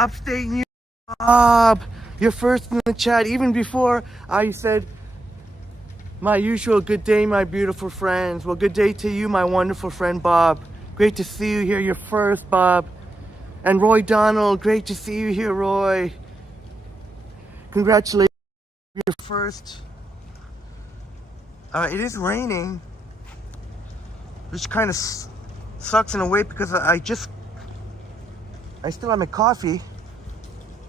upstate New York. Bob, you're first in the chat. Even before I said my usual good day, my beautiful friends. Well, good day to you, my wonderful friend Bob. Great to see you here. You're first, Bob. And Roy Donald, great to see you here, Roy. Congratulations, you're first. It is raining, which kind of sucks in a way because I still have my coffee,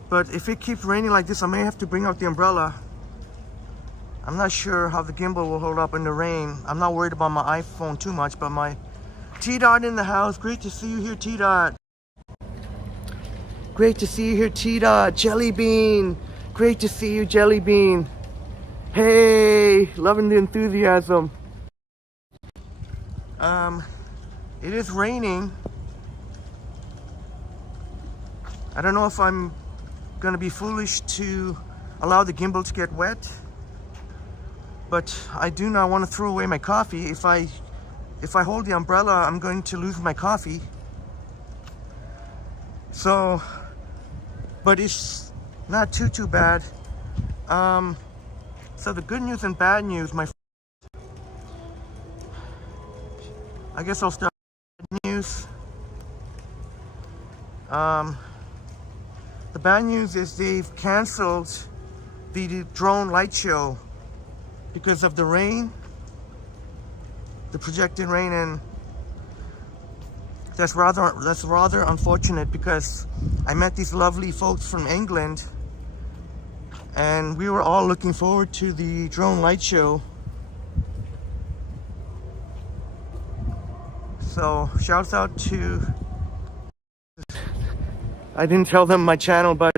but if it keeps raining like this, I may have to bring out the umbrella. I'm not sure how the gimbal will hold up in the rain. I'm not worried about my iPhone too much, but my T-Dot in the house. Great to see you here, T-Dot. Great to see you here, T-Dot. Jelly Bean. Great to see you, Jelly Bean. Hey, loving the enthusiasm. It is raining. I don't know if I'm gonna be foolish to allow the gimbal to get wet, but I do not want to throw away my coffee. If I hold the umbrella, I'm going to lose my coffee. So, but it's not too bad. So the good news and bad news, my friends. I guess I'll start with the bad news. The bad news is they've canceled the drone light show because of the rain, the projected rain, and that's rather unfortunate because I met these lovely folks from England and we were all looking forward to the drone light show. So shouts out to, I didn't tell them my channel, but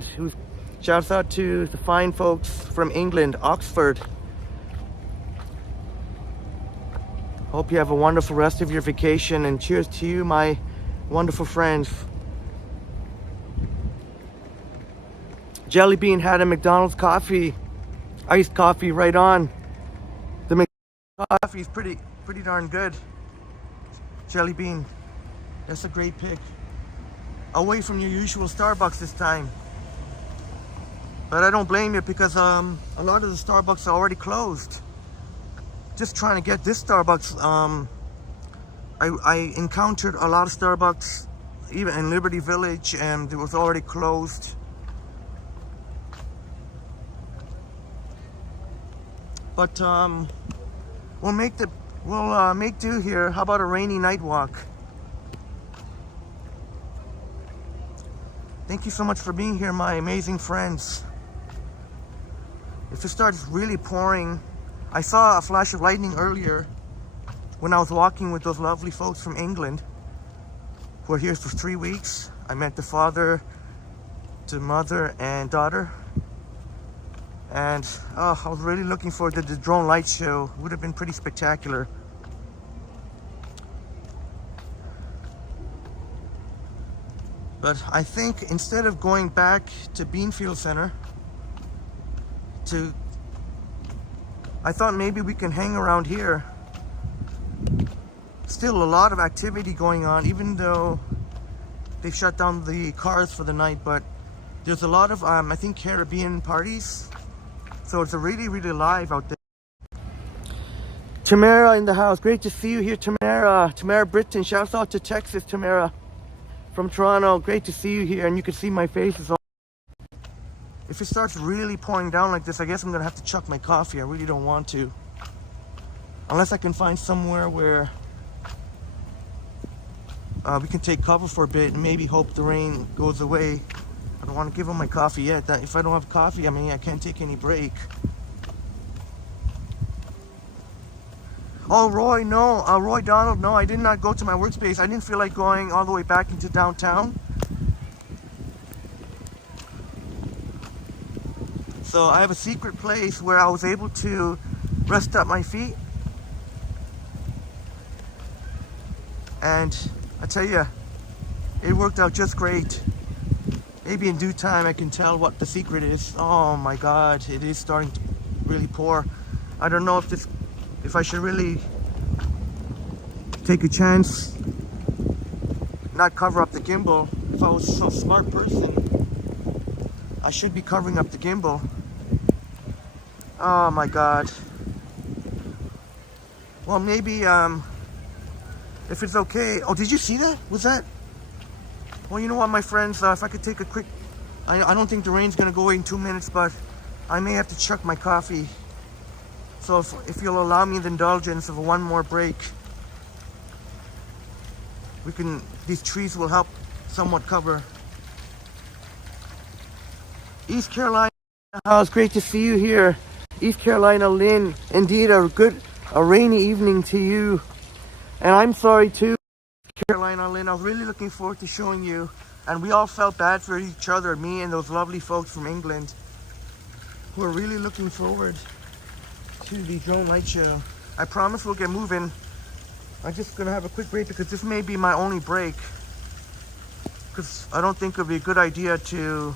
shouts out to the fine folks from England, Oxford. Hope you have a wonderful rest of your vacation, and cheers to you, my wonderful friends. Jelly Bean had a McDonald's coffee, iced coffee right on. The McDonald's coffee is pretty darn good. Jelly Bean, that's a great pick. Away from your usual Starbucks this time. But I don't blame you because a lot of the Starbucks are already closed. Just trying to get this Starbucks, I encountered a lot of Starbucks even in Liberty Village and it was already closed. But we'll make do here. How about a rainy night walk? Thank you so much for being here, my amazing friends. If it starts really pouring, I saw a flash of lightning earlier when I was walking with those lovely folks from England who are here for 3 weeks. I met the father, the mother, and daughter. And I was really looking forward to the drone light show. Would have been pretty spectacular. But I think instead of going back to Beanfield Center, I thought maybe we can hang around here. Still a lot of activity going on, even though they've shut down the cars for the night, but there's a lot of, I think, Caribbean parties. So it's really live out there. Tamara in the house. Great to see you here, Tamara. Tamara Britton. Shouts out to Texas, Tamara. From Toronto. Great to see you here. And you can see my face is all. If it starts really pouring down like this, I guess I'm going to have to chuck my coffee. I really don't want to. Unless I can find somewhere where we can take cover for a bit and maybe hope the rain goes away. I don't want to give them my coffee yet. If I don't have coffee, I mean, I can't take any break. Oh, Roy, no. Roy Donald, no, I did not go to my workspace. I didn't feel like going all the way back into downtown. So I have a secret place where I was able to rest up my feet. And I tell you, it worked out just great. Maybe in due time I can tell what the secret is. Oh my God, it is starting to really pour. I don't know if I should really take a chance, not cover up the gimbal. If I was a smart person, I should be covering up the gimbal. Oh my god. Well, maybe if it's okay. Oh, did you see that? Was that? Well, you know what, my friends, if I could take a quick, I don't think the rain's gonna go away in 2 minutes, but I may have to chuck my coffee. So if you'll allow me the indulgence of one more break, these trees will help somewhat cover. East Carolina house, great to see you here. East Carolina, Lynn, indeed a rainy evening to you. And I'm sorry too, Carolina, Lynn, I was really looking forward to showing you. And we all felt bad for each other, me and those lovely folks from England, who are really looking forward to the drone light show. I promise we'll get moving. I'm just gonna have a quick break because this may be my only break. Because I don't think it would be a good idea to...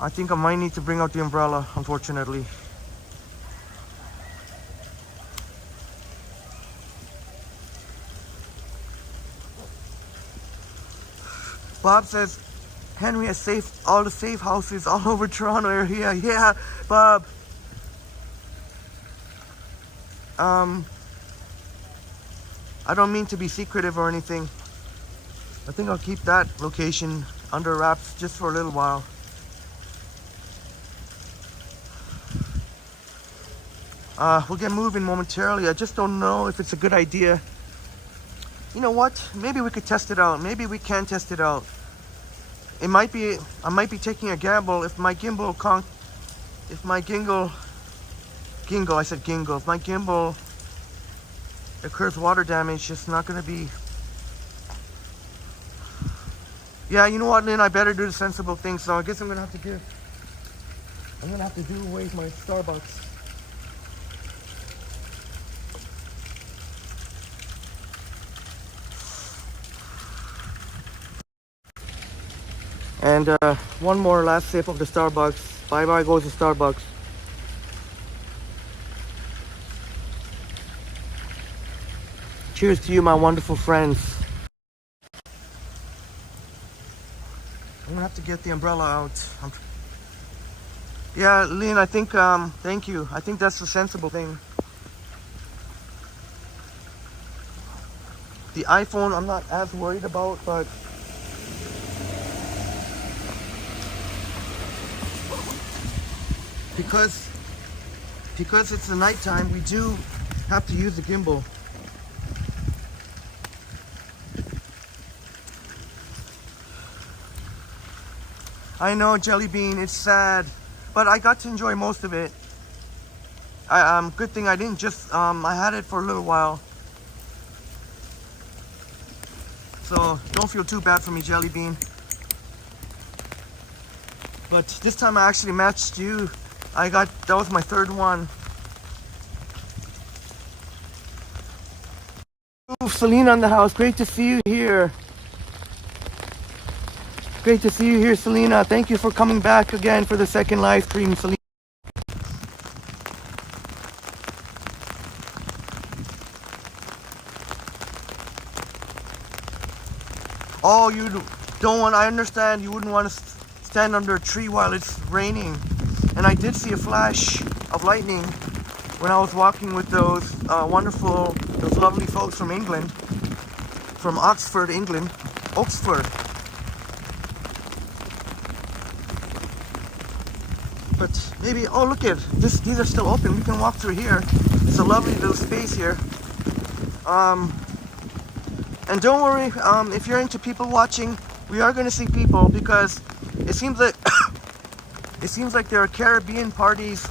I think I might need to bring out the umbrella, unfortunately. Bob says, Henry has all the safe houses all over Toronto area. Yeah, Bob. I don't mean to be secretive or anything. I think I'll keep that location under wraps just for a little while. We'll get moving momentarily. I just don't know if it's a good idea. You know what? Maybe we could test it out. Maybe we can test it out. I might be taking a gamble if my gimbal, if my gimbal occurs water damage, it's not gonna be... Yeah, you know what, Lynn, I better do the sensible thing, so I guess I'm gonna have to do away with my Starbucks. And one more last sip of the Starbucks. Bye bye goes the Starbucks. Cheers to you, my wonderful friends. I'm gonna have to get the umbrella out. Yeah, Lynn, I think, thank you. I think that's the sensible thing. The iPhone, I'm not as worried about, but because it's the nighttime, we do have to use the gimbal. I know, Jelly Bean, it's sad, but I got to enjoy most of it. Good thing I didn't just, I had it for a little while. So don't feel too bad for me, Jelly Bean. But this time I actually matched you. That was my third one. Ooh, Selena in the house, great to see you here. Great to see you here, Selena. Thank you for coming back again for the second live stream, Selena. Oh, you don't want, I understand you wouldn't want to stand under a tree while it's raining. And I did see a flash of lightning when I was walking with those those lovely folks from England, from Oxford, England. Oxford. But maybe, oh look at this, these are still open. We can walk through here. It's a lovely little space here. And don't worry, if you're into people watching, we are going to see people because it seems like there are Caribbean parties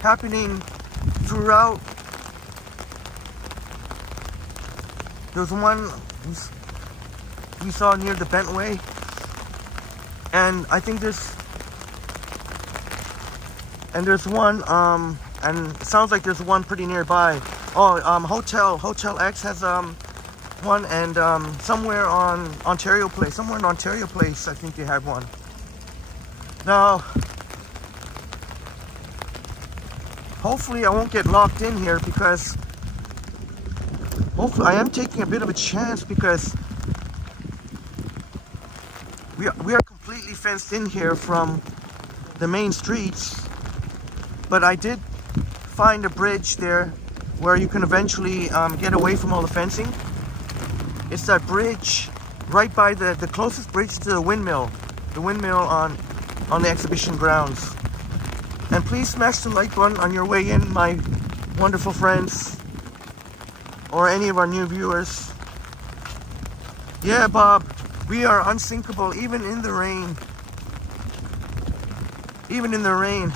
happening throughout. There's one we saw near the Bentway, and I think there's one, and it sounds like there's one pretty nearby. Oh, Hotel X has one, and somewhere in Ontario Place, I think they had one. Now, hopefully I won't get locked in here because hopefully I am taking a bit of a chance because We are completely fenced in here from the main streets, but I did find a bridge there where you can eventually get away from all the fencing. It's that bridge right by the closest bridge to the windmill on the exhibition grounds. And please smash the like button on your way in, my wonderful friends, or any of our new viewers. Yeah, Bob, we are unsinkable even in the rain. Even in the rain.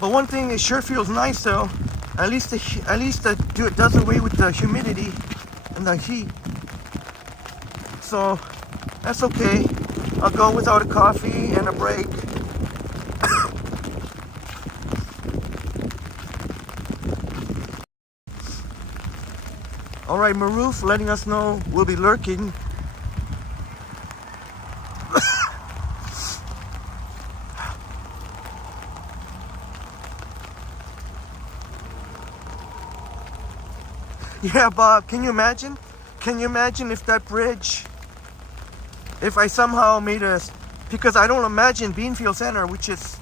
But one thing, it sure feels nice though. At least it does away with the humidity and the heat. So that's okay. I'll go without a coffee and a break. All right, Maroof letting us know we'll be lurking. Yeah, Bob, can you imagine? Can you imagine if that bridge, if I somehow made a, because I don't imagine Beanfield Center, which is,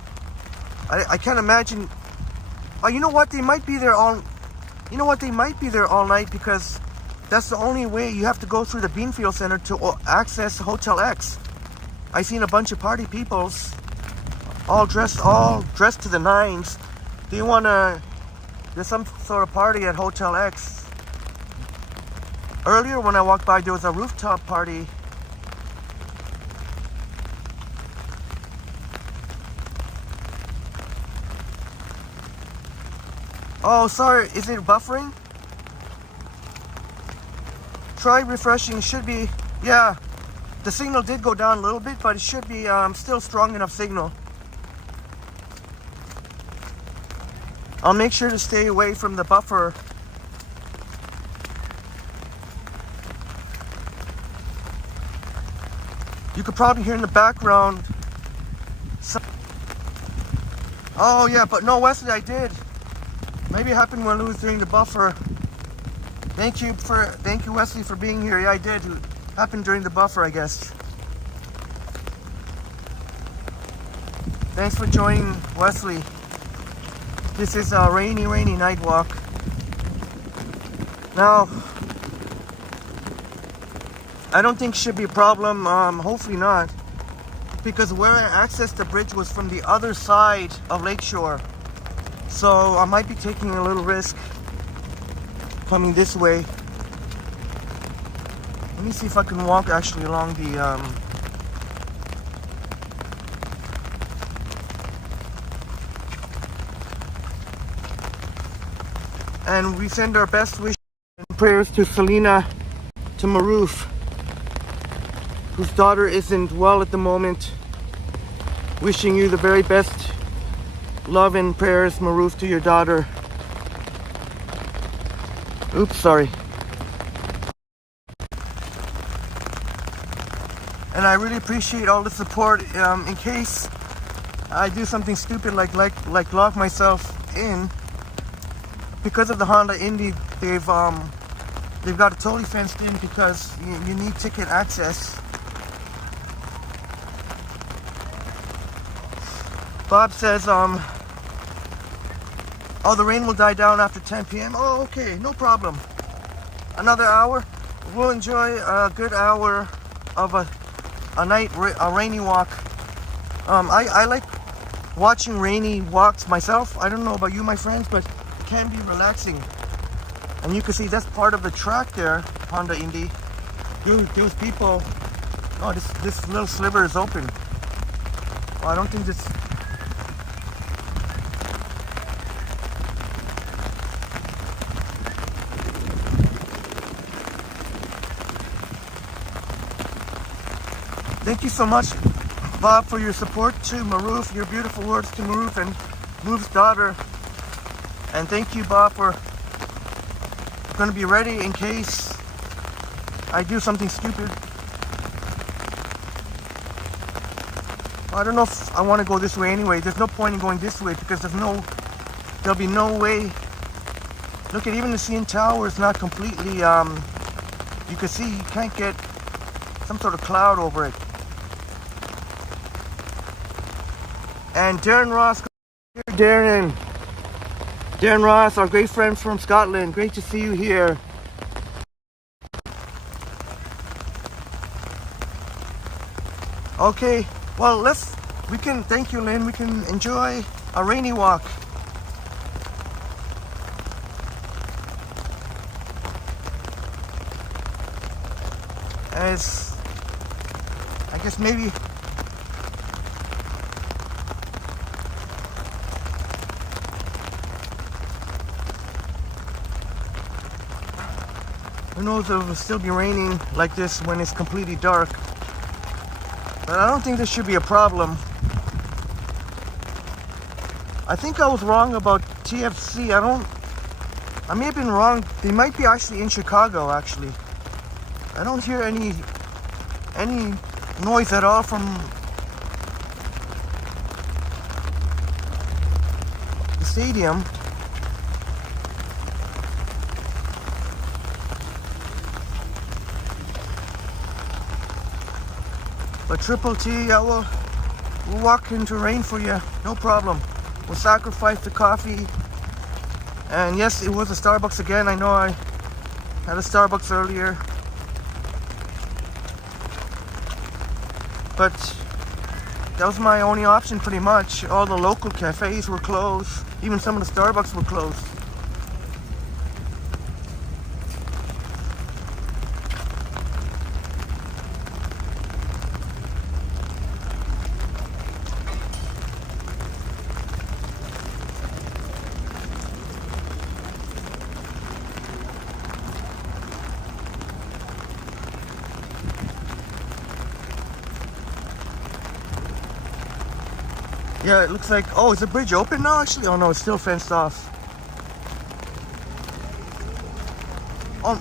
I can't imagine. Oh, you know what? They might be there all, you know what? They might be there all night, because that's the only way. You have to go through the Beanfield Center to access Hotel X. I seen a bunch of party peoples, all dressed to the nines. They wanna, there's some sort of party at Hotel X. Earlier when I walked by, there was a rooftop party. Oh, sorry, is it buffering? Try refreshing, should be, yeah. The signal did go down a little bit, but it should be still strong enough signal. I'll make sure to stay away from the buffer. You could probably hear in the background. Oh yeah, but no, Wesley, I did. Maybe it happened when it was during the buffer. Thank you, Wesley, for being here. Yeah, I did. It happened during the buffer, I guess. Thanks for joining, Wesley. This is a rainy night walk. Now, I don't think should be a problem, hopefully not, because where I accessed the bridge was from the other side of Lakeshore. So I might be taking a little risk coming this way. Let me see if I can walk actually along the and we send our best wishes and prayers to Selena, to Maroof, whose daughter isn't well at the moment. Wishing you the very best love and prayers, Maroof, to your daughter. Oops, sorry. And I really appreciate all the support. In case I do something stupid like lock myself in, because of the Honda Indy, they've got it totally fenced in because you need ticket access. Bob says, oh, the rain will die down after 10 p.m. Oh, okay, no problem. Another hour. We'll enjoy a good hour of a rainy walk. I like watching rainy walks myself. I don't know about you, my friends, but it can be relaxing. And you can see that's part of the track there, Honda Indy. Those people. Oh, this little sliver is open. Well, I don't think this. Thank you so much, Bob, for your support to Maroof, your beautiful words to Maroof and Maroof's daughter. And thank you, Bob, for going to be ready in case I do something stupid. Well, I don't know if I want to go this way anyway. There's no point in going this way because there'll be no way. Look at even the CN Tower is not completely, you can see you can't get some sort of cloud over it. And Darren Ross here. Darren Ross, our great friend from Scotland. Great to see you here. Okay, well, thank you, Lynn. We can enjoy a rainy walk. As I guess maybe who knows if it will still be raining like this when it's completely dark. But I don't think this should be a problem. I think I was wrong about TFC. I may have been wrong. They might be actually in Chicago, actually. I don't hear any noise at all from the stadium. But Triple T, yeah, we'll walk into rain for you, no problem. We'll sacrifice the coffee. And yes, it was a Starbucks again. I know I had a Starbucks earlier. But that was my only option pretty much. All the local cafes were closed. Even some of the Starbucks were closed. Yeah, it looks like, oh, is the bridge open now actually? Oh no, it's still fenced off. Oh.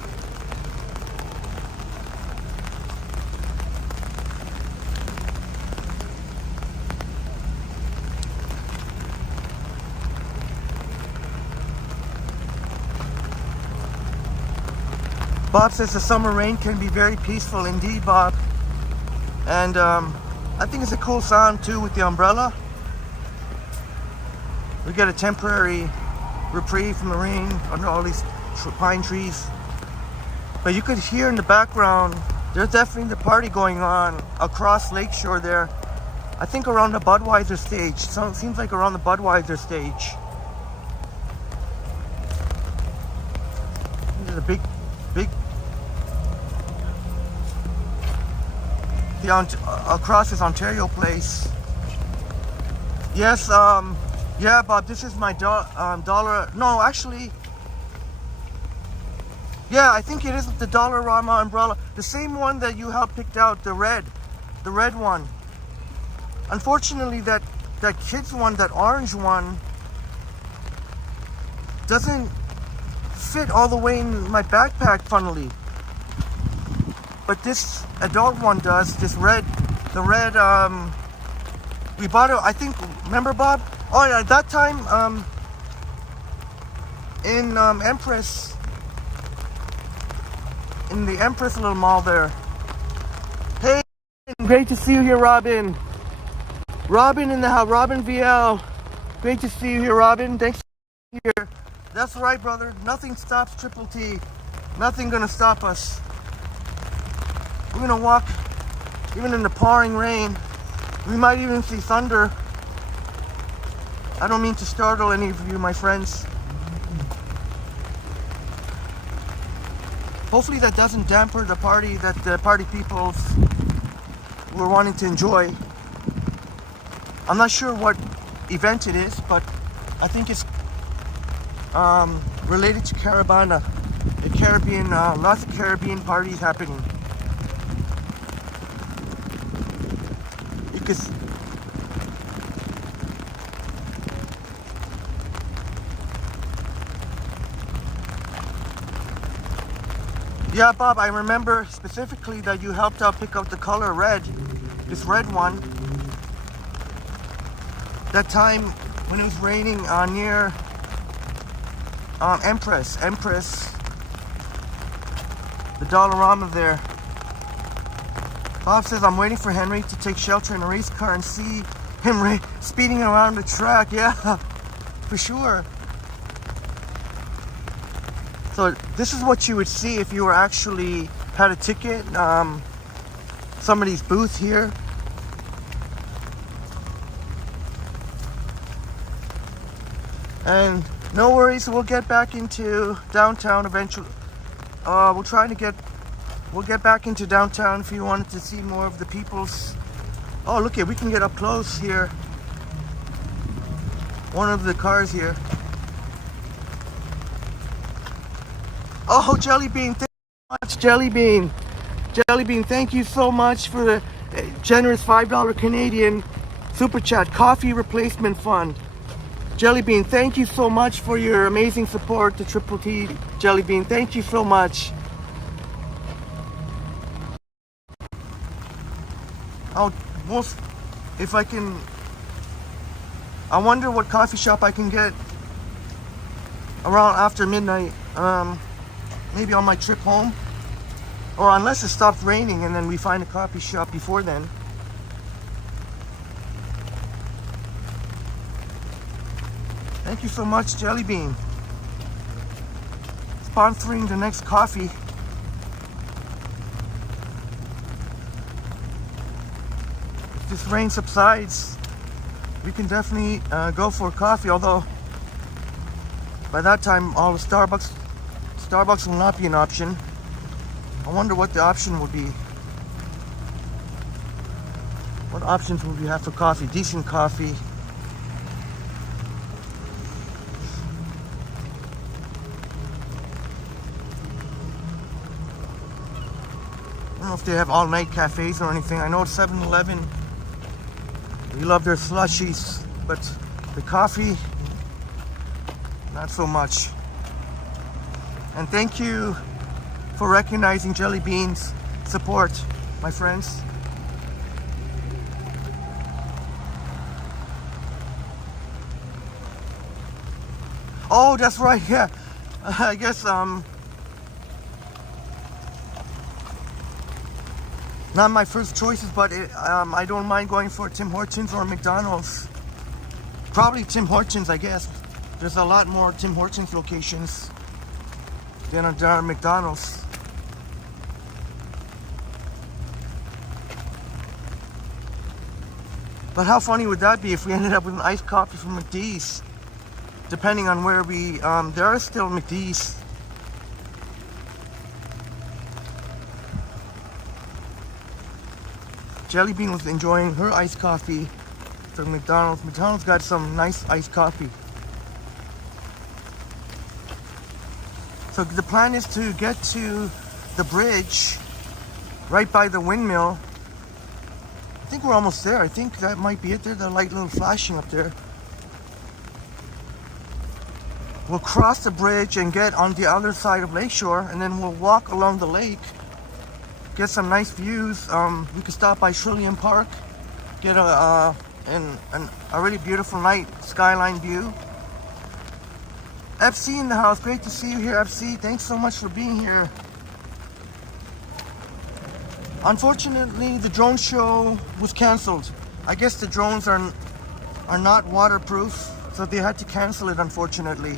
Bob says the summer rain can be very peaceful indeed, Bob. And I think it's a cool sound too with the umbrella. We get a temporary reprieve from the rain under all these pine trees. But you could hear in the background, there's definitely the party going on across Lakeshore there. I think around the Budweiser stage. So it seems like around the Budweiser stage. There's a big, across this Ontario place. Yes, yeah, Bob, this is my dollar. No, actually, yeah, I think it is the Dollarama umbrella, the same one that you helped picked out, the red one. Unfortunately, that kids one, that orange one, doesn't fit all the way in my backpack, funnily. But this adult one does. This red, the red. We bought it. I think. Remember, Bob? Oh yeah, that time in Empress, in the Empress little mall there. Hey, great to see you here, Robin. Robin in the house, Robin VL. Great to see you here, Robin. Thanks for being here. That's right, brother. Nothing stops Triple T. Nothing gonna stop us. We're gonna walk, even in the pouring rain. We might even see thunder. I don't mean to startle any of you, my friends. Hopefully that doesn't dampen the party that the party people were wanting to enjoy. I'm not sure what event it is, but I think it's related to Caribana. The Caribbean, lots of Caribbean parties happening. You could. Yeah, Bob, I remember specifically that you helped out pick out the color red, this red one. That time when it was raining near Empress, the Dollarama there. Bob says, I'm waiting for Henry to take shelter in a race car and see him speeding around the track. Yeah, for sure. So this is what you would see if you were actually had a ticket. Somebody's booth here. And no worries, we'll get back into downtown eventually. We'll get back into downtown if you wanted to see more of the people's. Oh, look at, we can get up close here. One of the cars here. Oh, Jelly Bean, thank you so much, Jelly Bean. Jelly Bean, thank you so much for the generous $5 Canadian super chat, coffee replacement fund. Jelly Bean, thank you so much for your amazing support to Triple T. Jelly Bean, thank you so much. Oh, if I can, I wonder what coffee shop I can get around after midnight. Maybe on my trip home, or unless it stops raining and then we find a coffee shop before then. Thank you so much, Jelly Bean, sponsoring the next coffee. If this rain subsides, we can definitely go for coffee, although by that time all the Starbucks will not be an option. I wonder what the option would be. What options would we have for coffee? Decent coffee. I don't know if they have all-night cafes or anything. I know 7-Eleven, we love their slushies, but the coffee, not so much. And thank you for recognizing Jelly Bean's support, my friends. Oh, that's right, yeah. I guess, not my first choices, but I don't mind going for Tim Hortons or McDonald's. Probably Tim Hortons, I guess. There's a lot more Tim Hortons locations than a McDonald's. But how funny would that be if we ended up with an iced coffee from McD's? Depending on where we, there are still McD's. Jelly Bean was enjoying her iced coffee from McDonald's. McDonald's got some nice iced coffee. So the plan is to get to the bridge right by the windmill. I think we're almost there. I think that might be it there. The light little flashing up there. We'll cross the bridge and get on the other side of Lakeshore, and then we'll walk along the lake, get some nice views. We could stop by Trillium Park, get a really beautiful night skyline view. FC in the house, great to see you here, FC. Thanks so much for being here. Unfortunately, the drone show was canceled. I guess the drones are not waterproof, so they had to cancel it, unfortunately.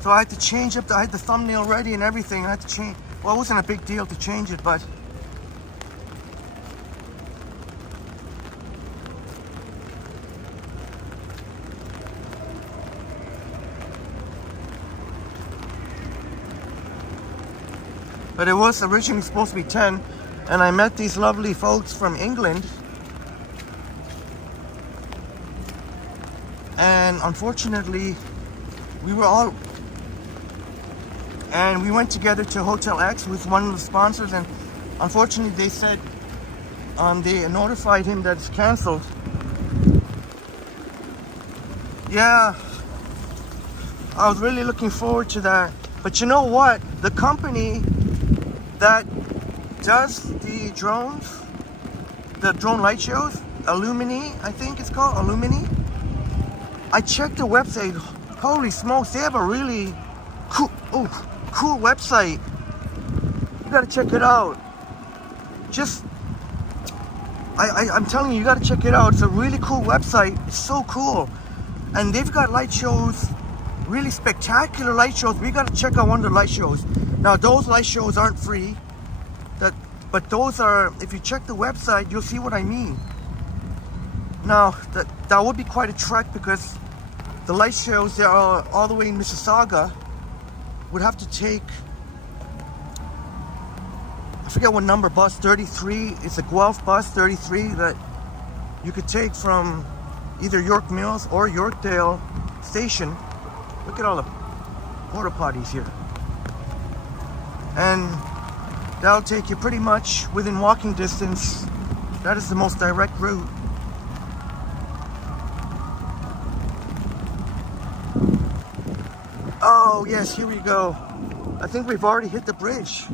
So I had to change up, I had the thumbnail ready and everything. I had to change, well, it wasn't a big deal to change it, but it was originally supposed to be 10, and I met these lovely folks from England, and unfortunately we went together to Hotel X with one of the sponsors, and unfortunately they said they notified him that it's canceled. Yeah, I was really looking forward to that, but you know what, the company that does the drones, the drone light shows, Illumini, I think it's called, Illumini. I checked the website, holy smokes, they have a really cool website. You gotta check it out. Just I'm telling you, you got to check it out. It's a really cool website. It's so cool. And they've got light shows, really spectacular light shows. We got to check out one of the light shows. Now, those light shows aren't free. But those are, if you check the website, you'll see what I mean. Now, that would be quite a trek because the light shows that are all the way in Mississauga would have to take, I forget what number, bus 33. It's a Guelph bus 33 that you could take from either York Mills or Yorkdale Station. Look at all the porta potties here. And that'll take you pretty much within walking distance. That is the most direct route. Oh yes, here we go. I think we've already hit the bridge.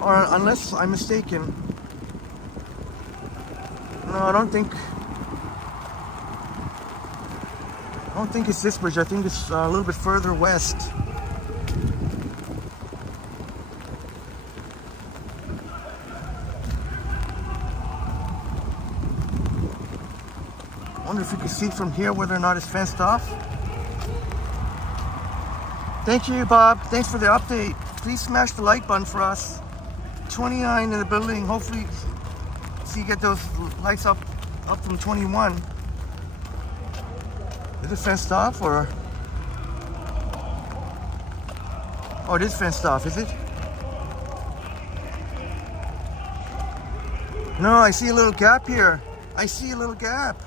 Or unless I'm mistaken. No, I don't think it's this bridge. I think it's a little bit further west. I wonder if you can see from here whether or not it's fenced off. Thank you, Bob. Thanks for the update. Please smash the like button for us. 29 in the building. Hopefully, see you get those lights up from 21. Is it fenced off or? Oh, it is fenced off, is it? No, I see a little gap here. I see a little gap.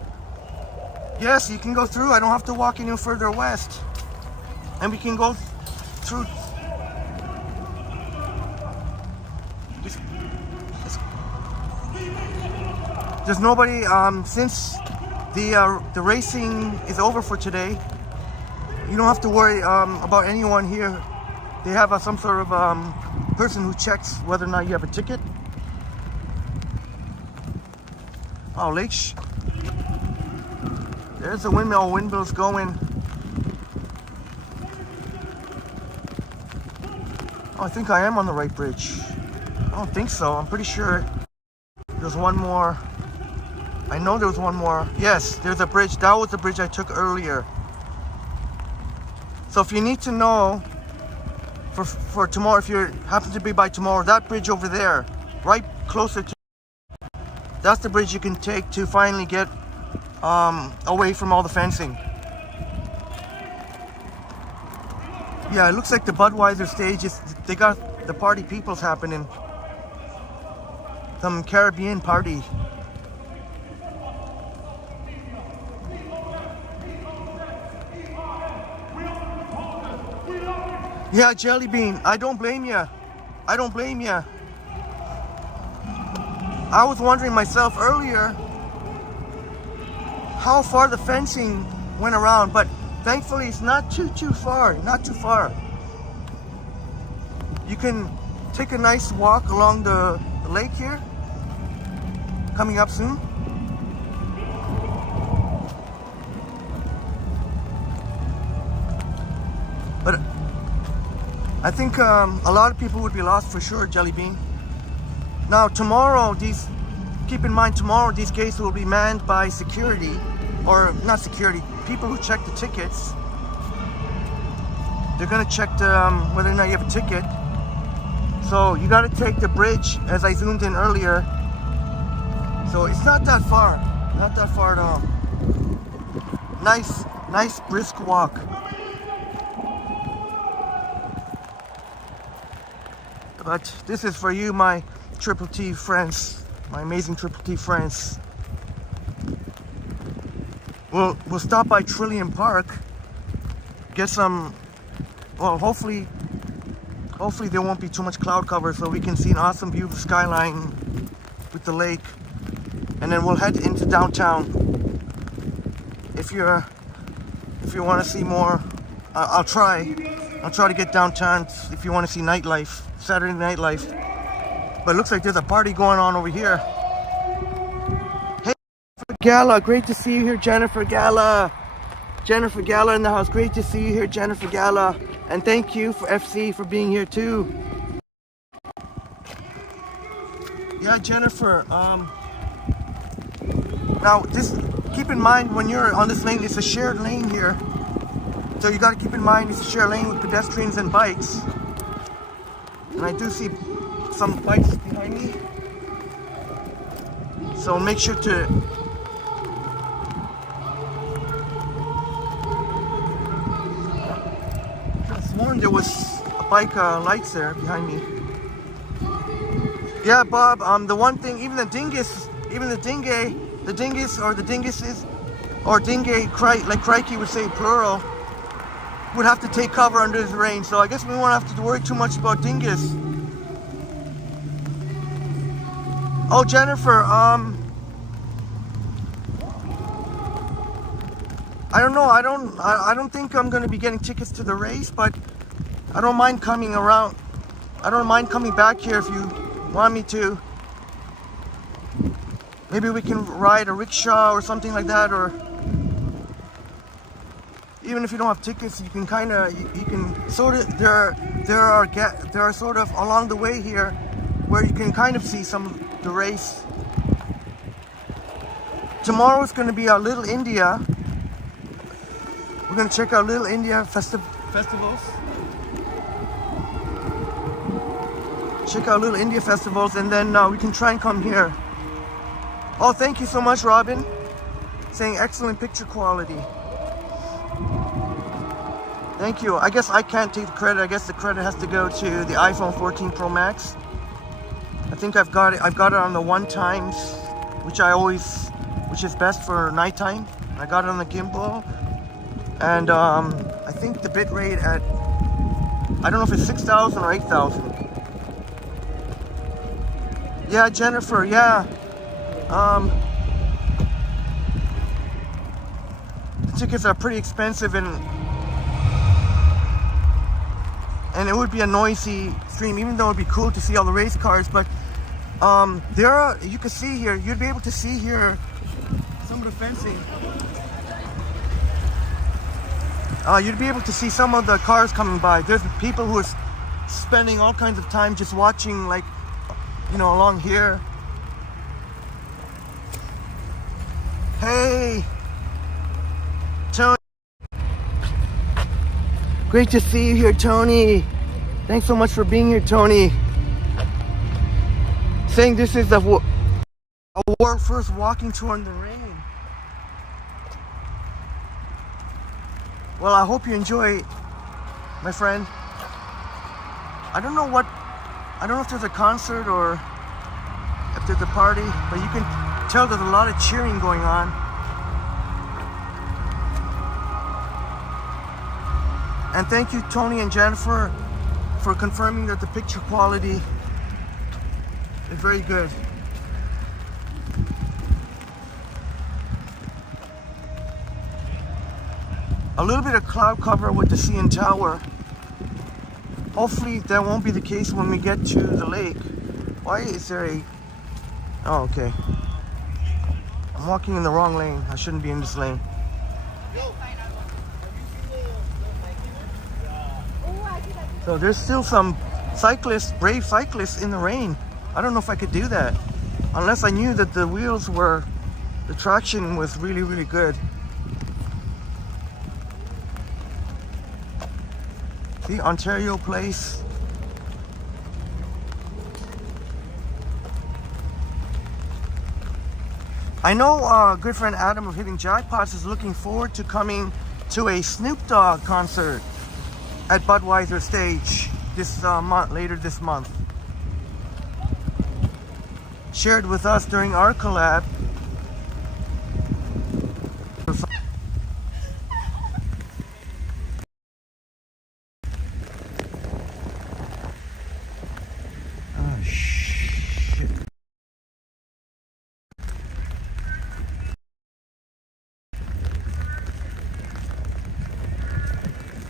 Yes, you can go through. I don't have to walk any further west. And we can go through. There's nobody, since the racing is over for today, you don't have to worry about anyone here. They have some sort of person who checks whether or not you have a ticket. Oh, Lakes. There's the windmills going. Oh, I think I am on the right bridge. I don't think so. I'm pretty sure there's one more. I know there was one more. Yes, there's a bridge. That was the bridge I took earlier. So if you need to know for tomorrow, if you happen to be by tomorrow, that bridge over there, right closer to, that's the bridge you can take to finally get away from all the fencing. Yeah, it looks like the Budweiser stage is, they got the party peoples happening. Some Caribbean party. Yeah, Jelly Bean, I don't blame you. I don't blame you. I was wondering myself earlier how far the fencing went around, but thankfully it's not too far, not too far. You can take a nice walk along the lake here, coming up soon. But I think a lot of people would be lost for sure, Jelly Bean. Now tomorrow, keep in mind tomorrow these gates will be manned by security, or not security, people who check the tickets. They're gonna check whether or not you have a ticket. So you gotta take the bridge, as I zoomed in earlier. So it's not that far at all. Nice brisk walk. But this is for you, my Triple T friends, my amazing Triple T friends. We'll stop by Trillium Park, get some, well, hopefully there won't be too much cloud cover so we can see an awesome view of the skyline with the lake. And then we'll head into downtown. If you want to see more, I'll try to get downtown if you want to see nightlife, Saturday nightlife. But it looks like there's a party going on over here. Hey, Jennifer Gala, great to see you here, Jennifer Gala. Jennifer Gala in the house, great to see you here, Jennifer Gala. And thank you for FC for being here too. Yeah, Jennifer. Now, just keep in mind when you're on this lane, it's a shared lane here. So you got to keep in mind it's a shared lane with pedestrians and bikes. And I do see some bikes behind me. So make sure to... I sworn there was a bike lights there behind me. Yeah, Bob, the one thing, even the dingus or the dinguses, or dingue, like Crikey would say plural, would have to take cover under this rain. So I guess we won't have to worry too much about dingus. Oh, Jennifer, I don't know. I don't think I'm going to be getting tickets to the race, but I don't mind coming around. I don't mind coming back here if you want me to. Maybe we can ride a rickshaw or something like that, or even if you don't have tickets, you can kind of, you can sort of, there are sort of along the way here where you can kind of see some of the race. Tomorrow is going to be our Little India. We're going to check out Little India festivals. Check out Little India festivals, and then we can try and come here. Oh, thank you so much, Robin. Saying excellent picture quality. Thank you. I guess I can't take the credit. I guess the credit has to go to the iPhone 14 Pro Max. I think I've got it on the 1x, which is best for nighttime. I got it on the gimbal, and I think the bit rate at, I don't know if it's 6,000 or 8,000. Yeah, Jennifer. Yeah. The tickets are pretty expensive, and it would be a noisy stream, even though it'd be cool to see all the race cars. But there are, you can see here, you'd be able to see here some of the fencing. You'd be able to see some of the cars coming by. There's people who are spending all kinds of time just watching, like, you know, along here. Hey, Tony. Great to see you here, Tony. Thanks so much for being here, Tony. Saying this is a world first walking tour in the rain. Well, I hope you enjoy, my friend. I don't know if there's a concert or if there's a party, but you can tell there's a lot of cheering going on. And thank you, Tony and Jennifer, for confirming that the picture quality is very good. A little bit of cloud cover with the CN Tower. Hopefully that won't be the case when we get to the lake. Why is there a... Oh, okay. I'm walking in the wrong lane. I shouldn't be in this lane. So there's still some cyclists, brave cyclists in the rain. I don't know if I could do that. Unless I knew that the wheels were, the traction was really, really good. See, Ontario Place. I know good friend Adam of Hitting Jackpots is looking forward to coming to a Snoop Dogg concert at Budweiser Stage this later this month. Shared with us during our collab.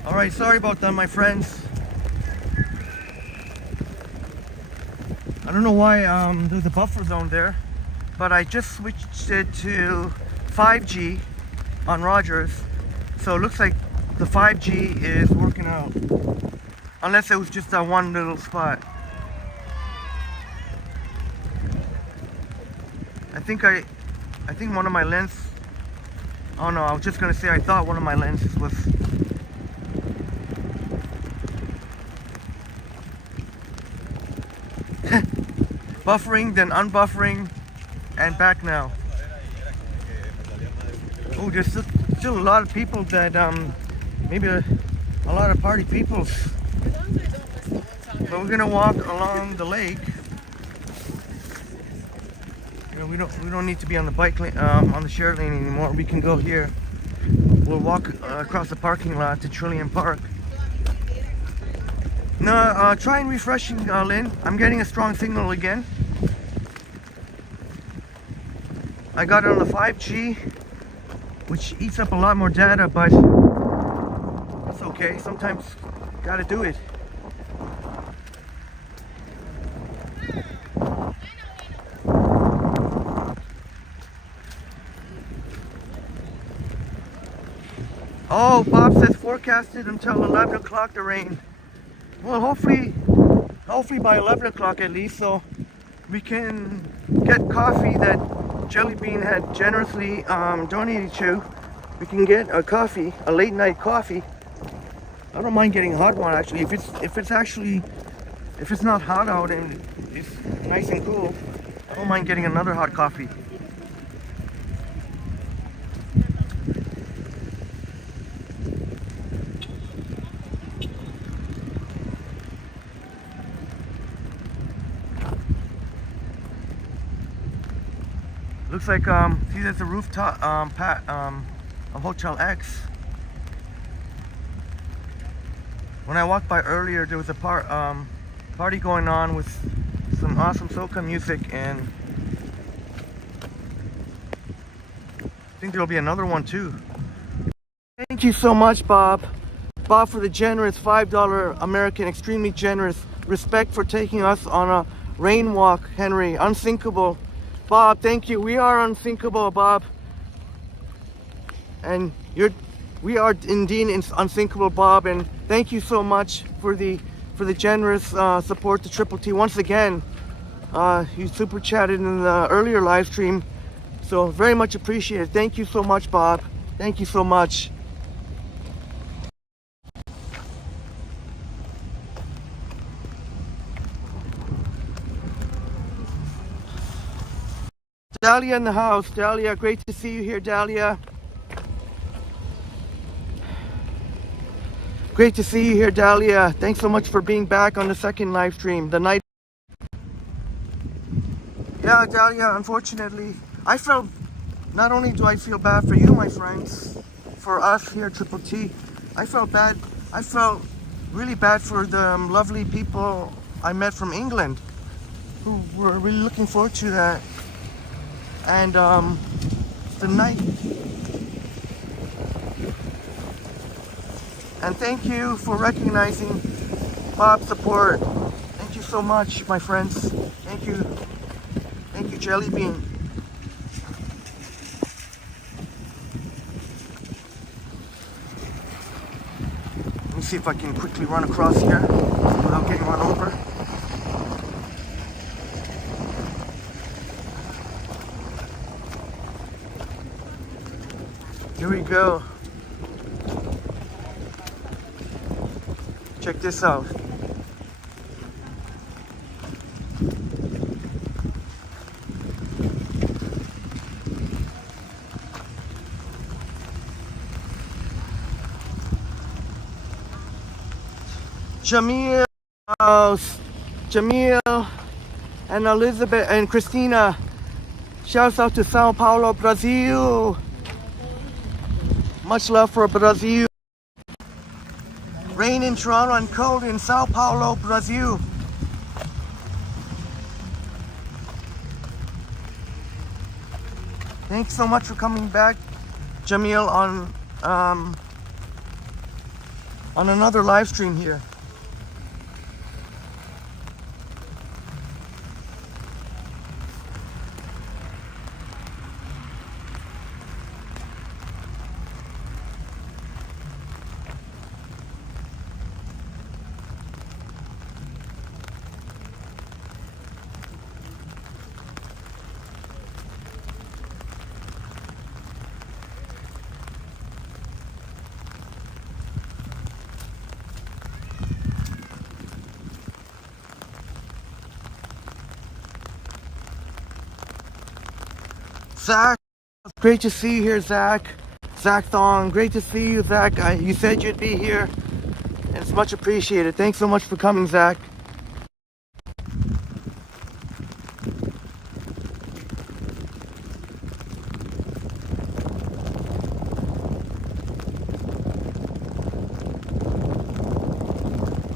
Alright, sorry about that, my friends. I don't know why there's a buffer zone there, but I just switched it to 5G on Rogers, so it looks like the 5G is working out, unless it was just that one little spot. I think one of my lenses. Oh no, I was just gonna say I thought one of my lenses was. Buffering, then unbuffering, and back now. Oh, there's still a lot of people that maybe a lot of party people. But we're gonna walk along the lake. You know, we don't need to be on the bike lane, on the shared lane anymore. We can go here. We'll walk across the parking lot to Trillium Park. No, try and refreshing, Lynn. I'm getting a strong signal again. I got it on the 5G, which eats up a lot more data, but it's okay. Sometimes gotta do it. Oh, Bob says forecasted until 11 o'clock to rain. Well, hopefully by 11 o'clock at least, so we can get coffee that Jelly Bean had generously donated to. We can get a coffee, a late night coffee. I don't mind getting a hot one actually. If it's not hot out and it's nice and cool, I don't mind getting another hot coffee. Looks like see, there's a rooftop of Hotel X. When I walked by earlier, there was a party going on with some awesome soca music, and I think there'll be another one too. Thank you so much, Bob. Bob, for the generous $5 American, extremely generous. Respect for taking us on a rain walk, Henry. Unsinkable. Bob, thank you. We are unsinkable, Bob. And we are indeed unsinkable, Bob. And thank you so much for the generous support to Triple T. Once again, you super chatted in the earlier live stream, so very much appreciated. Thank you so much, Bob. Thank you so much. Dahlia in the house. Dahlia, great to see you here, Dahlia. Great to see you here, Dahlia. Thanks so much for being back on the second live stream, the night. Yeah, Dahlia, unfortunately, not only do I feel bad for you, my friends, for us here at Triple T, I felt really bad for the lovely people I met from England who were really looking forward to that. And the night. And thank you for recognizing Bob's support. Thank you so much, my friends. Thank you. Thank you, Jelly Bean. Let me see if I can quickly run across here without getting run over. Here we go. Check this out. Jamil and Elizabeth and Christina. Shouts out to Sao Paulo, Brazil. Much love for Brazil. Rain in Toronto and cold in Sao Paulo, Brazil. Thanks so much for coming back, Jamil, on another live stream here. Zach, great to see you here, Zach. Zach Thong, great to see you, Zach. You said you'd be here, and it's much appreciated. Thanks so much for coming, Zach.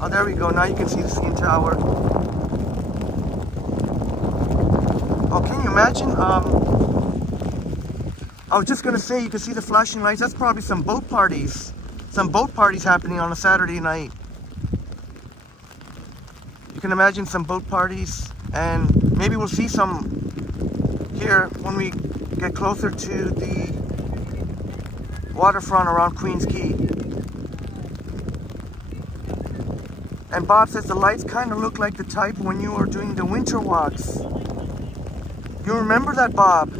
Oh, there we go. Now you can see the CN Tower. Oh, can you imagine? I was just gonna say, you can see the flashing lights. That's probably some boat parties. Some boat parties happening on a Saturday night. You can imagine some boat parties, and maybe we'll see some here when we get closer to the waterfront around Queens Quay. And Bob says the lights kind of look like the type when you were doing the winter walks. You remember that, Bob?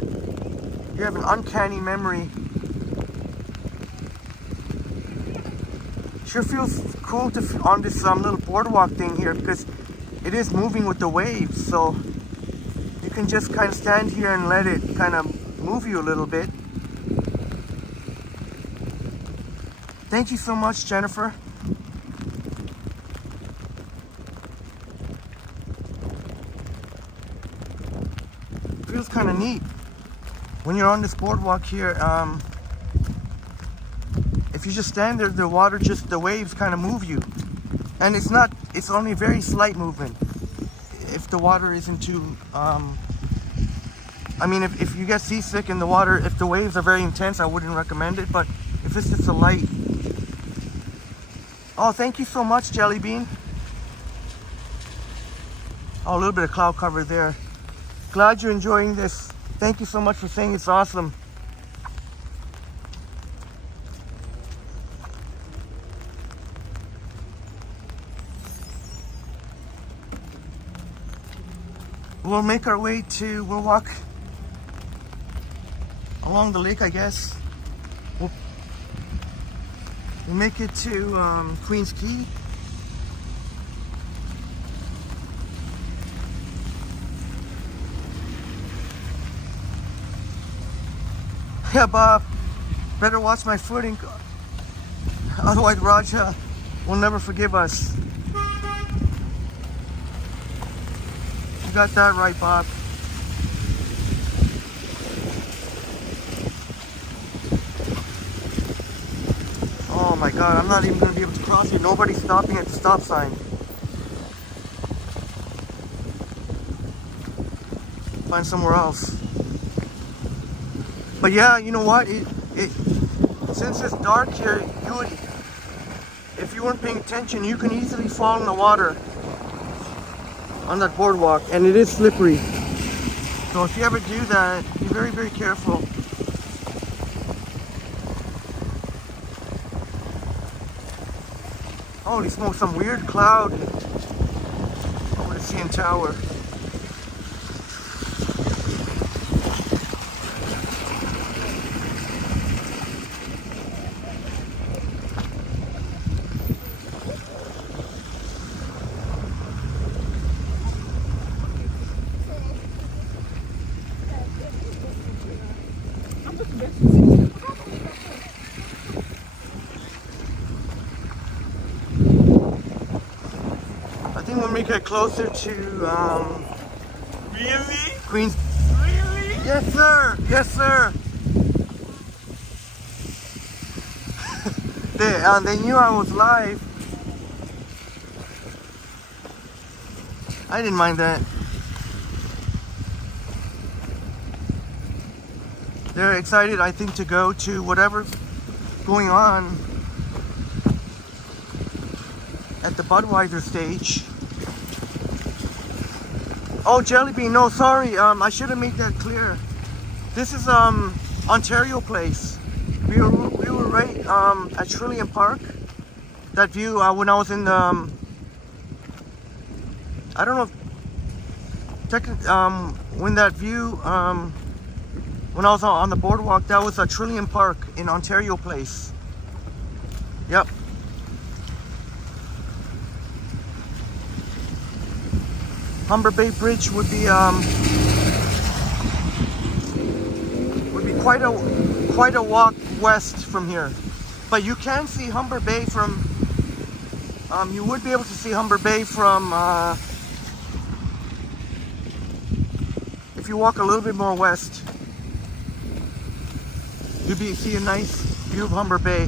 You have an uncanny memory. Sure feels cool to on this little boardwalk thing here, because it is moving with the waves, so you can just kind of stand here and let it kind of move you a little bit. Thank you so much, Jennifer. Feels kind of neat when you're on this boardwalk here. If you just stand there, the water, just the waves kind of move you, and it's only very slight movement. If the water isn't too I mean, if you get seasick in the water, if the waves are very intense, I wouldn't recommend it. But if it's just a light. Oh, thank you so much, Jelly Bean. Oh, a little bit of cloud cover there. Glad you're enjoying this. Thank you so much for saying it's awesome. We'll make our way to, we'll walk along the lake, I guess. We'll make it to Queens Quay. Yeah, Bob, better watch my footing, otherwise Raja will never forgive us. You got that right, Bob. Oh my God, I'm not even going to be able to cross here. Nobody's stopping at the stop sign. Find somewhere else. But yeah, you know what? Since it's dark here, if you weren't paying attention, you can easily fall in the water on that boardwalk, and it is slippery. So if you ever do that, be very, very careful. Holy smoke, some weird cloud over the CN Tower. I think when we get closer to really? Queens. Really? Yes, sir. Yes, sir. They knew I was live. I didn't mind that. They're excited, I think, to go to whatever's going on at the Budweiser stage. Oh, Jellybean, no, sorry, I should have made that clear. This is Ontario Place. We were right at Trillium Park. That view when I was in the I don't know if when that view when I was on the boardwalk, that was a Trillium Park in Ontario Place. Yep. Humber Bay Bridge would be quite a walk west from here. But you can see Humber Bay from, you would be able to see Humber Bay from, if you walk a little bit more west, you'd see a nice view of Humber Bay.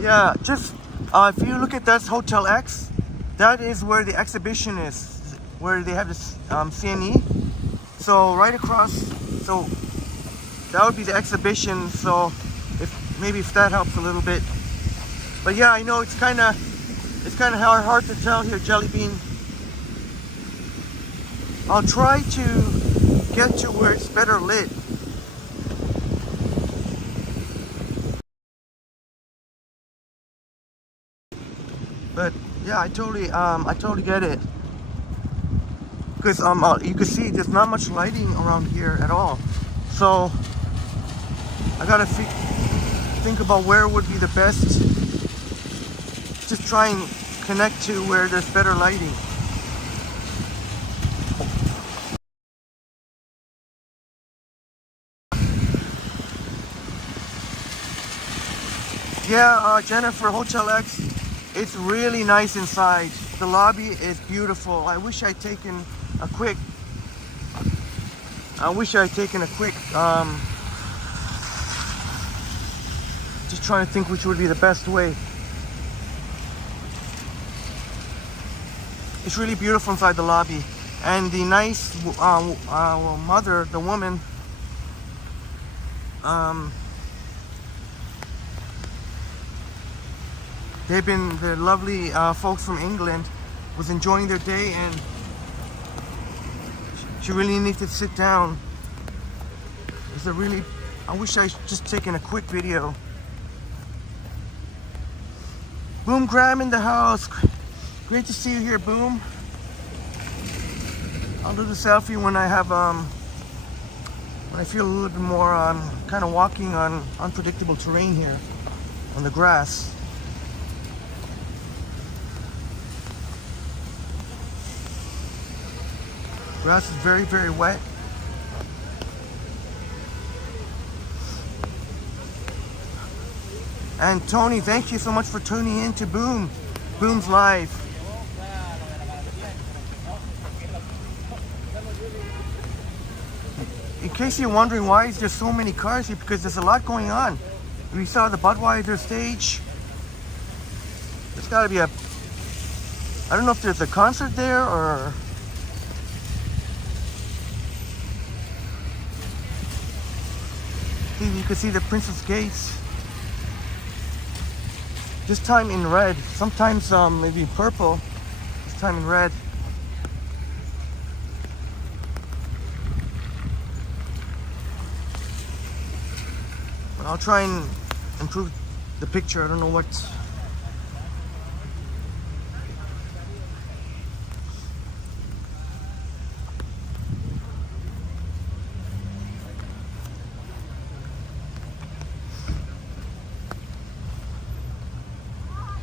Yeah, just if you look at that Hotel X, that is where the exhibition is, where they have this CNE. So right across, so that would be the exhibition. So if that helps a little bit. But yeah, I know it's kind of hard to tell here, Jelly Bean. I'll try to get to where it's better lit. But yeah, I totally get it. Because you can see there's not much lighting around here at all. So I gotta think about where would be the best. Just try and connect to where there's better lighting. Yeah, Jennifer, Hotel X, it's really nice inside. The lobby is beautiful. I wish I'd taken a quick, just trying to think which would be the best way. It's really beautiful inside the lobby. And the nice mother, the woman, the lovely folks from England was enjoying their day, and she really needed to sit down. I wish I just taken a quick video. Boom Graham in the house. Great to see you here, Boom. I'll do the selfie when I have when I feel a little bit more kind of walking on unpredictable terrain here on the grass. Grass is very, very wet. And Tony, thank you so much for tuning in to Boom's Live. In case you're wondering why is there so many cars here, because there's a lot going on. We saw the Budweiser stage. There's got to be I don't know if there's a concert there or... You can see the Princess Gates. This time in red. Sometimes maybe purple. This time in red. I'll try and improve the picture. I don't know what.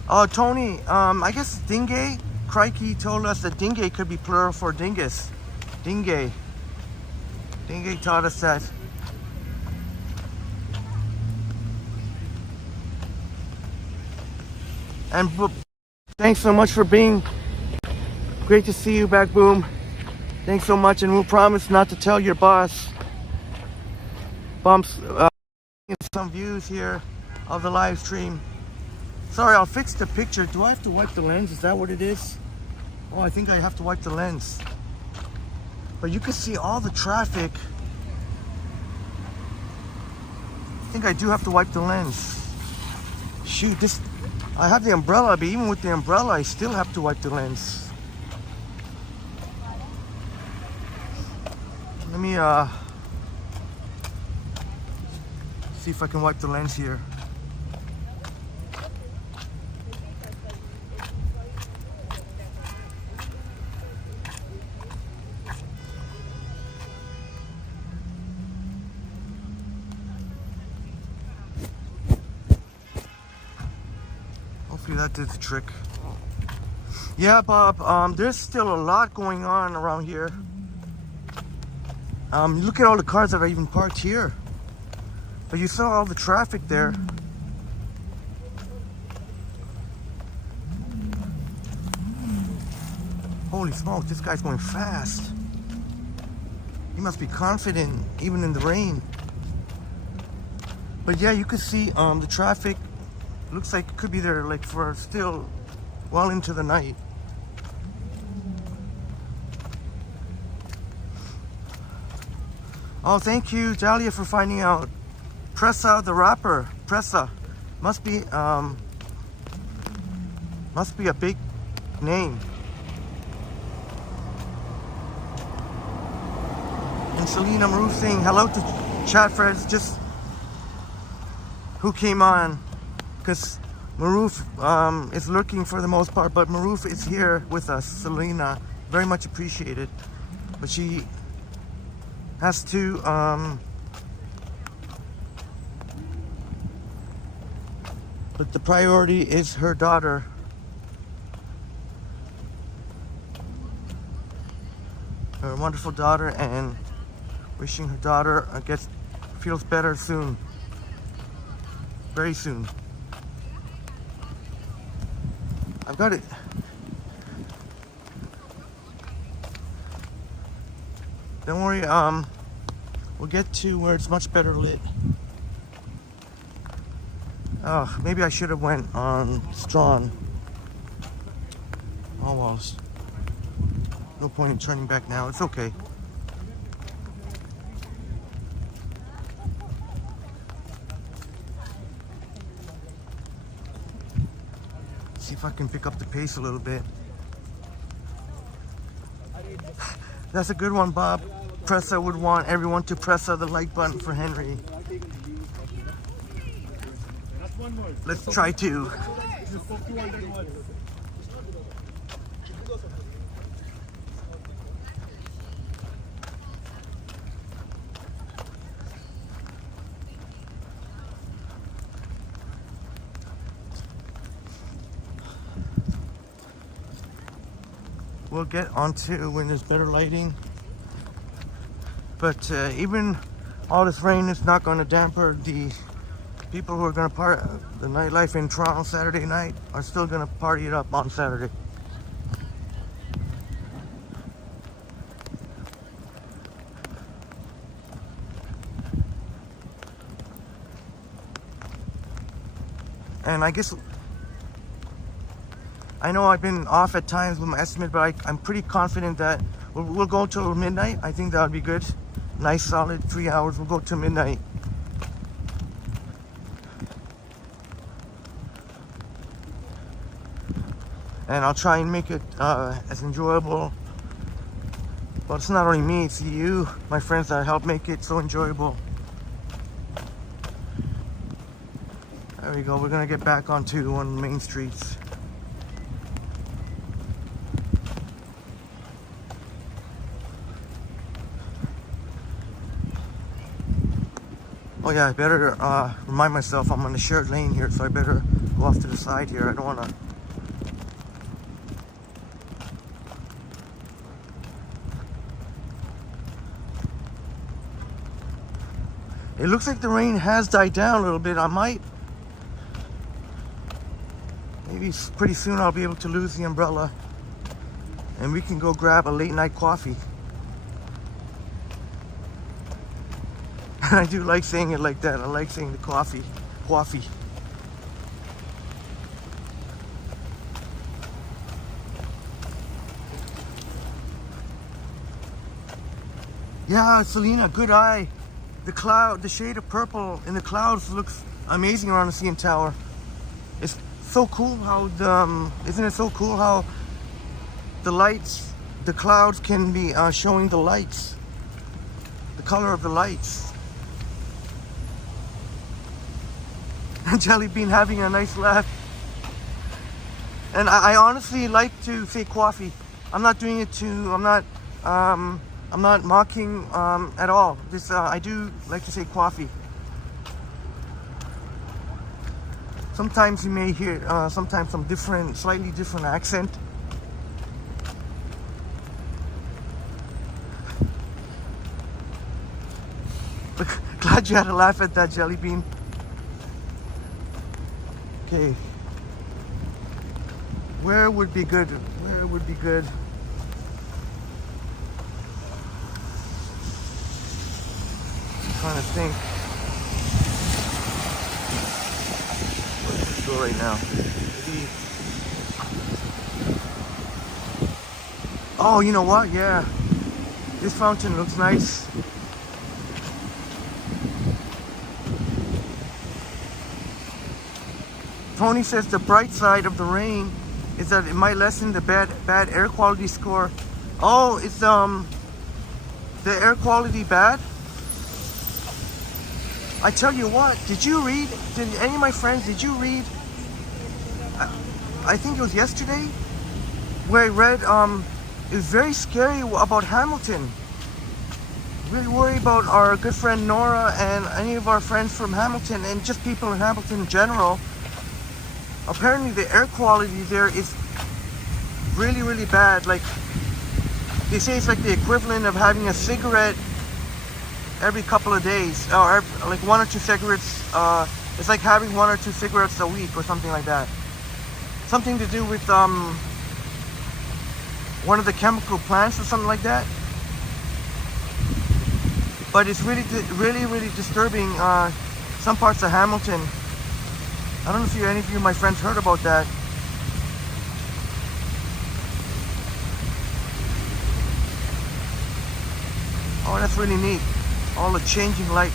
Oh, Tony, I guess dingue. Crikey told us that dingue could be plural for dingus. Dingue. Dingue taught us that. And thanks so much for being. Great to see you back, Boom. Thanks so much, and we'll promise not to tell your boss. Bumps some views here of the live stream. Sorry, I'll fix the picture. Do I have to wipe the lens? Is that what it is? Oh, I think I have to wipe the lens. But you can see all the traffic. I think I do have to wipe the lens. Shoot, I have the umbrella, but even with the umbrella, I still have to wipe the lens. Let me see if I can wipe the lens here. Hopefully that did the trick. Yeah, Bob, there's still a lot going on around here. Look at all the cars that are even parked here. But you saw all the traffic there. Holy smoke, this guy's going fast. He must be confident, even in the rain. But yeah, you could see the traffic. Looks like it could be there like for still well into the night. Oh, thank you, Jalia, for finding out. Pressa, the rapper. Pressa. Must be a big name. And Selena Maroof saying hello to chat friends, just who came on, because Maroof is lurking for the most part, but Maroof is here with us. Selena, very much appreciated, but she has to but the priority is her daughter. Her wonderful daughter, and wishing her daughter feels better soon. Very soon. I've got it. Don't worry, we'll get to where it's much better lit. Oh, maybe I should have went on Strawn. Almost. No point in turning back now, it's okay. See if I can pick up the pace a little bit. That's a good one, Bob. Pressa would want everyone to press the like button for Henry. Let's try to. We'll get onto when there's better lighting. But even all this rain is not going to damper the people who are going to party. The nightlife in Toronto Saturday night are still going to party it up on Saturday. And I guess, I know I've been off at times with my estimate, but I'm pretty confident that we'll go till midnight. I think that would be good. Nice solid 3 hours. We'll go till midnight. And I'll try and make it as enjoyable. Well, it's not only me, it's you, my friends, that help make it so enjoyable. There we go. We're gonna get back onto one of the main streets. Oh yeah, I better remind myself I'm on the shared lane here, so I better go off to the side here. I don't want to. It looks like the rain has died down a little bit. Maybe pretty soon I'll be able to lose the umbrella and we can go grab a late night coffee. I do like saying it like that. I like saying the coffee. Yeah, Selena, good eye. The shade of purple in the clouds looks amazing around the CN Tower. It's so cool how isn't it so cool how the lights, the clouds can be showing the lights, the color of the lights. Jelly Bean having a nice laugh. And I honestly like to say coffee. I'm not doing it I'm not mocking at all. I do like to say coffee. Sometimes you may hear sometimes some different, slightly different accent. But glad you had a laugh at that, Jelly Bean. Okay. Where would be good? Where would be good? I'm trying to think. Let's go right now. Maybe. Oh, you know what? Yeah. This fountain looks nice. Tony says the bright side of the rain is that it might lessen the bad air quality score. Oh, it's the air quality bad? I tell you what, did any of my friends, did you read, I think it was yesterday, where I read, it was very scary about Hamilton. Really worried about our good friend Nora and any of our friends from Hamilton and just people in Hamilton in general. Apparently the air quality there is really, really bad. Like, they say it's like the equivalent of having a cigarette every couple of days, or like 1 or 2 cigarettes. It's like having 1 or 2 cigarettes a week or something like that. Something to do with one of the chemical plants or something like that. But it's really, really disturbing some parts of Hamilton. I don't know if any of you, my friends, heard about that. Oh, that's really neat. All the changing light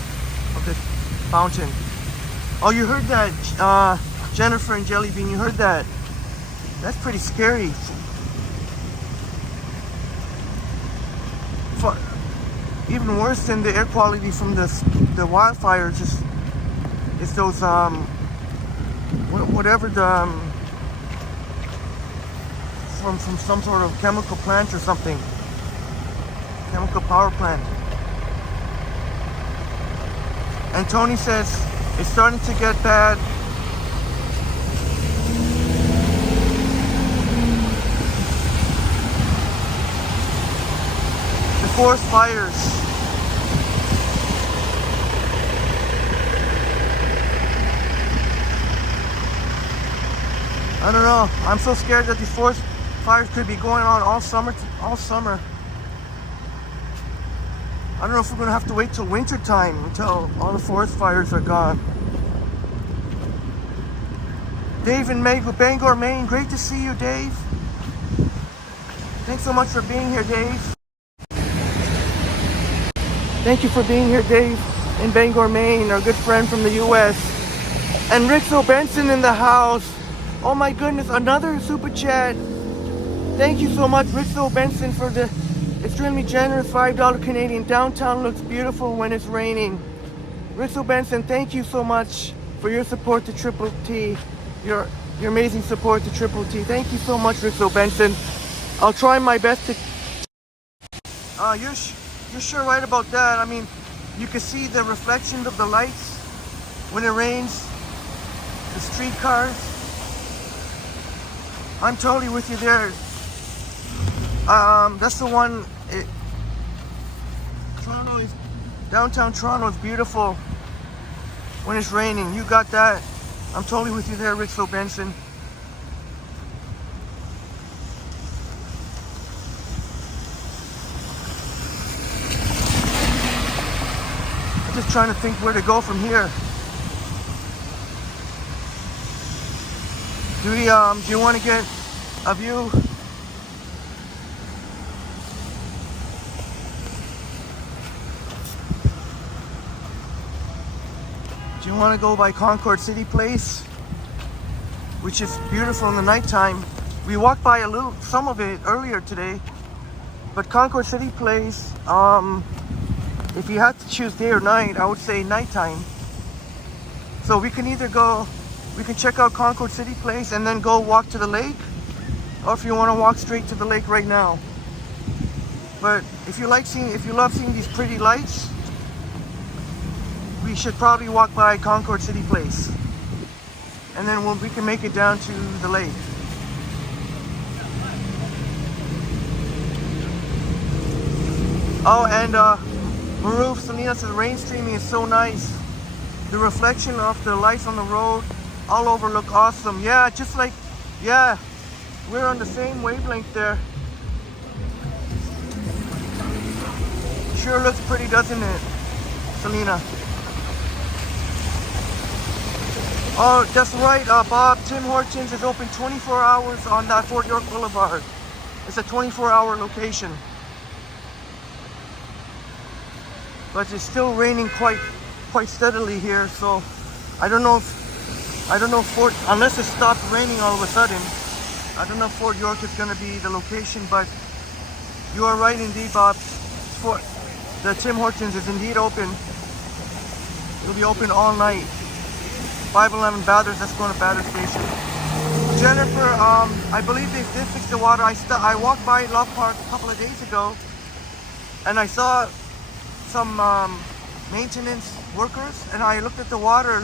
of this fountain. Oh, you heard that, Jennifer and Jelly Bean, you heard that? That's pretty scary. Even worse than the air quality from the wildfires is those whatever the from some sort of chemical plant or something, chemical power plant. And Tony says it's starting to get bad. The forest fires. I don't know. I'm so scared that these forest fires could be going on all summer. I don't know if we're gonna have to wait till winter time until all the forest fires are gone. Dave in Bangor, Maine. Great to see you, Dave. Thanks so much for being here, Dave. Thank you for being here, Dave, in Bangor, Maine, our good friend from the U.S. And Rick Benson in the house. Oh my goodness, another super chat. Thank you so much, Rick Benson, for the extremely generous $5 Canadian. Downtown looks beautiful when it's raining. Rick Benson, thank you so much for your support to Triple T. Your amazing support to Triple T. Thank you so much, Rick Benson. I'll try my best to... You're sure right about that. I mean, you can see the reflection of the lights when it rains. The streetcars. I'm totally with you there. That's the one. Downtown Toronto is beautiful when it's raining. You got that. I'm totally with you there, Rick Benson. I'm just trying to think where to go from here. Do you want to get a view? Do you want to go by Concord City Place, which is beautiful in the nighttime? We walked by some of it earlier today, but Concord City Place, if you had to choose day or night, I would say nighttime. So we can either go, we can check out Concord City Place and then go walk to the lake, or if you want to walk straight to the lake right now. But if you love seeing these pretty lights, we should probably walk by Concord City Place. and then we can make it down to the lake. Oh, and Maruf Selena says rain streaming is so nice. The reflection of the lights on the road all over look awesome. Yeah, just like, yeah, we're on the same wavelength there. Sure looks pretty, doesn't it, Selena? Oh, that's right, Bob. Tim Hortons is open 24 hours on that Fort York Boulevard. It's a 24-hour location. But it's still raining quite steadily here, so I don't know if unless it stops raining all of a sudden, I don't know if Fort York is going to be the location, but you are right indeed, Bob. The Tim Hortons is indeed open. It'll be open all night. 511 Bathurst, that's going to Bathurst Station. Jennifer, I believe they did fix the water. I walked by Love Park a couple of days ago, and I saw some maintenance workers, and I looked at the water.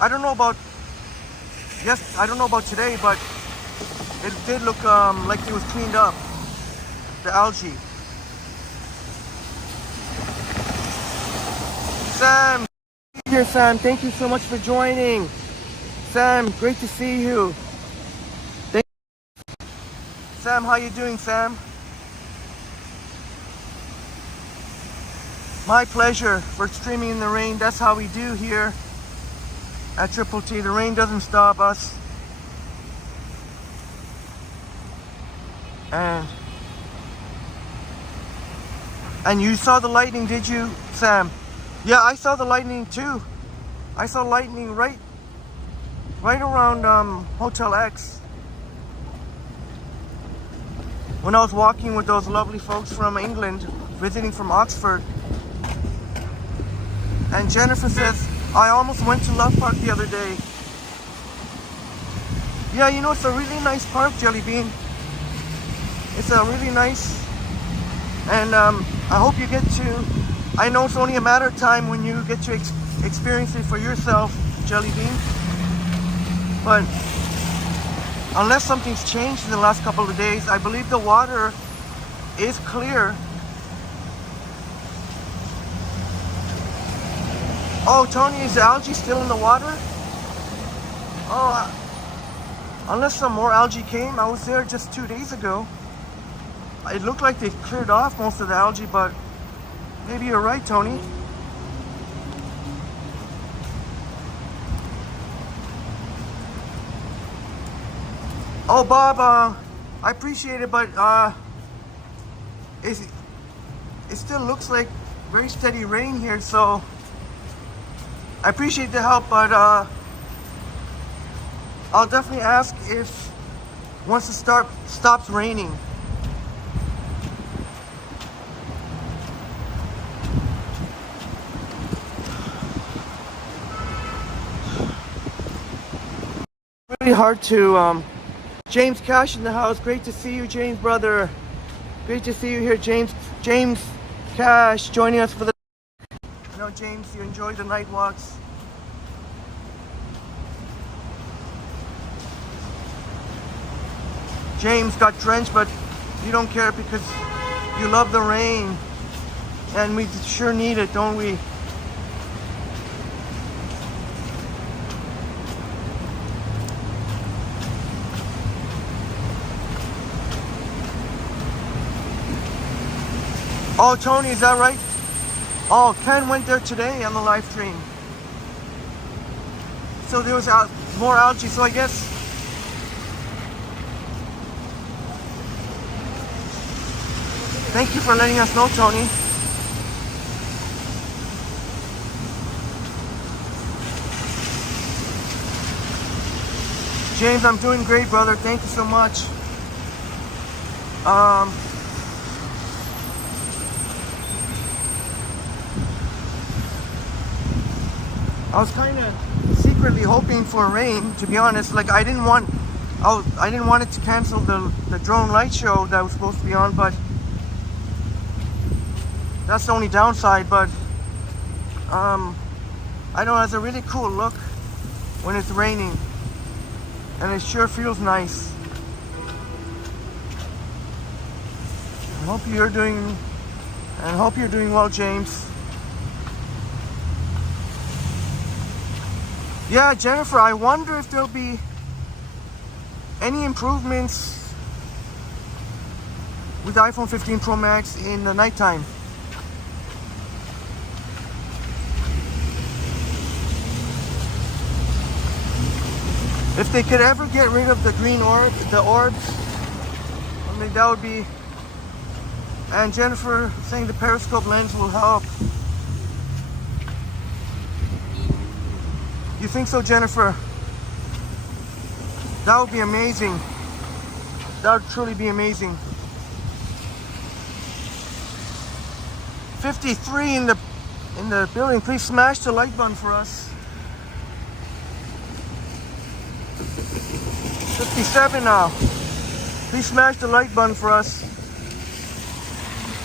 I don't know about today, but it did look like it was cleaned up, the algae. Sam, here, Sam. Thank you so much for joining. Sam, great to see you. Sam, how you doing, Sam? My pleasure for streaming in the rain. That's how we do here at Triple T. The rain doesn't stop us. And you saw the lightning, did you, Sam? Yeah, I saw the lightning too. I saw lightning right around Hotel X when I was walking with those lovely folks from England, visiting from Oxford. And Jennifer says, I almost went to Love Park the other day. Yeah, you know, it's a really nice park, Jelly Bean. It's a really nice, and I hope you get to, I know it's only a matter of time when you get to experience it for yourself, Jelly Bean. But unless something's changed in the last couple of days, I believe the water is clear. Oh, Tony, is the algae still in the water? Oh, unless some more algae came. I was there just 2 days ago. It looked like they cleared off most of the algae, but maybe you're right, Tony. Oh, Bob, I appreciate it, but it still looks like very steady rain here, so I appreciate the help, but I'll definitely ask if once it stops raining. Really hard to James Cash in the house. Great to see you, James, brother. Great to see you here, James Cash, joining us for the, you know, James, you enjoy the night walks. James got drenched, but you don't care because you love the rain, and we sure need it, don't we? Oh, Tony, is that right? Oh, Ken went there today on the live stream. So there was more algae, so I guess thank you for letting us know, Tony. James, I'm doing great, brother. Thank you so much. I was kind of secretly hoping for rain, to be honest. Like I didn't want it to cancel the drone light show that was supposed to be on, but that's the only downside. But I know it has a really cool look when it's raining. and it sure feels nice. I hope you're doing well, James. Yeah, Jennifer, I wonder if there'll be any improvements with the iPhone 15 Pro Max in the nighttime. If they could ever get rid of the green orbs, I mean, that would be. And Jennifer saying the periscope lens will help. You think so, Jennifer? That would be amazing. That would truly be amazing. 53 in the building. Please smash the like button for us. 57 now. Please smash the like button for us.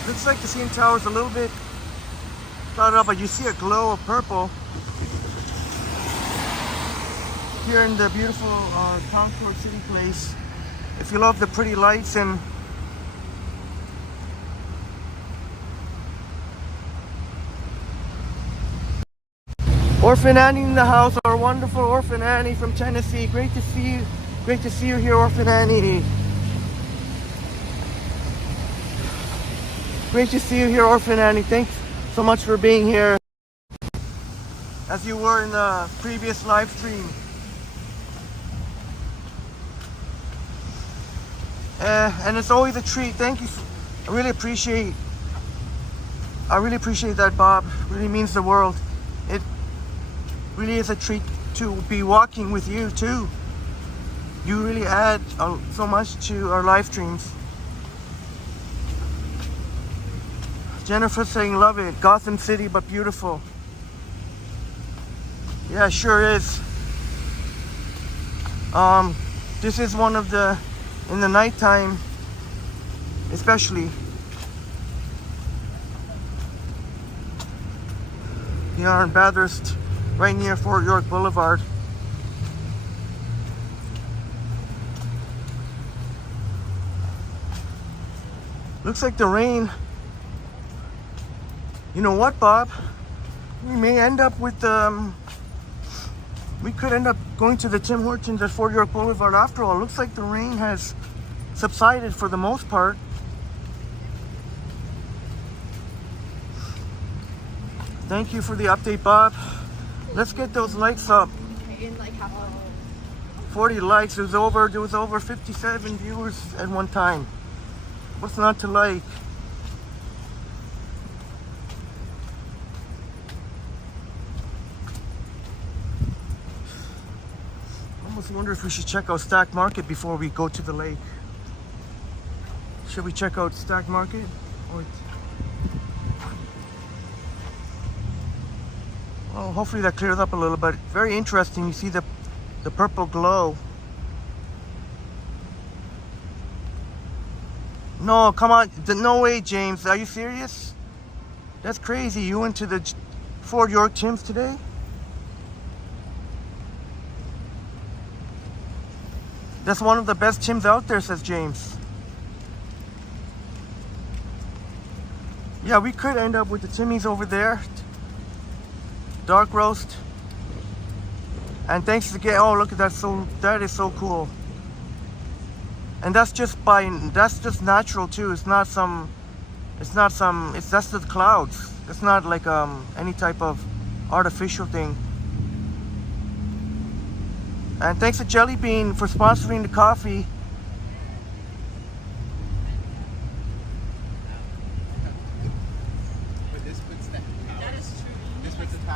Looks like the CN Tower is a little bit clouded up, but you see a glow of purple here in the beautiful Concord City Place. If you love the pretty lights and Orphan Annie in the house, our wonderful Orphan Annie from Tennessee. Great to see you. Great to see you here, Orphan Annie. Great to see you here, Orphan Annie. Thanks so much for being here, as you were in the previous live stream. And it's always a treat. Thank you. I really appreciate that, Bob. It really means the world. It really is a treat to be walking with you too. You really add so much to our live streams. Jennifer saying love it. Gotham City, but beautiful. Yeah, sure is. This is one of the, in the nighttime especially, here in Bathurst, right near Fort York Boulevard. Looks like the rain. You know what, Bob? We may end up with we could end up going to the Tim Hortons at Fort York Boulevard after all. Looks like the rain has subsided for the most part. Thank you for the update, Bob. Let's get those likes up. 40 likes. There was over 57 viewers at one time. What's not to like? I almost wonder if we should check out Stack Market before we go to the lake. Should we check out Stack Market? Well, hopefully that clears up a little bit. Very interesting. You see the purple glow. No, come on. No way, James. Are you serious? That's crazy. You went to the Fort York Tims today? That's one of the best Tims out there, says James. Yeah, we could end up with the Timmy's over there. Dark roast. And thanks again. Oh, look at that. That is so cool. And that's just natural too. It's just the clouds. It's not like any type of artificial thing. And thanks to Jelly Bean for sponsoring the coffee.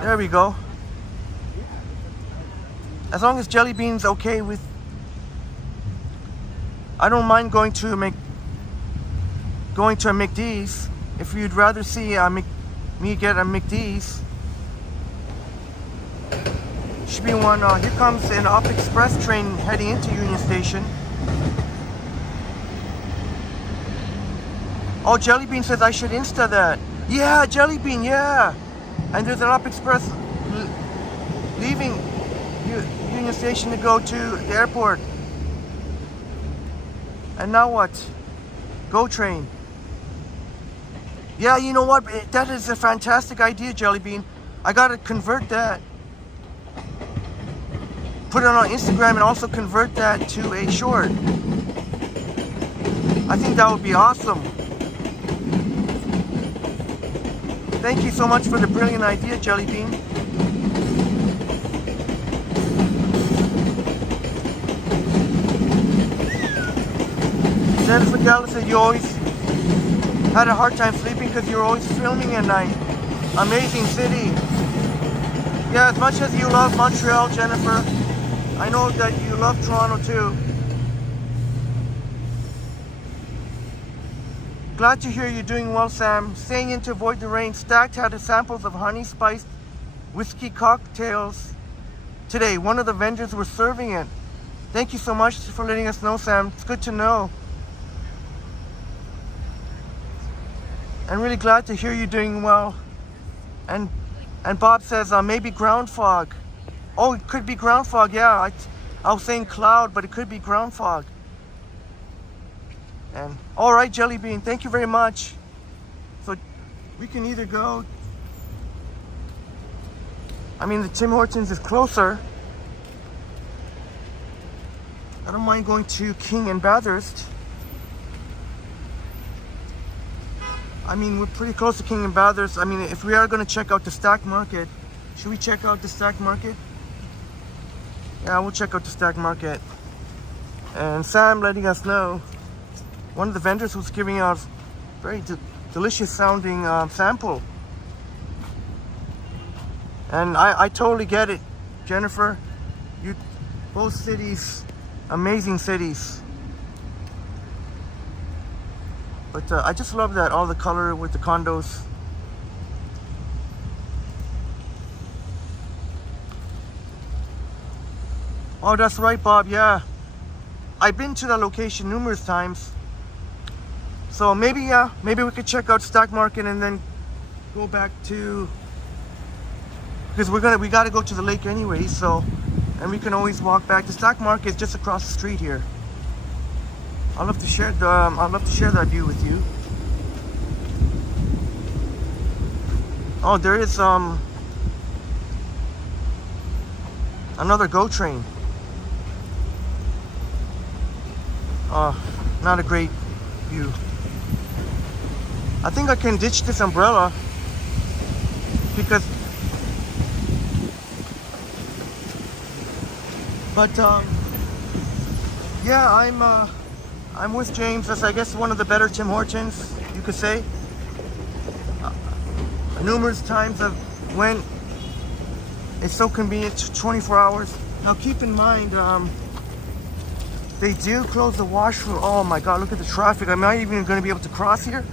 There we go. As long as Jelly Bean's okay with, I don't mind going to a McD's. If you'd rather see me get a McD's, should be one. Here comes an Up Express train heading into Union Station. Oh, Jelly Bean says I should Insta that. Yeah, Jelly Bean, yeah. And there's an Up Express leaving Union Station to go to the airport. And now what? Go train. Yeah, you know what? That is a fantastic idea, Jelly Bean. I gotta convert that. Put it on Instagram and also convert that to a short. I think that would be awesome. Thank you so much for the brilliant idea, Jelly Bean. Jennifer Gallo said you always had a hard time sleeping because you're always filming at night. Amazing city. Yeah, as much as you love Montreal, Jennifer, I know that you love Toronto too. Glad to hear you're doing well, Sam. Staying in to avoid the rain. Stacked had samples of honey spiced whiskey cocktails today. One of the vendors were serving it. Thank you so much for letting us know, Sam. It's good to know. And really glad to hear you're doing well. And Bob says maybe ground fog. Oh, it could be ground fog. Yeah, I was saying cloud, but it could be ground fog. And all right, Jelly Bean, thank you very much. So we can either go. I mean, the Tim Hortons is closer. I don't mind going to King and Bathurst. I mean, we're pretty close to King and Bathurst. I mean, if we are going to check out the Stack Market, should we check out the Stack Market? Yeah, we'll check out the Stack Market. And Sam letting us know, one of the vendors was giving us very delicious sounding sample. And I totally get it, Jennifer. Both cities, amazing cities. But I just love that, all the color with the condos. Oh, that's right, Bob, yeah. I've been to that location numerous times. So maybe we could check out Stack Market and then go back to, because we gotta go to the lake anyway, so, and we can always walk back. The Stack Market is just across the street here. I'd love to share that view with you. Oh, there is another GO train. Not a great view. I think I can ditch this umbrella because, but yeah, I'm with James. That's, I guess, one of the better Tim Hortons, you could say. Numerous times I've went. It's so convenient, 24 hours. Now keep in mind, they do close the washroom. Oh my God, look at the traffic. I'm not even going to be able to cross here.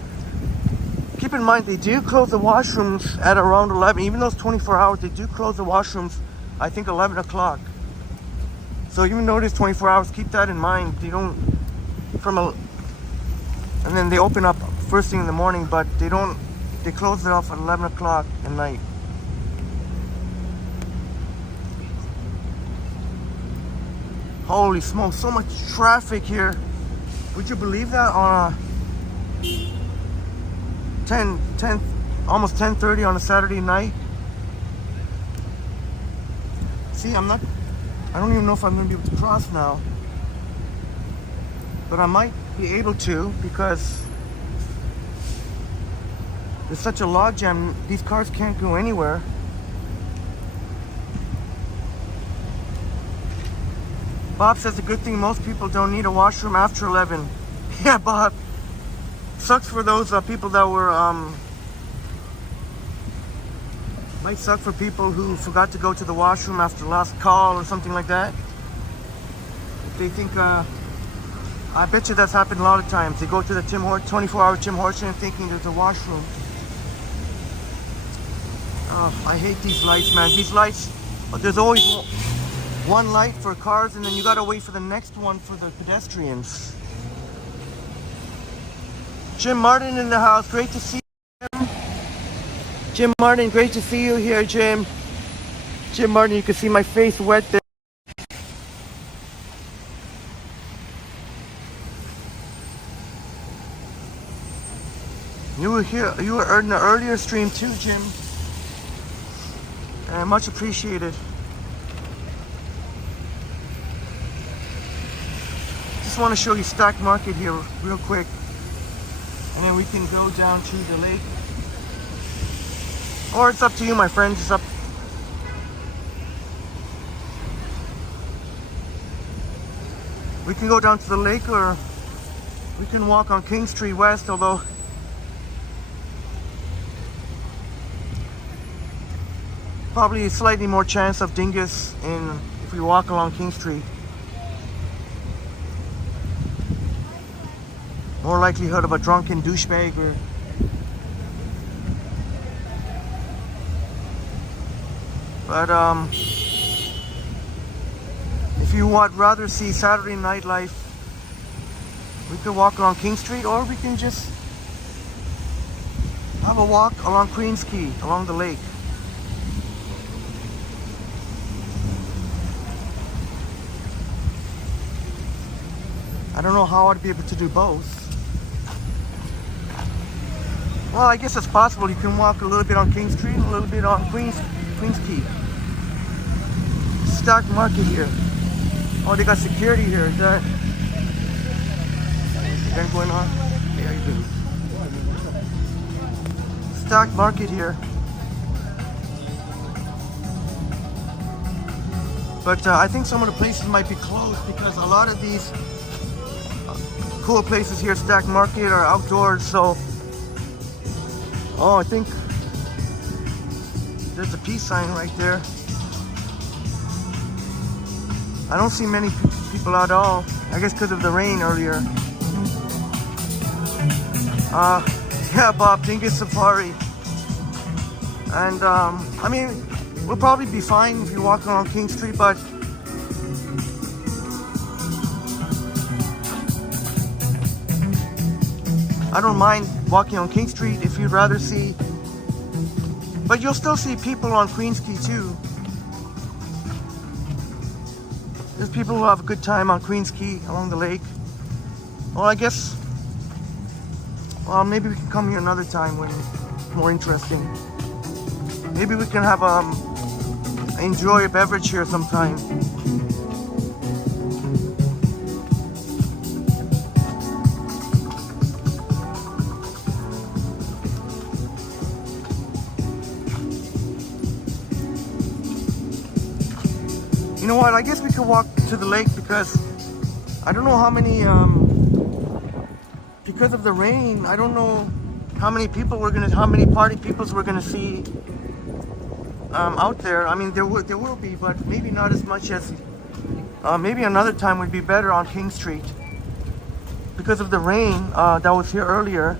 Keep in mind, they do close the washrooms at around 11. Even though it's 24 hours, they do close the washrooms, I think 11 o'clock. So even though it is 24 hours, keep that in mind. They don't, and then they open up first thing in the morning, but they close it off at 11 o'clock at night. Holy smokes, so much traffic here. Would you believe that on almost 10:30 on a Saturday night? See, I don't even know if I'm gonna be able to cross now. But I might be able to because there's such a log jam. These cars can't go anywhere. Bob says a good thing most people don't need a washroom after 11. Yeah, Bob. Sucks for those people that were, might suck for people who forgot to go to the washroom after last call or something like that. They think, I bet you that's happened a lot of times. They go to the 24-hour Tim Hortons thinking there's a washroom. Oh, I hate these lights, man. These lights, there's always one light for cars and then you gotta wait for the next one for the pedestrians. Jim Martin in the house, great to see you. Jim Martin, great to see you here, Jim. Jim Martin, you can see my face wet there. were here. You were in the earlier stream too, Jim. And much appreciated. Just want to show you Stack Market here real quick, and then we can go down to the lake. Or it's up to you, my friends. It's up. We can go down to the lake, or we can walk on King Street West, although probably slightly more chance of dingus if we walk along King Street. More likelihood of a drunken douchebag or but if you would rather see Saturday nightlife, we could walk along King Street, or we can just have a walk along Queens Quay, along the lake. I don't know how I'd be able to do both. Well, I guess it's possible. You can walk a little bit on King Street and a little bit on Queens Quay. Stock market here. Oh, they got security here. Is that going on? Yeah, you do. Stock market here. But I think some of the places might be closed because a lot of these cool places here, Stack Market, are outdoors. So, oh, I think there's a peace sign right there. I don't see many people at all. I guess because of the rain earlier. Yeah, Bob, Dingus Safari. And I mean, we'll probably be fine if you walk along King Street, but I don't mind walking on King Street if you'd rather see, but you'll still see people on Queens Quay too. There's people who have a good time on Queens Quay along the lake. Well, I guess, well, maybe we can come here another time when it's more interesting. Maybe we can have enjoy a beverage here sometime. You know what? I guess we could walk to the lake because I don't know how many. Because of the rain, I don't know how many party peoples we're gonna see out there. I mean, there will be, but maybe not as much as. Maybe another time would be better on King Street because of the rain that was here earlier.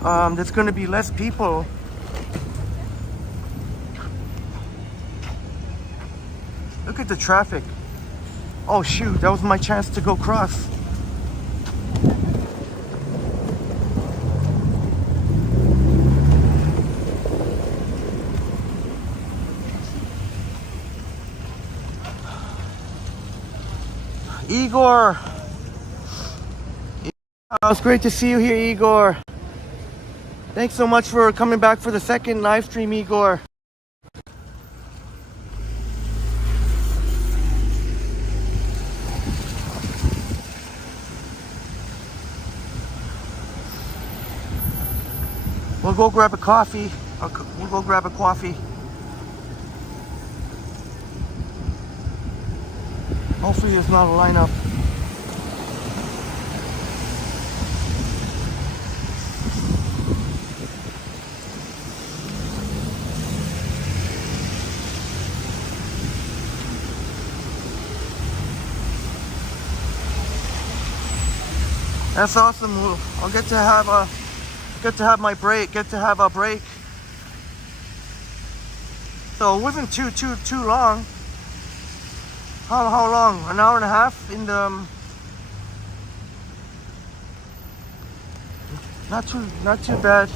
There's gonna be less people. Look at the traffic. Oh shoot, that was my chance to go cross. Igor! It's great to see you here, Igor. Thanks so much for coming back for the second live stream, Igor. We'll go grab a coffee. We'll go grab a coffee. Hopefully there's not a lineup. That's awesome. I'll get to have my break. Get to have a break. So it wasn't too long. How long? An hour and a half in the. Not too bad.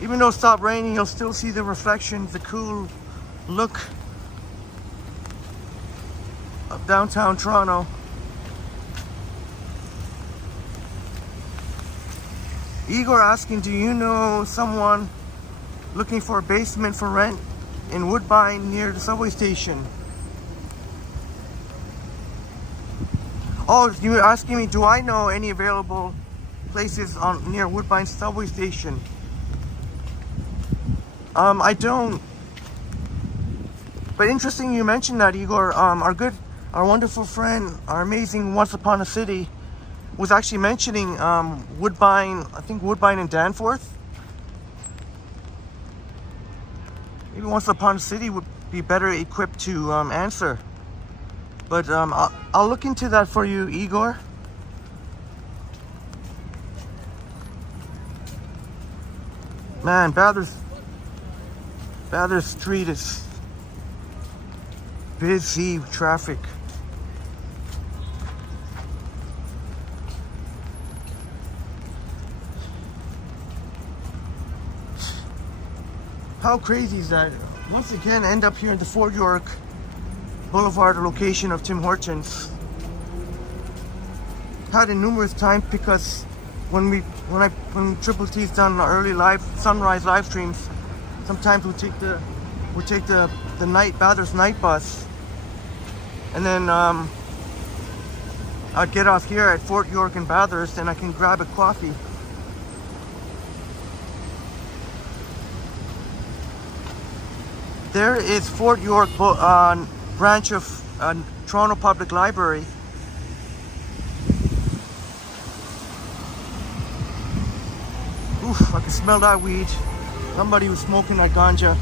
Even though it stopped raining, you'll still see the reflections, the cool look of downtown Toronto. Igor asking, do you know someone looking for a basement for rent in Woodbine near the subway station? Oh, you were asking me, do I know any available places on near Woodbine subway station? I don't. But interesting you mentioned that, Igor. Our wonderful friend, our amazing Once Upon a City, was actually mentioning Woodbine, I think Woodbine and Danforth. Maybe Once Upon a City would be better equipped to answer. But I'll look into that for you, Igor. Man, Bathurst Street is busy with traffic. How crazy is that? Once again, end up here in the Fort York Boulevard location of Tim Hortons. Had it numerous times because when Triple T's done early live sunrise live streams, sometimes we take the Bathurst night bus, and then I'd get off here at Fort York and Bathurst, and I can grab a coffee. There is Fort York branch of Toronto Public Library. Oof, I can smell that weed. Somebody was smoking that ganja.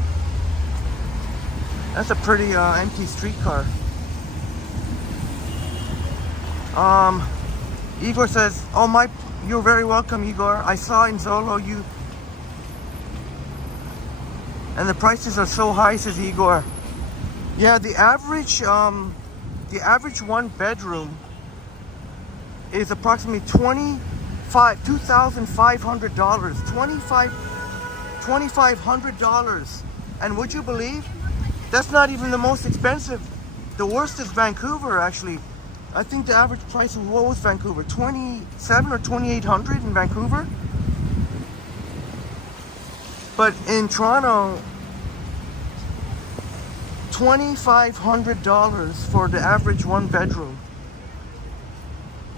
That's a pretty empty streetcar. Igor says, "Oh you're very welcome, Igor. I saw in Zolo you, and the prices are so high," says Igor. Yeah, the average one bedroom is approximately $2,500. $2,500. And would you believe that's not even the most expensive? The worst is Vancouver, actually. I think the average price of what was Vancouver? $2,700 or $2,800 in Vancouver. But in Toronto, $2,500 for the average one bedroom.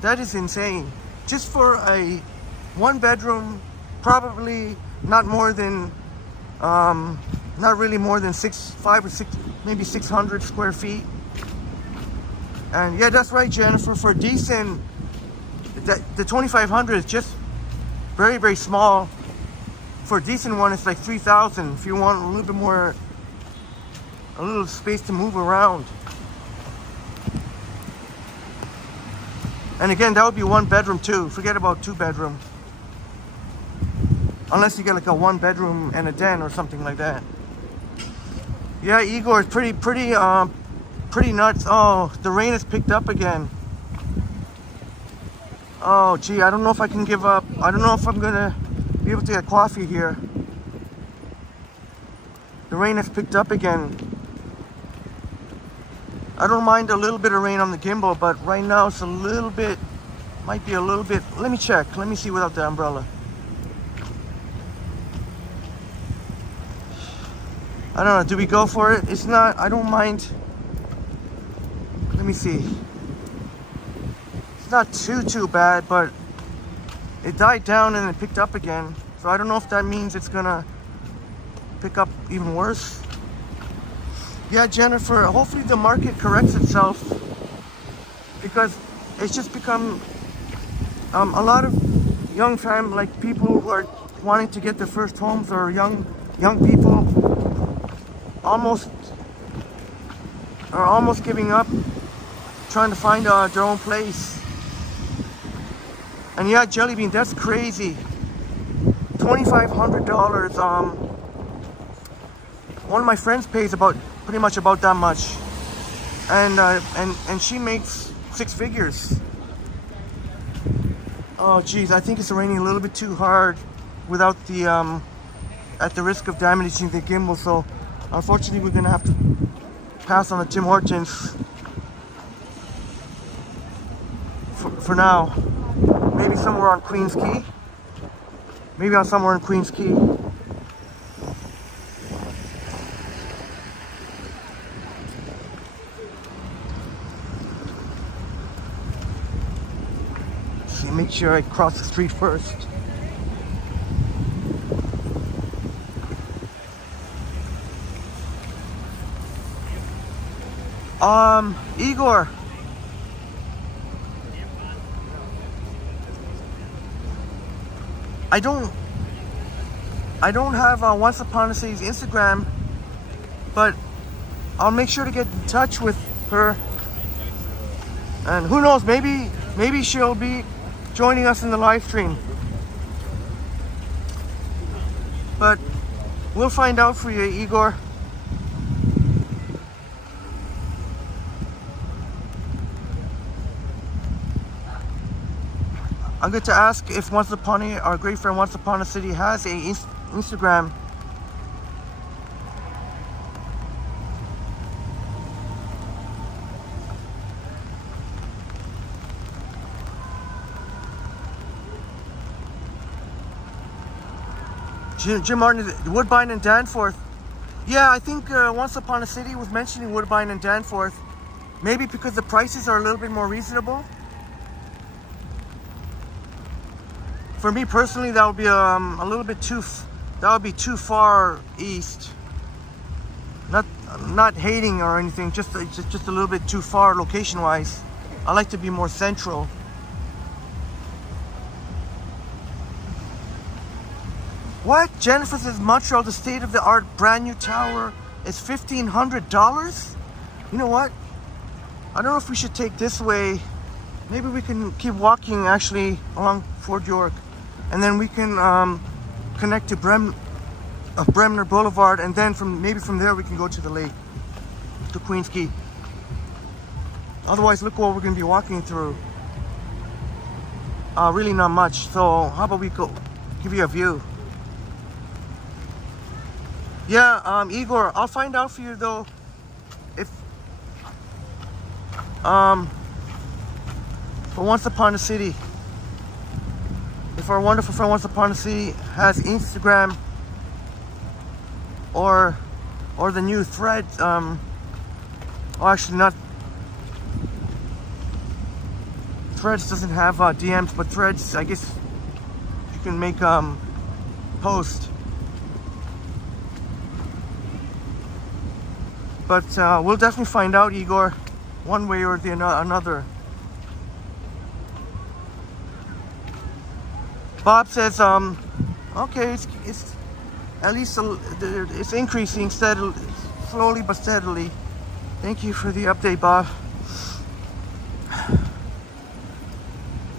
That is insane. Just for a one bedroom, probably not really more than 5 or 6, maybe 600 square feet. And yeah, that's right, Jennifer. For decent, the 2,500 is just very, very small. For a decent one, it's like 3,000 if you want a little bit more, a little space to move around. And again, that would be one bedroom too. Forget about two bedroom. Unless you get like a one bedroom and a den or something like that. Yeah, Igor, it's pretty nuts. Oh, the rain has picked up again. Oh, gee, I don't know if I can give up. I don't know if I'm gonna be able to get coffee here. The rain has picked up again. I don't mind a little bit of rain on the gimbal, but right now it's a little bit, might be a little bit. Let me check. Let me see without the umbrella. I don't know. Do we go for it? It's not. I don't mind. Let me see. It's not too bad, but it died down and it picked up again. So I don't know if that means it's gonna pick up even worse. Yeah, Jennifer, hopefully the market corrects itself, because it's just become a lot of young people who are wanting to get their first homes, or young people are almost giving up, trying to find their own place. And yeah, Jellybean, that's crazy. $2,500. One of my friends pays pretty much about that much, and she makes 6 figures. Oh geez, I think it's raining a little bit too hard without the at the risk of damaging the gimbal. So unfortunately, we're gonna have to pass on the Tim Hortons for now. Maybe somewhere on Queens Quay. Maybe on somewhere in Queens Quay. See, make sure I cross the street first. Igor. I don't have Once Upon a City's Instagram, but I'll make sure to get in touch with her. And who knows, maybe she'll be joining us in the live stream. But we'll find out for you, Igor. I'm going to ask if our great friend Once Upon a City has a Instagram. Jim Martin, Woodbine and Danforth. Yeah, I think Once Upon a City was mentioning Woodbine and Danforth. Maybe because the prices are a little bit more reasonable. For me personally, that would be a little bit too. That would be too far east. Not hating or anything, just a little bit too far location-wise. I like to be more central. What? Jennifer says Montreal, the state-of-the-art brand new tower is $1,500. You know what? I don't know if we should take this way. Maybe we can keep walking actually along Fort York. And then we can connect to Bremner Boulevard, and then from there we can go to the lake, to Queens Quay. Otherwise, look what we're going to be walking through. Really not much. So how about we go give you a view? Yeah, Igor, I'll find out for you though if for Once Upon a City. If our wonderful friend Once Upon a City has Instagram or the new thread, well, actually not. Threads doesn't have DMs, but Threads, I guess you can make post. But we'll definitely find out, Igor, one way or another. Bob says, okay, it's at least it's increasing steadily, slowly but steadily. Thank you for the update, Bob.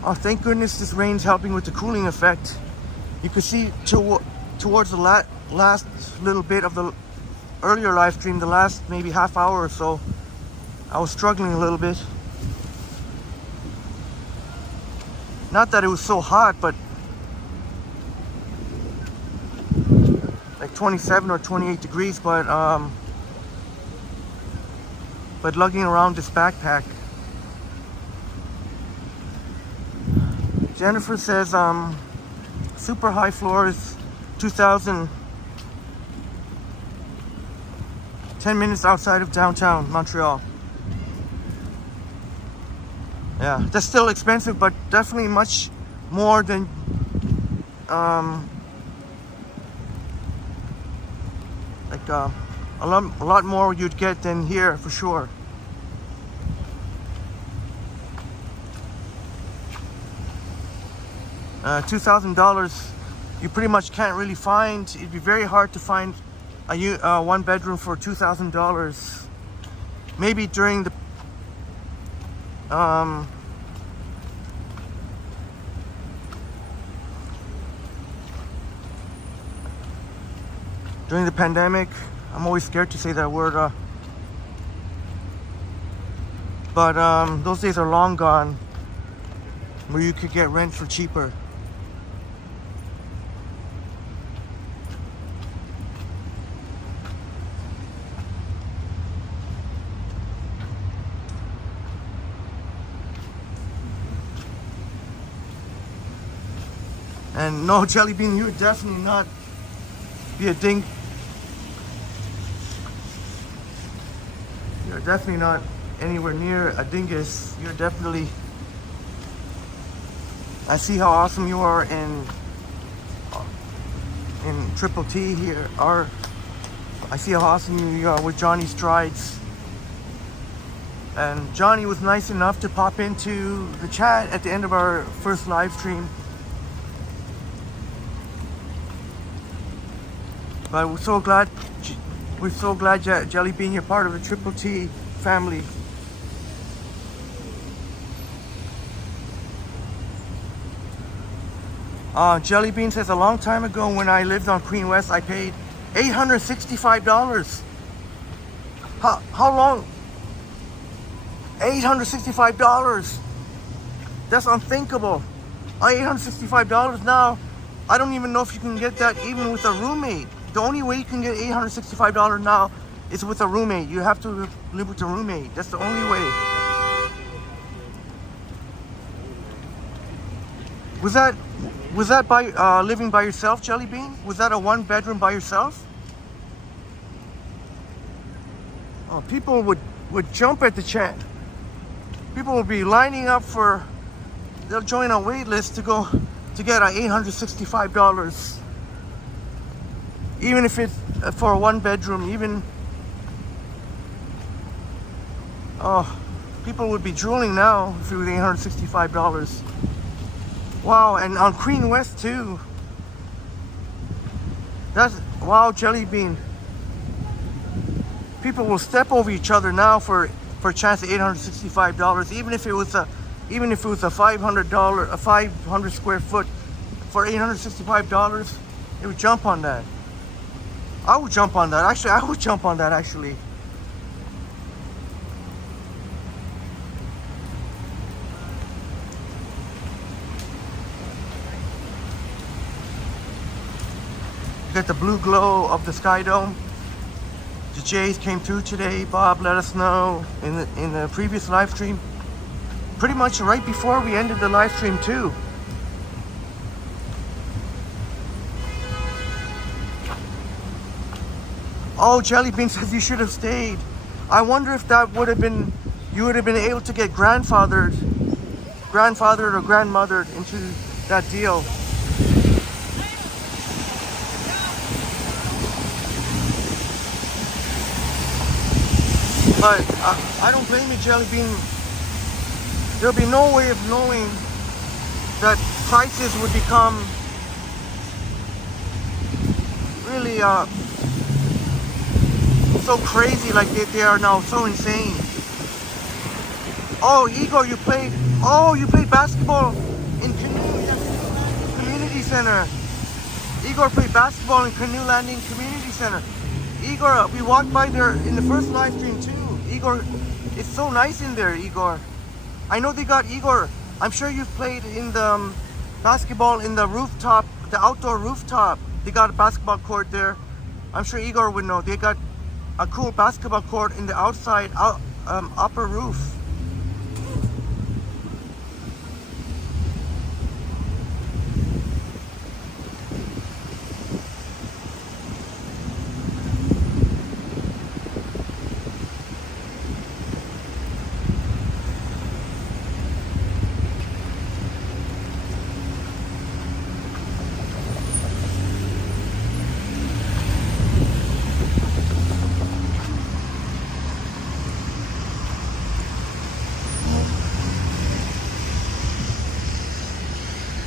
Oh, thank goodness this rain's helping with the cooling effect. You can see towards the last little bit of the earlier live stream, the last maybe half hour or so, I was struggling a little bit. Not that it was so hot, but like 27 or 28 degrees, but lugging around this backpack. Jennifer says super high floors, 2,000, 10 minutes outside of downtown Montreal. Yeah, that's still expensive, but definitely much more than a lot more you'd get than here for sure. $2,000 you pretty much can't really find. It'd be very hard to find a one bedroom for $2,000. Maybe during the pandemic. I'm always scared to say that word, but those days are long gone where you could get rent for cheaper. And no, Jelly Bean, you would definitely not be a ding. You're definitely not anywhere near a dingus. You're definitely, I see how awesome you are in Triple T here. I see how awesome you are with Johnny Strides. And Johnny was nice enough to pop into the chat at the end of our first live stream. But we're so glad Jelly Bean, you're part of the Triple T family. Jelly Bean says, a long time ago when I lived on Queen West, I paid $865. How long? $865. That's unthinkable. $865 now. I don't even know if you can get that even with a roommate. The only way you can get $865 now is with a roommate. You have to live with a roommate. That's the only way. Was that by living by yourself, Jelly Bean? Was that a one bedroom by yourself? Oh, people would jump at the chat. People will be lining up they'll join a wait list to get $865. Even if it's for a one bedroom, people would be drooling now if it was $865. Wow, and on Queen West too. Wow, Jelly Bean. People will step over each other now for a chance at $865, even if it was a $500 square foot for $865, they would jump on that. I would jump on that. Actually, I would jump on that actually. Get the blue glow of the Sky Dome. The Jays came through today. Bob let us know in the previous live stream. Pretty much right before we ended the live stream too. Oh, Jelly Bean says you should have stayed. I wonder if that would have been, you would have been able to get grandfathered or grandmothered into that deal. But I don't blame you, Jelly Bean. There'll be no way of knowing that prices would become really so crazy like they are now, so insane. Oh, Igor, you played basketball in Community Center. Igor played basketball in Canoe Landing Community Center. Igor, we walked by there in the first live stream too. Igor, it's so nice in there, Igor. I know they got Igor. I'm sure you've played in the basketball in the rooftop, the outdoor rooftop. They got a basketball court there. I'm sure Igor would know. They got a cool basketball court in the outside upper roof.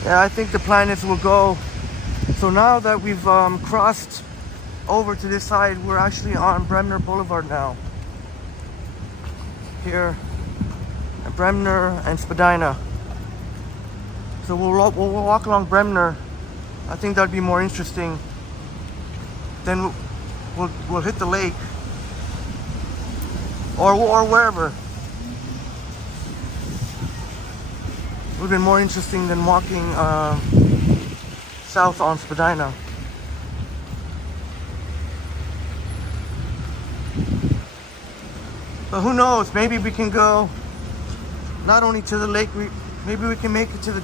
Yeah, I think the planets will go. So now that we've crossed over to this side, we're actually on Bremner Boulevard now. Here, at Bremner and Spadina. So we'll walk along Bremner. I think that'd be more interesting. Then we'll hit the lake or wherever. Would have been more interesting than walking south on Spadina. But who knows? Maybe we can go not only to the lake. Maybe we can make it to the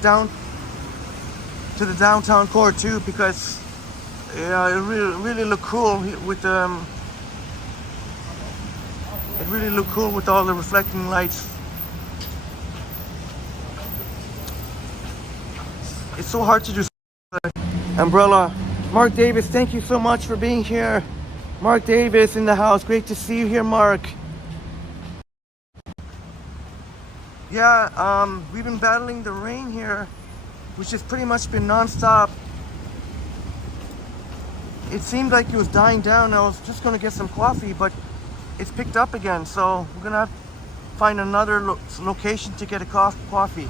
to the downtown core too, because yeah, it really looked cool with it really looked cool with all the reflecting lights. It's so hard to do. Umbrella. Mark Davis, thank you so much for being here. Mark Davis in the house. Great to see you here, Mark. Yeah, we've been battling the rain here, which has pretty much been non-stop. It seemed like it was dying down. I was just gonna get some coffee, but it's picked up again. So we're gonna have to find another location to get a coffee.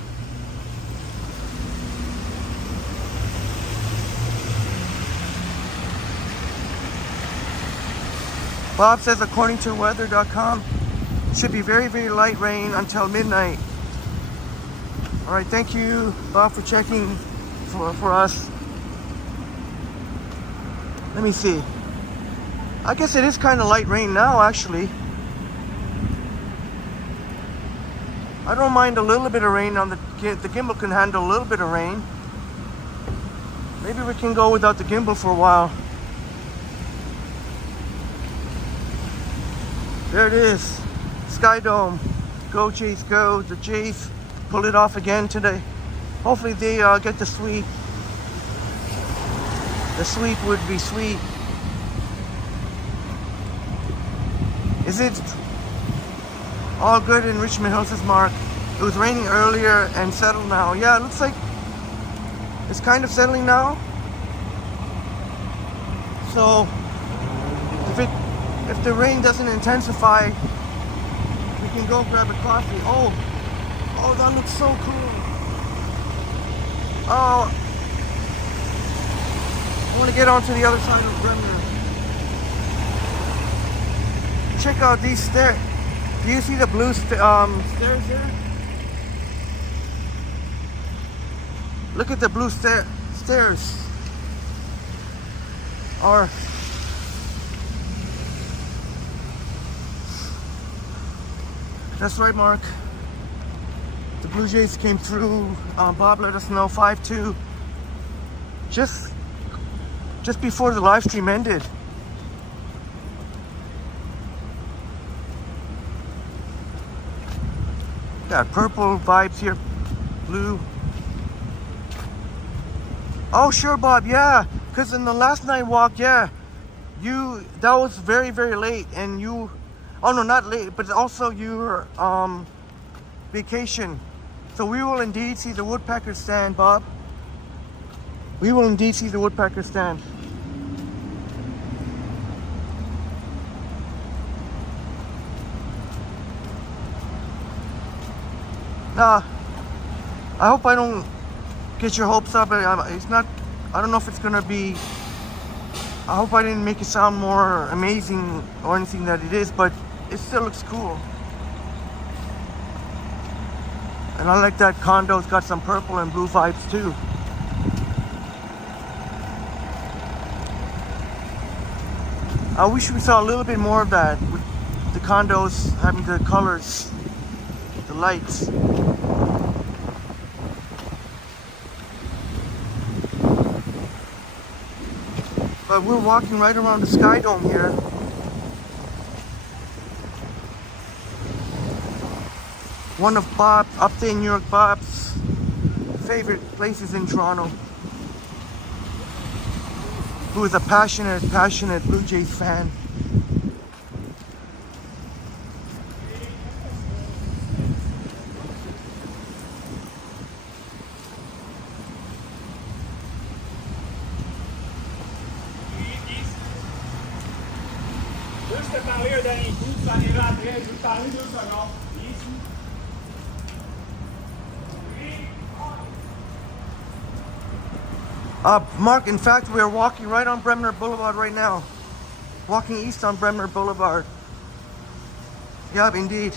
Bob says, according to weather.com, it should be very, very light rain until midnight. All right, thank you, Bob, for checking for us. Let me see. I guess it is kind of light rain now, actually. I don't mind a little bit of rain on the gimbal can handle a little bit of rain. Maybe we can go without the gimbal for a while. There it is, Sky Dome. Go Jays, go. The Jays pulled it off again today. Hopefully they get the sweep. The sweep would be sweet. Is it all good in Richmond Hills, says Mark? It was raining earlier and settled now. Yeah, it looks like it's kind of settling now. So if the rain doesn't intensify, we can go grab a coffee. Oh, that looks so cool. Oh, I want to get onto the other side of Bremer. Check out these stairs. Do you see the blue stairs here? Look at the blue stairs. Or that's right, Mark. The Blue Jays came through. Bob let us know 5-2. Just before the live stream ended. Got purple vibes here, blue. Oh sure, Bob, yeah. Because in the last night walk, yeah, that was very, very late, and you, oh no, not late, but also your vacation. So we will indeed see the woodpecker stand, Bob. We will indeed see the woodpecker stand. I hope I don't get your hopes up. It's not, I don't know if it's gonna be, I hope I didn't make it sound more amazing or anything that it is, but it still looks cool. And I like that condo's got some purple and blue vibes too. I wish we saw a little bit more of that, with the condos having the colors, the lights. But we're walking right around the Sky Dome here. One of upstate New York Bob's favorite places in Toronto. Who is a passionate Blue Jays fan. Mark, in fact, we are walking right on Bremner Boulevard right now. Walking east on Bremner Boulevard. Yep, indeed.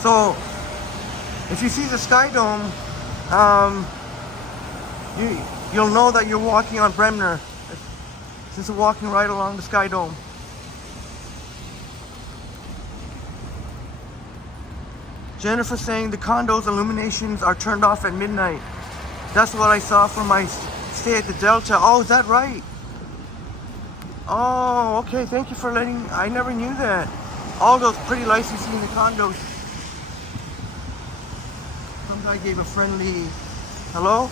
So, if you see the Sky Dome, you'll know that you're walking on Bremner, since we're walking right along the Sky Dome. Jennifer saying the condos illuminations are turned off at midnight. That's what I saw from my stay at the Delta. Oh, is that right? Oh, okay. Thank you for letting. I never knew that. All those pretty lights you see in the condos. Some guy gave a friendly hello.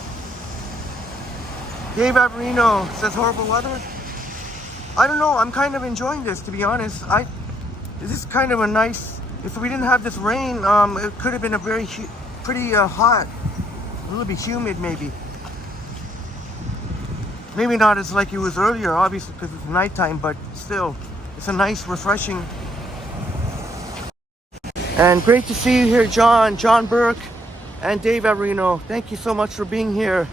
Dave Averino says horrible weather. I don't know. I'm kind of enjoying this, to be honest. This is kind of a nice. If we didn't have this rain, it could have been a pretty hot. A little bit humid, maybe. Maybe not as like it was earlier, obviously, because it's nighttime, but still, it's a nice, refreshing. And great to see you here, John Burke, and Dave Averino. Thank you so much for being here.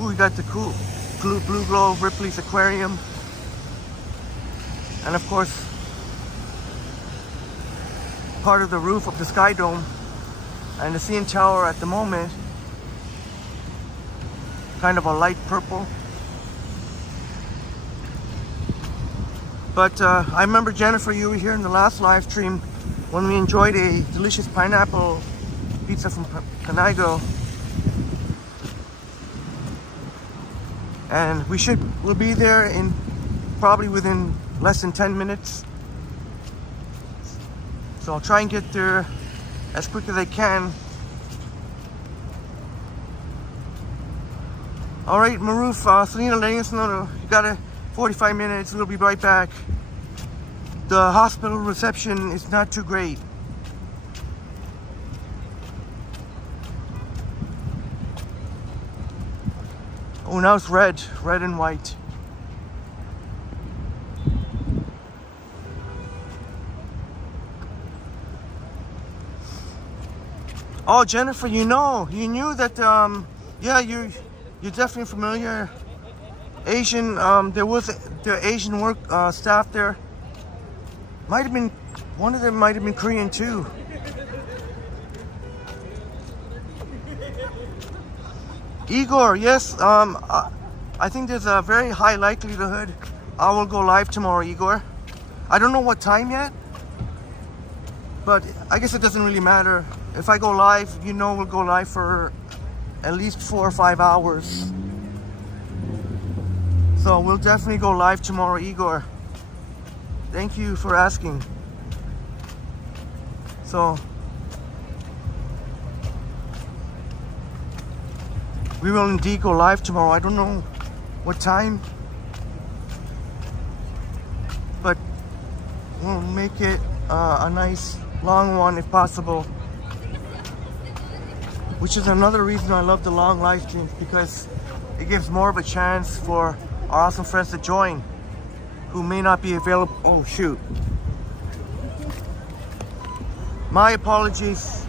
Ooh, we got the cool Blue Glow Ripley's Aquarium. And of course, part of the roof of the Sky Dome and the CN Tower at the moment, kind of a light purple. But I remember, Jennifer, you were here in the last live stream when we enjoyed a delicious pineapple pizza from Canago. And we'll be there in probably within less than 10 minutes. So I'll try and get there as quick as I can. All right, Maruf, Selena letting us know you got 45 minutes. We'll be right back. The hospital reception is not too great. Oh, now it's red and white. Oh, Jennifer, you knew that, yeah, you're definitely familiar. Asian, there was the Asian work staff there. One of them might have been Korean too. Igor, yes, I think there's a very high likelihood I will go live tomorrow, Igor. I don't know what time yet, but I guess it doesn't really matter. If I go live, we'll go live for at least 4 or 5 hours. So we'll definitely go live tomorrow, Igor. Thank you for asking. So we will indeed go live tomorrow. I don't know what time, but we'll make it a nice long one if possible. Which is another reason I love the long live streams, because it gives more of a chance for our awesome friends to join who may not be available. Oh shoot. My apologies.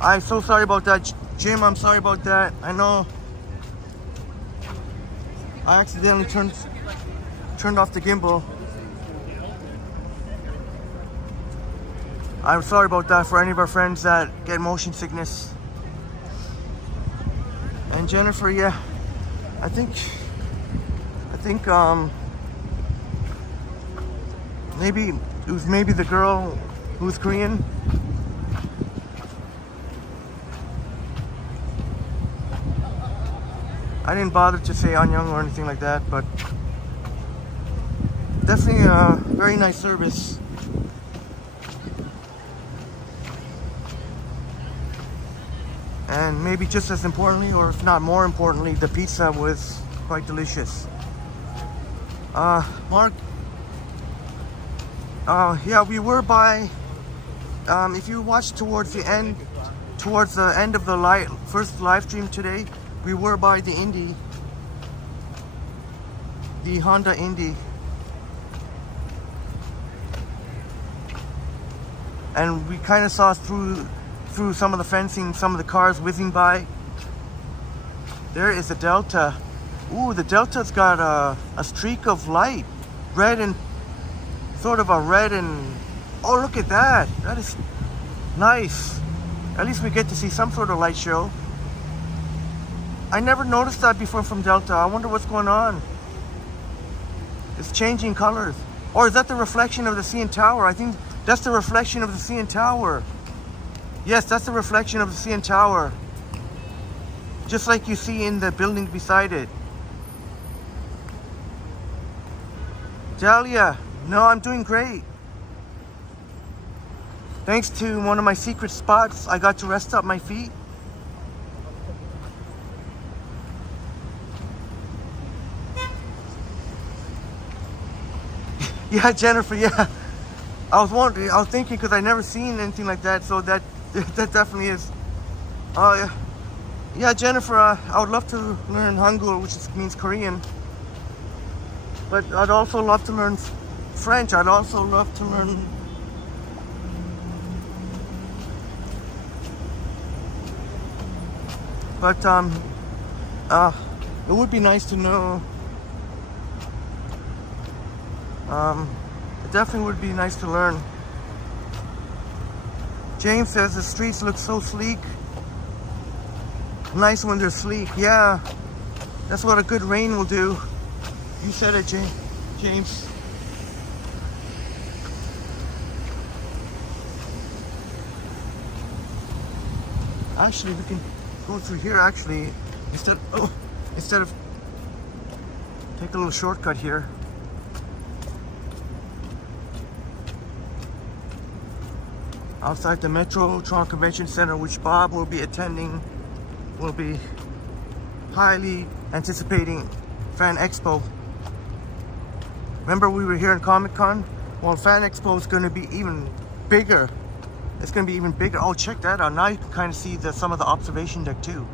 I'm so sorry about that. Jim, I'm sorry about that. I know I accidentally turned off the gimbal. I'm sorry about that for any of our friends that get motion sickness. And Jennifer, yeah, I think maybe it was the girl who was Korean. I didn't bother to say Anyang or anything like that, but definitely a very nice service. And maybe just as importantly, or if not more importantly, the pizza was quite delicious. Mark, yeah, we were by, if you watched towards the end of the first live stream today, we were by the Indy, the Honda Indy. And we kind of saw through some of the fencing, some of the cars whizzing by. There is a Delta. Ooh, the Delta's got a streak of light. Red and, sort of a red and, oh, look at that. That is nice. At least we get to see some sort of light show. I never noticed that before from Delta. I wonder what's going on. It's changing colors. Or is that the reflection of the CN Tower? I think that's the reflection of the CN Tower. Yes, that's the reflection of the CN Tower. Just like you see in the building beside it. Dahlia, no, I'm doing great. Thanks to one of my secret spots, I got to rest up my feet. Yeah, Jennifer, yeah. I was thinking because I never seen anything like that, so that definitely is. Oh, yeah. Yeah, Jennifer, I would love to learn Hangul, which means Korean. But I'd also love to learn French. I'd also love to learn... But, it would be nice to know... it definitely would be nice to learn. James says the streets look so sleek. Nice when they're sleek. Yeah, that's what a good rain will do. You said it, James. Actually, we can go through here. Actually, instead of take a little shortcut here. Outside the Metro Toronto Convention Center, which Bob will be attending, will be highly anticipating Fan Expo. Remember we were here in Comic Con? Well, Fan Expo is going to be even bigger. It's going to be even bigger. Oh, check that out. Now you can kind of see some of the observation deck too.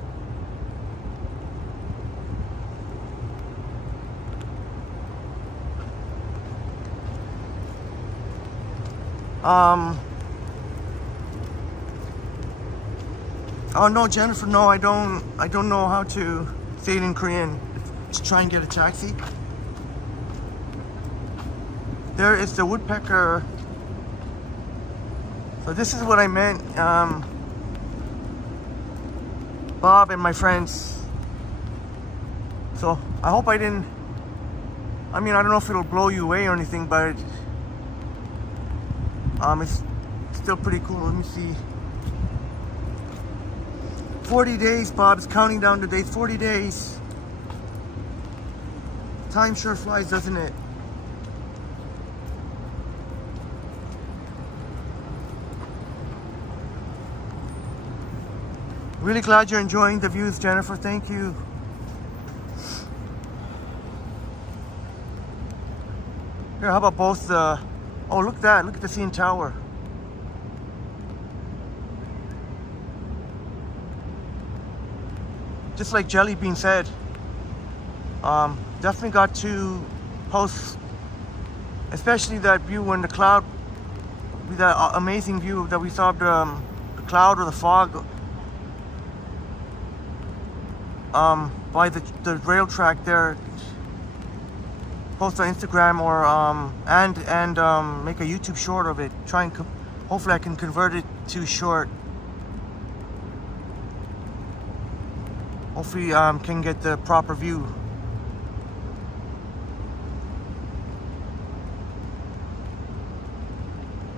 Oh no, Jennifer, no, I don't know how to say it in Korean. Let's try and get a taxi. There is the woodpecker. So this is what I meant, Bob and my friends. So I hope I didn't, I mean, I don't know if it'll blow you away or anything, but it's still pretty cool. Let me see. 40 days, Bob's counting down the days. 40 days. Time sure flies, doesn't it? Really glad you're enjoying the views, Jennifer. Thank you. Here, how about both the... Oh, look at that. Look at the CN Tower. Just like Jelly Bean said, definitely got to post, especially that view when the cloud, with that amazing view that we saw of the cloud or the fog by the rail track there. Post on Instagram or and make a YouTube short of it. Try and hopefully I can convert it to short. Hopefully can get the proper view.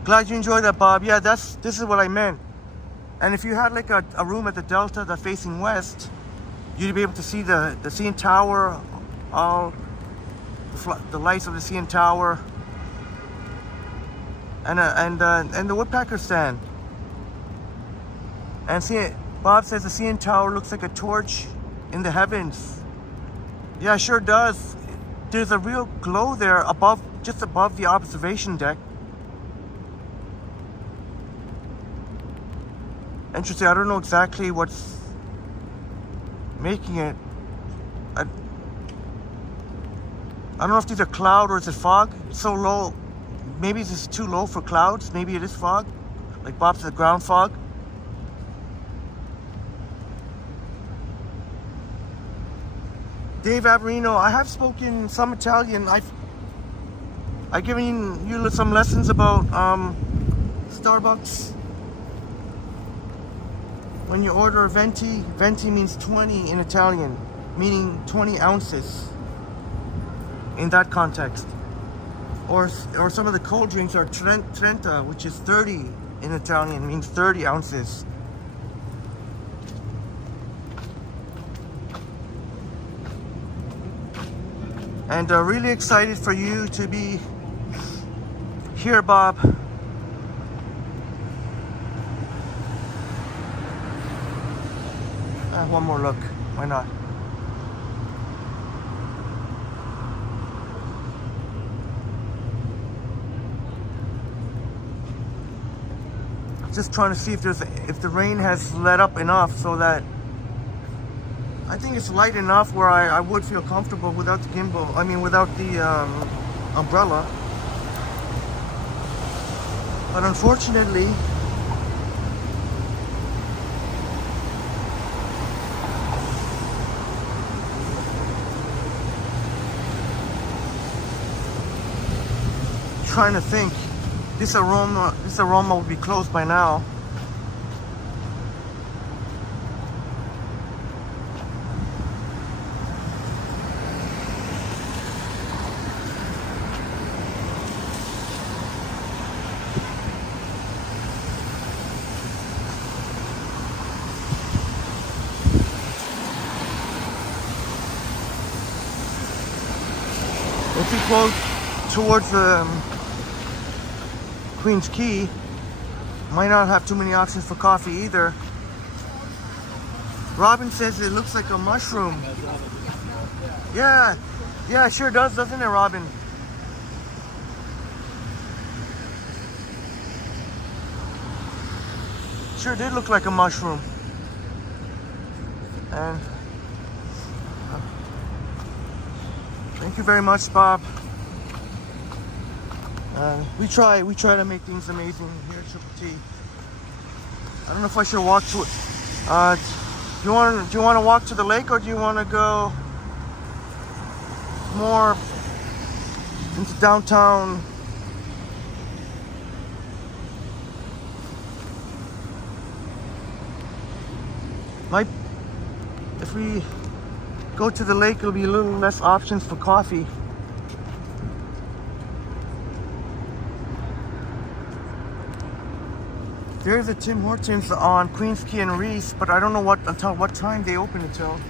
Glad you enjoyed that, Bob. Yeah, this is what I meant. And if you had like a room at the Delta that facing west, you'd be able to see the CN Tower, all the lights of the CN Tower, and the woodpecker stand. And see it. Bob says the CN Tower looks like a torch in the heavens. Yeah, it sure does. There's a real glow there above, just above the observation deck. Interesting. I don't know exactly what's making it. I don't know if these are cloud or is it fog. It's so low. Maybe it's just too low for clouds. Maybe it is fog. Like Bob said, ground fog. Dave Averino, I have spoken some Italian. I've given you some lessons about Starbucks. When you order a venti, venti means 20 in Italian, meaning 20 ounces in that context. or some of the cold drinks are Trenta, which is 30 in Italian, means 30 ounces. And really excited for you to be here, Bob. One more look, why not? Just trying to see if the rain has let up enough so that I think it's light enough where I would feel comfortable without the gimbal. I mean, without the umbrella. But unfortunately, trying to think, this aroma would be closed by now. If we go towards Queen's Quay, might not have too many options for coffee either. Robin says it looks like a mushroom. Yeah, it sure does, doesn't it, Robin? Sure did look like a mushroom. And thank you very much, Bob. We try to make things amazing here at Triple T. I don't know if I should walk to it. Do you want to walk to the lake, or do you want to go more into downtown? If we go to the lake, it'll be a little less options for coffee. There's a Tim Hortons on Queens Quay and Reese, but I don't know until what time they open until.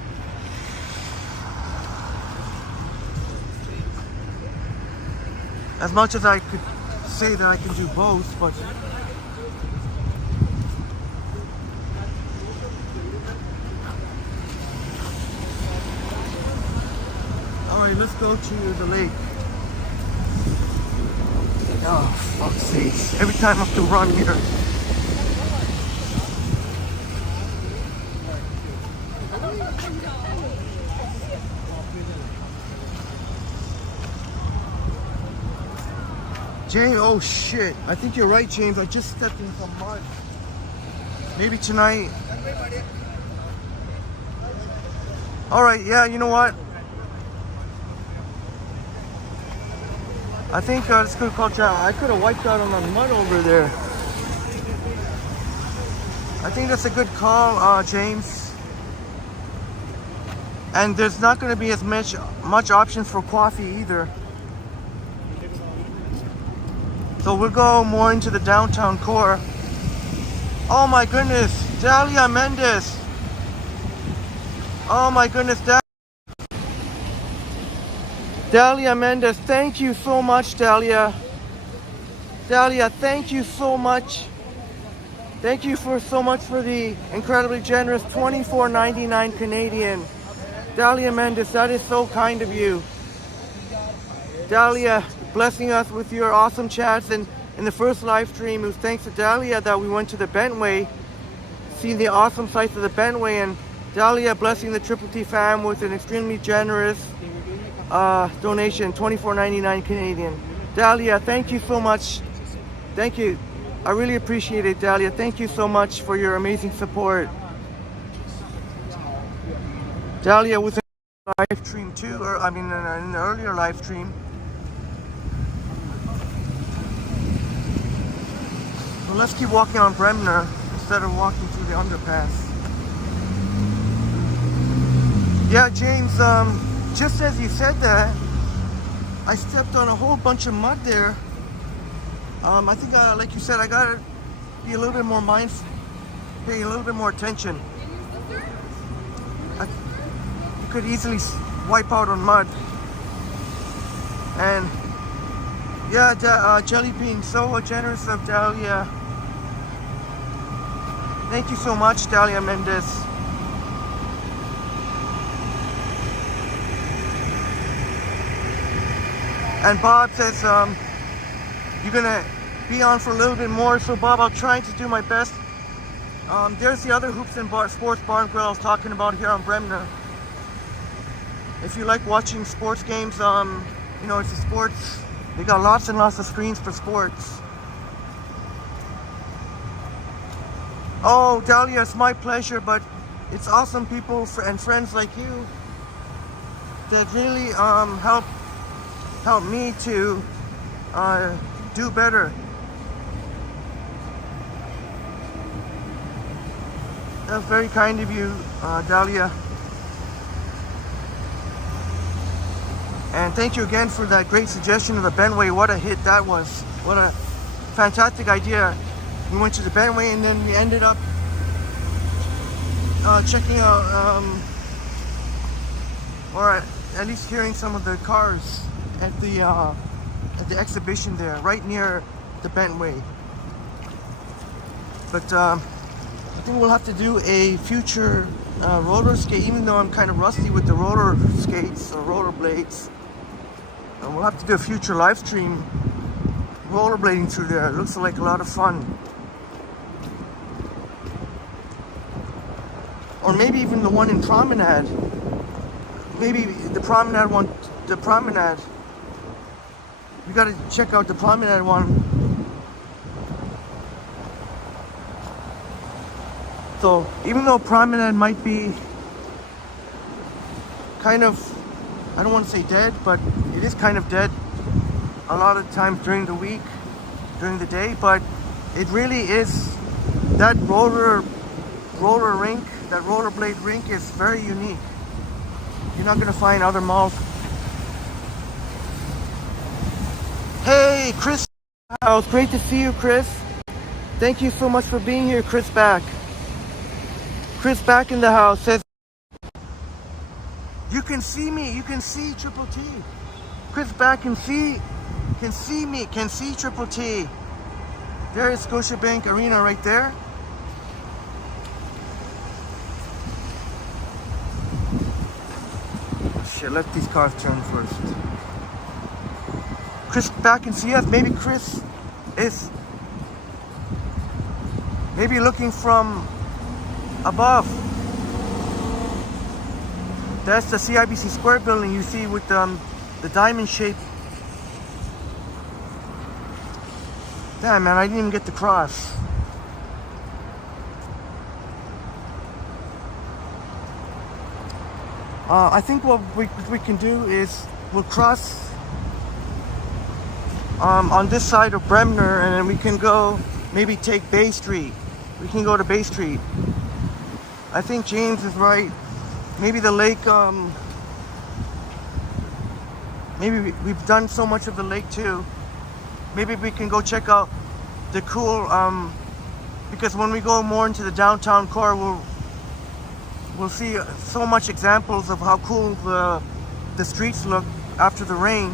As much as I could say that I can do both, but alright, let's go to the lake. Oh, fuck's sake. Every time I have to run here. James, oh shit. I think you're right, James. I just stepped in some mud. Maybe tonight. Alright, yeah, you know what? I think it's good call. I could have wiped out on the mud over there. I think that's a good call, James. And there's not going to be as much options for coffee either. So we'll go more into the downtown core. Oh my goodness, Dalia Mendes. Oh my goodness, Dalia Mendes, thank you so much, Dalia. Dalia, thank you so much. Thank you so much for the incredibly generous $24.99 Canadian. Dalia Mendes, that is so kind of you. Dalia, blessing us with your awesome chats, and in the first live stream, it was thanks to Dalia that we went to the Bentway, seeing the awesome sights of the Bentway, and Dalia blessing the Triple T fam with an extremely generous donation, $24.99 Canadian. Dalia, thank you so much. Thank you. I really appreciate it, Dalia. Thank you so much for your amazing support. Dalia was in a live stream too, or I mean in an earlier live stream. Well, let's keep walking on Bremner instead of walking through the underpass. Yeah, James, just as you said that, I stepped on a whole bunch of mud there. I think, like you said, I gotta be a little bit more mindful, pay a little bit more attention. You could easily wipe out on mud. And yeah, Jelly Bean, so generous of Dahlia. Thank you so much, Dahlia Mendez. And Bob says, you're gonna be on for a little bit more. So Bob, I'll try to do my best. There's the other Hoops and Sports Bar and Grill I was talking about here on Bremner. If you like watching sports games, you know, it's a sports, they got lots and lots of screens for sports. Oh, Dahlia, it's my pleasure, but it's awesome people and friends like you that really help me to do better. That's very kind of you, Dahlia. And thank you again for that great suggestion of the Bentway. What a hit that was. What a fantastic idea. We went to the Bentway and then we ended up checking out, or at least hearing some of the cars at the exhibition there, right near the Bentway. But I think we'll have to do a future roller skate, even though I'm kind of rusty with the roller skates or roller blades. We'll have to do a future live stream rollerblading through there. It looks like a lot of fun. Or maybe even the one in Promenade. Maybe the Promenade one, the Promenade. We gotta check out the Promenade one. So even though Promenade might be kind of, I don't want to say dead, but it is kind of dead a lot of times during the week, during the day, but it really is, that roller rink, that rollerblade rink is very unique. You're not gonna find other malls. Hey, Chris House, great to see you, Chris. Thank you so much for being here, Chris back. Chris back in the house says, you can see me, you can see Triple T. Chris back can see me, can see Triple T. There is Scotiabank Arena right there. Shit, let these cars turn first. Chris back can see us. Maybe Chris is maybe looking from above. That's the CIBC Square building you see with the diamond shape. Damn, man, I didn't even get to cross. I think what we can do is we'll cross on this side of Bremner, and then we can go maybe take Bay Street. We can go to Bay Street. I think James is right. Maybe the lake, maybe we've done so much of the lake too. Maybe we can go check out the cool, because when we go more into the downtown core, we'll see so much examples of how cool the streets look after the rain.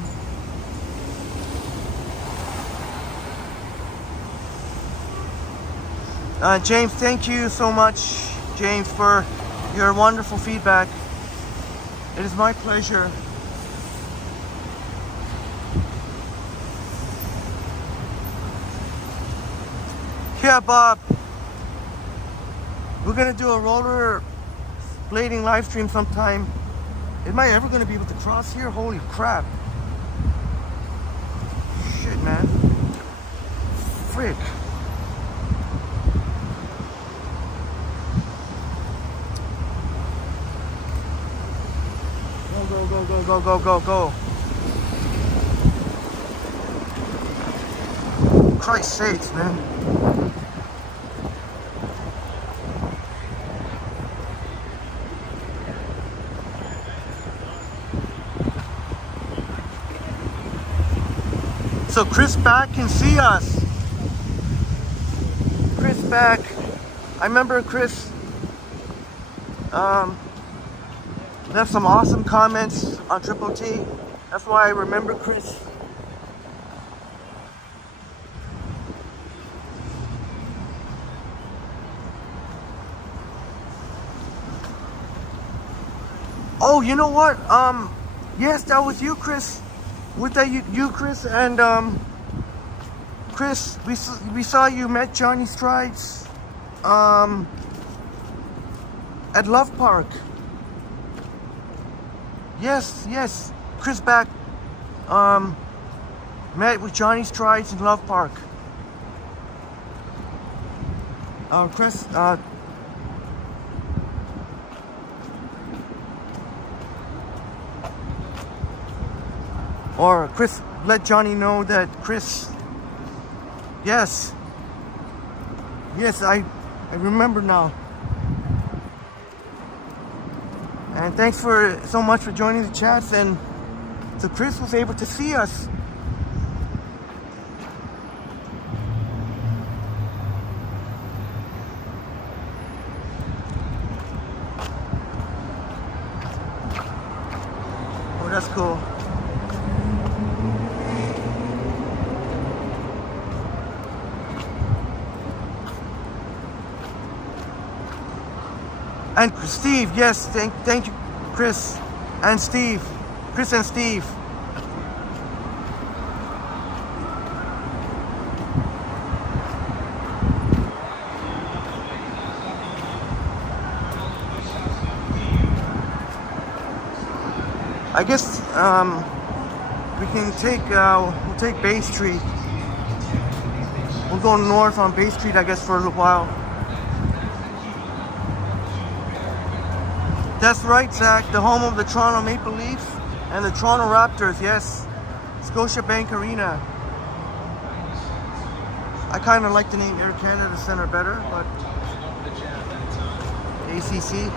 James, thank you so much, James, for your wonderful feedback. It is my pleasure. Yeah, Bob, we're gonna do a roller blading live stream sometime. Am I ever gonna be able to cross here? Holy crap. Shit, man. Frick. Go. Christ's sakes, man. So Chris back can see us. Chris back. I remember Chris left some awesome comments on Triple T. That's why I remember Chris. Oh, you know what? Yes, that was you, Chris. Was that you, Chris? And Chris, we saw you met Johnny Strides at Love Park. Yes. Chris back met with Johnny Strides in Love Park. Chris, or Chris let Johnny know that Chris, yes, I remember now. And thanks so much for joining the chats. And so Chris was able to see us. Oh, that's cool. And Steve, yes, thank you, Chris and Steve. Chris and Steve. I guess we can we'll take Bay Street. We'll go north on Bay Street, I guess, for a little while. That's right, Zach. The home of the Toronto Maple Leafs and the Toronto Raptors, yes. Scotiabank Arena. I kind of like the name Air Canada Centre better, but ACC.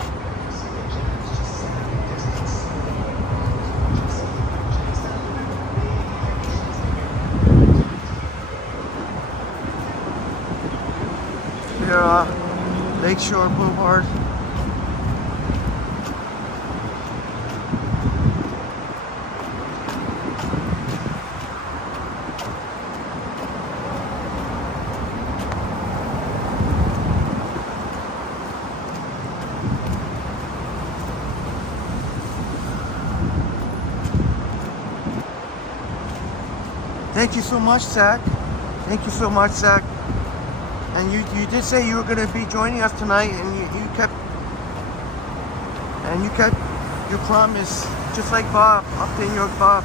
Here, Lakeshore Boulevard. Thank you so much, Zach. Thank you so much, Zach. And you did say you were going to be joining us tonight, and you kept your promise, just like Bob, Update New York Bob.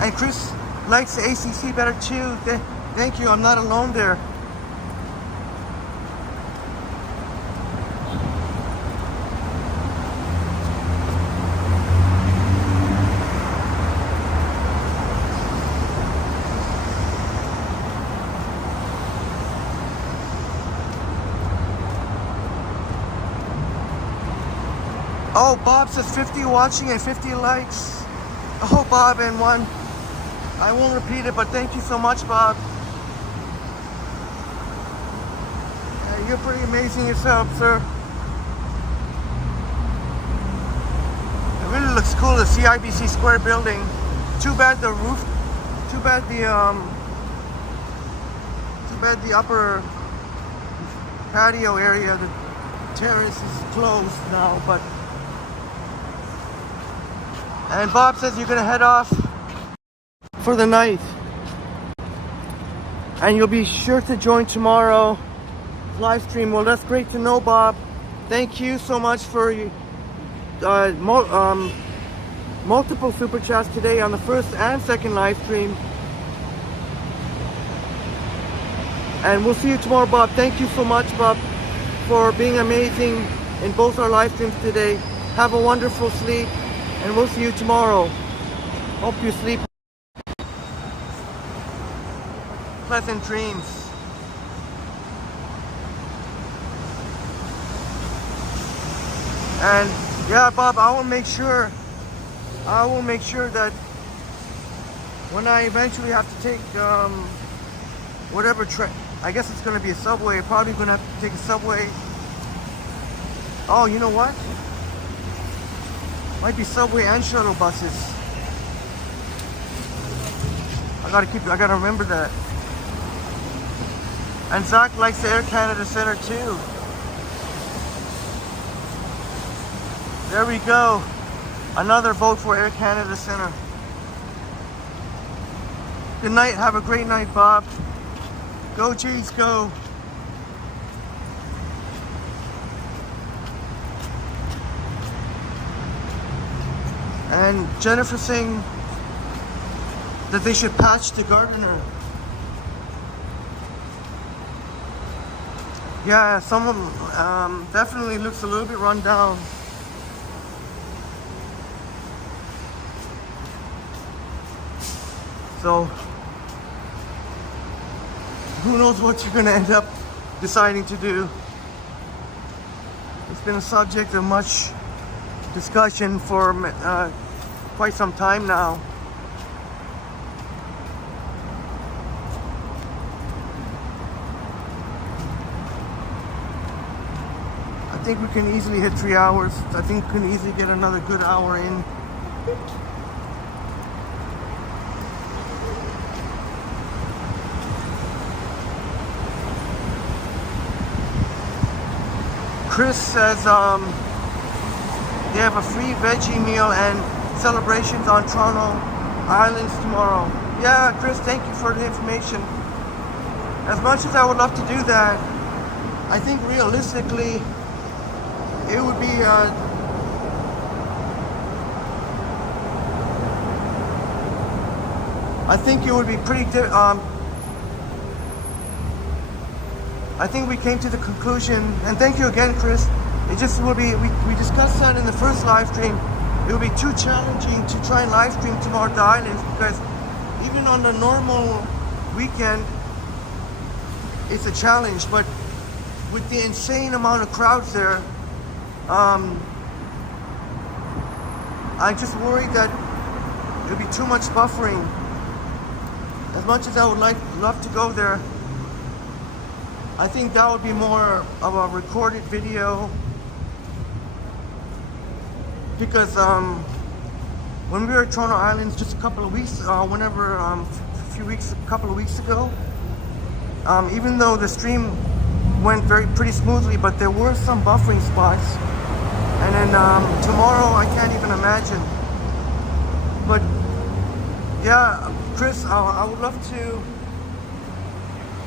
And Chris likes the ACC better too. Thank you. I'm not alone there. Oh, Bob says 50 watching and 50 likes. Oh, Bob, and one. I won't repeat it, but thank you so much, Bob. Yeah, you're pretty amazing yourself, sir. It really looks cool, the CIBC Square building. Too bad the roof, too bad the upper patio area, the terrace is closed now, but. And Bob says you're gonna head off for the night, and you'll be sure to join tomorrow live stream. Well, that's great to know, Bob. Thank you so much for multiple super chats today on the first and second live stream. And we'll see you tomorrow, Bob. Thank you so much, Bob, for being amazing in both our live streams today. Have a wonderful sleep. And we'll see you tomorrow. Hope you sleep. Pleasant dreams. And yeah, Bob, I will make sure that when I eventually have to take whatever train, I guess it's going to be a subway. Probably going to have to take a subway. Oh, you know what? Might be subway and shuttle buses. I gotta remember that. And Zach likes the Air Canada Centre too. There we go. Another vote for Air Canada Centre. Good night. Have a great night, Bob. Go Jays, go. And Jennifer saying that they should patch the Gardiner. Yeah, someone definitely looks a little bit run down. So, who knows what you're going to end up deciding to do. It's been a subject of much discussion for quite some time now. I think we can easily hit 3 hours. I think we can easily get another good hour in. Chris says they have a free veggie meal and celebrations on Toronto Islands tomorrow. Yeah, Chris, thank you for the information. As much as I would love to do that, I think realistically it would be I think it would be pretty I think we came to the conclusion, and thank you again, Chris. It just will be, we discussed that in the first live stream. It will be too challenging to try and live stream tomorrow at the islands, because even on the normal weekend, it's a challenge. But with the insane amount of crowds there, I just worried that it would be too much buffering. As much as I would love to go there, I think that would be more of a recorded video, because when we were at Toronto Islands just a couple of weeks, couple of weeks ago, even though the stream went pretty smoothly, but there were some buffering spots, and then tomorrow I can't even imagine. But yeah, Chris, I would love to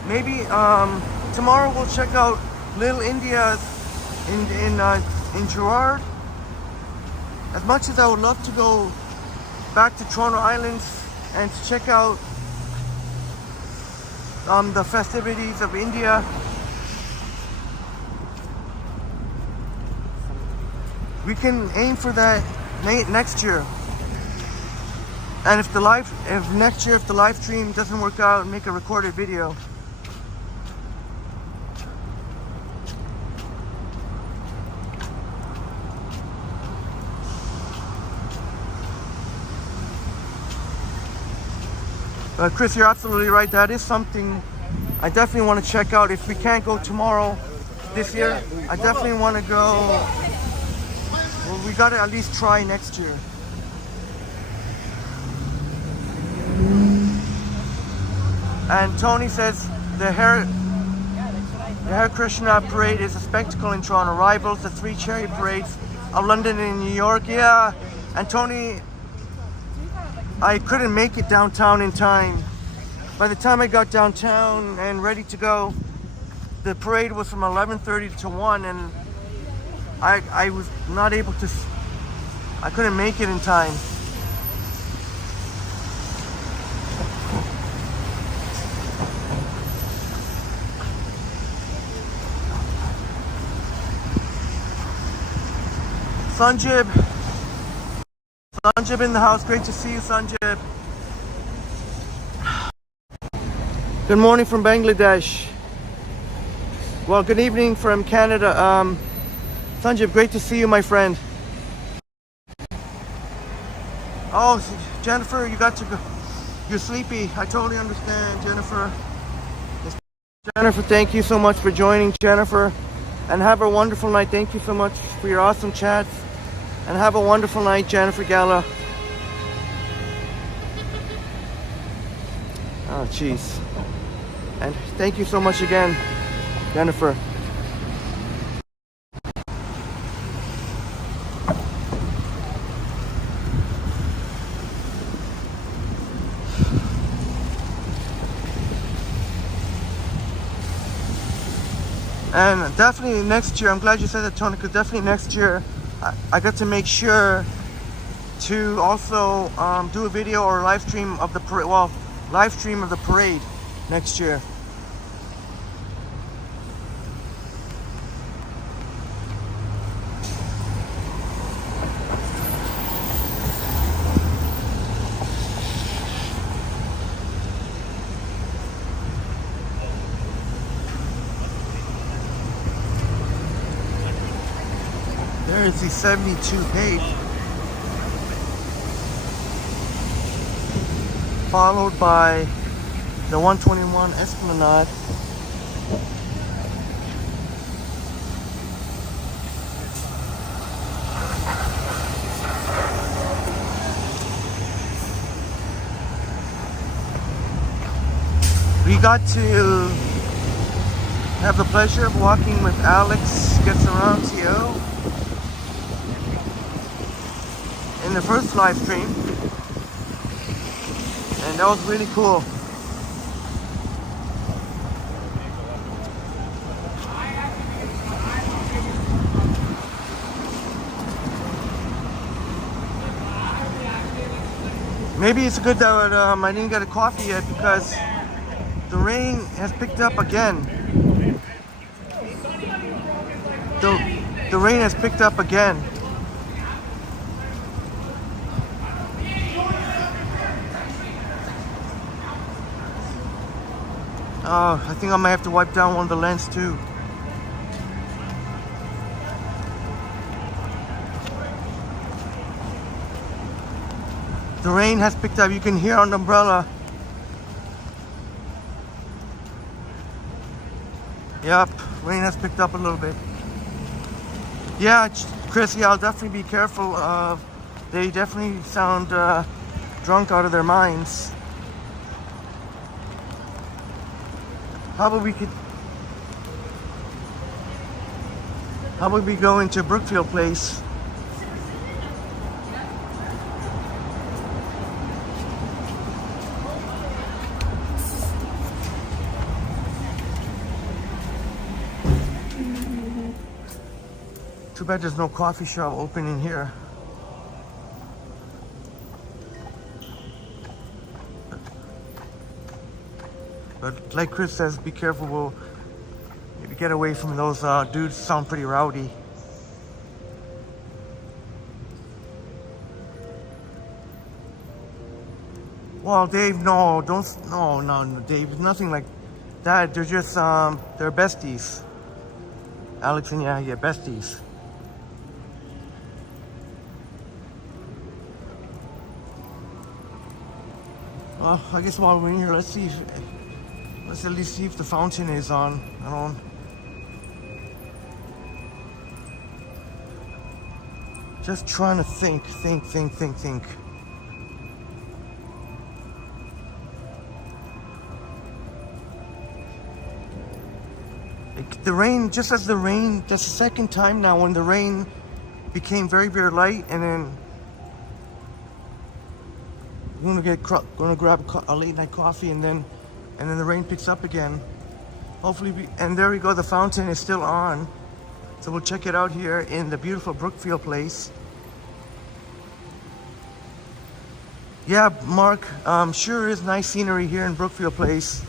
maybe tomorrow we'll check out Little India in Gerard. As much as I would love to go back to Toronto Islands and to check out the festivities of India, we can aim for that next year. And if next year, if the live stream doesn't work out, make a recorded video. Chris, you're absolutely right. That is something I definitely want to check out. If we can't go tomorrow this year, I definitely want to go. Well, we got to at least try next year. And Tony says the Hare Krishna parade is a spectacle in Toronto. Rivals the 3 cherry parades of London and New York. Yeah, and Tony, I couldn't make it downtown in time. By the time I got downtown and ready to go, the parade was from 11:30 to 1, and I was not able to, I couldn't make it in time. Sanjib in the house. Great to see you, Sanjib. Good morning from Bangladesh. Well, good evening from Canada. Sanjib, great to see you, my friend. Oh, Jennifer, you got to go. You're sleepy. I totally understand, Jennifer. Jennifer, thank you so much for joining, Jennifer. And have a wonderful night. Thank you so much for your awesome chats. And have a wonderful night, Jennifer Gala. Oh, jeez. And thank you so much again, Jennifer. And definitely next year, I'm glad you said that, Tony, because definitely next year, I got to make sure to also do a video or a live stream of the parade. Well, live stream of the parade next year. There's the 72 page, followed by the 121 Esplanade. We got to have the pleasure of walking with Alex Gets Around TO in the first live stream, and that was really cool. Maybe it's good that I didn't get a coffee yet because the rain has picked up again. The rain has picked up again. Oh, I think I might have to wipe down one of the lens too. The rain has picked up. You can hear on the umbrella. Yep, rain has picked up a little bit. Yeah, Chris, yeah, I'll definitely be careful. They definitely sound drunk out of their minds. How about we go into Brookfield Place? Too bad there's no coffee shop open in here. But like Chris says, be careful. We'll maybe get away from those dudes. Sound pretty rowdy. Well, Dave, no, no, Dave, nothing like that. They're just they're besties. Alex and yeah, besties. Well, I guess while we're in here, let's at least see if the fountain is on. I don't. Just trying to think. The rain, just as the rain, that's the second time now when the rain became very, very light, and then I'm gonna grab a late night coffee, and then the rain picks up again. Hopefully, and there we go. The fountain is still on, so we'll check it out here in the beautiful Brookfield Place. Yeah, Mark, sure is nice scenery here in Brookfield Place.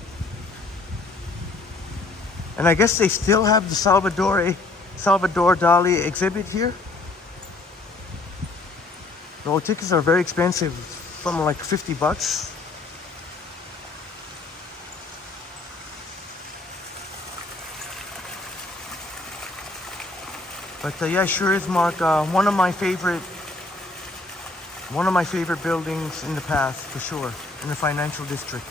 And I guess they still have the Salvador Dali exhibit here. The tickets are very expensive, something like $50. But yeah, sure is, Mark. One of my favorite buildings in the past, for sure. in the financial district.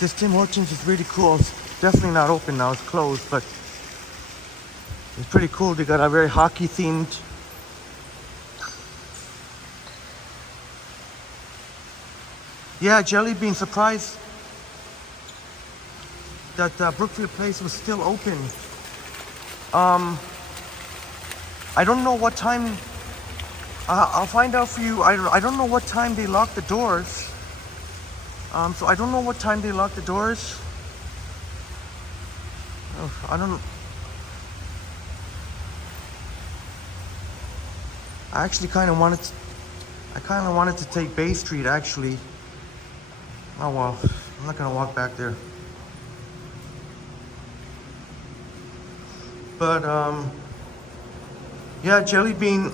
This Tim Hortons is really cool. It's definitely not open now, it's closed, but it's pretty cool. They got a very hockey themed. Yeah, Jelly Bean, surprised that Brookfield Place was still open. I don't know what time. I'll find out for you. I don't know what time they lock the doors. So I don't know what time they lock the doors. Oh, I don't know. I actually kind of wanted to take Bay Street actually. Oh well, I'm not gonna walk back there. But yeah, Jelly Bean.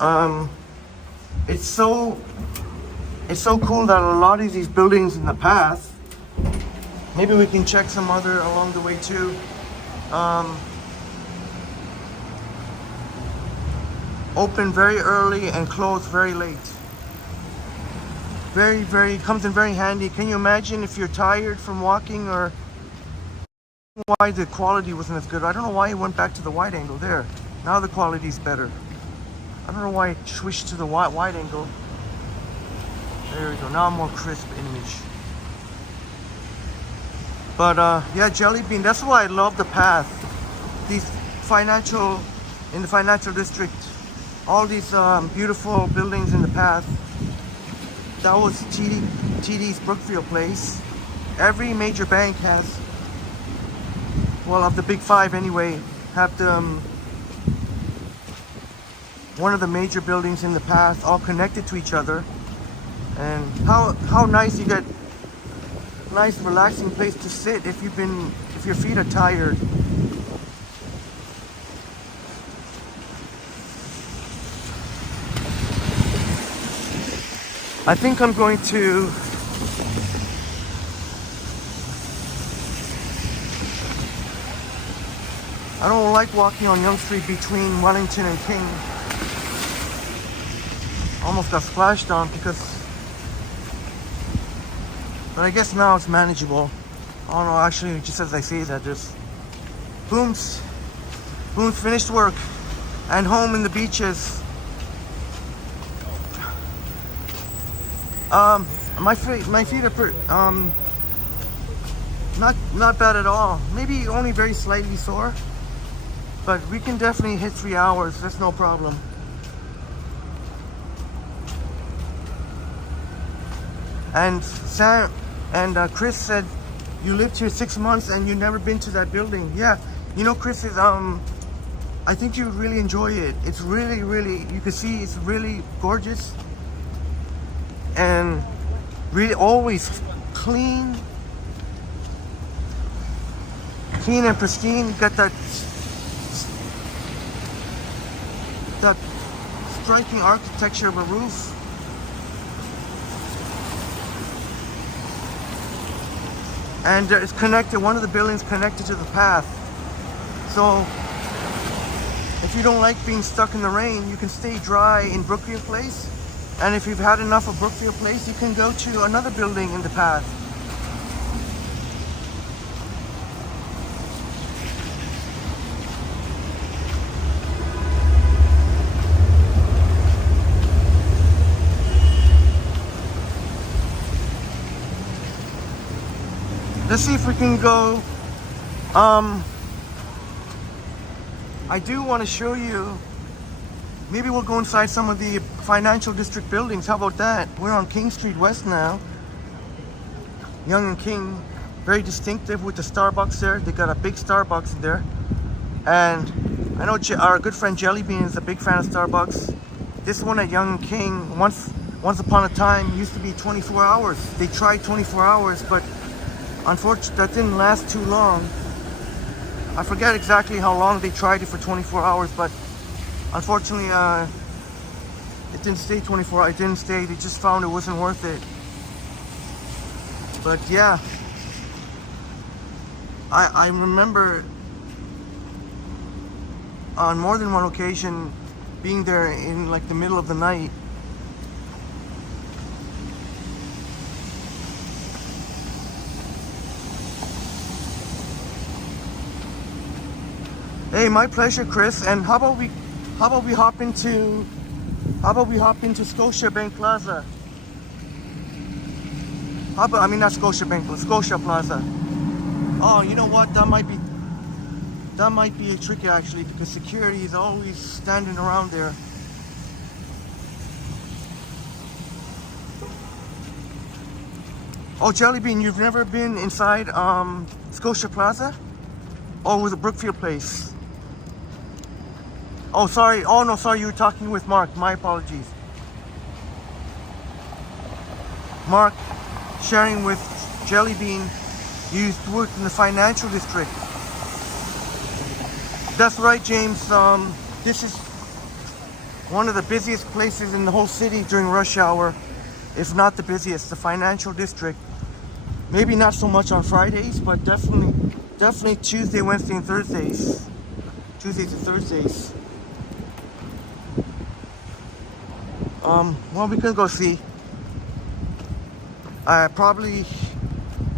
It's so cool that a lot of these buildings in the path. Maybe we can check some other along the way too. Open very early and close very late. Comes in very handy. Can you imagine if you're tired from walking, or why the quality wasn't as good? I don't know why it went back to the wide angle there. Now the quality's better. I don't know why it switched to the wide angle. There we go. Now a more crisp image. But yeah, Jelly Bean. That's why I love the path. These in the financial district, all these beautiful buildings in the path. That was TD's Brookfield Place. Every major bank has, well, of the big five anyway, have the one of the major buildings in the path, all connected to each other. And how nice, you get nice relaxing place to sit if your feet are tired. I think I'm going to I don't like walking on Yonge Street between Wellington and King. Almost got splashed on but I guess now it's manageable. Oh no, actually, just as I say that, just Booms finished work and home in the beaches. My feet are not bad at all. Maybe only very slightly sore, but we can definitely hit 3 hours. That's no problem. And Sam and Chris said you lived here 6 months and you've never been to that building. Yeah, you know, Chris is I think you would really enjoy it. It's really, you can see it's really gorgeous. And really always clean and pristine. You got that striking architecture of a roof. And it's connected, one of the buildings connected to the path. So if you don't like being stuck in the rain, you can stay dry in Brookfield Place. And if you've had enough of Brookfield Place, you can go to another building in the path. Let's see if we can go. I do want to show you. Maybe we'll go inside some of the financial district buildings. How about that? We're on King Street West now. Yonge and King, very distinctive with the Starbucks there. They got a big Starbucks in there. And I know our good friend Jelly Bean is a big fan of Starbucks. This one at Yonge and King, once upon a time, used to be 24 hours. They tried 24 hours, but unfortunately that didn't last too long. I forget exactly how long they tried it for 24 hours, but unfortunately, it didn't stay 24 hours. It didn't stay. They just found it wasn't worth it. But yeah, I remember on more than one occasion being there in like the middle of the night Hey, my pleasure, Chris. And how about we hop into Scotiabank Plaza? I mean not Scotiabank, but Scotia Plaza. Oh, you know what? That might be a tricky actually, because security is always standing around there. Oh, Jelly Bean, you've never been inside Scotia Plaza? Oh, it was a Brookfield place. Oh, sorry. Oh, no, sorry. You were talking with Mark. My apologies. Mark, sharing with Jelly Bean, you used to work in the financial district. That's right, James. This is one of the busiest places in the whole city during rush hour, if not the busiest, the financial district. Maybe not so much on Fridays, but definitely Tuesday, Wednesday, and Thursdays. Tuesdays and Thursdays. Well, we can go see.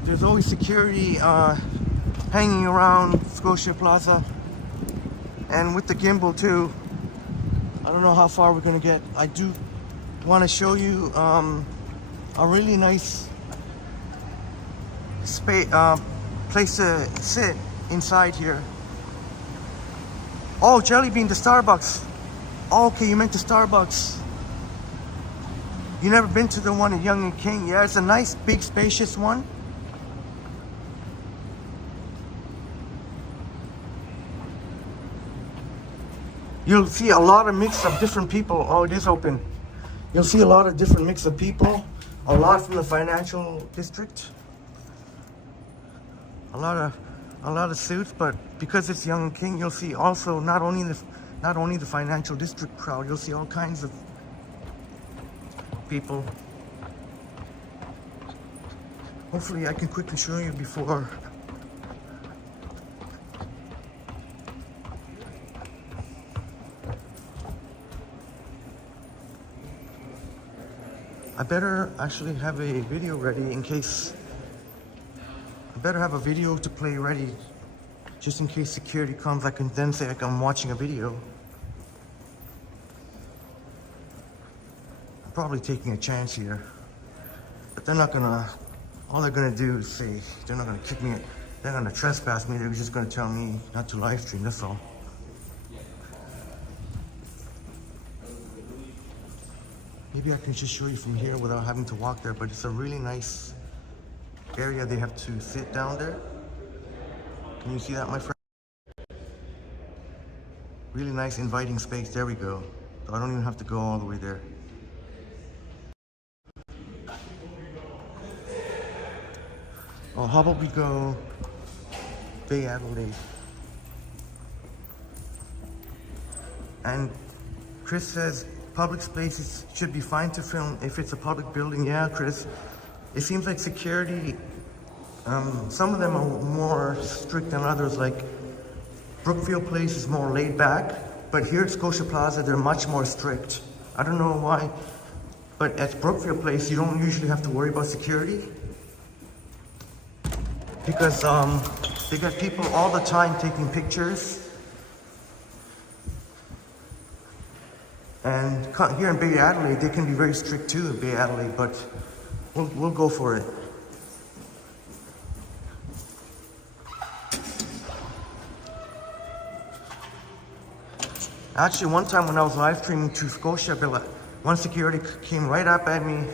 There's always security hanging around Scotia Plaza. And with the gimbal too, I don't know how far we're gonna get. I do want to show you a really nice place to sit inside here. Oh, Jelly Bean, the Starbucks. Oh, okay, you meant the Starbucks. You never been to the one at Yonge and King? Yeah, it's a nice, big, spacious one. You'll see a lot of mix of different people. Oh, it is open. You'll see a lot of different mix of people. A lot from the financial district. A lot of suits, but because it's Yonge and King, you'll see also not only the financial district crowd. You'll see all kinds of people. Hopefully, I can quickly show you before. I better actually have a video ready in case. I better have a video to play ready, just in case security comes. I can then say I'm watching a video. I'm probably taking a chance here, but they're not gonna. All they're gonna do is say they're not gonna kick me. They're gonna trespass me. They're just gonna tell me not to live stream. That's all. Maybe I can just show you from here without having to walk there, but it's a really nice area. They have to sit down there. Can you see that, my friend? Really nice, inviting space. There we go. So I don't even have to go all the way there. Oh, how about we go Bay Adelaide? And Chris says public spaces should be fine to film if it's a public building. Yeah, Chris. It seems like security, some of them are more strict than others. Like Brookfield Place is more laid back, but here at Scotia Plaza, they're much more strict. I don't know why, but at Brookfield Place, you don't usually have to worry about security because they got people all the time taking pictures. And here in Bay Adelaide, they can be very strict too in Bay Adelaide, but we'll go for it. Actually, one time when I was live streaming to Scotia, one security came right up at me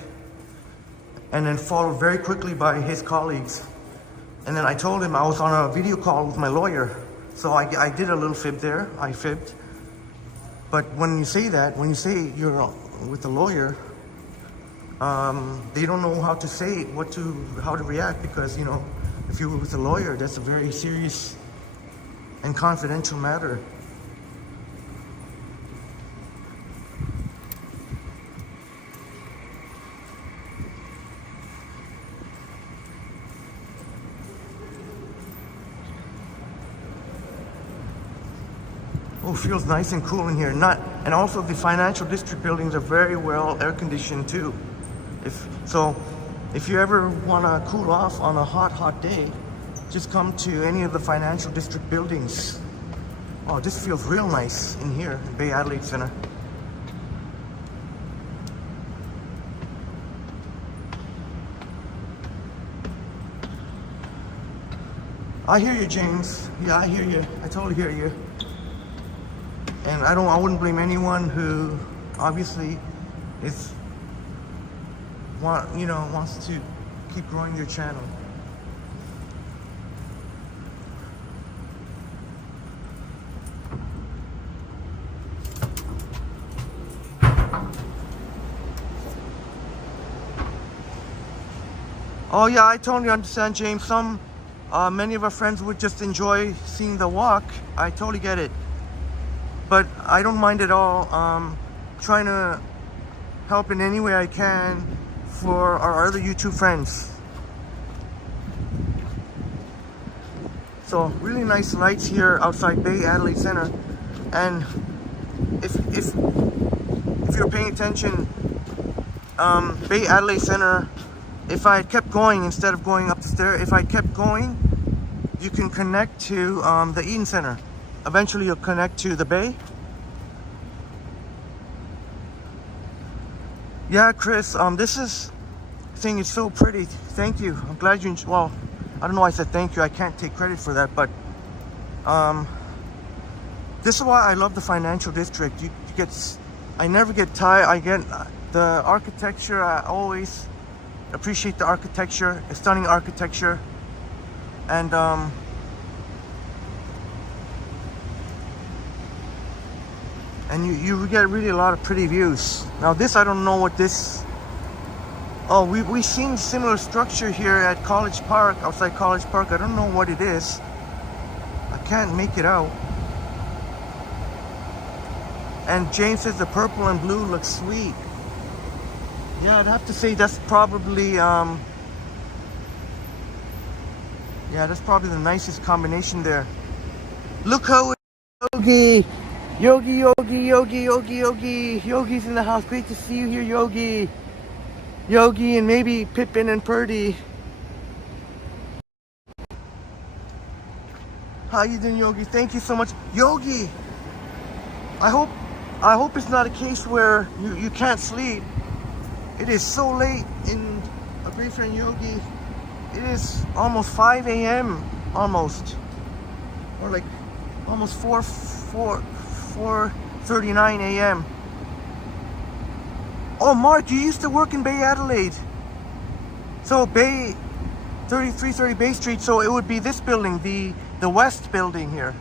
and then followed very quickly by his colleagues. And then I told him I was on a video call with my lawyer. So I did a little fib there, I fibbed. But when you say that, when you say you're with a lawyer, they don't know how to say how to react, because, you know, if you're with a lawyer, that's a very serious and confidential matter. Oh, feels nice and cool in here. And also the financial district buildings are very well air conditioned too. If you ever want to cool off on a hot day, just come to any of the financial district buildings. Oh, this feels real nice in here in Bay Adelaide Center. I hear you, James. Yeah, I hear you. I totally hear you. And I wouldn't blame anyone who obviously wants to keep growing their channel. Oh yeah, I totally understand, James. Many of our friends would just enjoy seeing the walk. I totally get it. But I don't mind at all trying to help in any way I can for our other YouTube friends. So really nice lights here outside Bay Adelaide Center. And if you're paying attention, Bay Adelaide Center, if I had kept going instead of going up the stair, if I kept going, you can connect to the Eden Center. Eventually you'll connect to the Bay. Yeah, Chris, this thing is so pretty. Thank you. I'm glad you, well, I don't know why I said thank you. I can't take credit for that, but this is why I love the financial district. I never get tired. I get the architecture. I always appreciate the architecture, the stunning architecture. And you get really a lot of pretty views. Now this, I don't know what this, oh, we've seen similar structure here at College Park, outside College Park. I don't know what it is. I can't make it out. And Jane says the purple and blue looks sweet. Yeah, I'd have to say that's probably, yeah, that's probably the nicest combination there. Look how Yogi, Yogi's in the house. Great to see you here, Yogi. Yogi and maybe Pippin and Purdy. How you doing, Yogi? Thank you so much, Yogi. I hope it's not a case where you can't sleep. It is so late in a great friend Yogi. It is almost 5 a.m. almost, or like almost 4:39 a.m. Oh, Mark, you used to work in Bay Adelaide. So Bay 3330 Bay Street. So it would be this building, the West building here.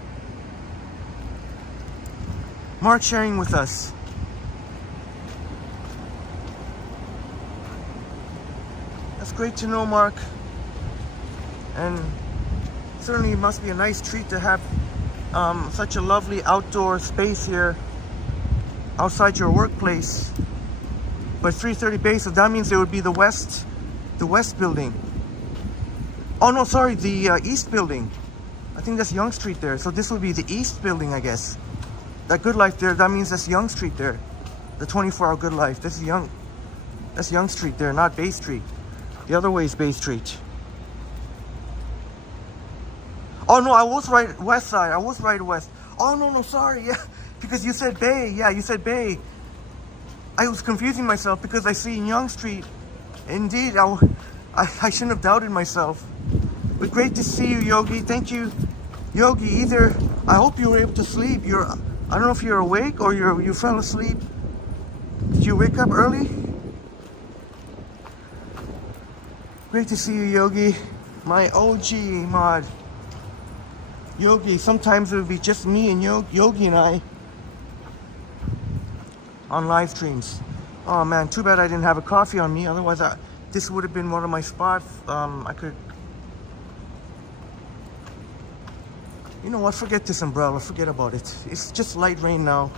Mark sharing with us. That's great to know, Mark. And certainly it must be a nice treat to have such a lovely outdoor space here outside your workplace. But 330 Bay, so that means it would be the West building. Oh no, sorry, the East building. I think that's Yonge Street there. So this would be the East building, I guess. That Good Life there, that means that's Yonge Street there. The 24-hour Good Life. That's Yonge Street there, not Bay Street. The other way is Bay Street. Oh no, I was right west side. I was right west. Oh no, sorry. Yeah, because you said Bay. Yeah, you said Bay. I was confusing myself because I see Yonge Street. Indeed, I shouldn't have doubted myself. But great to see you, Yogi. Thank you, Yogi. I hope you were able to sleep. I don't know if you're awake or you fell asleep. Did you wake up early? Great to see you, Yogi. My OG mod. Yogi, sometimes it would be just me and Yogi and I on live streams. Oh man, too bad I didn't have a coffee on me. Otherwise, this would have been one of my spots. I could, you know what? Forget this umbrella. Forget about it. It's just light rain now.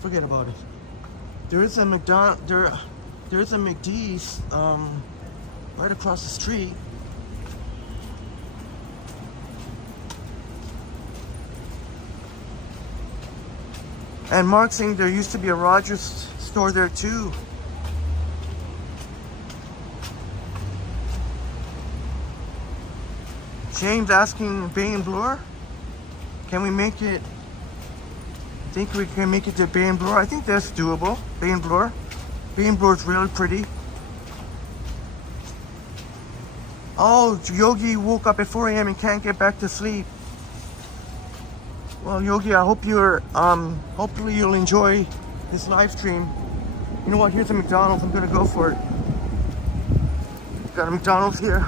Forget about it. There is a there is a McD's right across the street. And Mark saying there used to be a Rogers store there too. James asking Bay and Bloor. Can we make it? Think we can make it to Bay and Bloor? I think that's doable. Bay and Bloor. Bay and Bloor is really pretty. Oh, Yogi woke up at 4 a.m. and can't get back to sleep. Well, Yogi, I hope you're, hopefully you'll enjoy this live stream. You know what? Here's a McDonald's. I'm gonna go for it. Got a McDonald's here.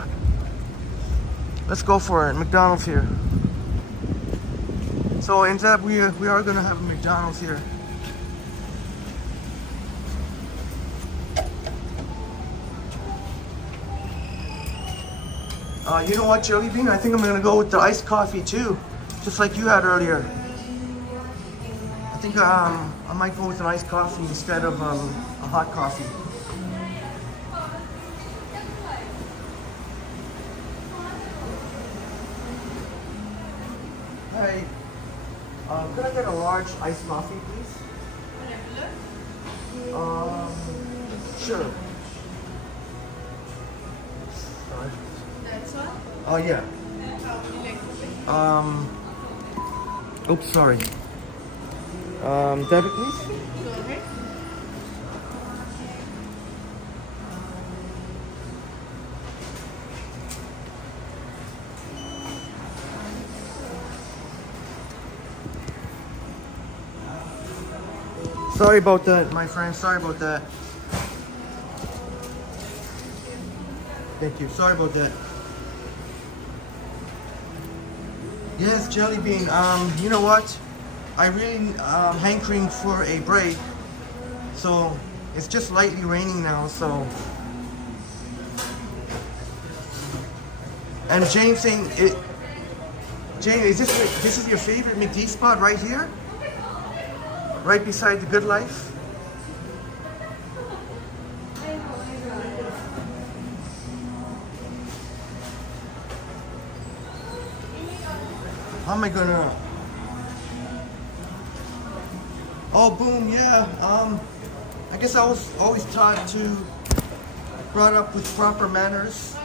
Let's go for it. McDonald's here. So instead, we are gonna have a McDonald's here. You know what, Jelly Bean? I think I'm gonna go with the iced coffee too, just like you had earlier. I think I might go with an iced coffee instead of a hot coffee. Hey, could I get a large iced coffee, please? Sure. Sorry. That's one? Oh yeah. Oops, sorry. Debit, please. Go ahead. Sorry about that, my friend. Sorry about that. Thank you. Sorry about that. Yes, Jelly Bean. You know what? I really hankering for a break. So it's just lightly raining now. So, and James saying it. James, this is your favorite McD spot right here? Right beside the Good Life? How am I gonna? Oh, boom, yeah. I guess I was always taught to brought up with proper manners.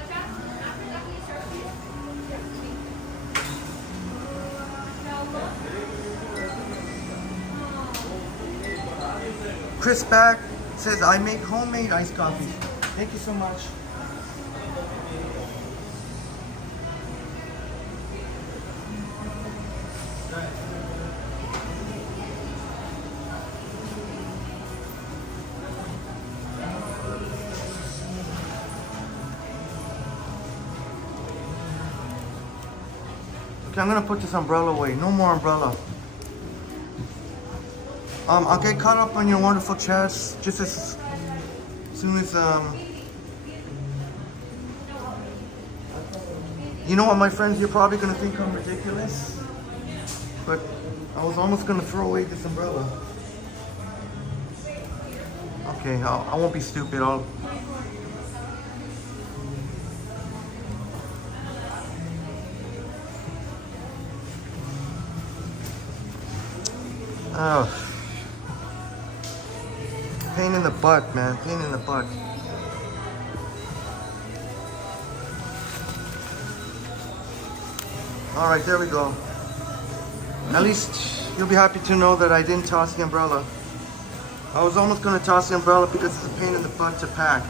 Chris Back says, I make homemade iced coffee. Thank you so much. Okay, I'm gonna put this umbrella away. No more umbrella. I'll get caught up on your wonderful chats just as soon as, you know what, my friends, you're probably gonna think I'm ridiculous, but I was almost gonna throw away this umbrella. Okay, I won't be stupid. Oh, pain in the butt, man. Pain in the butt. All right, there we go. At least you'll be happy to know that I didn't toss the umbrella. I was almost going to toss the umbrella because it's a pain in the butt to pack.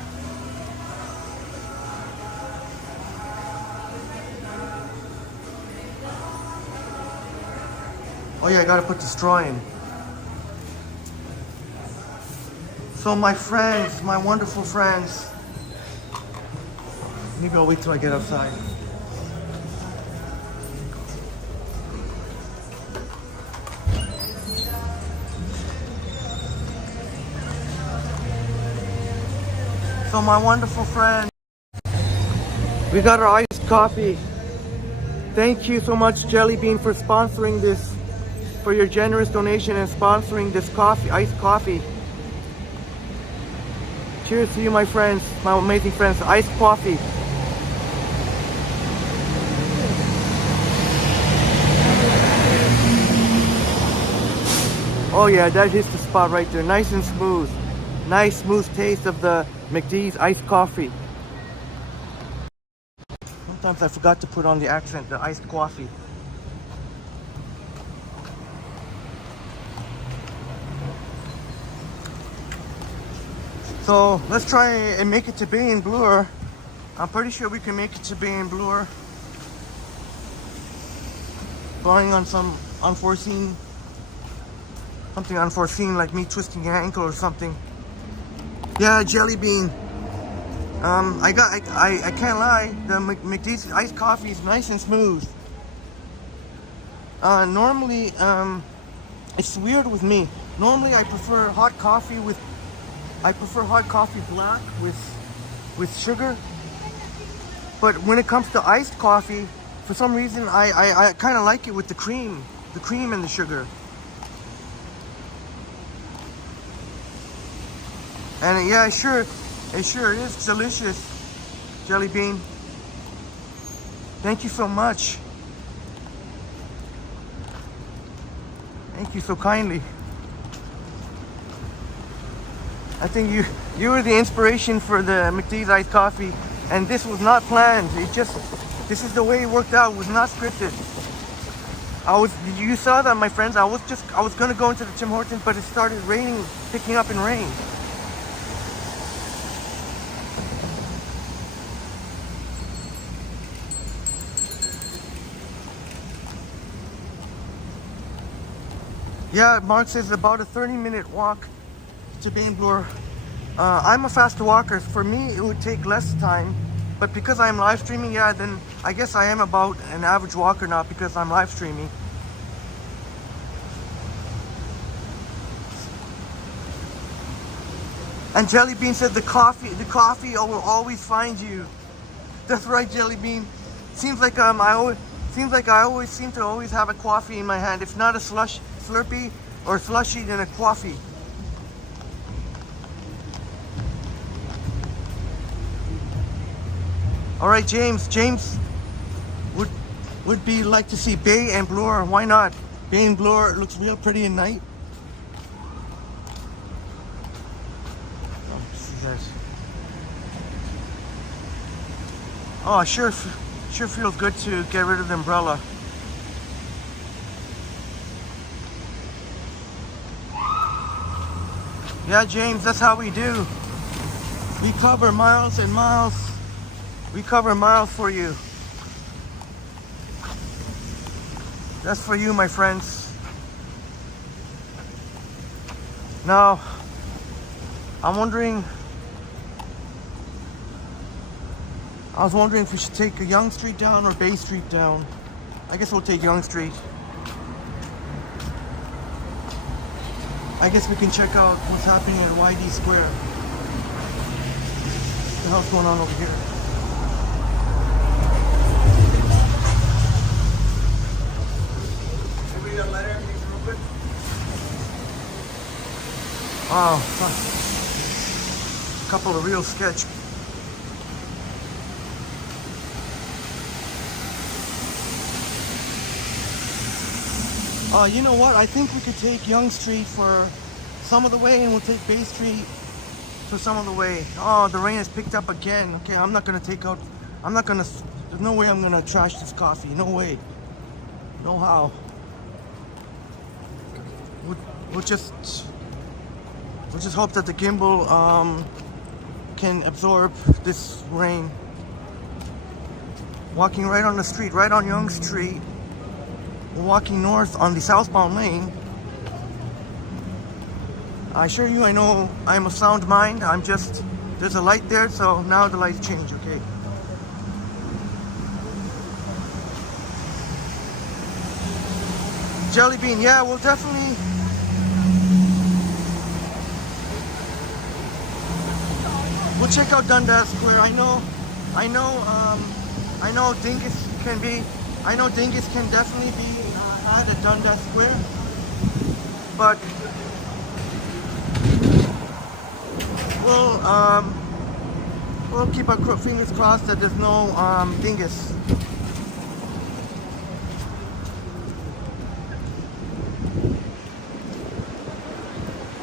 Oh yeah, I gotta put the straw in. So my friends, my wonderful friends, maybe I'll wait till I get outside. So my wonderful friend, we got our iced coffee. Thank you so much, Jelly Bean, for sponsoring this, for your generous donation and sponsoring this coffee, iced coffee. Cheers to you, my friends, my amazing friends. Iced coffee. Oh yeah, that is the spot right there. Nice and smooth. Nice smooth taste of the McD's iced coffee. Sometimes I forgot to put on the accent, the iced coffee. So let's try and make it to Bay and Bloor. I'm pretty sure we can make it to Bay and Bloor, barring on some something unforeseen like me twisting an ankle or something. Yeah, Jelly Bean. I can't lie. The McD's iced coffee is nice and smooth. Normally, it's weird with me. Normally, I prefer hot coffee black with sugar. But when it comes to iced coffee, for some reason, I kind of like it with the cream and the sugar. And yeah, sure, it is delicious, Jelly Bean. Thank you so much. Thank you so kindly. I think you were the inspiration for the McD's iced coffee, and this was not planned. This is the way it worked out. It was not scripted. You saw that, my friends. I was gonna go into the Tim Hortons, but it started raining, picking up in rain. Yeah, Mark says about a 30-minute walk to Bay and Bloor. I'm a fast walker. For me, it would take less time. But because I'm live streaming, yeah, then I guess I am about an average walker now because I'm live streaming. And Jelly Bean said the coffee will always find you. That's right, Jelly Bean. Seems like I always seem to always have a coffee in my hand. If not a Slurpee or slushy, then a coffee. All right, James would be like to see Bay and Bloor. Why not? Bay and Bloor looks real pretty at night. Oh, sure feels good to get rid of the umbrella. Yeah, James, that's how we do. We cover miles and miles. We cover miles for you. That's for you, my friends. Now, I was wondering if we should take a Yonge Street down or Bay Street down. I guess we'll take Yonge Street. I guess we can check out what's happening at YD Square. What the hell's going on over here? Everybody got a lighter? Real quick? Oh, fuck. A couple of real sketch. You know what? I think we could take Yonge Street for some of the way, and we'll take Bay Street for some of the way. Oh, the rain has picked up again. Okay, there's no way I'm gonna trash this coffee. No way. No how. We'll just hope that the gimbal can absorb this rain. Walking right on the street, right on Yonge Street. We're walking north on the southbound lane. I assure you, I know I'm a sound mind. There's a light there, so now the lights change, okay? Jelly Bean, yeah, we'll definitely. We'll check out Dundas Square. I know Dingus can definitely be had at Dundas Square, but we'll keep our fingers crossed that there's no dingus.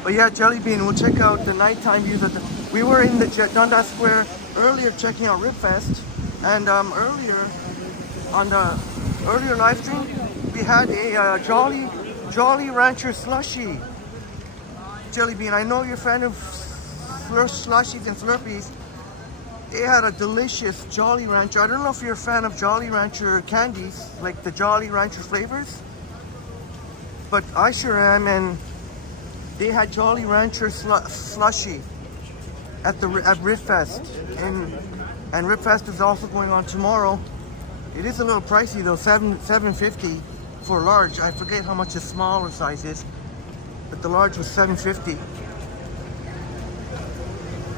But yeah, Jelly Bean, we'll check out the nighttime views. We were in the Dundas Square earlier checking out Ribfest, and earlier on the earlier live stream, we had a Jolly Rancher slushie. Jelly Bean, I know you're a fan of slushies and Slurpees, they had a delicious Jolly Rancher. I don't know if you're a fan of Jolly Rancher candies, like the Jolly Rancher flavors, but I sure am, and they had Jolly Rancher slushy at Ribfest, and Ribfest is also going on tomorrow. It is a little pricey though, $7.50 for large. I forget how much the smaller size is, but the large was $7.50.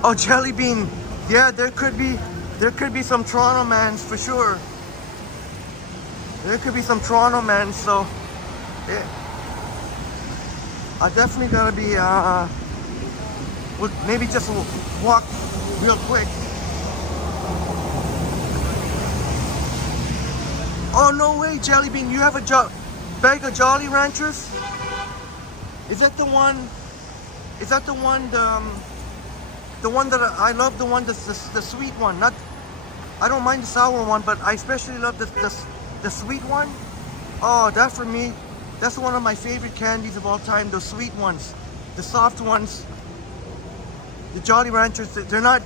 Oh, Jelly Bean. Yeah, there could be some Toronto mans for sure. There could be some Toronto mans, so yeah, I definitely gotta be we'll maybe just walk real quick. Oh no way, Jelly Bean! You have a bag of Jolly Ranchers? Is that the one? Is that the one? The one that I love, the one that's the sweet one. Not, I don't mind the sour one, but I especially love the sweet one. Oh, that for me, that's one of my favorite candies of all time. Those sweet ones, the soft ones, the Jolly Ranchers. They're not.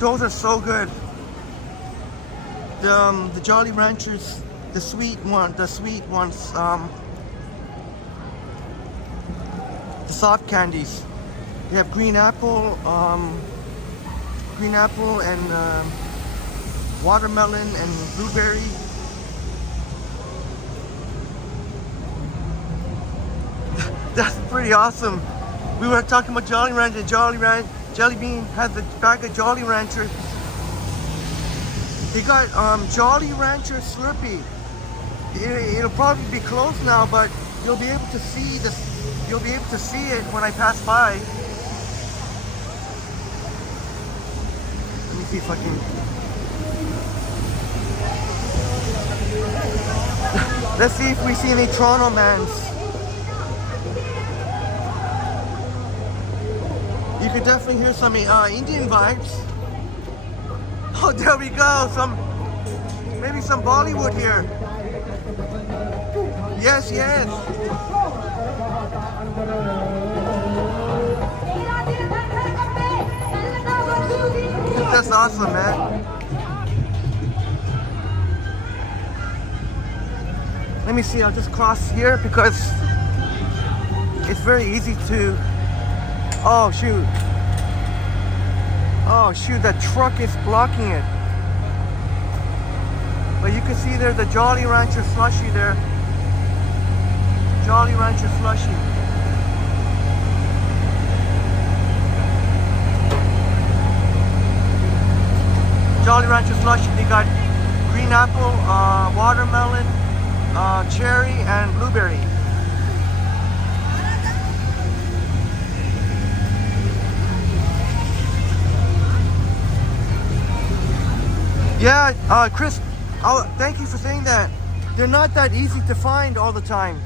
Those are so good. The Jolly Ranchers, the sweet ones. The soft candies. They have green apple and watermelon and blueberry. That's pretty awesome. We were talking about Jolly Rancher. Jelly Bean has a bag of Jolly Rancher. They got Jolly Rancher Slurpee. It'll probably be closed now, but you'll be able to see this. You'll be able to see it when I pass by. Let me see if I can. Let's see if we see any Toronto mans. You could definitely hear some Indian vibes. Oh, there we go. Maybe some Bollywood here. Yes, yes. That's awesome, man. Let me see, I'll just cross here because it's very easy to... Oh shoot. Oh shoot, that truck is blocking it. But you can see there's a Jolly Rancher slushie there. Jolly Rancher slushie. Jolly Rancher slushie. They got green apple, watermelon, cherry, and blueberry. Yeah, Chris, thank you for saying that. They're not that easy to find all the time.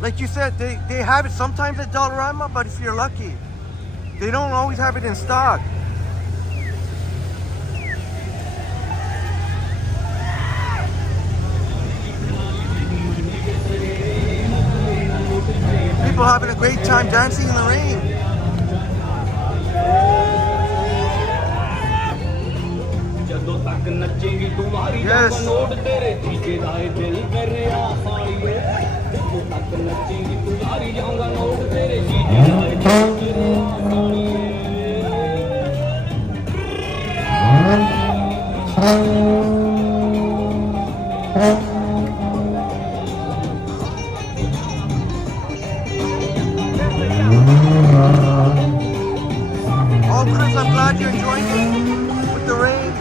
Like you said, they have it sometimes at Dollarama, but if you're lucky, they don't always have it in stock. People having a great time dancing in the rain. Yes. Oh, Chris, I'm glad you're enjoying it with the rain.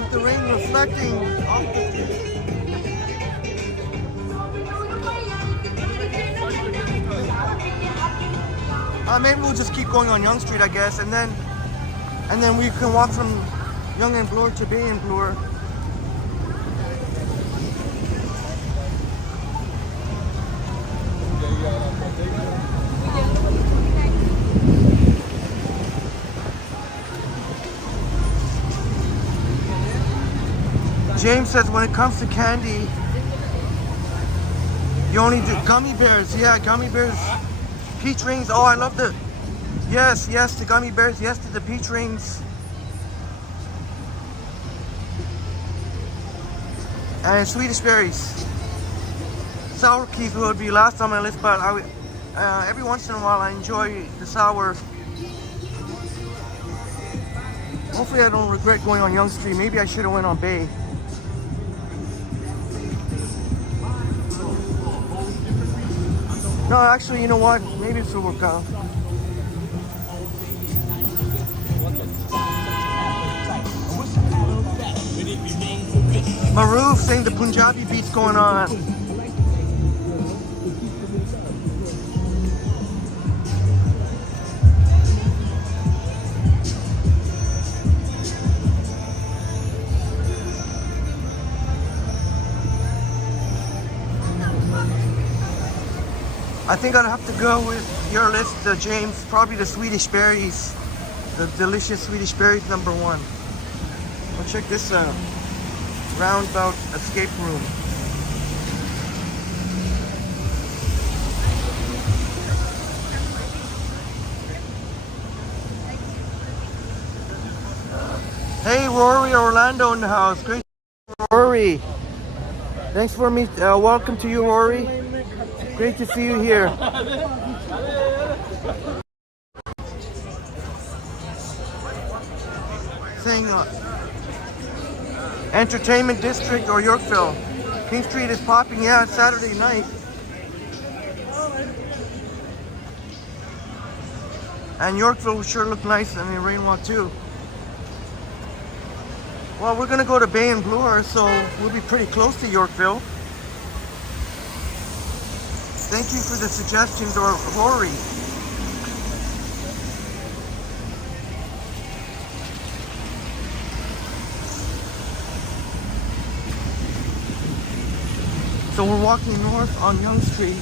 With the rain reflecting off the... Maybe we'll just keep going on Yonge Street, I guess, and then we can walk from Yonge and Bloor to Bay and Bloor. James says when it comes to candy, You only do gummy bears. Yeah, gummy bears. Peach rings. Oh, I love the... Yes, yes, the gummy bears. Yes, to the peach rings. And Swedish berries. Sour keys would be last on my list, but every once in a while I enjoy the sour. Hopefully I don't regret going on Young Street. Maybe I should have went on Bay. No, actually, you know what? Maybe this will work out. Maroof saying the Punjabi beat's going on. I think I'd have to go with your list, James. Probably the Swedish berries. The delicious Swedish berries, #1. Well, check this out. Roundabout escape room. Hey, Rory Orlando in the house. Great, Rory. Thanks for me. Welcome to you, Rory. Great to see you here. Saying Entertainment District or Yorkville. King Street is popping. Yeah, it's Saturday night. And Yorkville will sure look nice in the rainwalk too. Well, we're gonna go to Bay and Bloor, so we'll be pretty close to Yorkville. Thank you for the suggestions, Rory. So we're walking north on Young Street.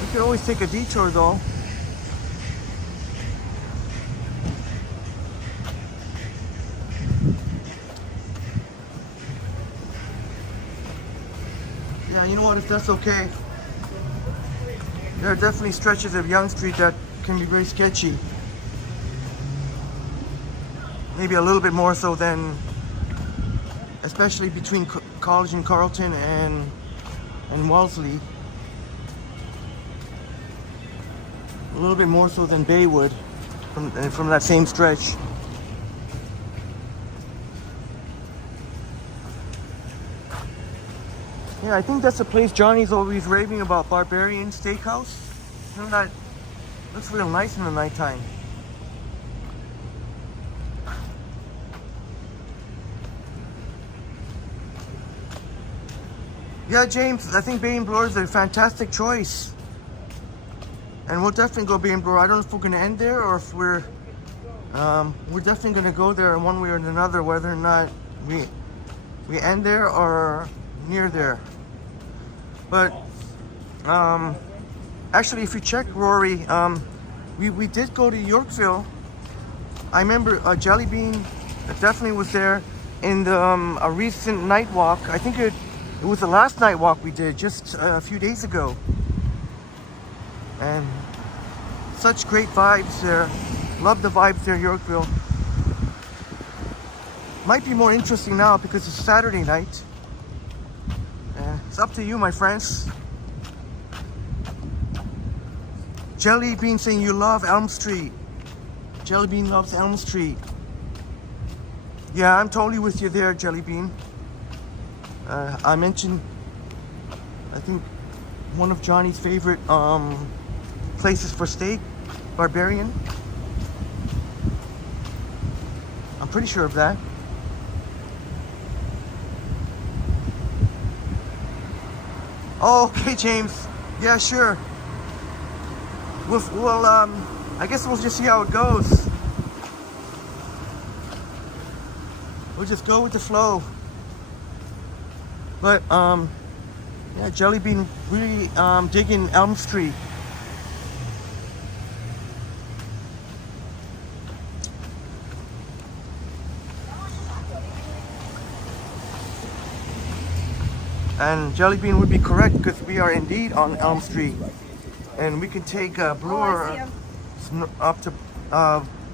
We could always take a detour though. Yeah, you know what, if that's okay. There are definitely stretches of Young Street that can be very sketchy. Maybe a little bit more so than, especially between College and Carlton and Wellesley. A little bit more so than Baywood from that same stretch. Yeah, I think that's the place Johnny's always raving about, Barbarian Steakhouse. You know, that looks real nice in the nighttime. Yeah, James, I think Bay and Bloor is a fantastic choice. And we'll definitely go Bay and Bloor. I don't know if we're going to end there or if we're definitely going to go there in one way or another, whether or not we end there or near there. But actually, if you check, Rory, we did go to Yorkville. I remember Jelly Bean definitely was there in the, a recent night walk. I think it was the last night walk we did just a few days ago. And such great vibes there. Love the vibes there, Yorkville. Might be more interesting now because it's Saturday night. It's up to you, my friends. Jelly Bean saying you love Elm Street. Jelly Bean loves Elm Street. Yeah, I'm totally with you there, Jelly Bean. I mentioned, I think, one of Johnny's favorite places for steak, Barbarian. I'm pretty sure of that. Oh, okay, James. Yeah, sure. We'll I guess we'll just see how it goes. We'll just go with the flow. But yeah, Jelly Bean really digging Elm Street. And Jelly Bean would be correct because we are indeed on Elm Street. And we can take Bloor up to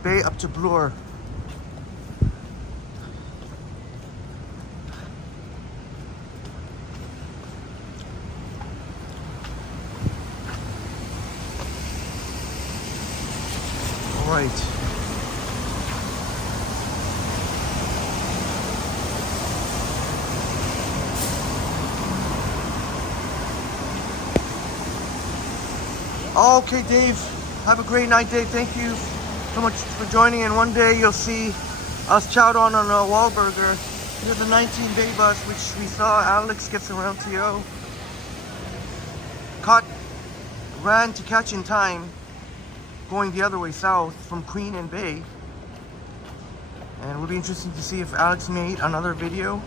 Bay up to Bloor. All right. Okay, Dave, have a great night, Dave. Thank you so much for joining. And one day you'll see us chowed on a Wahlburger. Here's the 19 Bay bus, which we saw Alex gets around to ran to catch in time, going the other way south from Queen and Bay. And it will be interesting to see if Alex made another video.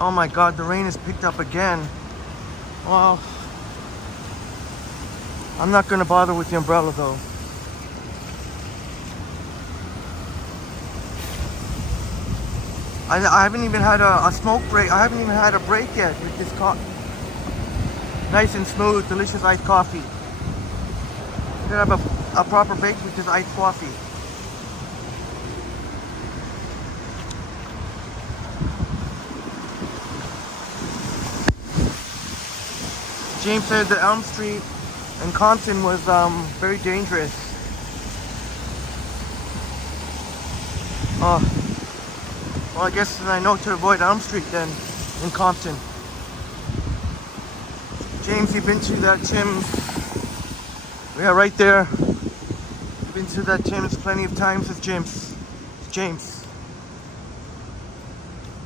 Oh my God, the rain has picked up again. Well, I'm not gonna bother with the umbrella though. I haven't even had a smoke break. I haven't even had a break yet with this nice and smooth, delicious iced coffee. I'm gonna have a proper break with this iced coffee. James said that Elm Street in Compton was very dangerous. Well, I guess I know to avoid Elm Street then in Compton. James, you've been to that Tim's? Yeah, right there. You've been to that Tim's plenty of times with James. James.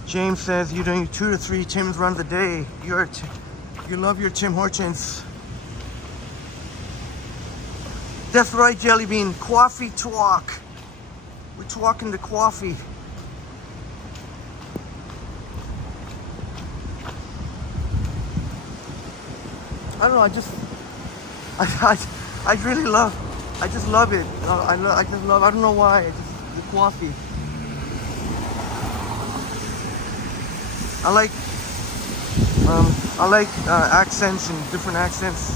James says you're doing 2 to 3 Tim's runs a day. You love your Tim Hortons. That's right, Jelly Bean. Coffee talk. We're talking the coffee. I don't know. I just love it. I don't know why. It's just the coffee. I like accents and different accents.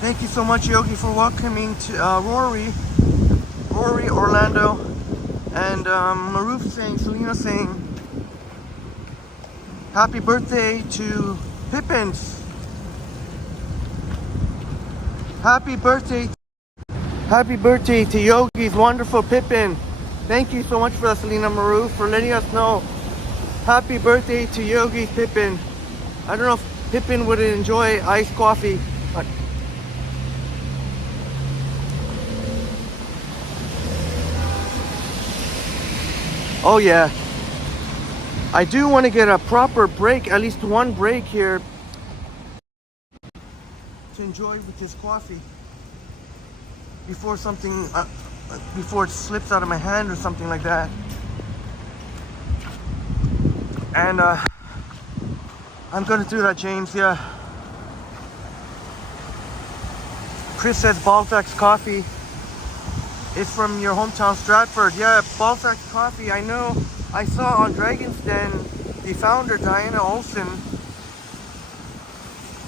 Thank you so much, Yogi, for welcoming to Rory, Orlando, and Maruf saying, Selena saying, happy birthday to Pippins. Happy birthday to Yogi's wonderful Pippin. Thank you so much for that, Selena Maruf, for letting us know. Happy birthday to Yogi's Pippin. I don't know if Pippin would enjoy iced coffee. But oh yeah. I do want to get a proper break, at least one break here, to enjoy with this coffee before before it slips out of my hand or something like that. And I'm gonna do that, James. Yeah. Chris says Balzac's coffee is from your hometown, Stratford. Yeah, Balzac's coffee. I know. I saw on Dragon's Den the founder, Diana Olsen.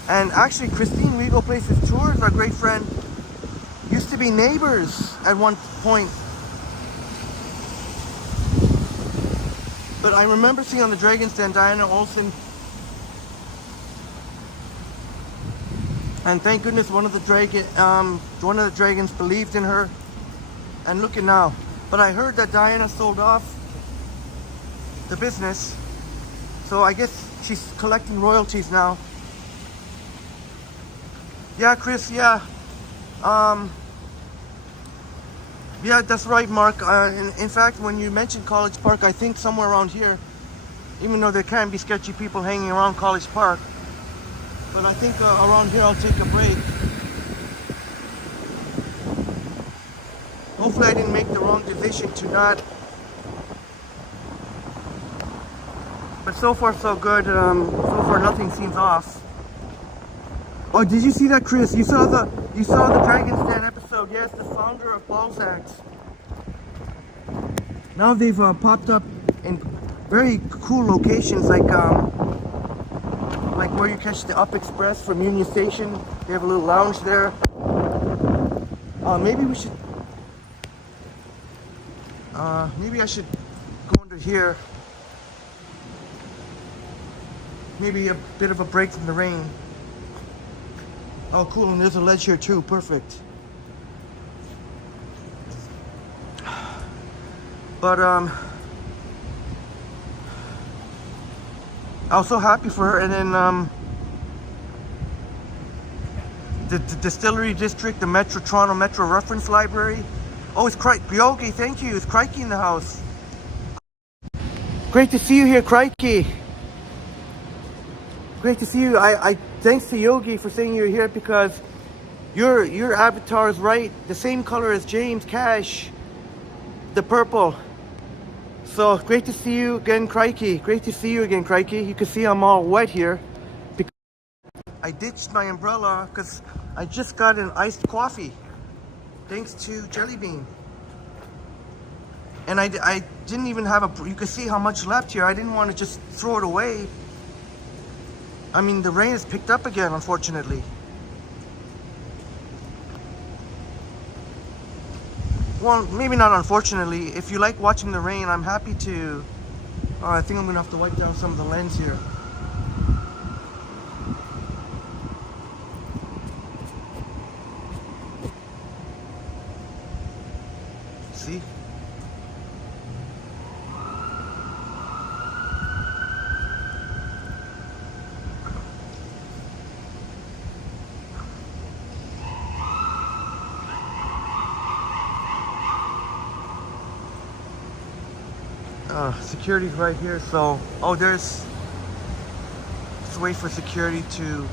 And actually, Christine Regal Places Tours, our great friend, used to be neighbors at one point. But I remember seeing on the Dragon's Den Diana Olsen. And thank goodness one of the dragons believed in her. And look at now. But I heard that Diana sold off the business. So I guess she's collecting royalties now. Yeah, Chris, yeah. Yeah, that's right, Mark. In fact, when you mentioned College Park, I think somewhere around here, even though there can be sketchy people hanging around College Park, but I think around here I'll take a break. hopefully I didn't make the wrong decision to not. But so far so good. So far nothing seems off. Oh, did you see that, Chris? You saw the Dragon's Den episode? Yes, the founder of Balzac's. Now they've popped up in very cool locations, like where you catch the Up Express from Union Station. They have a little lounge there. Maybe we should. Maybe I should go under here. Maybe a bit of a break from the rain. Oh, cool, and there's a ledge here too. Perfect. But I was so happy for her. And then the Distillery District, the Toronto Metro Reference Library. Oh, it's Yogi, thank you. It's Crikey in the house. Great to see you here, Crikey. Great to see you. I thanks to Yogi for saying you're here, because your avatar is right, the same color as James Cash, the purple. So great to see you again, Crikey. Great to see you again, Crikey. You can see I'm all wet here because I ditched my umbrella because I just got an iced coffee thanks to Jelly Bean. And I didn't even have you can see how much left here. I didn't want to just throw it away. I mean, the rain has picked up again, unfortunately. Well, maybe not unfortunately. If you like watching the rain, I'm happy to. Oh, I think I'm gonna have to wipe down some of the lens here. See? Security's right here, so let's wait for security to.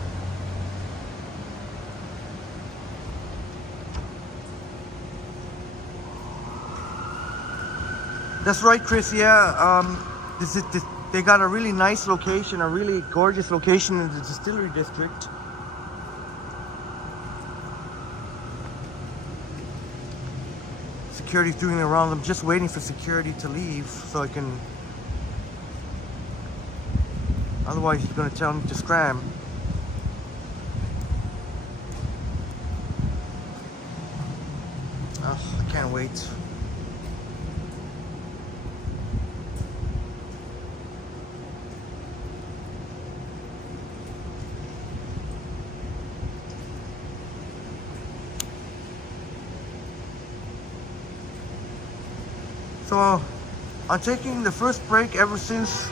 That's right, Chris. Yeah, they got a really nice location, a really gorgeous location in the Distillery District. Security's doing around. I'm just waiting for security to leave so I can. Otherwise, he's going to tell me to scram. Oh, I can't wait. So, I'm taking the first break ever since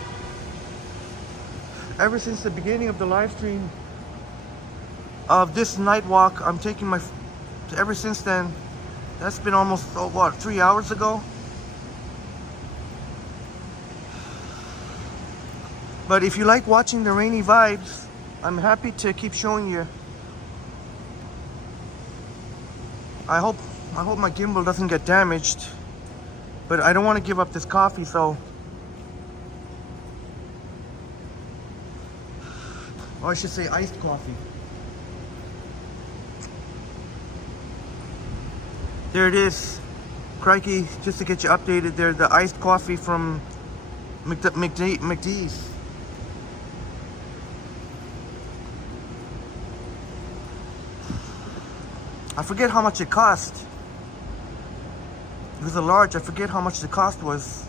the beginning of the live stream of this night walk. I'm taking ever since then. That's been almost 3 hours ago. But if you like watching the rainy vibes, I'm happy to keep showing you. I hope my gimbal doesn't get damaged, but I don't want to give up this coffee, so. Or I should say iced coffee. There it is. Crikey, just to get you updated there, the iced coffee from McD's. I forget how much it cost. It was a large, I forget how much the cost was.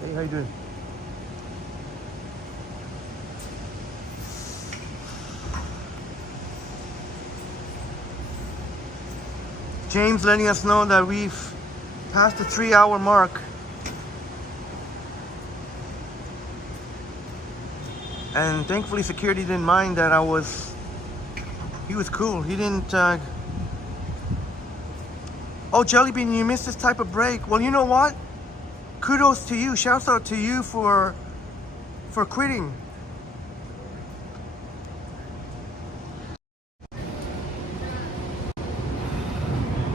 Hey, how you doing? James letting us know that we've passed the 3-hour mark. And thankfully security didn't mind that he was cool. He didn't, oh, Jellybean, you missed this type of break. Well, you know what? Kudos to you. Shouts out to you for quitting.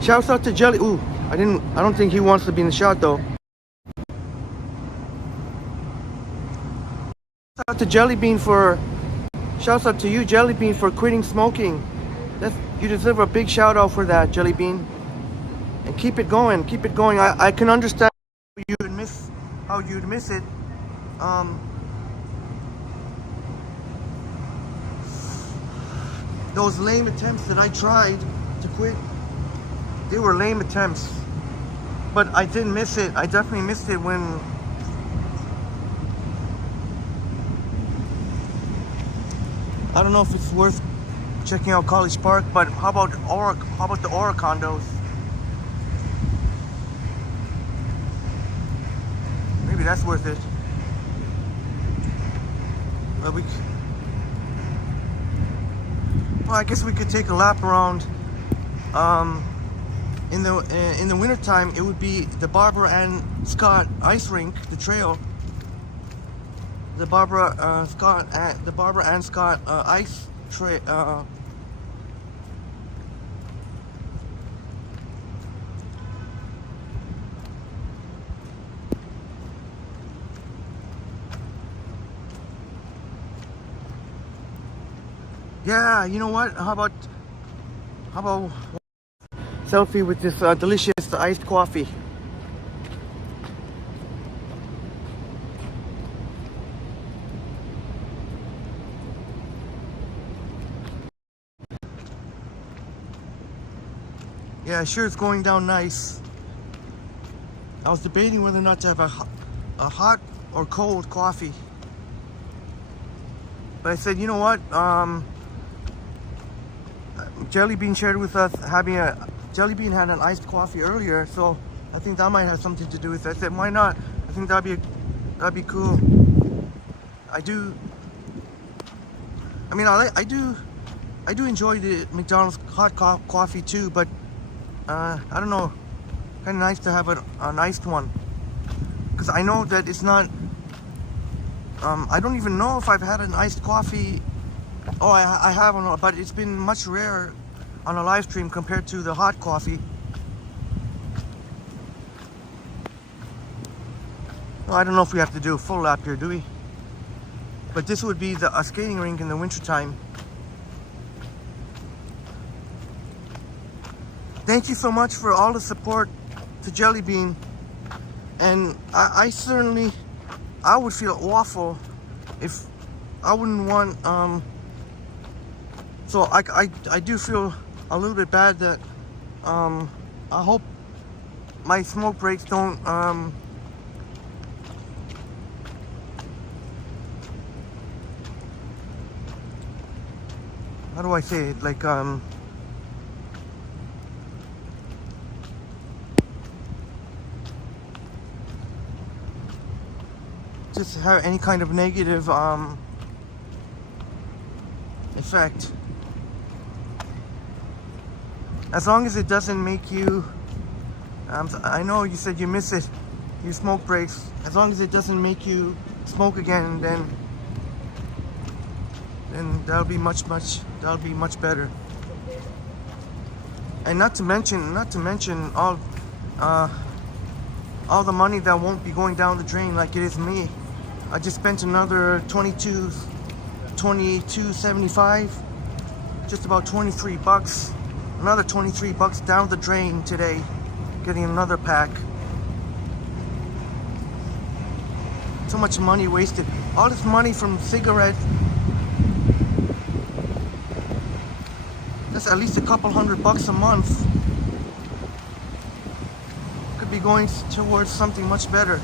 Shouts out to Jelly. Ooh, I don't think he wants to be in the shot though. Shouts out to Jelly Bean for. Shouts out to you, Jelly Bean, for quitting smoking. You deserve a big shout out for that, Jelly Bean. And keep it going. Keep it going. I can understand how you'd miss it. Those lame attempts that I tried to quit, they were lame attempts. But I didn't miss it. I definitely missed it when I don't know if it's worth checking out College Park, but how about the Aura condos? Maybe that's worth it. But well, I guess we could take a lap around. In the wintertime, it would be the Barbara and Scott ice rink, the trail. The Barbara and Scott ice trail. Yeah, you know what? How about selfie with this delicious iced coffee? Yeah, sure, it's going down nice. I was debating whether or not to have a hot or cold coffee, but I said, you know what? Jelly Bean shared with us Jelly Bean had an iced coffee earlier, so I think that might have something to do with it. I said, why not? I think that'd be cool. I do enjoy the McDonald's hot coffee too, but I don't know, kind of nice to have an iced one, because I know that it's not. I don't even know if I've had an iced coffee. Oh, I haven't, but it's been much rarer on a live stream compared to the hot coffee. Well, I don't know if we have to do a full lap here, do we? But this would be a skating rink in the wintertime. Thank you so much for all the support to Jelly Bean. And I would feel awful if I wouldn't want, so I do feel a little bit bad that, I hope my smoke breaks don't, how do I say it, like, just have any kind of negative effect. As long as it doesn't make you, I know you said you miss it, you smoke breaks. As long as it doesn't make you smoke again, then that'll be much better. And not to mention all the money that won't be going down the drain like it is me. I just spent another $22.75, just about 23 bucks. Another 23 bucks down the drain today, getting another pack. So much money wasted. All this money from cigarettes. That's at least a couple $100 a month. Could be going towards something much better.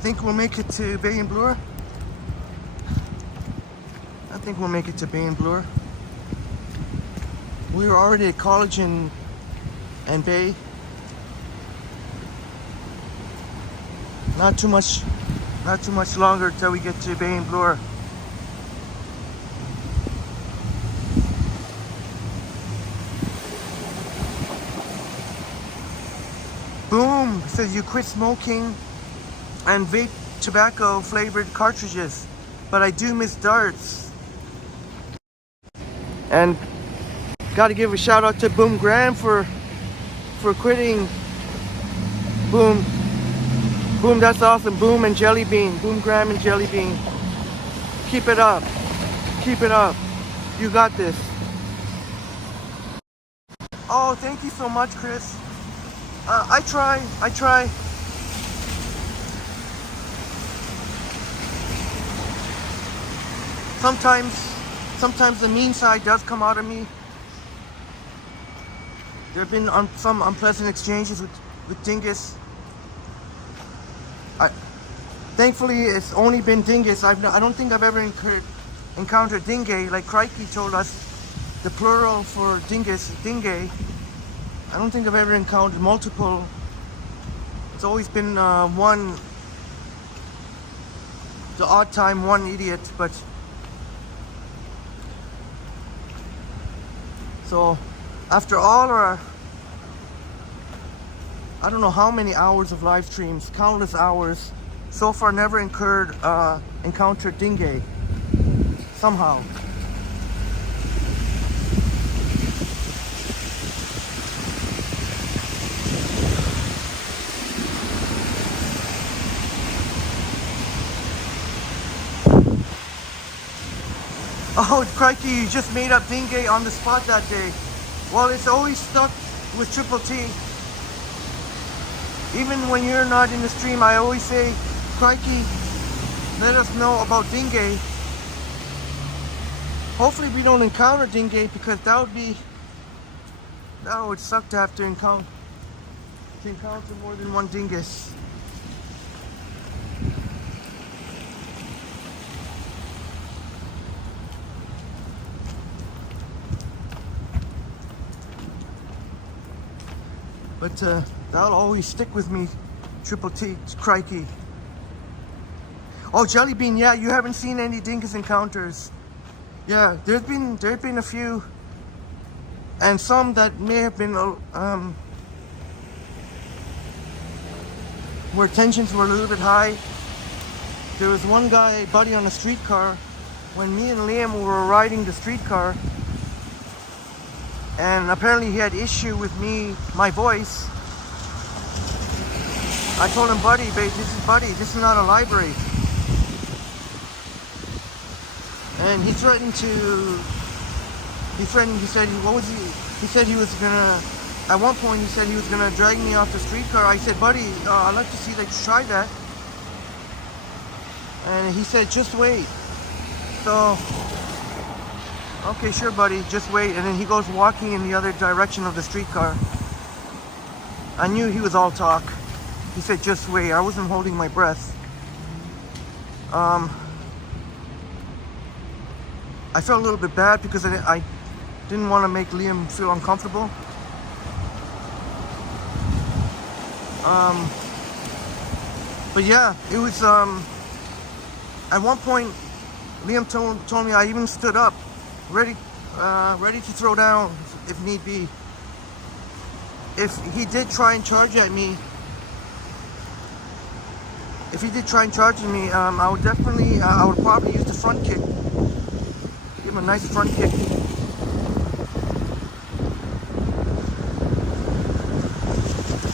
Think we'll make it to Bay and Bloor? I think we'll make it to Bay and Bloor. We were already at college and Bay. Not too much longer till we get to Bay and Bloor. Boom says you quit smoking and vape tobacco flavored cartridges, but I do miss darts. And gotta give a shout out to Boom Graham for quitting. Boom, that's awesome. Boom and Jelly Bean, Boom Graham and Jelly Bean. Keep it up, you got this. Oh, thank you so much, Chris. I try. Sometimes the mean side does come out of me. There have been some unpleasant exchanges with Dingus. Thankfully, it's only been Dingus. I don't think I've ever encountered Dingay, like Crikey told us. The plural for Dingus is Dingay. I don't think I've ever encountered multiple. It's always been one, the odd time, one idiot, but so after all our, I don't know how many hours of live streams, countless hours, so far never encountered Dingay somehow. Oh, crikey, you just made up Dingay on the spot that day. Well, it's always stuck with Triple T. Even when you're not in the stream, I always say, crikey, let us know about Dingay. Hopefully we don't encounter Dingay, because that would suck to have to encounter more than one Dingus. But that'll always stick with me, Triple T, crikey. Oh, Jelly Bean, yeah, you haven't seen any Dingus encounters. Yeah, there's been a few, and some that may have been where tensions were a little bit high. There was one guy, buddy, on a streetcar, when me and Liam were riding the streetcar, and apparently he had issue with my voice. I told him, buddy, this is not a library. And he said he was gonna, at one point he said he was gonna drag me off the streetcar. I said, buddy, I'd like to see, like, try that. And he said, just wait. So, okay, sure, buddy, just wait. And then he goes walking in the other direction of the streetcar. I knew he was all talk. He said, just wait. I wasn't holding my breath. I felt a little bit bad because I didn't want to make Liam feel uncomfortable. But yeah, it was, at one point, Liam told me I even stood up, ready to throw down if need be. If he did try and charge at me, I would probably use the front kick. Give him a nice front kick.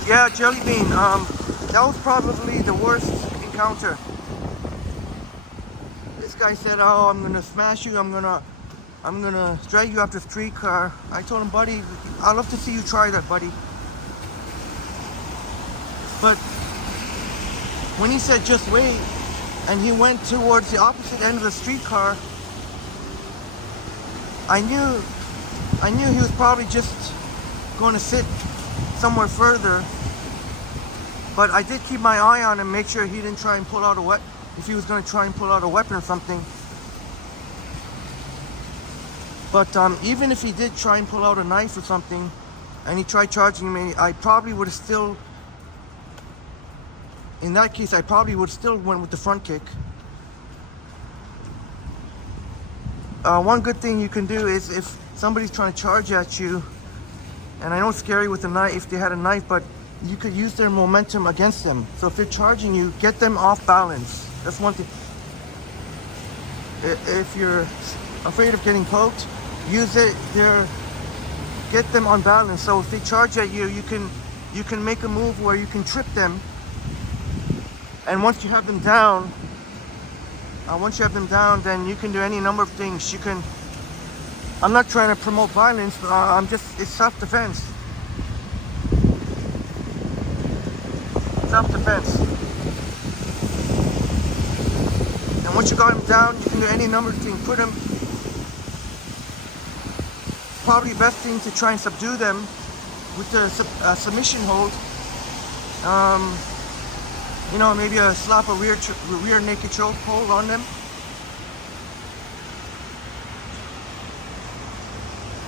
Yeah, Jelly Bean, that was probably the worst encounter. This guy said, oh, I'm gonna smash you, I'm gonna drag you off the streetcar. I told him, buddy, I'd love to see you try that, buddy. But when he said just wait, and he went towards the opposite end of the streetcar, I knew he was probably just going to sit somewhere further. But I did keep my eye on him, make sure he didn't try and pull out a weapon, if he was going to try and pull out a weapon or something. But even if he did try and pull out a knife or something, and he tried charging me, I probably would have still, in that case, I probably would still went with the front kick. One good thing you can do is if somebody's trying to charge at you, and I know it's scary with a knife if they had a knife, but you could use their momentum against them. So if they're charging you, get them off balance. That's one thing. If you're afraid of getting poked, use it. Get them on balance. So if they charge at you, you can make a move where you can trip them. And once you have them down, then you can do any number of things. You can. I'm not trying to promote violence. It's self-defense. Self-defense. And once you got them down, you can do any number of things. Put them. Probably the best thing to try and subdue them with the submission hold. You know, maybe slap a rear naked choke hold on them.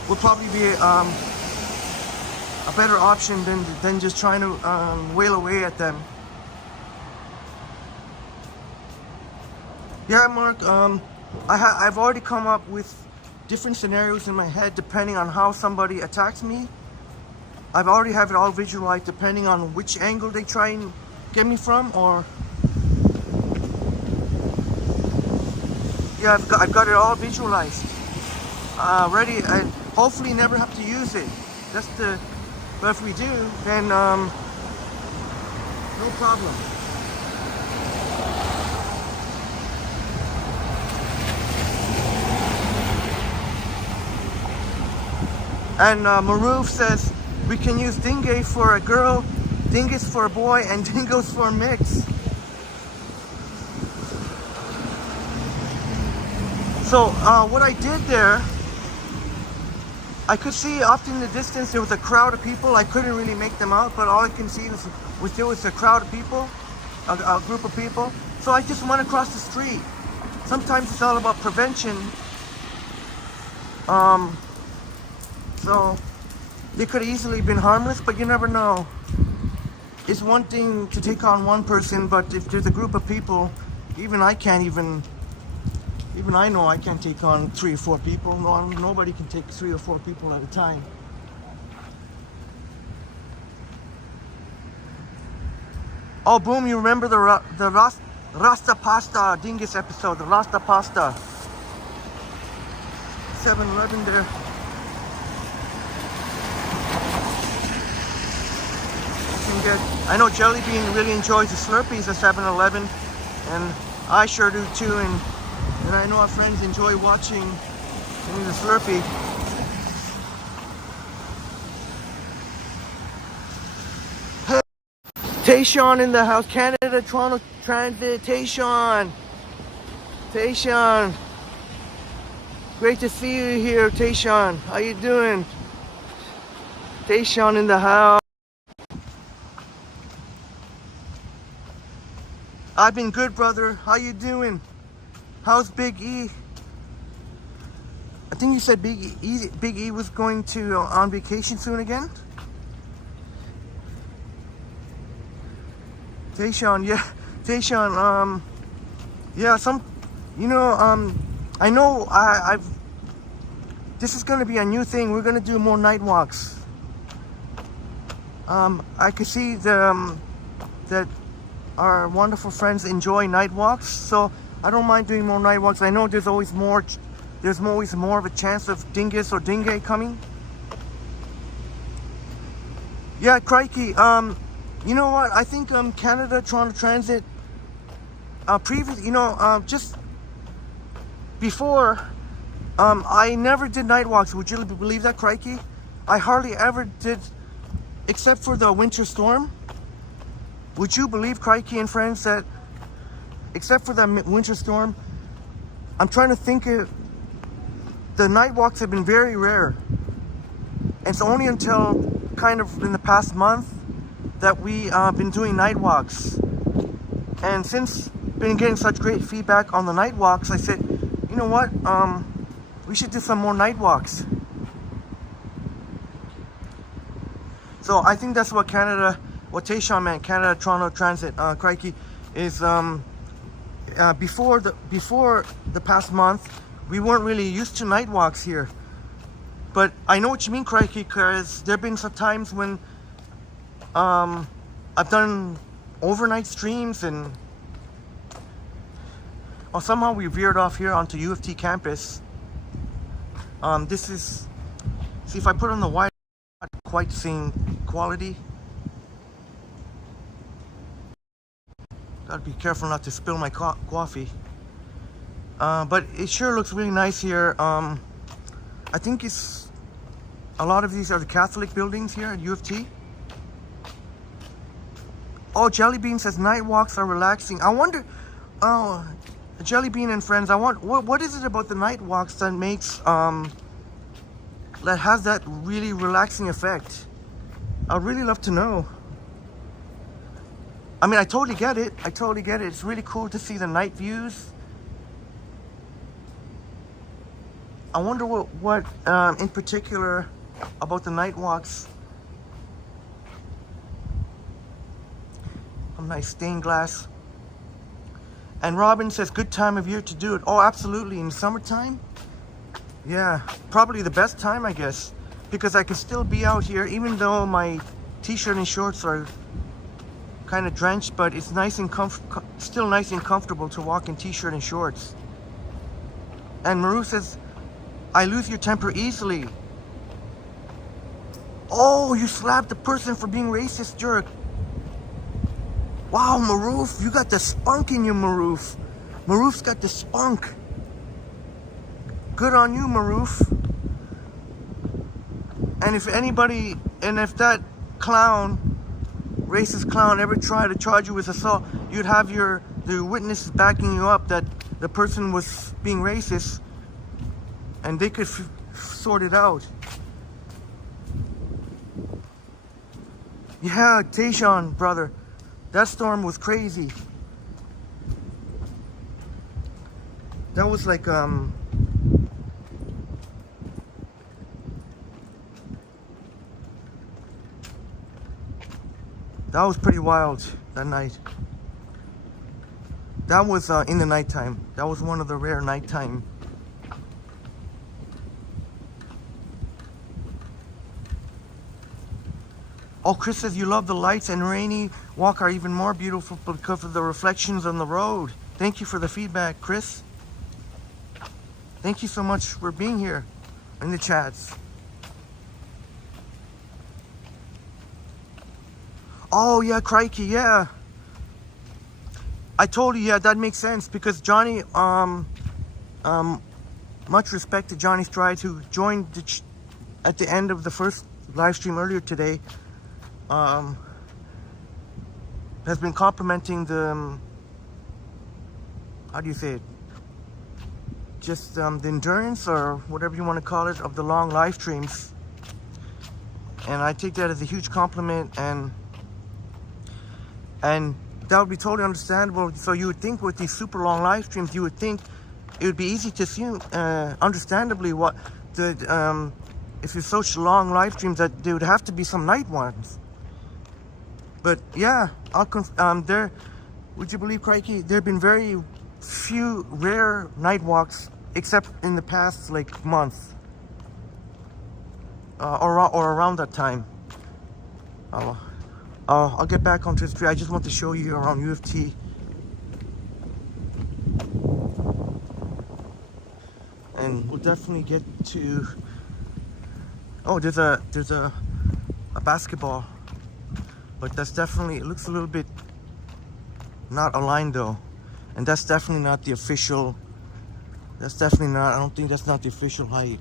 Would probably be a better option than just trying to wail away at them. Yeah, Mark. I've already come up with different scenarios in my head depending on how somebody attacks me. I've already have it all visualized depending on which angle they try and get me from, or yeah, I've got it all visualized, ready, and hopefully never have to use it. But if we do, then no problem. And Maruf says we can use dingue for a girl, dingus for a boy, and dingos for a mix. So what I did there, I could see off in the distance there was a crowd of people. I couldn't really make them out, but all I can see there was a crowd of people, a group of people. So I just went across the street. Sometimes it's all about prevention. So they could have easily been harmless, but you never know. It's one thing to take on one person, but if there's a group of people, even I know I can't take on 3 or 4 people. No, nobody can take 3 or 4 people at a time. Oh, boom, you remember the Rasta Pasta Dingus episode, the Rasta Pasta. 7-Eleven there. I know Jelly Bean really enjoys the Slurpees at 7-Eleven, and I sure do too, and I know our friends enjoy watching the Slurpee. Hey, Tayshawn in the house, Canada, Toronto Transit, Tayshawn. Great to see you here, Tayshawn. How you doing? Tayshawn in the house. I've been good, brother. How you doing? How's Big E? I think you said Big E was going to on vacation soon again. Tayshawn, yeah, Tayshawn. Yeah, I know I've. This is gonna be a new thing. We're gonna do more night walks. I could see that our wonderful friends enjoy night walks, so I don't mind doing more night walks. I know there's always more of a chance of dingus or dingue coming. Yeah, crikey. You know what? I think Canada Toronto Transit just before I never did night walks. Would you believe that, crikey? I hardly ever did, except for the winter storm. Would you believe, crikey and friends, that except for that winter storm, I'm trying to think of, the night walks have been very rare. And it's only until kind of in the past month that we been doing night walks. And since been getting such great feedback on the night walks, I said, you know what, we should do some more night walks. So I think that's what Tayshawn meant, Canada Toronto Transit, crikey, is before the past month, we weren't really used to night walks here. But I know what you mean, crikey, because there have been some times when I've done overnight streams, and somehow we veered off here onto U of T campus. This is, see if I put on the wide, not quite the same quality. Gotta be careful not to spill my coffee. But it sure looks really nice here. I think a lot of these are the Catholic buildings here at U of T. Oh, Jellybean says night walks are relaxing. I wonder, Jellybean and friends, what is it about the night walks that makes, that has that really relaxing effect? I'd really love to know. I mean, I totally get it. It's really cool to see the night views. I wonder what in particular about the night walks. A nice stained glass. And Robin says, good time of year to do it. Oh, absolutely. In the summertime? Yeah, probably the best time, I guess. Because I can still be out here, even though my t-shirt and shorts are kind of drenched, but it's nice and still nice and comfortable to walk in t-shirt and shorts. And Maru says, I lose your temper easily. Oh, you slapped the person for being racist, jerk. Wow, Maroof, you got the spunk in you, Maroof. Maroof's got the spunk. Good on you, Maroof. And if that clown, racist clown, ever tried to charge you with assault, you'd have the witnesses backing you up that the person was being racist, and they could sort it out. Yeah, Tayshawn, brother. That storm was crazy. That was like, that was pretty wild that night. That was in the nighttime. That was one of the rare nighttime. Oh, Chris says you love the lights, and rainy walk are even more beautiful because of the reflections on the road. Thank you for the feedback, Chris. Thank you so much for being here in the chats. Oh yeah, crikey, yeah. I told you, yeah, that makes sense because Johnny, much respect to Johnny Stride, who joined at the end of the first live stream earlier today. Has been complimenting the, how do you say it? Just the endurance, or whatever you want to call it, of the long live streams. And I take that as a huge compliment, and that would be totally understandable. So you would think with these super long live streams, you would think it would be easy to see, understandably, what the if it's such long live streams that there would have to be some night ones. But yeah, there, would you believe, crikey, there have been very few rare night walks, except in the past like month, or around that time. I'll get back onto the street. I just want to show you around U of T. And we'll definitely get to, oh, there's a basketball. But that's definitely, it looks a little bit not aligned though. And that's definitely not the official, I don't think that's not the official height.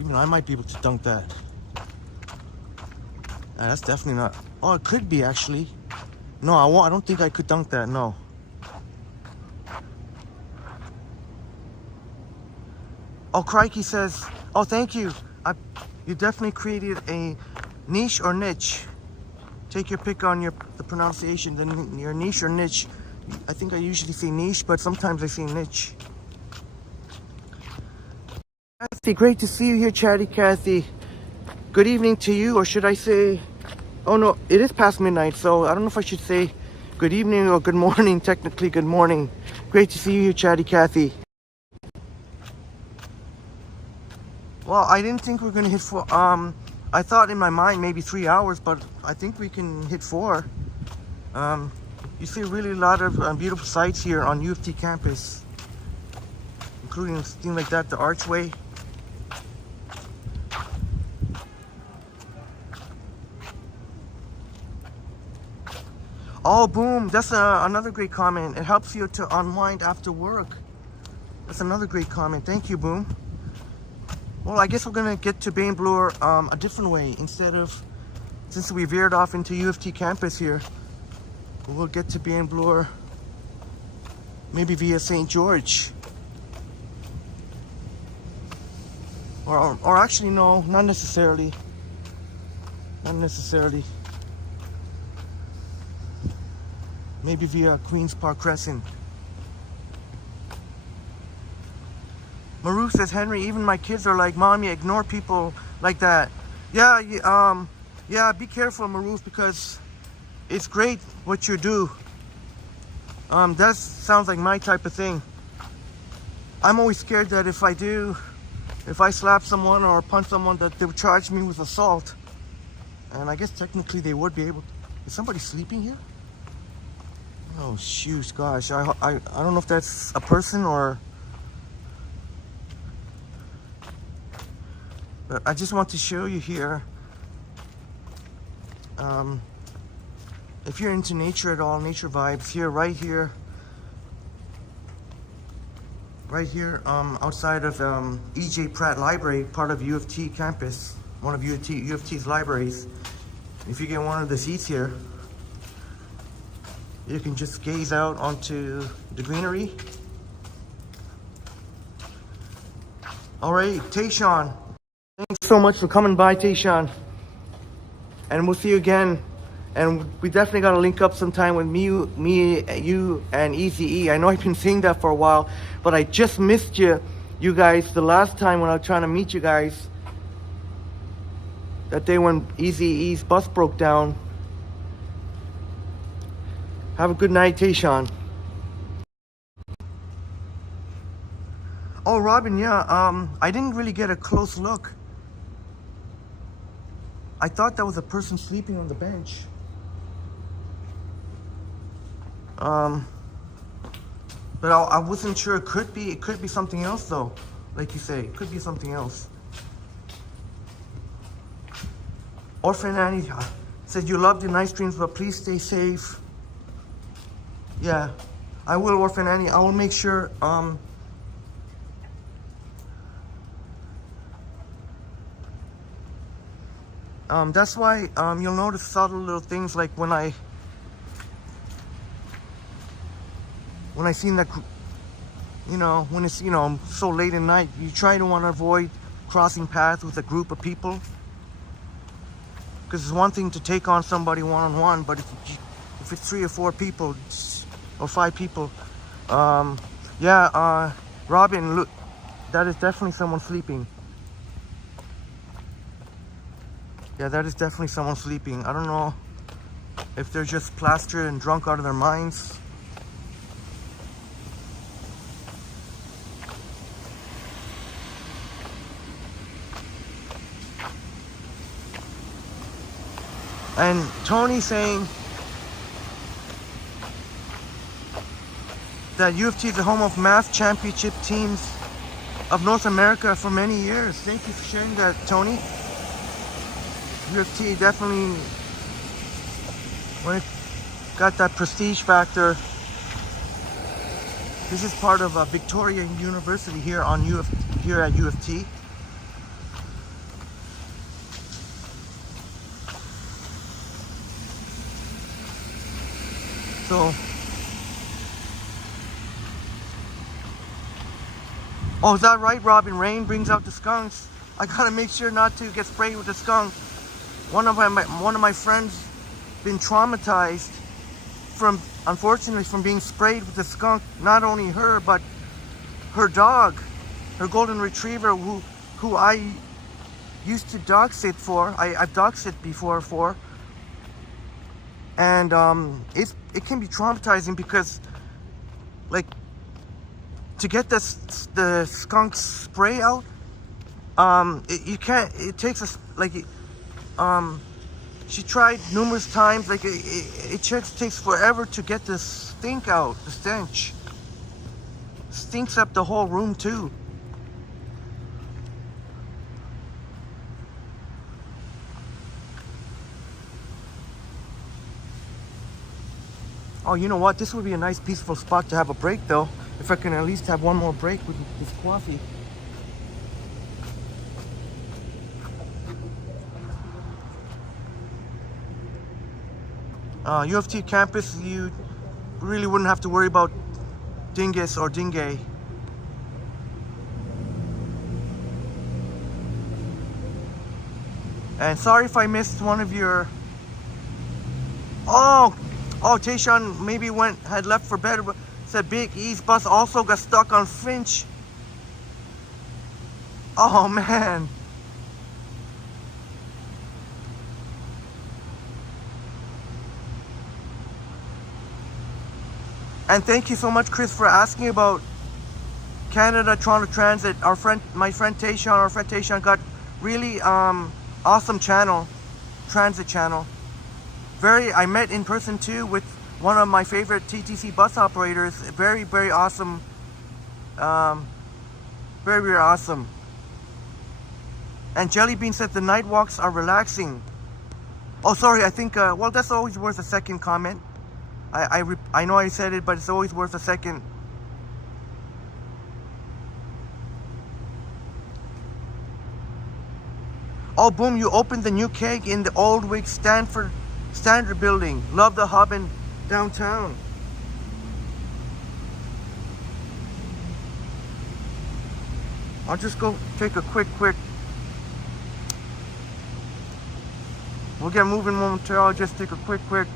Even I might be able to dunk that. That's definitely not, oh, it could be actually. No, I don't think I could dunk that, no. Oh, crikey says, oh, thank you. You definitely created a niche or niche. Take your pick on the pronunciation, then your niche or niche. I think I usually say niche, but sometimes I say niche. Kathy, great to see you here, Chatty Kathy. Good evening to you, or should I say, oh no, it is past midnight, so I don't know if I should say good evening or good morning. Technically good morning. Great to see you here, Chatty Kathy. Well, I didn't think we were gonna hit for I thought in my mind maybe 3 hours, but I think we can hit 4. You see really a lot of beautiful sights here on U of T campus, including things like that, the archway. Oh, boom, that's another great comment. It helps you to unwind after work. That's another great comment. Thank you, Boom. Well, I guess we're gonna get to Bay and Bloor a different way. Instead of, since we veered off into U of T campus here, we'll get to Bay and Bloor maybe via St. George. Or actually, no, not necessarily. Not necessarily. Maybe via Queen's Park Crescent. Maru says, Henry, even my kids are like, Mommy, ignore people like that. Yeah, yeah, be careful, Maru, because it's great what you do. That sounds like my type of thing. I'm always scared that if I slap someone or punch someone, that they would charge me with assault. And I guess technically they would be able to. Is somebody sleeping here? Oh, shoot, gosh. I don't know if that's a person or... But I just want to show you here. If you're into nature at all, nature vibes, here, right here, outside of E.J. Pratt Library, part of U of T campus, one of U of T's libraries. If you get one of the seats here, you can just gaze out onto the greenery. All right, Tayshawn, thanks so much for coming by, Tayshawn. And we'll see you again. And we definitely got to link up sometime with me, you, and Eazy-E. I know I've been saying that for a while, but I just missed you guys, the last time when I was trying to meet you guys. That day when Eazy-E's bus broke down. Have a good night, Tayshawn. Oh, Robin, yeah, I didn't really get a close look. I thought that was a person sleeping on the bench. But I wasn't sure. It could be something else though. Like you say, it could be something else. Orphan Annie said you love the nice dreams, but please stay safe. Yeah, I will, Orphan Annie. I will make sure, that's why, you'll notice subtle little things like when I seen that, when it's, so late at night, you try to want to avoid crossing paths with a group of people. Because it's one thing to take on somebody one-on-one, but if it's 3 or 4 people, or 5 people, yeah, Robin, look, that is definitely someone sleeping. Yeah, that is definitely someone sleeping. I don't know if they're just plastered and drunk out of their minds. And Tony saying that U of T is the home of math championship teams of North America for many years. Thank you for sharing that, Tony. U of T definitely, when it got that prestige factor. This is part of Victoria University here at U of T. So, oh, is that right, Robin? Rain brings out the skunks. I gotta make sure not to get sprayed with the skunk. One of my friends been traumatized unfortunately from being sprayed with the skunk. Not only her, but her dog, her golden retriever, who I used to dog sit for. I've dog sit before for. And it can be traumatizing because, like, to get the skunk spray out, it takes us, like, She tried numerous times. Like it just takes forever to get this stink out, the stench. Stinks up the whole room too. Oh, you know what? This would be a nice peaceful spot to have a break though. If I can at least have one more break with this coffee. U of T campus, you really wouldn't have to worry about dingus or dingay. And sorry if I missed one of your... Oh, Tayshawn maybe had left for bed, but said Big E's bus also got stuck on Finch. Oh man. And thank you so much, Chris, for asking about Canada Toronto Transit. My friend Tayshawn got really awesome transit channel. I met in person too with one of my favorite TTC bus operators. Very, very awesome. Very, very awesome. And Jellybean said the night walks are relaxing. Oh, sorry, I think, well, that's always worth a second comment. I know I said it, but it's always worth a second. Oh, boom, you opened the new keg in the Old Wig Standard building. Love the hub in downtown. I'll just go take a quick. We'll get moving momentarily. I'll just take a quick.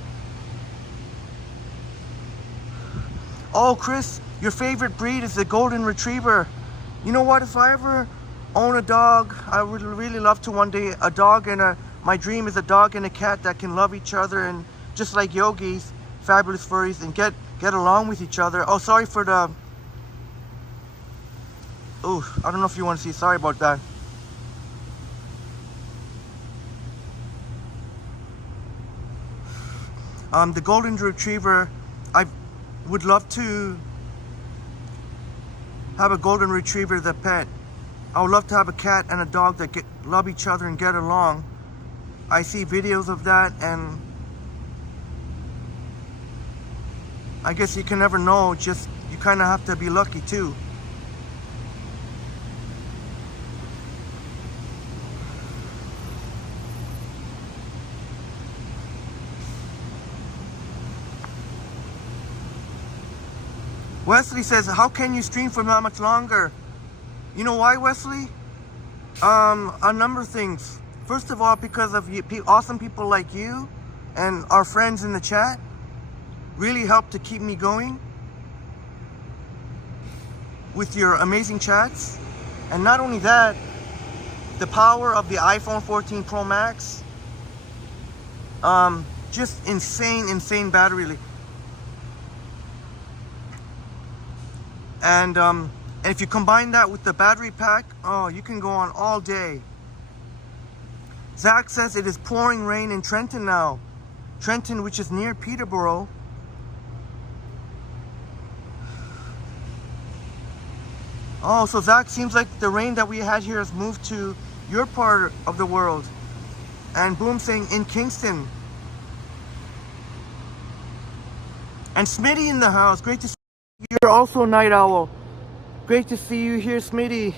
Oh, Chris, your favorite breed is the Golden Retriever. You know what? If I ever own a dog, I would really love to one day. My dream is a dog and a cat that can love each other and just like yogis, fabulous furries, and get along with each other. Oh, sorry for the... Ooh, I don't know if you want to see. Sorry about that. The Golden Retriever, I would love to have a Golden Retriever as a pet. I would love to have a cat and a dog that love each other and get along. I see videos of that, and I guess you can never know. Just you kind of have to be lucky too. Wesley says, how can you stream for that much longer? You know why, Wesley? A number of things. First of all, because of awesome people like you and our friends in the chat really help to keep me going with your amazing chats. And not only that, the power of the iPhone 14 Pro Max, just insane battery. And if you combine that with the battery pack, oh, you can go on all day. Zach says it is pouring rain in Trenton now. Trenton, which is near Peterborough. Oh, so Zach, seems like the rain that we had here has moved to your part of the world. And Boom saying in Kingston. And Smitty in the house. Great to see you. You're also a night owl. Great to see you here, Smitty.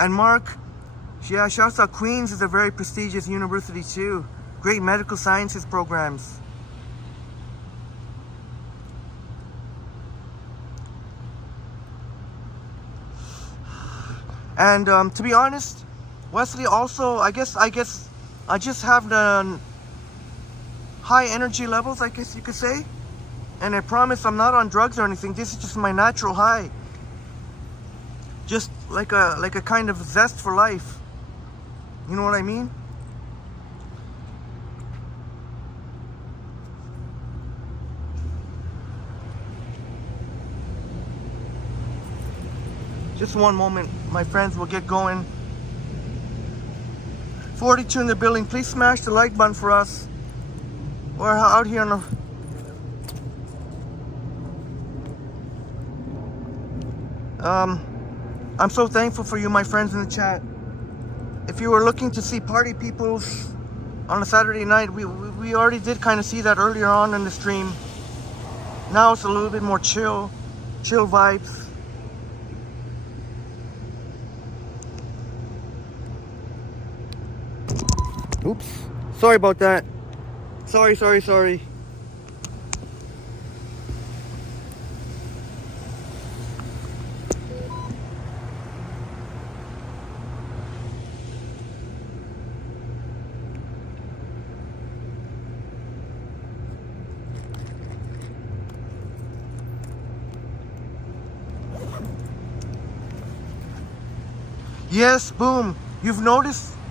And Mark, yeah, shouts out Queens is a very prestigious university too. Great medical sciences programs. And to be honest, Wesley, also, I guess I just have the high energy levels, I guess you could say. And I promise I'm not on drugs or anything. This is just my natural high. Just like a kind of zest for life. You know what I mean? Just one moment, my friends, will get going. 42 in the building. Please smash the like button for us. We're out here on the... I'm so thankful for you, my friends in the chat. If you were looking to see party peoples on a Saturday night, we already did kind of see that earlier on in the stream. Now it's a little bit more chill vibes. Oops, sorry about that. Sorry. Yes, boom.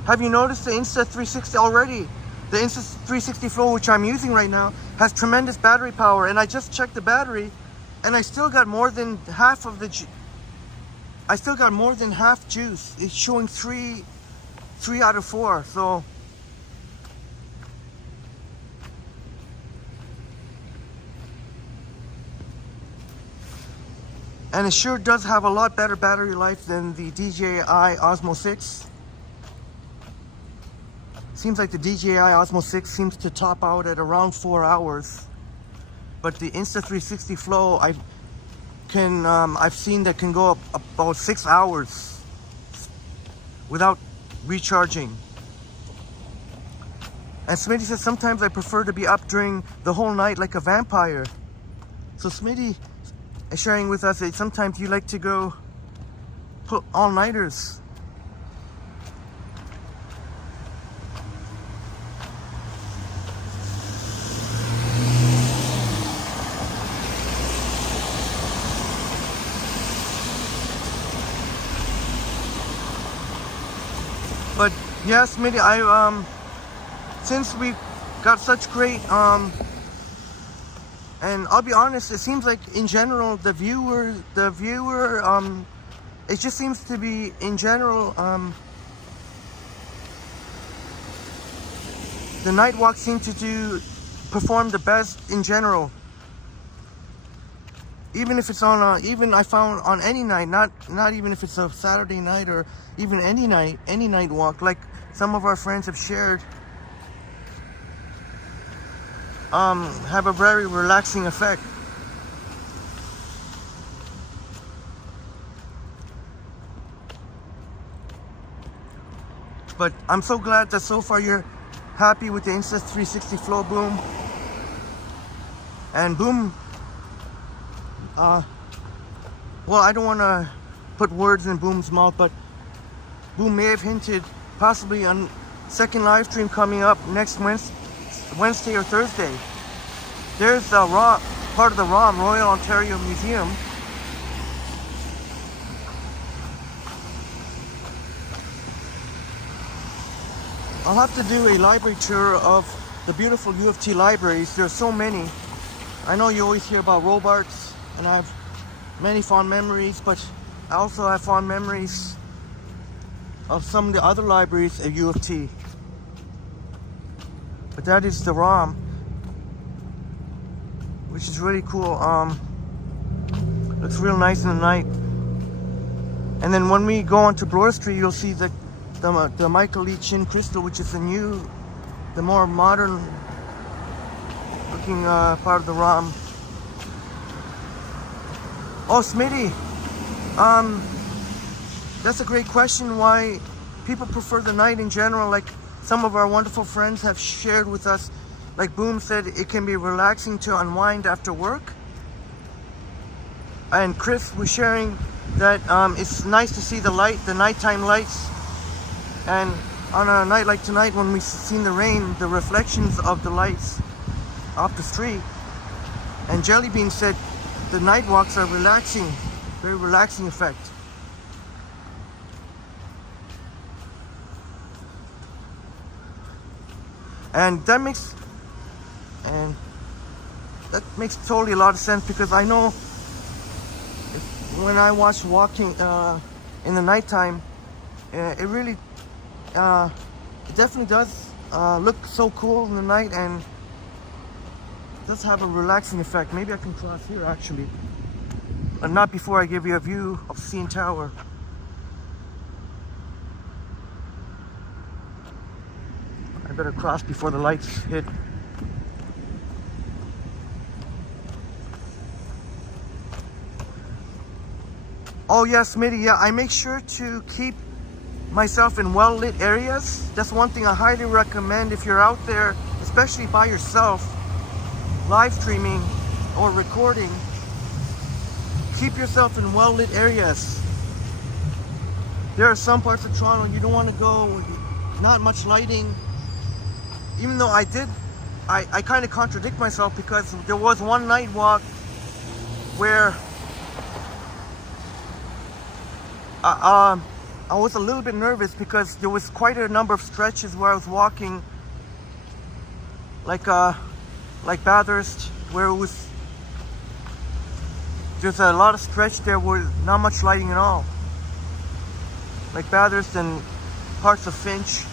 Have you noticed the Insta360 already? The Insta360 Flow, which I'm using right now, has tremendous battery power. And I just checked the battery, and I still got more than half of the... I still got more than half juice. It's showing 3 out of 4, so... And it sure does have a lot better battery life than the DJI Osmo 6. Seems like the DJI Osmo 6 seems to top out at around 4 hours. But the Insta360 Flow, I've seen that can go up about 6 hours without recharging. And Smitty says, sometimes I prefer to be up during the whole night like a vampire. So Smitty is sharing with us that sometimes you like to go put all-nighters. But yes, Smitty, since we got such great and I'll be honest, it seems like in general the viewer it just seems to be in general the night walks seem to perform the best in general. Even if it's on even I found on any night, not even if it's a Saturday night or even any night walk, like some of our friends have shared, have a very relaxing effect. But I'm so glad that so far you're happy with the Insta360 Flow, Boom. And Boom, well, I don't want to put words in Boom's mouth, but Boom may have hinted possibly on second live stream coming up next Wednesday or Thursday. There's the part of the ROM, Royal Ontario Museum. I'll have to do a library tour of the beautiful U of T libraries. There's so many. I know you always hear about Robarts, and I have many fond memories, but I also have fond memories of some of the other libraries at U of T. But that is the ROM, which is really cool. Looks real nice in the night. And then when we go onto Bloor Street, you'll see the Michael Lee Chin Crystal, which is the more modern looking part of the ROM. Oh, Smitty, that's a great question. Why people prefer the night in general? Like some of our wonderful friends have shared with us, like Boom said, it can be relaxing to unwind after work. And Chris was sharing that it's nice to see the nighttime lights. And on a night like tonight, when we've seen the rain, the reflections of the lights off the street. And Jellybean said the night walks are relaxing, very relaxing effect. And that makes totally a lot of sense, because I know when I watch walking in the nighttime, it really, it definitely does look so cool in the night, and does have a relaxing effect. Maybe I can cross here actually, but not before I give you a view of CN Tower. I better cross before the lights hit. Oh yes, Smitty, yeah, I make sure to keep myself in well-lit areas. That's one thing I highly recommend if you're out there, especially by yourself, live streaming or recording. Keep yourself in well-lit areas. There are some parts of Toronto you don't want to go, not much lighting. Even though I kind of contradict myself, because there was one night walk where I was a little bit nervous because there was quite a number of stretches where I was walking, like Bathurst, where there's a lot of stretch there where not much lighting at all, like Bathurst and parts of Finch.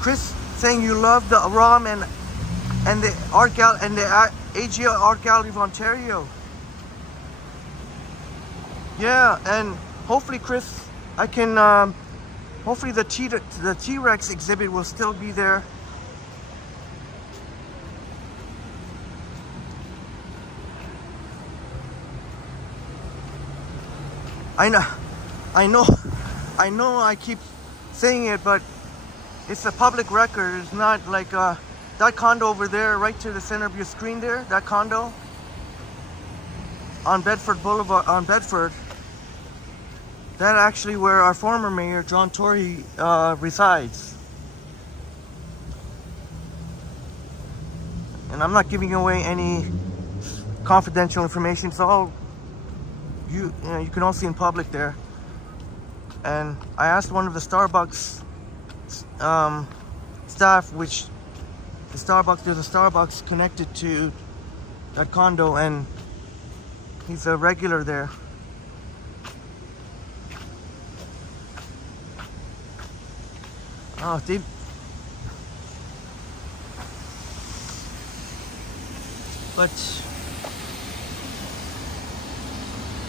Chris saying you love the ROM and the Art Gallery and the AGL Art Gallery of Ontario. Yeah, and hopefully, Chris, I can. Hopefully, the T-Rex exhibit will still be there. I know. I keep saying it, but it's a public record. It's not like that condo over there, right to the center of your screen there. That condo on Bedford Boulevard, on Bedford. That actually where our former mayor, John Tory, resides. And I'm not giving away any confidential information. It's all you can all see in public there. And I asked one of the Starbucks staff, there's a Starbucks connected to that condo, and he's a regular there. Oh, but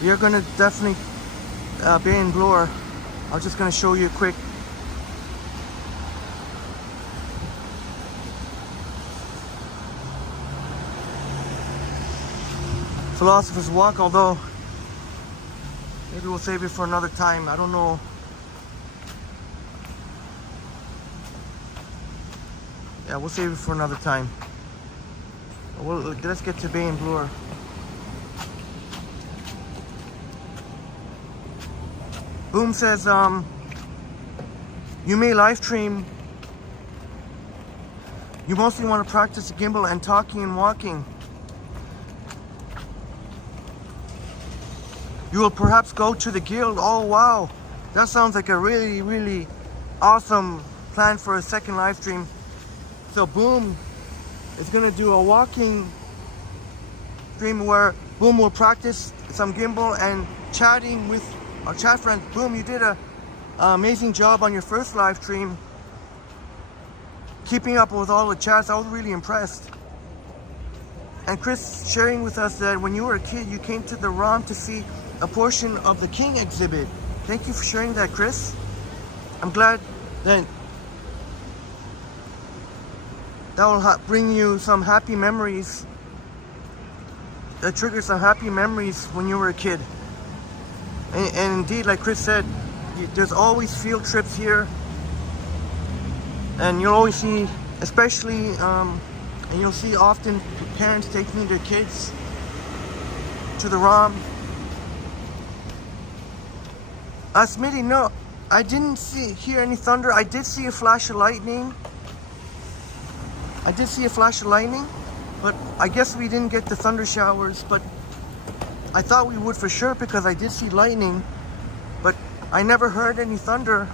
we are gonna definitely be in Bloor. I was just gonna show you a quick. Philosopher's Walk, although maybe we'll save it for another time. I don't know. Yeah, we'll save it for another time. Let's get to Bay and Bloor. Boom says, you may live stream. You mostly want to practice the gimbal and talking and walking. You will perhaps go to the guild. Oh wow, that sounds like a really, really awesome plan for a second live stream. So Boom is gonna do a walking stream where Boom will practice some gimbal and chatting with our chat friends. Boom, you did an amazing job on your first live stream, keeping up with all the chats. I was really impressed. And Chris sharing with us that when you were a kid, you came to the ROM to see a portion of the King exhibit. Thank you for sharing that, Chris. I'm glad that will bring you some happy memories. That triggers some happy memories when you were a kid. And indeed, like Chris said, there's always field trips here, and you'll always see, especially, and you'll see often parents taking their kids to the ROM. Smitty, no, I didn't hear any thunder. I did see a flash of lightning. But I guess we didn't get the thunder showers, but I thought we would for sure because I did see lightning, but I never heard any thunder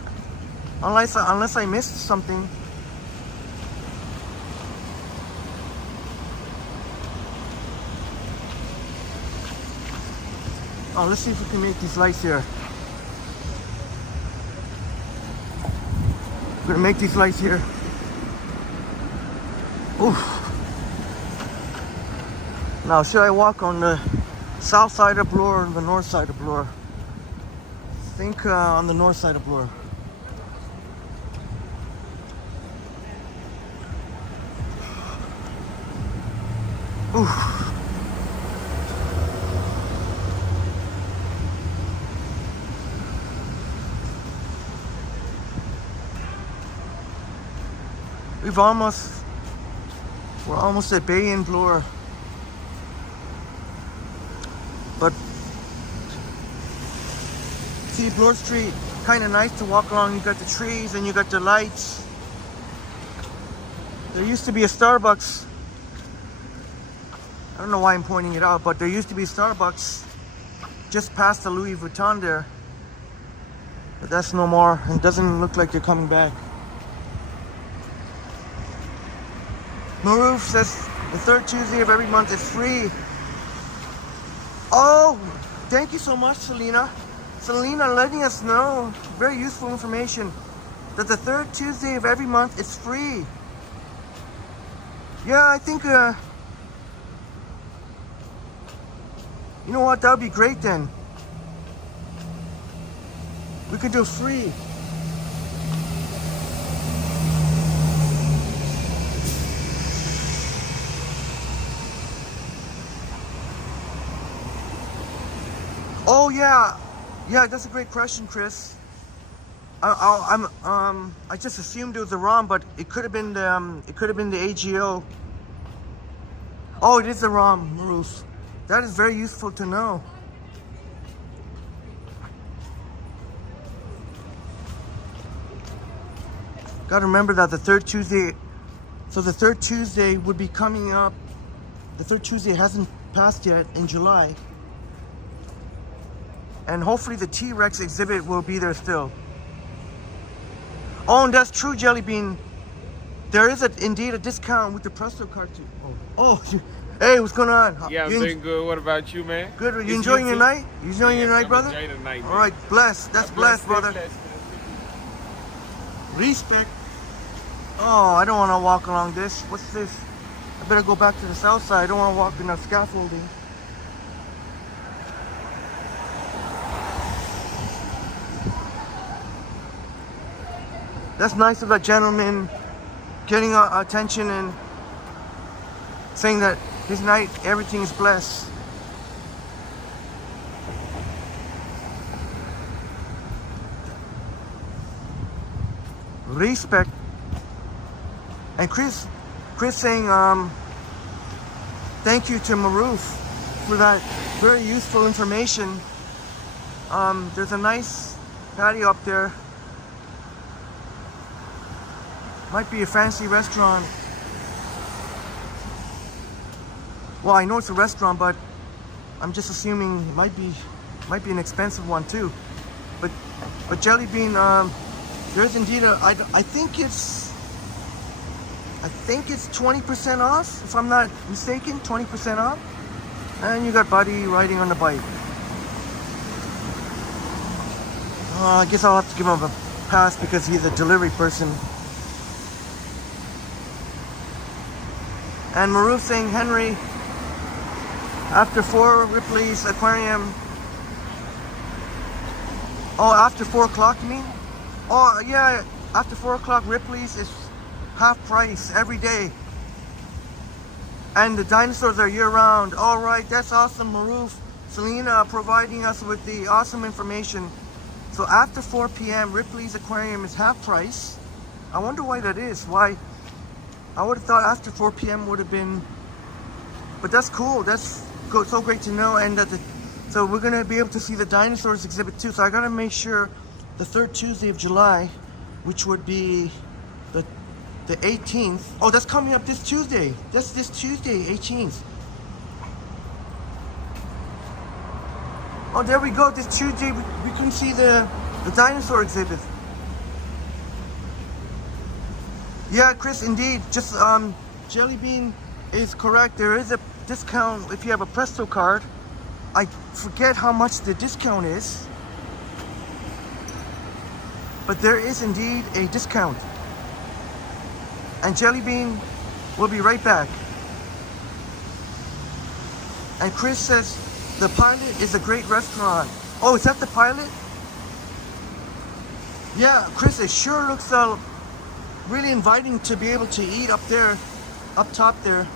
unless I missed something. Oh, let's see if we can make these lights here. We're gonna make these lights here. Oof. Now, should I walk on the south side of Bloor or the north side of Bloor? I think on the north side of Bloor. Oof. We're almost at Bay and Bloor. But see, Bloor Street, kind of nice to walk along. You got the trees and you got the lights. There used to be a Starbucks. I don't know why I'm pointing it out, but there used to be a Starbucks just past the Louis Vuitton there. But that's no more, and it doesn't look like they're coming back. Maruf says the third Tuesday of every month is free. Oh, thank you so much, Selena. Selena letting us know, very useful information, that the third Tuesday of every month is free. Yeah, I think, you know what, that would be great then. We could do free. Oh yeah, that's a great question, Chris. I just assumed it was the ROM, but it could have been the AGO. Oh, it is the ROM, Maruf. That is very useful to know. Got to remember that the third Tuesday. So the third Tuesday would be coming up. The third Tuesday hasn't passed yet in July. And hopefully the T-Rex exhibit will be there still. Oh, and that's true, Jellybean. There is indeed a discount with the Presto card too. Oh, hey, what's going on? Yeah, I'm doing good. What about you, man? Good. Are you enjoying your night? You enjoying your night, brother? Enjoying the night, man. All right, blessed. That's blessed, brother. Blessed. Respect. Oh, I don't want to walk along this. What's this? I better go back to the south side. I don't want to walk in that scaffolding. That's nice of that gentleman getting our attention and saying that his night, everything is blessed. Respect. And Chris saying thank you to Maruf for that very useful information. There's a nice patio up there. Might be a fancy restaurant. Well, I know it's a restaurant, but I'm just assuming it might be an expensive one too. But Jellybean, there's indeed I think it's 20% off, if I'm not mistaken, 20% off. And you got Buddy riding on the bike. I guess I'll have to give him a pass because he's a delivery person. And Maruf saying, Henry, after 4 Ripley's Aquarium. Oh, after 4 o'clock you mean? Oh yeah, after 4 o'clock Ripley's is half price every day. And the dinosaurs are year round. All right, that's awesome, Maruf. Selena providing us with the awesome information. So after 4 p.m. Ripley's Aquarium is half price. I wonder why that is. Why? I would have thought after 4 p.m. would have been, but that's cool. That's so great to know. And that so we're gonna be able to see the dinosaurs exhibit too. So I gotta make sure the third Tuesday of July, which would be the 18th. Oh, that's coming up this Tuesday. That's this Tuesday, 18th. Oh, there we go. This Tuesday we can see the dinosaur exhibit. Yeah, Chris, indeed. Just Jellybean is correct. There is a discount if you have a Presto card. I forget how much the discount is, but there is indeed a discount. And Jelly Bean will be right back. And Chris says the Pilot is a great restaurant. Oh, is that the Pilot? Yeah, Chris, it sure looks really inviting to be able to eat up there, up top there.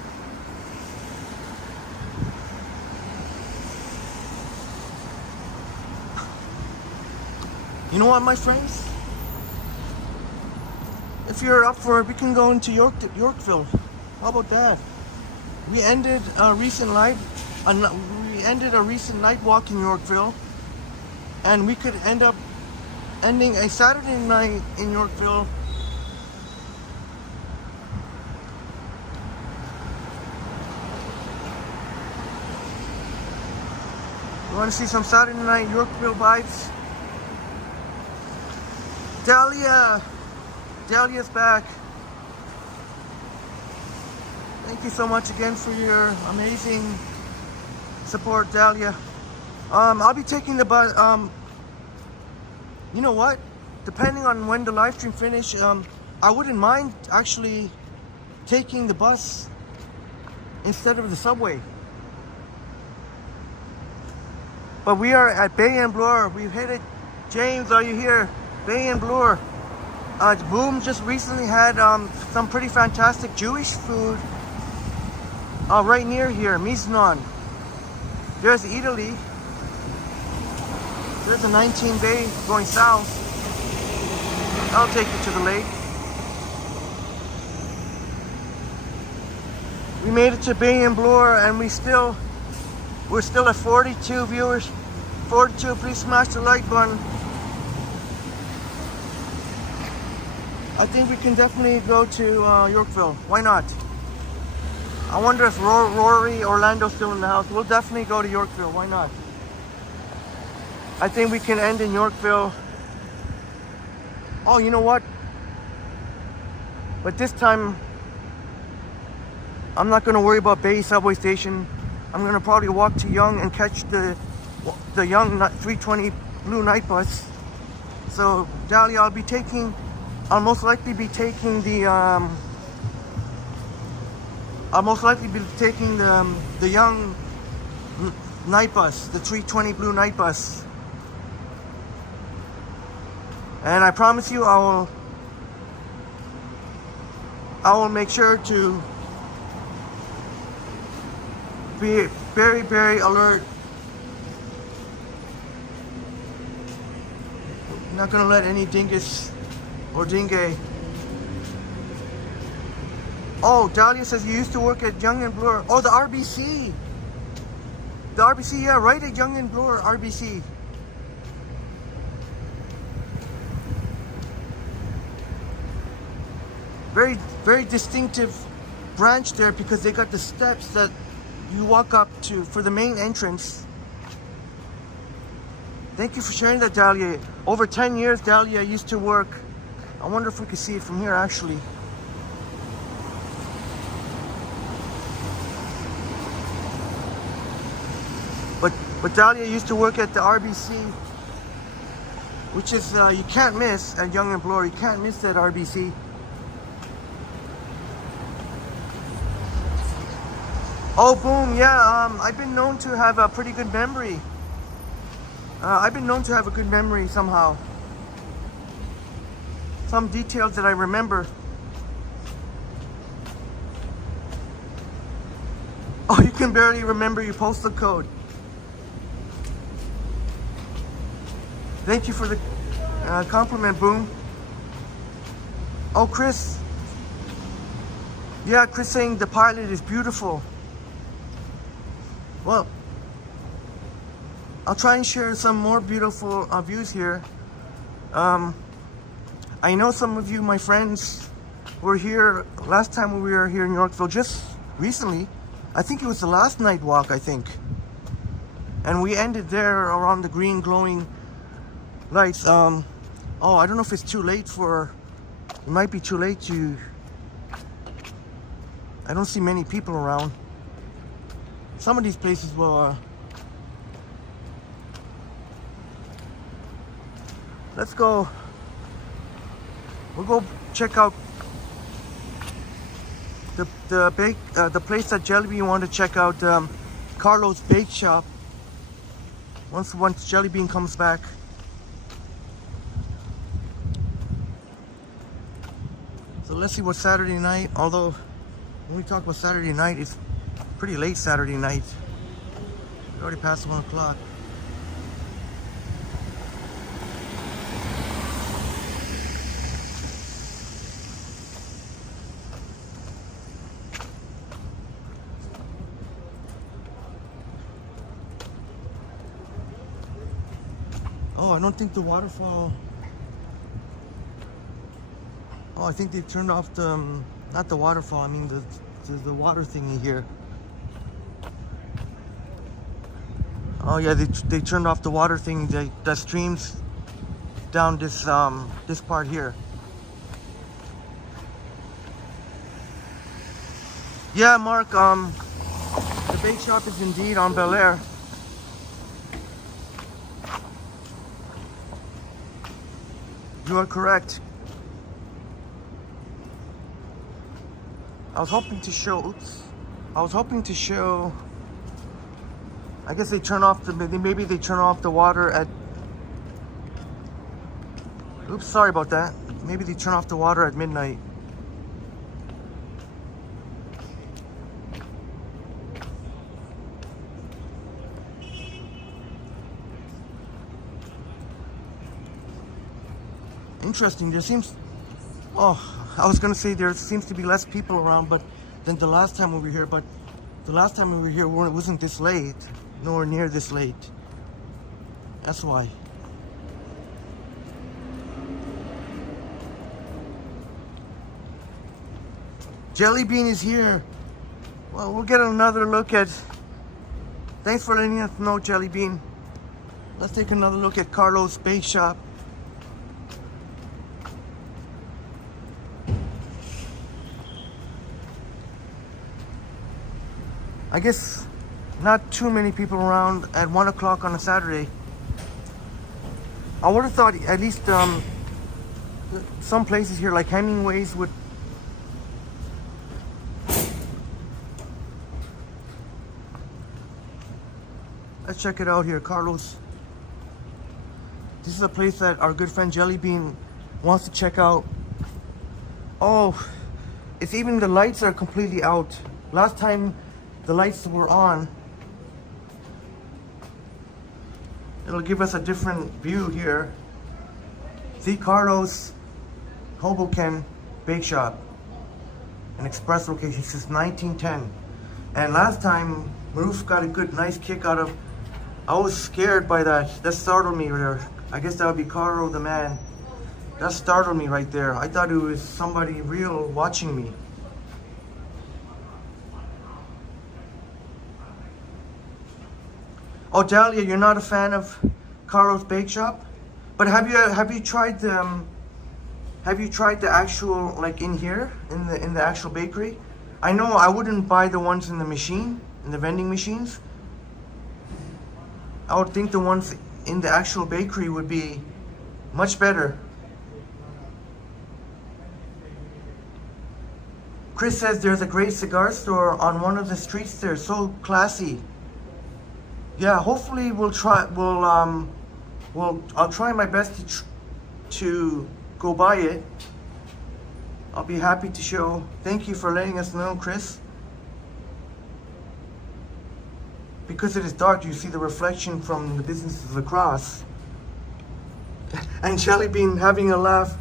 You know what, my friends? If you're up for it, we can go into Yorkville. How about that? We ended a recent night walk in Yorkville, and we could end up ending a Saturday night in Yorkville. You want to see some Saturday night Yorkville vibes? Dahlia's back. Thank you so much again for your amazing support, Dahlia. I'll be taking the bus. You know what? Depending on when the live stream finish, I wouldn't mind actually taking the bus instead of the subway. But we are at Bay and Bloor. We've hit it. James, are you here? Bay and Bloor. Boom just recently had some pretty fantastic Jewish food right near here, Miznon. There's Italy. There's a 19 Bay going south. I'll take you to the lake. We made it to Bay and Bloor, and we're still at 42 viewers. 42, please smash the like button. I think we can definitely go to Yorkville. Why not? I wonder if Rory Orlando's still in the house. We'll definitely go to Yorkville. Why not? I think we can end in Yorkville. Oh, you know what? But this time, I'm not going to worry about Bay subway station. I'm going to probably walk to Yonge and catch the Yonge 320 Blue Night bus. So, Dahlia, I'll most likely be taking the Yonge night bus, the 320 Blue Night bus. And I promise you, I will make sure to be very, very alert. I'm not gonna let any dingus or dingue. Oh, Dahlia says you used to work at Yonge and Bloor. Oh, the RBC. The RBC, yeah, right at Yonge and Bloor, RBC. Very, very distinctive branch there because they got the steps that you walk up to for the main entrance. Thank you for sharing that, Dahlia. Over 10 years, Dahlia used to work. I wonder if we could see it from here, actually. But Dahlia used to work at the RBC, which is, you can't miss at Yonge and Bloor. You can't miss that RBC. Oh, boom, yeah, I've been known to have a pretty good memory. I've been known to have a good memory somehow. Some details that I remember. Oh, you can barely remember your postal code. Thank you for the compliment, Boom. Oh, Chris. Yeah, Chris saying the Pilot is beautiful. Well, I'll try and share some more beautiful views here. I know some of you, my friends, were here last time we were here in Yorkville, just recently. I think it was the last night walk, I think. And we ended there around the green glowing lights. Oh, I don't know if it's too late for, it might be too late to, I don't see many people around. Some of these places will Let's go. We'll go check out the place that Jellybean wanted to check out, Carlo's Bake Shop. Once Jellybean comes back. So let's see what Saturday night. Although when we talk about Saturday night, it's pretty late Saturday night. It's already past 1 o'clock. Oh, I don't think the waterfall. Oh, I think they turned off the, not the waterfall, I mean the water thingy here. Oh yeah, they turned off the water thing that streams down this this part here. Yeah, Mark, the bake shop is indeed on Bel Air. You are correct. I was hoping to show, I guess they turn off maybe they turn off the water at, oops, sorry about that. Maybe they turn off the water at midnight. Interesting, there seems, I was gonna say there seems to be less people around than the last time we were here, but the last time we were here it wasn't this late, nowhere near this late. That's why. Jellybean is here. Well, we'll get another look at, thanks for letting us know, Jellybean. Let's take another look at Carlo's Bake Shop. I guess not too many people around at 1 o'clock on a Saturday. I would have thought at least some places here like Hemingway's would. Let's check it out here, Carlos. This is a place that our good friend Jellybean wants to check out. Oh, it's even the lights are completely out. Last time the lights were on. It'll give us a different view here. See, Carlos Hoboken Bake Shop, an express location since 1910. And last time, Maruf got a good, nice kick out of. I was scared by that. That startled me there. I guess that would be Carlo the man. That startled me right there. I thought it was somebody real watching me. Oh, Dahlia, you're not a fan of Carlo's Bake Shop, but have you tried the actual, like in here in the actual bakery? I know I wouldn't buy the ones in the machine, in the vending machines. I would think the ones in the actual bakery would be much better. Chris says there's a great cigar store on one of the streets there, so classy. Yeah, hopefully we'll try. I'll try my best to go by it. I'll be happy to show. Thank you for letting us know, Chris. Because it is dark, you see the reflection from the businesses across. And Jellybean having a laugh.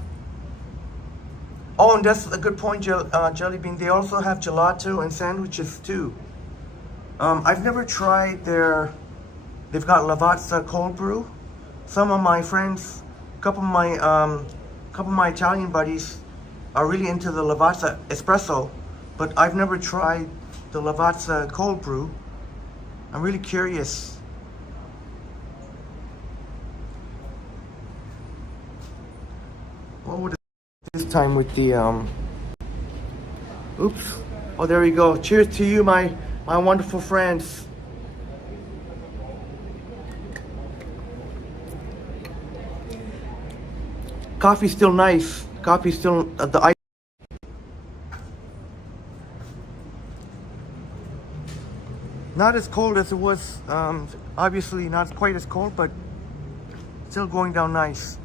Oh, and that's a good point, Jellybean. They also have gelato and sandwiches too. I've never tried their. They've got Lavazza cold brew. Some of my friends, a couple of my Italian buddies, are really into the Lavazza espresso, but I've never tried the Lavazza cold brew. I'm really curious. What would it this time with the oops. Oh, there we go. Cheers to you, my wonderful friends. coffee's still nice. Coffee's still the ice. Not as cold as it was. Obviously not quite as cold, but still going down nice.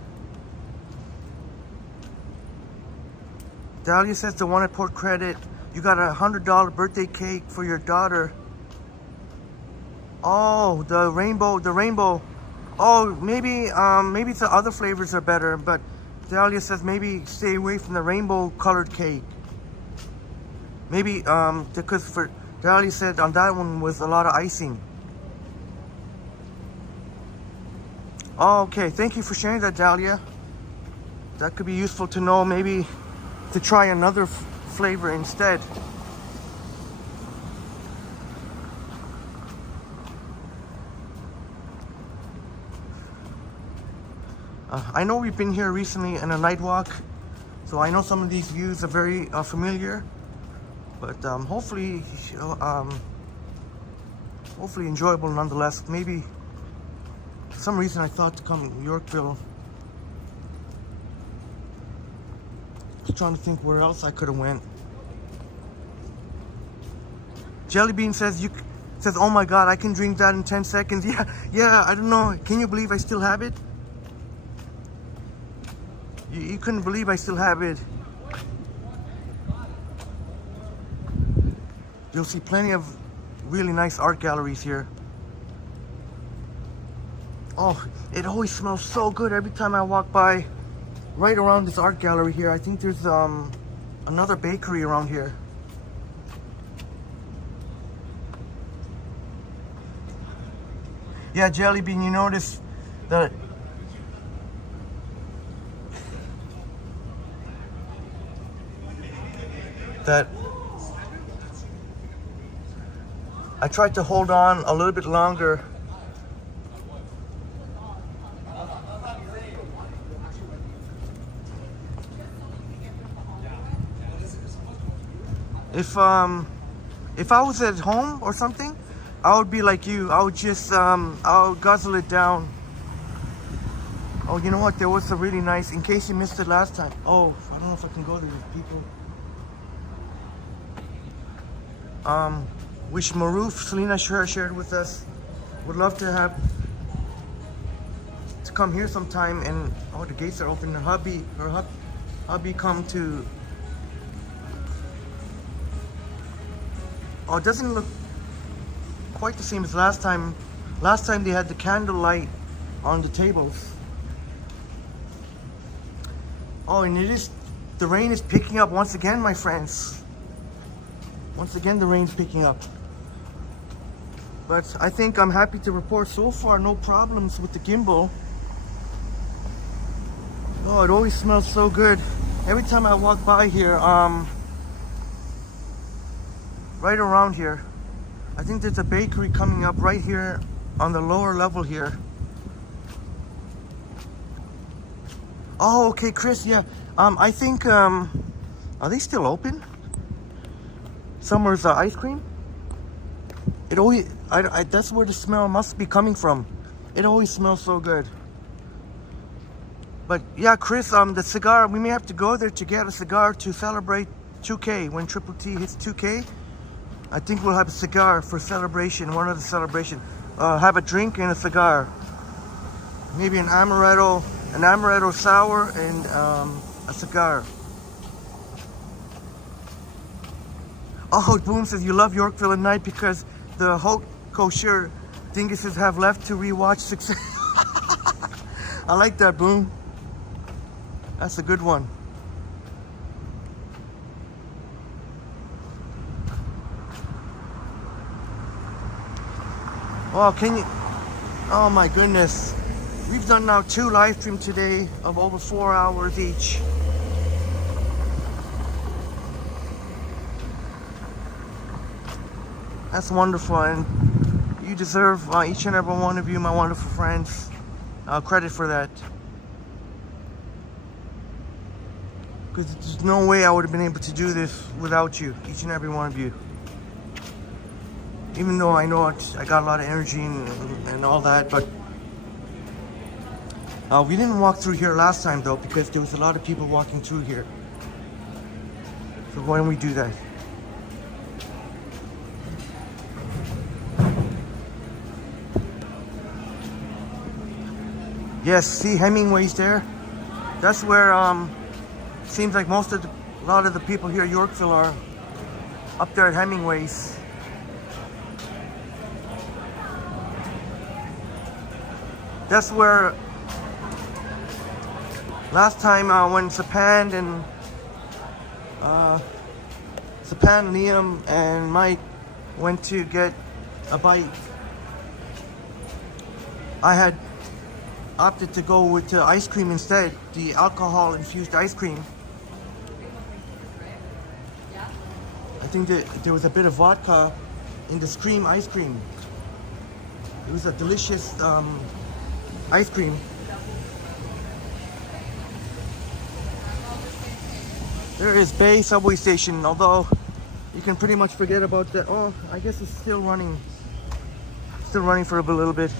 Dahlia says the one at Port Credit, you got a $100 birthday cake for your daughter. Oh, the rainbow. Oh, maybe the other flavors are better, but Dahlia says maybe stay away from the rainbow colored cake. Maybe because for Dahlia said on that one was a lot of icing. Oh, okay, thank you for sharing that, Dahlia. That could be useful to know, maybe to try another flavor instead. I know we've been here recently in a night walk, so I know some of these views are very familiar, but hopefully enjoyable nonetheless. Maybe for some reason I thought to come to Yorkville. I was trying to think where else I could have went. Jellybean says oh my god, I can drink that in 10 seconds. Yeah, I don't know. Can you believe I still have it? You couldn't believe I still have it. You'll see plenty of really nice art galleries here. Oh, it always smells so good every time I walk by right around this art gallery here. I think there's another bakery around here. Yeah, Jellybean, you notice that I tried to hold on a little bit longer. If I was at home or something, I would be like you. I would just I would guzzle it down. Oh, you know what? There was a really nice, in case you missed it last time. Oh, I don't know if I can go there with people. Which Maroof, Selena shared with us. Would love to come here sometime, and oh, the gates are open. Her hubby come to. Oh, it doesn't look quite the same as last time. Last time they had the candlelight on the tables. Oh, and the rain is picking up once again, my friends. Once again, the rain's picking up. But I think I'm happy to report so far no problems with the gimbal. Oh, it always smells so good. Every time I walk by here, right around here, I think there's a bakery coming up right here on the lower level here. Oh, okay, Chris, yeah. I think, are they still open? Summer's ice cream? It always, that's where the smell must be coming from. It always smells so good. But yeah, Chris, the cigar, we may have to go there to get a cigar to celebrate 2K. When Triple T hits 2K, I think we'll have a cigar for celebration, one of the celebration. Have a drink and a cigar. Maybe an amaretto sour and a cigar. Oh, Boom says you love Yorkville at night because the Hulk kosher dinguses have left to rewatch Success. I like that, Boom. That's a good one. Oh, can you? Oh my goodness. We've done now 2 live streams today of over 4 hours each. That's wonderful, and you deserve, each and every one of you, my wonderful friends, credit for that. Because there's no way I would have been able to do this without you, each and every one of you. Even though I know I got a lot of energy and all that, but We didn't walk through here last time though because there was a lot of people walking through here. So why don't we do that? Yes, see Hemingway's there. That's where seems like a lot of the people here at Yorkville are up there at Hemingway's. That's where last time when Sapan, Liam, and Mike went to get a bite, I had opted to go with the ice cream instead, the alcohol infused ice cream. I think that there was a bit of vodka in the Scream ice cream. It was a delicious ice cream. There is Bay subway station, although you can pretty much forget about that. Oh, I guess it's still running. Still running for a little bit.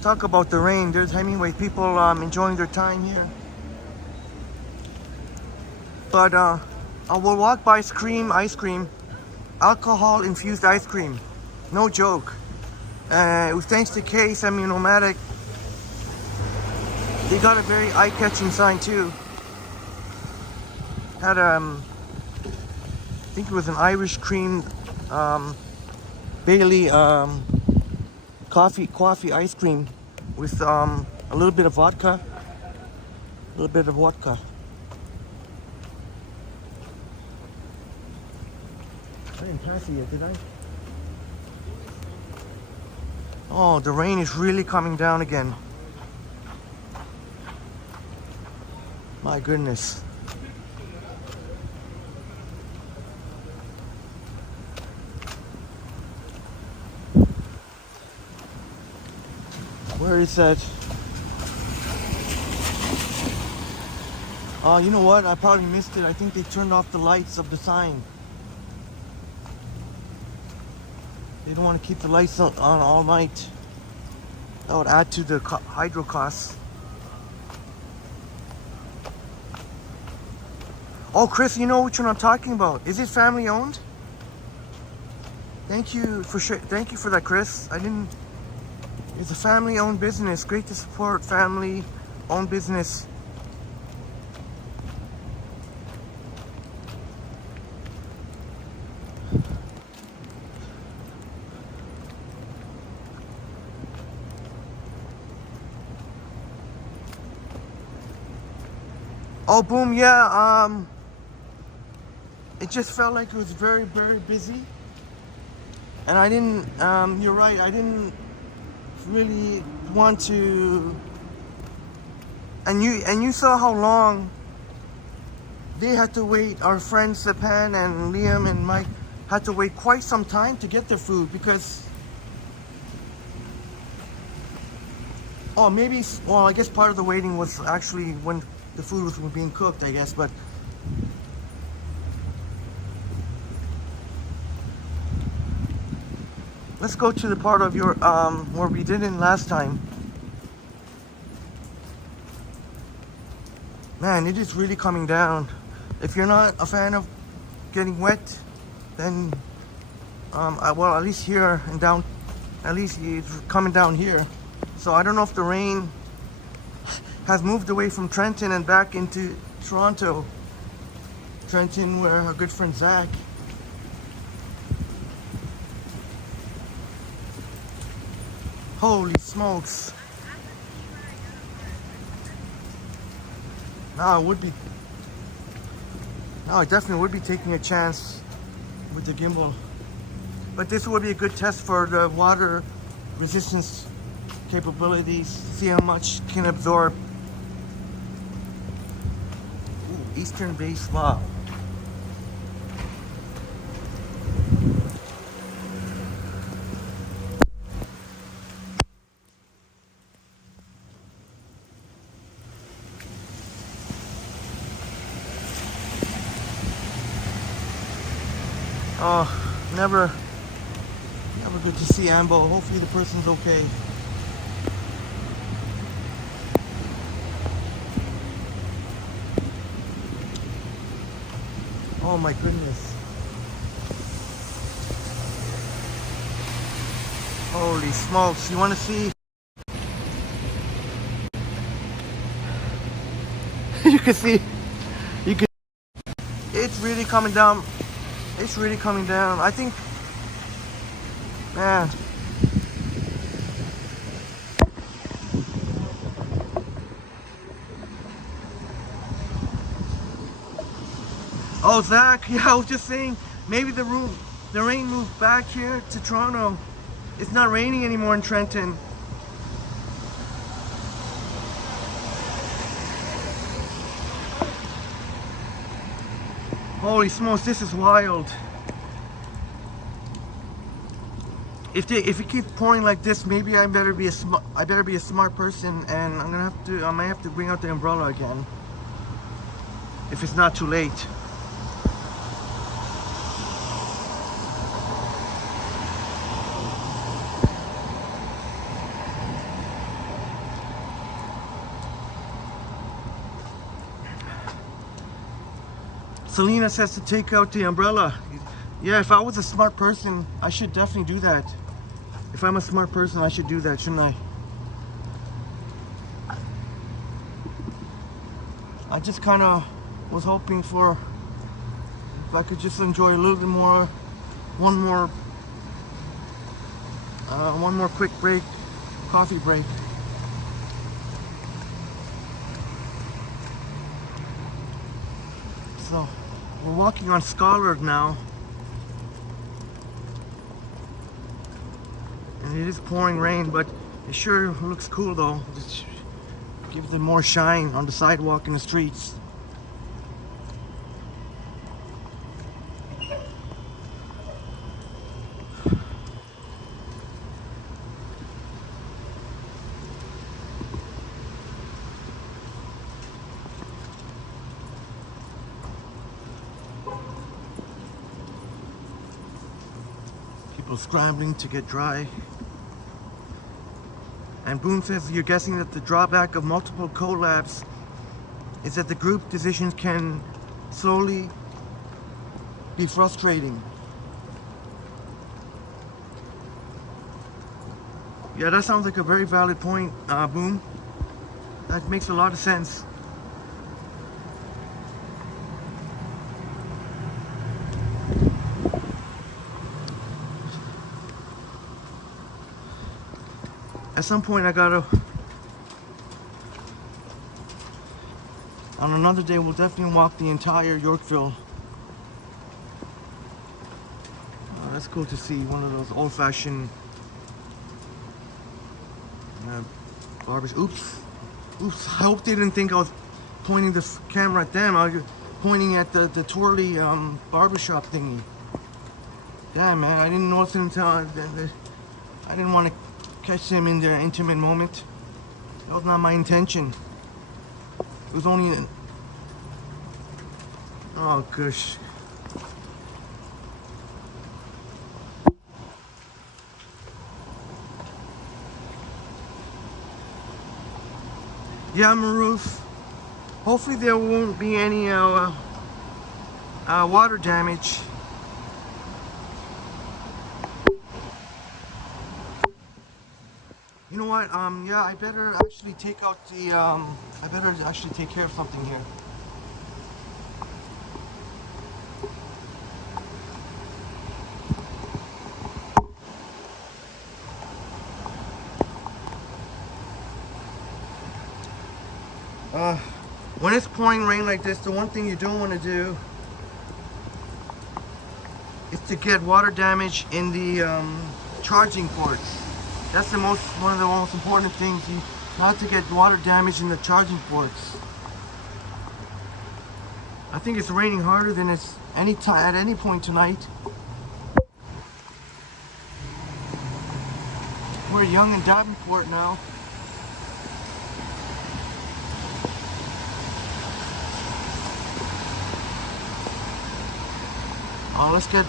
Talk about the rain. There's Hemingway. People enjoying their time here. But I will walk by Scream ice cream, alcohol infused ice cream. No joke. It was thanks to K Semi-Nomadic. They got a very eye-catching sign too. Had I think it was an Irish cream Bailey coffee ice cream with a little bit of vodka. A little bit of vodka. I didn't pass it yet, did I? Oh, the rain is really coming down again. My goodness. Where is that? Oh, you know what? I probably missed it. I think they turned off the lights of the sign. They don't want to keep the lights on all night. That would add to the hydro costs. Oh, Chris, you know which one I'm talking about. Is it family owned? Thank you for that, Chris. I didn't. It's a family-owned business. Great to support family-owned business. Oh, boom, yeah. It just felt like it was very, very busy. And I didn't, you're right, I didn't really want to, and you saw how long they had to wait. Our friends Sapan and Liam and Mike had to wait quite some time to get their food because, oh, maybe, well, I guess part of the waiting was actually when the food was being cooked, I guess, but let's go to the part of your where we didn't last time. Man, it is really coming down. If you're not a fan of getting wet, then well, at least here and down, at least it's coming down here. So I don't know if the rain has moved away from Trenton and back into Toronto. Trenton, where our good friend Zach. Holy smokes. Now I definitely would be taking a chance with the gimbal. But this would be a good test for the water resistance capabilities, see how much it can absorb. Ooh, Eastern Base, wow. Oh, never good to see Ambo. Hopefully the person's okay. Oh my goodness. Holy smokes, you want to see? You can see, it's really coming down. It's really coming down. I think, man. Oh, Zach, yeah, I was just saying, maybe the rain moved back here to Toronto. It's not raining anymore in Trenton. Holy smokes, this is wild. If it keeps pouring like this, maybe I better be a smart person, and I might have to bring out the umbrella again. If it's not too late. Selena says to take out the umbrella. Yeah, if I was a smart person, I should definitely do that. If I'm a smart person, I should do that, shouldn't I? I just kind of was hoping for, if I could just enjoy a little bit more, one more quick break, coffee break. So, we're walking on Skyline now. And it is pouring rain, but it sure looks cool though. It gives it more shine on the sidewalk and the streets. People scrambling to get dry. And Boone says you're guessing that the drawback of multiple collabs is that the group decisions can slowly be frustrating. Yeah, that sounds like a very valid point, Boone. That makes a lot of sense. At some point I gotta, on another day we'll definitely walk the entire Yorkville. Oh, that's cool to see, one of those old-fashioned barbers. Oops, I hope they didn't think I was pointing the camera at them. I was pointing at the twirly barbershop thingy. Damn, man, I didn't notice it until I didn't want to catch them in their intimate moment. That was not my intention. It was only an... Oh gosh. Yeah, Maruf. Hopefully there won't be any water damage. You know what, yeah, I better actually take out the, I better actually take care of something here. When it's pouring rain like this, the one thing you don't want to do is to get water damage in the charging ports. That's one of the most important things, not to get water damage in the charging ports. I think it's raining harder than it's at any point tonight. We're Young and Davenport now. Oh, let's get.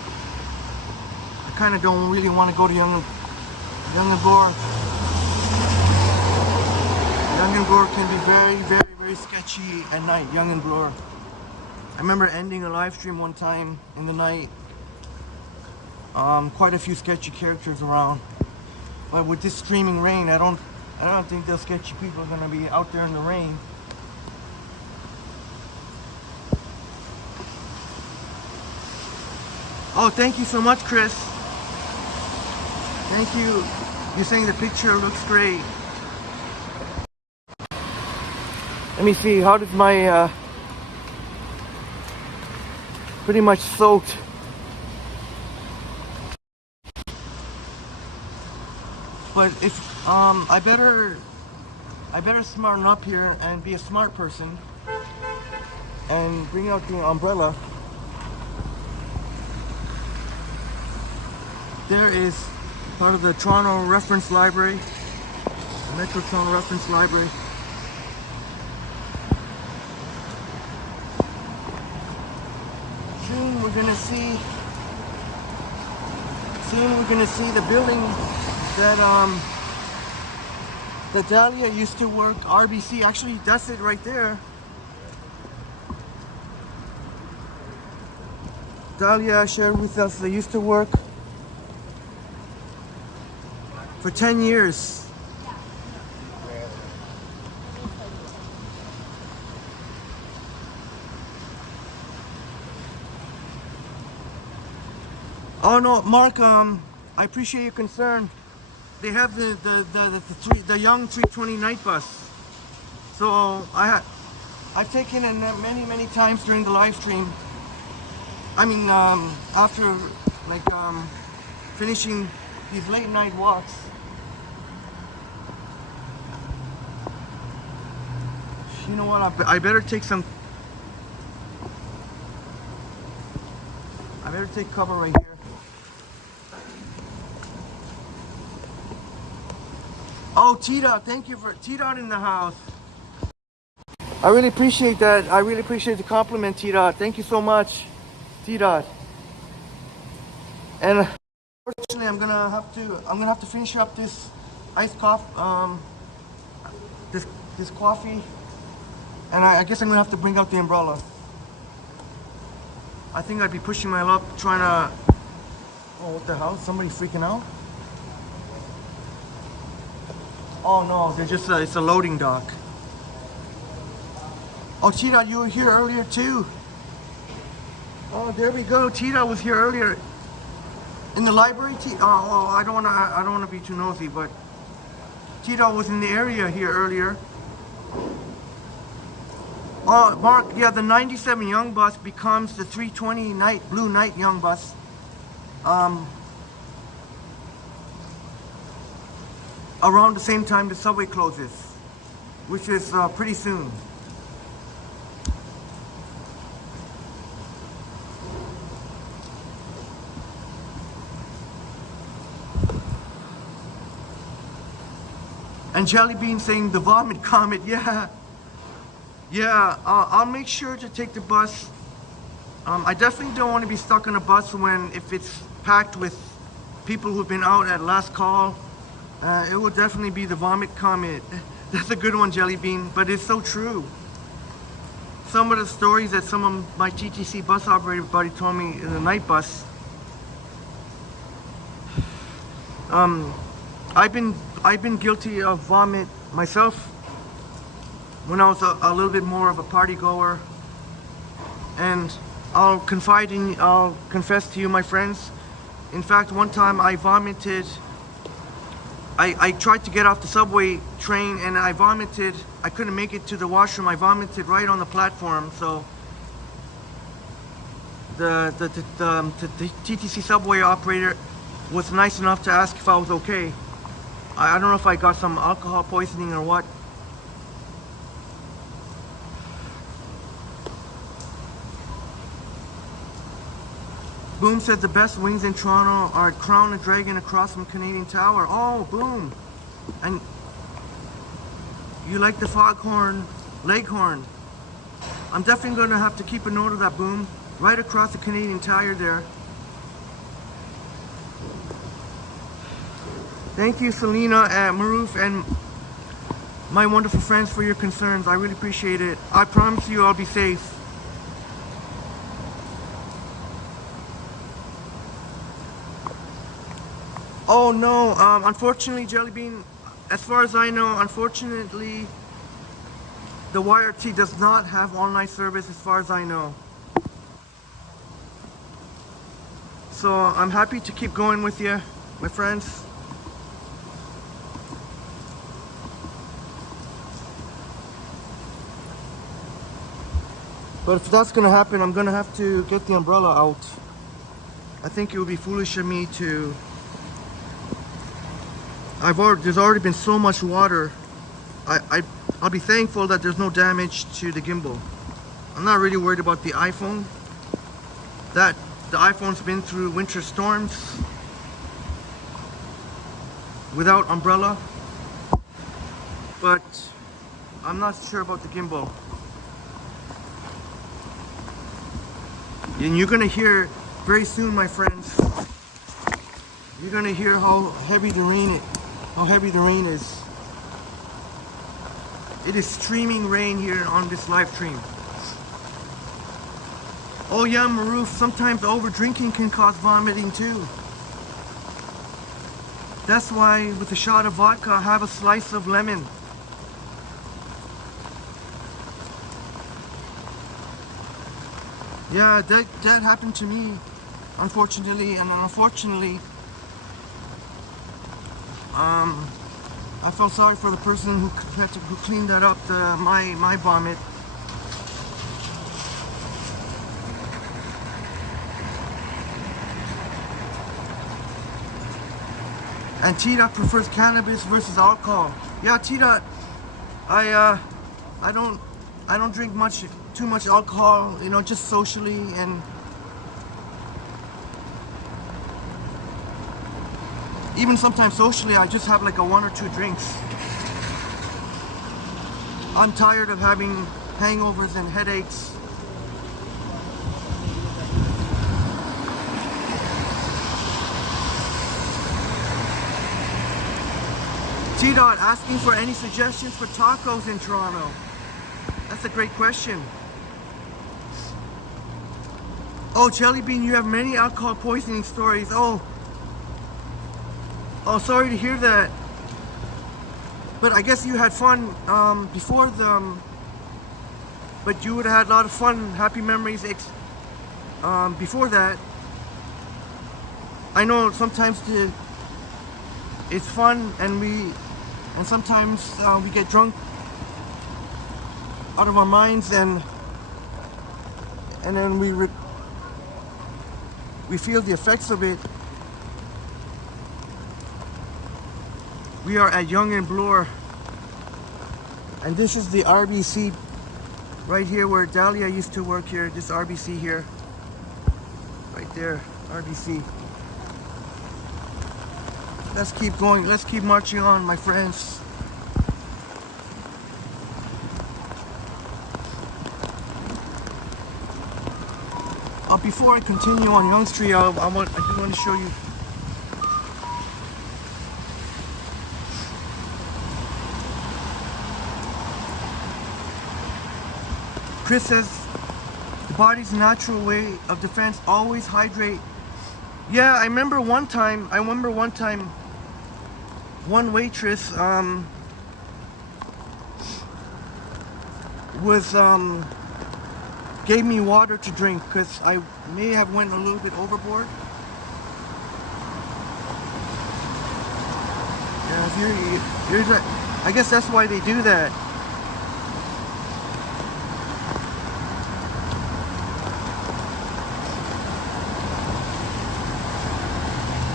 I kind of don't really want to go to Young and Bloor. Young and Bloor can be very, very, very sketchy at night. Young and Bloor. I remember ending a live stream one time in the night. Quite a few sketchy characters around. But with this streaming rain, I don't think those sketchy people are gonna be out there in the rain. Oh, thank you so much, Chris. Thank you. You're saying the picture looks great. Let me see, how does my, pretty much soaked. But if, I better smarten up here and be a smart person and bring out the umbrella. There is part of the Toronto Reference Library, the Metro Toronto Reference Library. Soon we're gonna see the building that that Dahlia used to work, RBC. Actually, that's it right there. Dahlia shared with us they used to work for 10 years. Oh no, Mark, I appreciate your concern. They have the young 320 night bus. So I've taken it many times during the live stream. I mean, after like finishing these late night walks. You know what? I better take some. I better take cover right here. Oh, T-Dot, thank you for T-Dot in the house. I really appreciate that. I really appreciate the compliment, T-Dot. Thank you so much, T-Dot. And unfortunately, I'm gonna have to finish up this iced coffee, this coffee, and I guess I'm gonna have to bring out the umbrella. I think I'd be pushing my luck trying to. Oh, what the hell? Somebody freaking out? Oh no, they're just it's a loading dock. Oh, T-Dot, you were here earlier too. Oh, there we go. T-Dot was here earlier in the library. Oh, I don't wanna be too nosy, but T-Dot was in the area here earlier. Oh, Mark, yeah, the 97 Young bus becomes the 320 Blue Night Young bus. Around the same time the subway closes, which is pretty soon. And Jelly Bean saying the vomit comet, yeah. Yeah, I'll make sure to take the bus. I definitely don't want to be stuck on a bus if it's packed with people who've been out at last call. It will definitely be the vomit comet. That's a good one, Jelly Bean, but it's so true. Some of the stories that some of my TTC bus operator buddy told me in the night bus. I've been guilty of vomit myself when I was a little bit more of a party goer, and I'll confess to you, my friends. In fact, one time I vomited. I tried to get off the subway train and I vomited. I couldn't make it to the washroom. I vomited right on the platform. So the TTC subway operator was nice enough to ask if I was okay. I don't know if I got some alcohol poisoning or what. Boom said the best wings in Toronto are Crown and Dragon across from Canadian Tower. Oh, Boom. And you like the foghorn leghorn. I'm definitely going to have to keep a note of that, Boom. Right across the Canadian Tower there. Thank you, Selena, Maroof, and my wonderful friends for your concerns. I really appreciate it. I promise you I'll be safe. Oh no, unfortunately, Jelly Bean, as far as I know, unfortunately, the YRT does not have online service as far as I know. So I'm happy to keep going with you, my friends. But if that's gonna happen, I'm gonna have to get the umbrella out. I think it would be foolish of me to... there's already been so much water. I'll be thankful that there's no damage to the gimbal. I'm not really worried about the iPhone. The iPhone's been through winter storms without umbrella. But I'm not sure about the gimbal. And you're gonna hear very soon, my friends. You're gonna hear how heavy the rain is. It is streaming rain here on this live stream. Oh yeah, Maroof, sometimes over drinking can cause vomiting too. That's why with a shot of vodka, have a slice of lemon. Yeah, that happened to me, unfortunately, and unfortunately, I felt sorry for the person who cleaned that up, my vomit. And T-Dot prefers cannabis versus alcohol. Yeah, T-Dot, I don't drink too much alcohol, you know, just socially, and even sometimes socially I just have like a 1 or 2 drinks. I'm tired of having hangovers and headaches. T-Dot asking for any suggestions for tacos in Toronto. That's a great question. Oh, Jelly Bean, you have many alcohol poisoning stories. Oh, sorry to hear that. But I guess you had fun before the... But you would have had a lot of fun, happy memories before that. I know sometimes it's fun, and sometimes we get drunk out of our minds, and then we feel the effects of it. We are at Yonge and Bloor, and this is the RBC right here where Dahlia used to work here. This RBC here, right there, RBC. Let's keep going. Let's keep marching on, my friends. Before I continue on Yonge Street, I do want to show you. Chris says, the body's natural way of defense, always hydrate. Yeah, I remember one time, one waitress gave me water to drink because I may have went a little bit overboard. Yeah, I guess that's why they do that.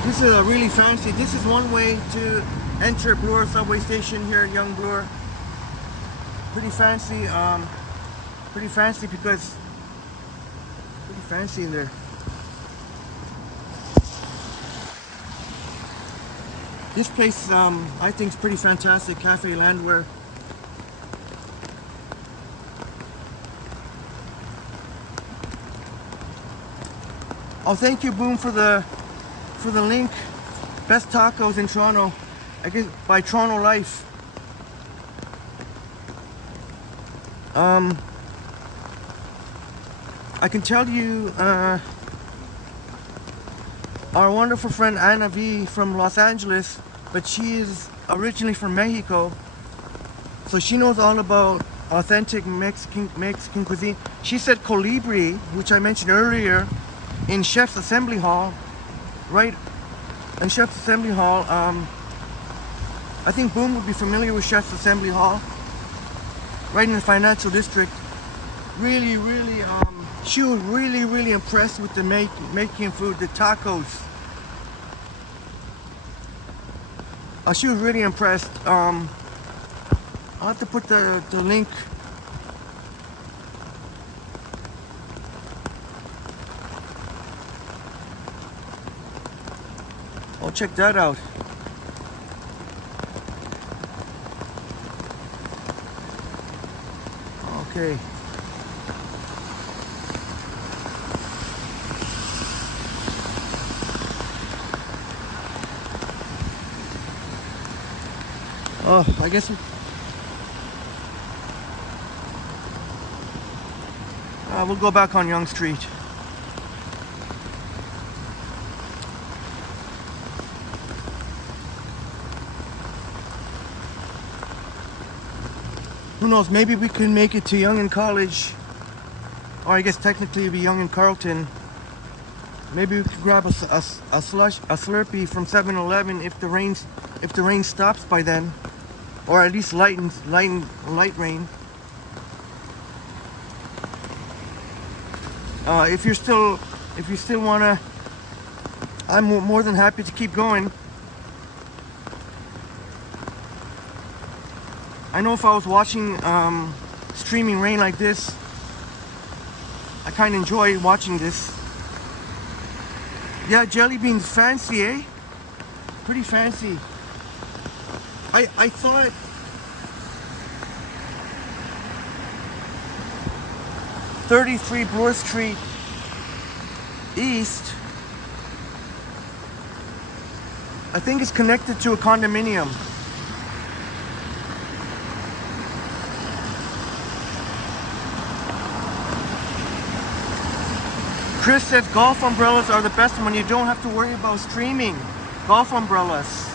This is a really fancy, this is one way to enter Bloor subway station here in Yonge Bloor. Pretty fancy because pretty fancy in there. This place I think is pretty fantastic, Cafe Landwehr. Oh, thank you, Boom, for the link. Best tacos in Toronto, I guess, by Toronto Life. I can tell you our wonderful friend Anna V from Los Angeles, but she is originally from Mexico, so she knows all about authentic Mexican cuisine. She said colibri, which I mentioned earlier, in Chef's Assembly Hall, right? In Chef's Assembly Hall, I think Boom would be familiar with Chef's Assembly Hall, right in the financial district. Really, she was really impressed with the Mexican food, the tacos. She was really impressed. I'll have to put the link. I'll check that out. Okay. Oh, I guess we'll go back on Yonge Street. Who knows, maybe we can make it to Yonge and College, or I guess technically it'd be Yonge and Carlton. Maybe we could grab a Slurpee from 7-Eleven if the rain stops by then, or at least light rain. If you still wanna, I'm more than happy to keep going. I know if I was watching streaming rain like this, I kind of enjoy watching this. Yeah, jelly beans, fancy, eh? Pretty fancy. I thought .33 Bloor Street East, I think it's connected to a condominium. Chris says golf umbrellas are the best when you don't have to worry about streaming. Golf umbrellas.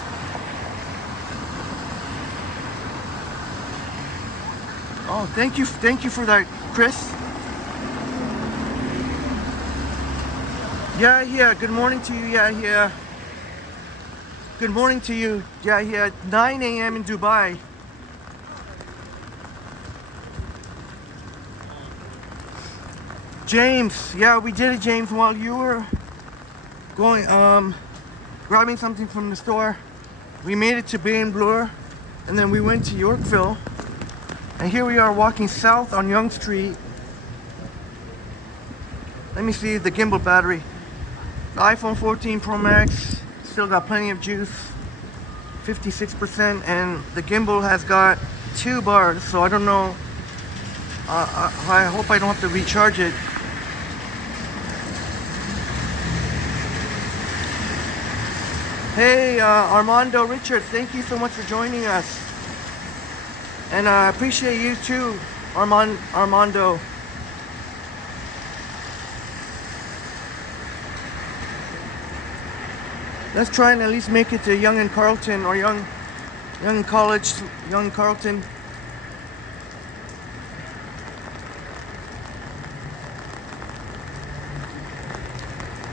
Oh, thank you for that, Chris. Yeah, good morning to you, yeah. Good morning to you, yeah, 9 a.m. in Dubai. James, yeah, we did it, James, while you were going, grabbing something from the store. We made it to Bay and Bloor, and then we went to Yorkville. And here we are walking south on Yonge Street. Let me see the gimbal battery. The iPhone 14 Pro Max, still got plenty of juice, 56%, and the gimbal has got 2 bars, so I don't know. I hope I don't have to recharge it. Hey, Armando Richard, thank you so much for joining us. And I appreciate you too, Armando. Let's try and at least make it to Yonge and Carlton, or Yonge College, Yonge Carlton.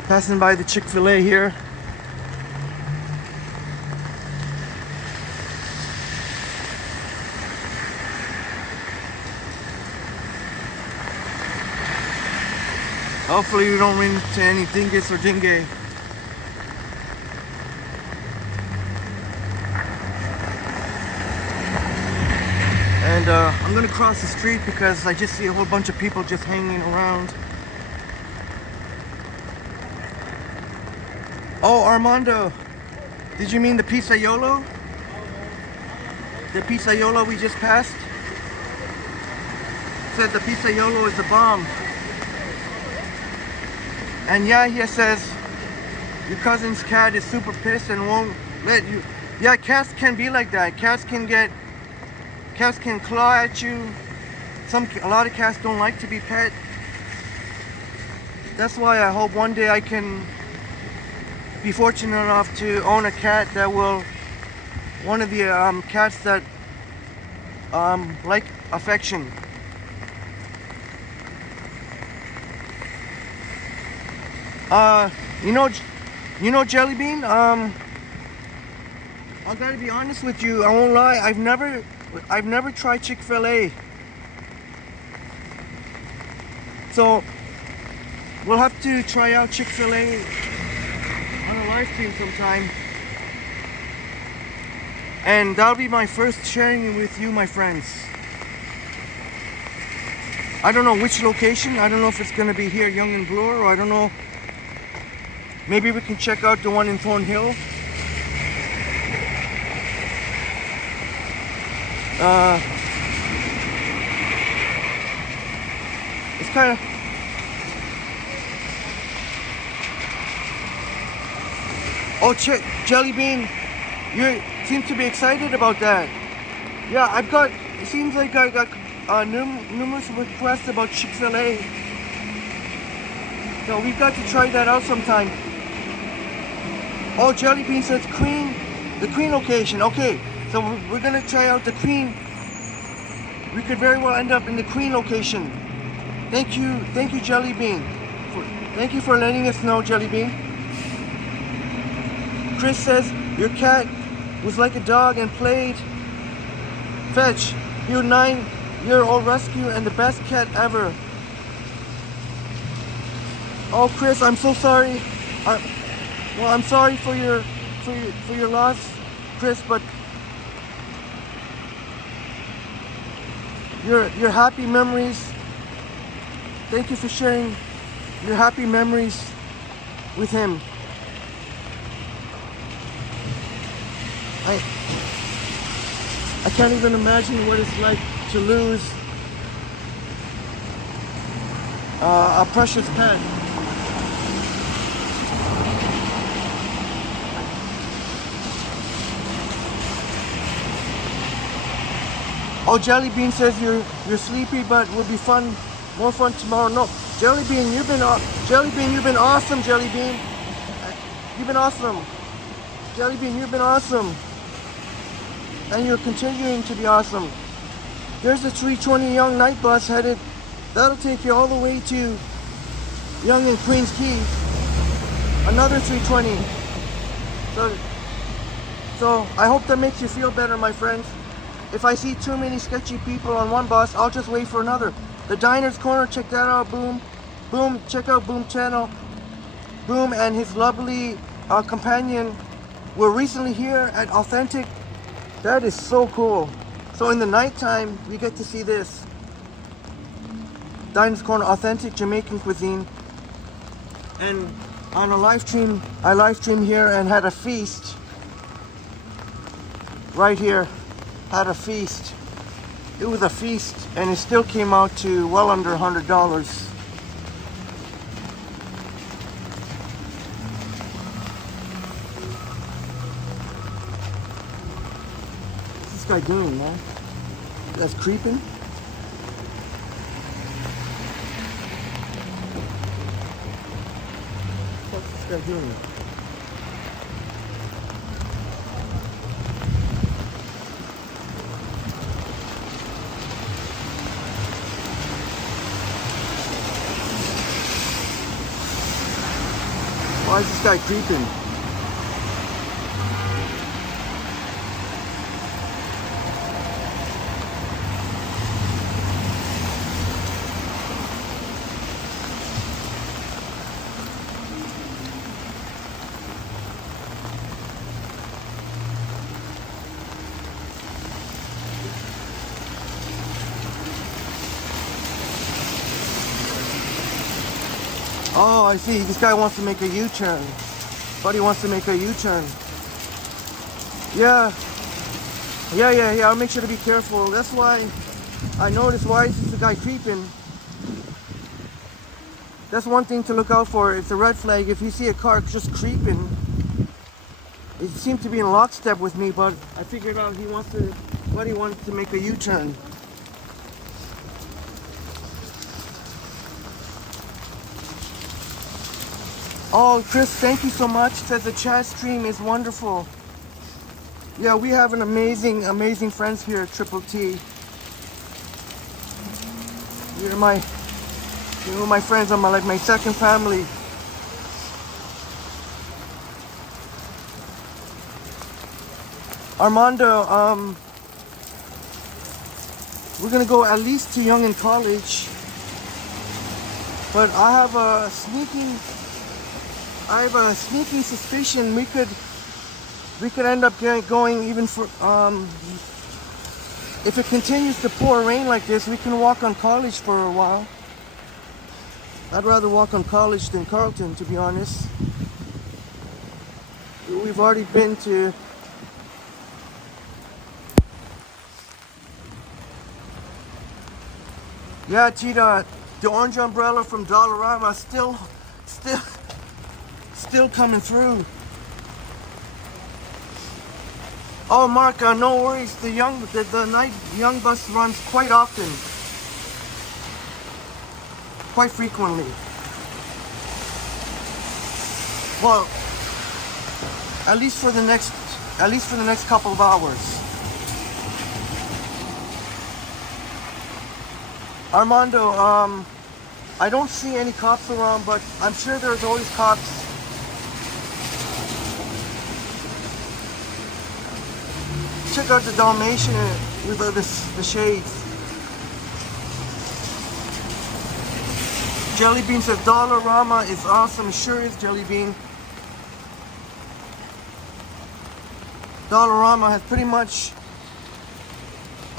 Passing by the Chick-fil-A here. Hopefully we don't run into any dingus or dingay. And I'm gonna cross the street because I just see a whole bunch of people just hanging around. Oh, Armando, did you mean the pizzaiolo? The pizzaiolo we just passed? Said the pizzaiolo is the bomb. And yeah, he says your cousin's cat is super pissed and won't let you. Yeah, cats can be like that. Cats can claw at you. A lot of cats don't like to be pet. That's why I hope one day I can be fortunate enough to own a cat that will, one of the cats that like affection. You know Jelly Bean, I gotta be honest with you, I won't lie, I've never tried Chick-fil-A. So we'll have to try out Chick-fil-A on a live stream sometime. And that'll be my first sharing with you, my friends. I don't know which location. I don't know if it's going to be here, Young and Bloor, or I don't know. Maybe we can check out the one in Thornhill. It's kind of... Oh, Jelly Bean, you seem to be excited about that. Yeah, it seems like I got numerous requests about Chick-fil-A. So we've got to try that out sometime. Oh, Jelly Bean says the Queen location. Okay, so we're gonna try out the Queen. We could very well end up in the Queen location. Thank you, Jelly Bean. Thank you for letting us know, Jelly Bean. Chris says your cat was like a dog and played fetch. You're 9-year-old rescue and the best cat ever. Oh, Chris, I'm so sorry. Well, I'm sorry for your loss, Chris, but your happy memories. Thank you for sharing your happy memories with him. I can't even imagine what it's like to lose a precious pet. Oh, Jelly Bean says you're sleepy, but will be fun, more fun tomorrow. No, Jelly Bean, you've been awesome, Jelly Bean. You've been awesome, Jelly Bean. You've been awesome, and you're continuing to be awesome. There's the 320 Young night bus headed. That'll take you all the way to Young and Queens Quay. Another 320. So I hope that makes you feel better, my friends. If I see too many sketchy people on one bus, I'll just wait for another. The Diner's Corner, check that out, Boom. Boom, check out Boom channel. Boom and his lovely companion were recently here at Authentic. That is so cool. So in the nighttime, we get to see this. Diner's Corner, authentic Jamaican cuisine. And on a live stream, I live streamed here and had a feast. Right here. Had a feast. It was a feast, and it still came out to well under $100. What's this guy doing, man? That's creeping. What's this guy doing? Why is this guy creeping? Oh, I see. This guy wants to make a U-turn. Buddy wants to make a U-turn. Yeah. I'll make sure to be careful. That's why I noticed, why is this guy creeping? That's one thing to look out for. It's a red flag. If you see a car just creeping, it seemed to be in lockstep with me, but I figured out Buddy wants to make a U-turn. Oh, Chris, thank you so much. Says the chat stream is wonderful. Yeah, we have an amazing, amazing friends here at Triple T. You're my friends. I'm like my second family. Armando, we're gonna go at least to Young in College, but I have a sneaking suspicion we could end up going even for if it continues to pour rain like this, we can walk on College for a while. I'd rather walk on College than Carlton, to be honest. We've already been to. Yeah, Tita, the orange umbrella from Dollarama still coming through. Oh, Mark, no worries. The night young bus runs quite often, quite frequently. Well, at least for the next couple of hours. Armando, I don't see any cops around, but I'm sure there's always cops. Check out the Dalmatian with the shades. Jelly Bean says Dollarama is awesome. Sure is, Jelly Bean. Dollarama has pretty much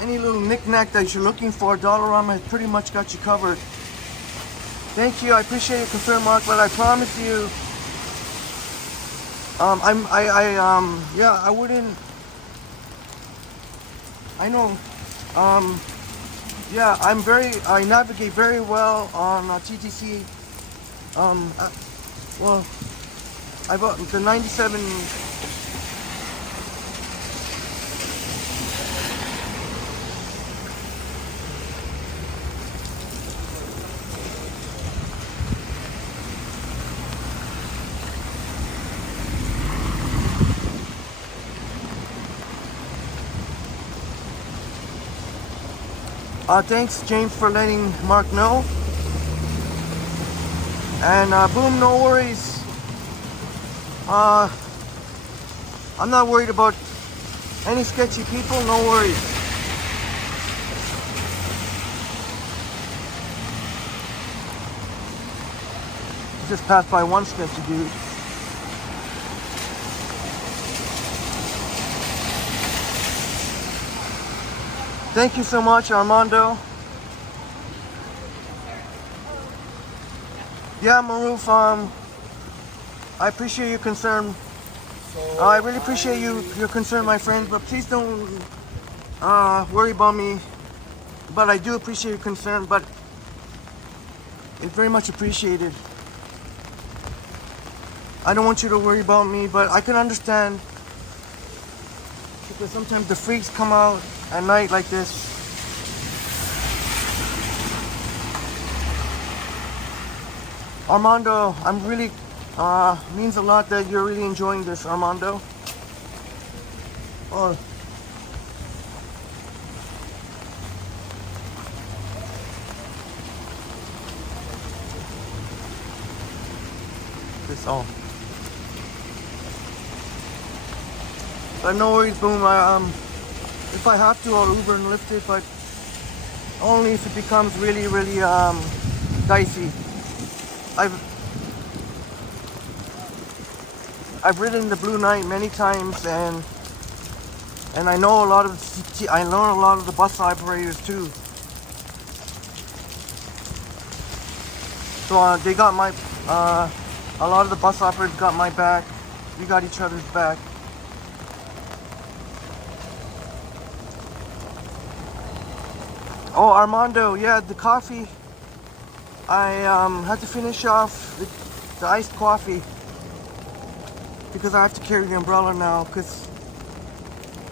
any little knick-knack that you're looking for. Dollarama has pretty much got you covered. Thank you. I appreciate your concern, Mark, but I promise you, I wouldn't. I know. Yeah, I navigate very well on TTC. Well, I bought the 97. Thanks, James, for letting Mark know. And boom, no worries. I'm not worried about any sketchy people, no worries. Just passed by one sketchy dude. Thank you so much, Armando. Yeah, Maruf, I appreciate your concern. I really appreciate your concern, my friend, but please don't worry about me. But I do appreciate your concern, but it's very much appreciated. I don't want you to worry about me, but I can understand, because sometimes the freaks come out at night like this. Armando, I'm really means a lot that you're really enjoying this, Armando. Oh. This all. But no worries, boom. If I have to, I'll Uber and Lyft it, but only if it becomes really, really dicey. I've ridden the Blue Knight many times, and I know a lot of the bus operators too. So they got my a lot of the bus operators got my back. We got each other's back. Oh, Armando, yeah, the coffee. I had to finish off the iced coffee because I have to carry the umbrella now. Cause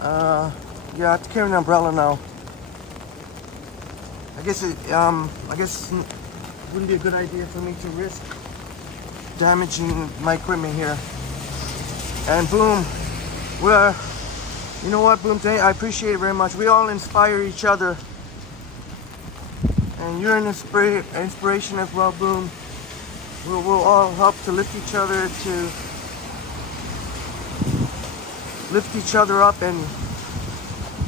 yeah, I have to carry an umbrella now. I guess it wouldn't be a good idea for me to risk damaging my equipment here. And boom, you know what, boom, I appreciate it very much. We all inspire each other. And you're an inspiration as well, boom. We'll all help to lift each other up and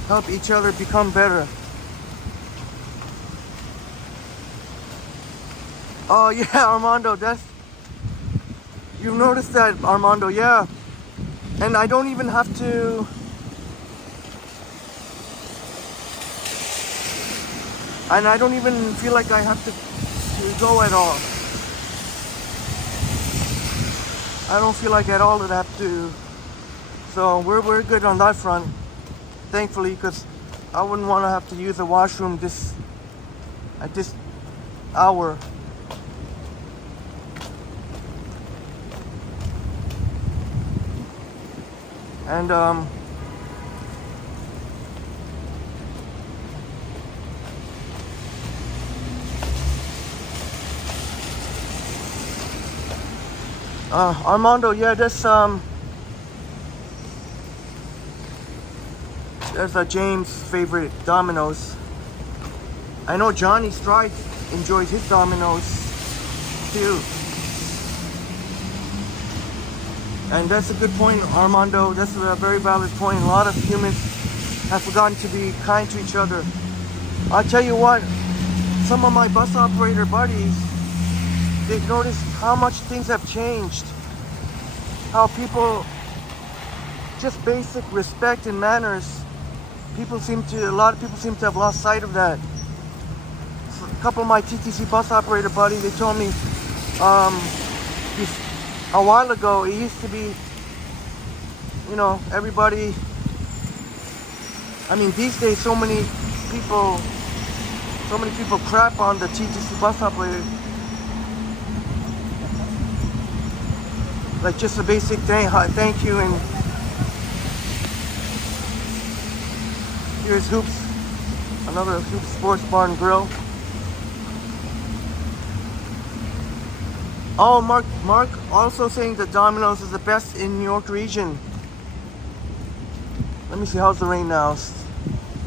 help each other become better. Oh yeah, Armando, you've noticed that, Armando, yeah. And I don't even have to, and I don't even feel like I have to go at all. I don't feel like at all that I have to. So we're good on that front, thankfully, because I wouldn't want to have to use the washroom at this hour. And Armando, yeah, there's James' favorite Domino's. I know Johnny Stride enjoys his Domino's too. And that's a good point, Armando. That's a very valid point. A lot of humans have forgotten to be kind to each other. I'll tell you what, some of my bus operator buddies, they've noticed how much things have changed. How people, just basic respect and manners, a lot of people seem to have lost sight of that. So a couple of my TTC bus operator buddies, they told me, a while ago, it used to be, you know, everybody, I mean, these days, so many people crap on the TTC bus operator. Like just a basic thank you, and here's Hoops, another Hoops Sports Bar and Grill. Oh, Mark also saying that Domino's is the best in New York region. Let me see, how's the rain now?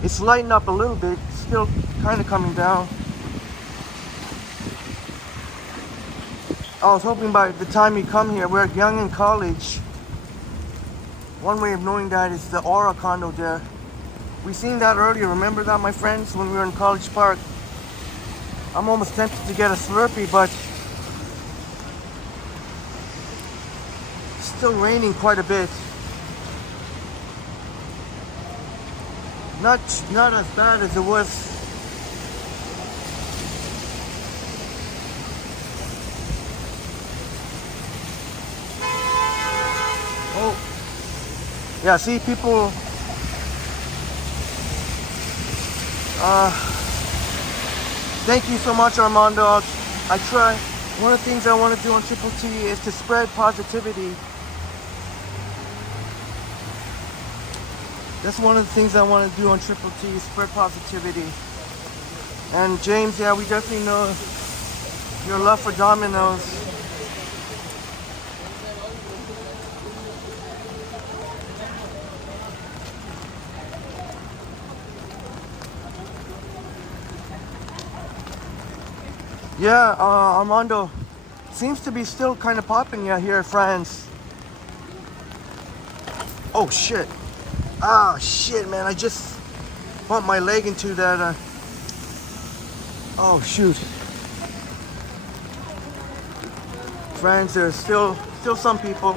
It's lighting up a little bit, still kind of coming down. I was hoping by the time you come here, we're young in college. One way of knowing that is the Aura condo there. We seen that earlier, remember that, my friends, when we were in College Park? I'm almost tempted to get a Slurpee, but still raining quite a bit. Not as bad as it was. Oh, yeah. See, people. Thank you so much, Armando. I try. One of the things I want to do on Triple T is to spread positivity. That's one of the things I want to do on Triple T, is spread positivity. And James, yeah, we definitely know your love for Domino's. Yeah, Armando, seems to be still kind of popping here in France. Oh shit. Ah, shit, man, I just bumped my leg into that, oh, shoot. Friends, there's still some people.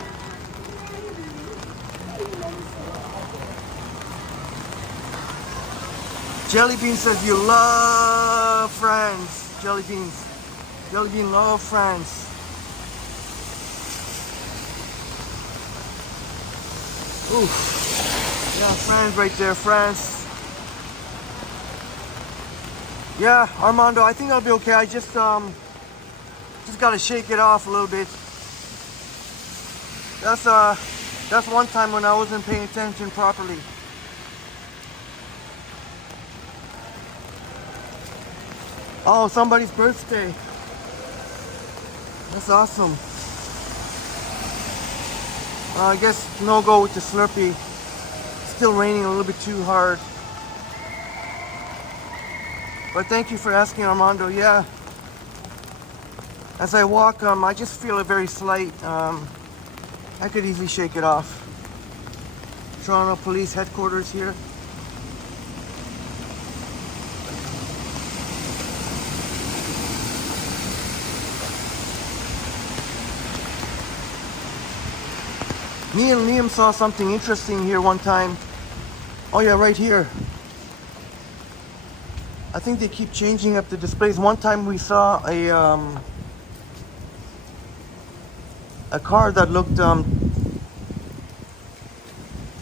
Jelly Bean says you love France. Jelly Bean love France. Oof. Yeah, France right there, France. Yeah, Armando, I think I'll be okay. I just gotta shake it off a little bit. That's one time when I wasn't paying attention properly. Oh, somebody's birthday. That's awesome. I guess no go with the Slurpee. Still raining a little bit too hard. But thank you for asking, Armando. Yeah. As I walk, I just feel it very slight. I could easily shake it off. Toronto Police Headquarters here. Me and Liam saw something interesting here one time. Oh yeah, right here. I think they keep changing up the displays. One time we saw a car that looked oh,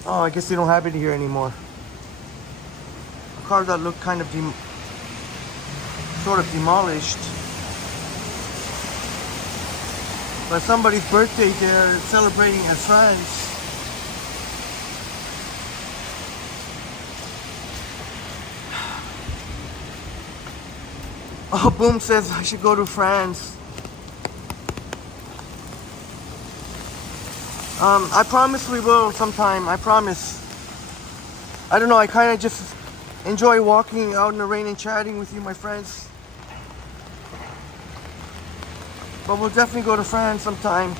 I guess they don't have it here anymore. A car that looked kind of sort of demolished. But somebody's birthday they're celebrating at France. Oh, Boom says I should go to France. I promise we will sometime. I promise. I don't know, I kind of just enjoy walking out in the rain and chatting with you, my friends. But we'll definitely go to France sometime.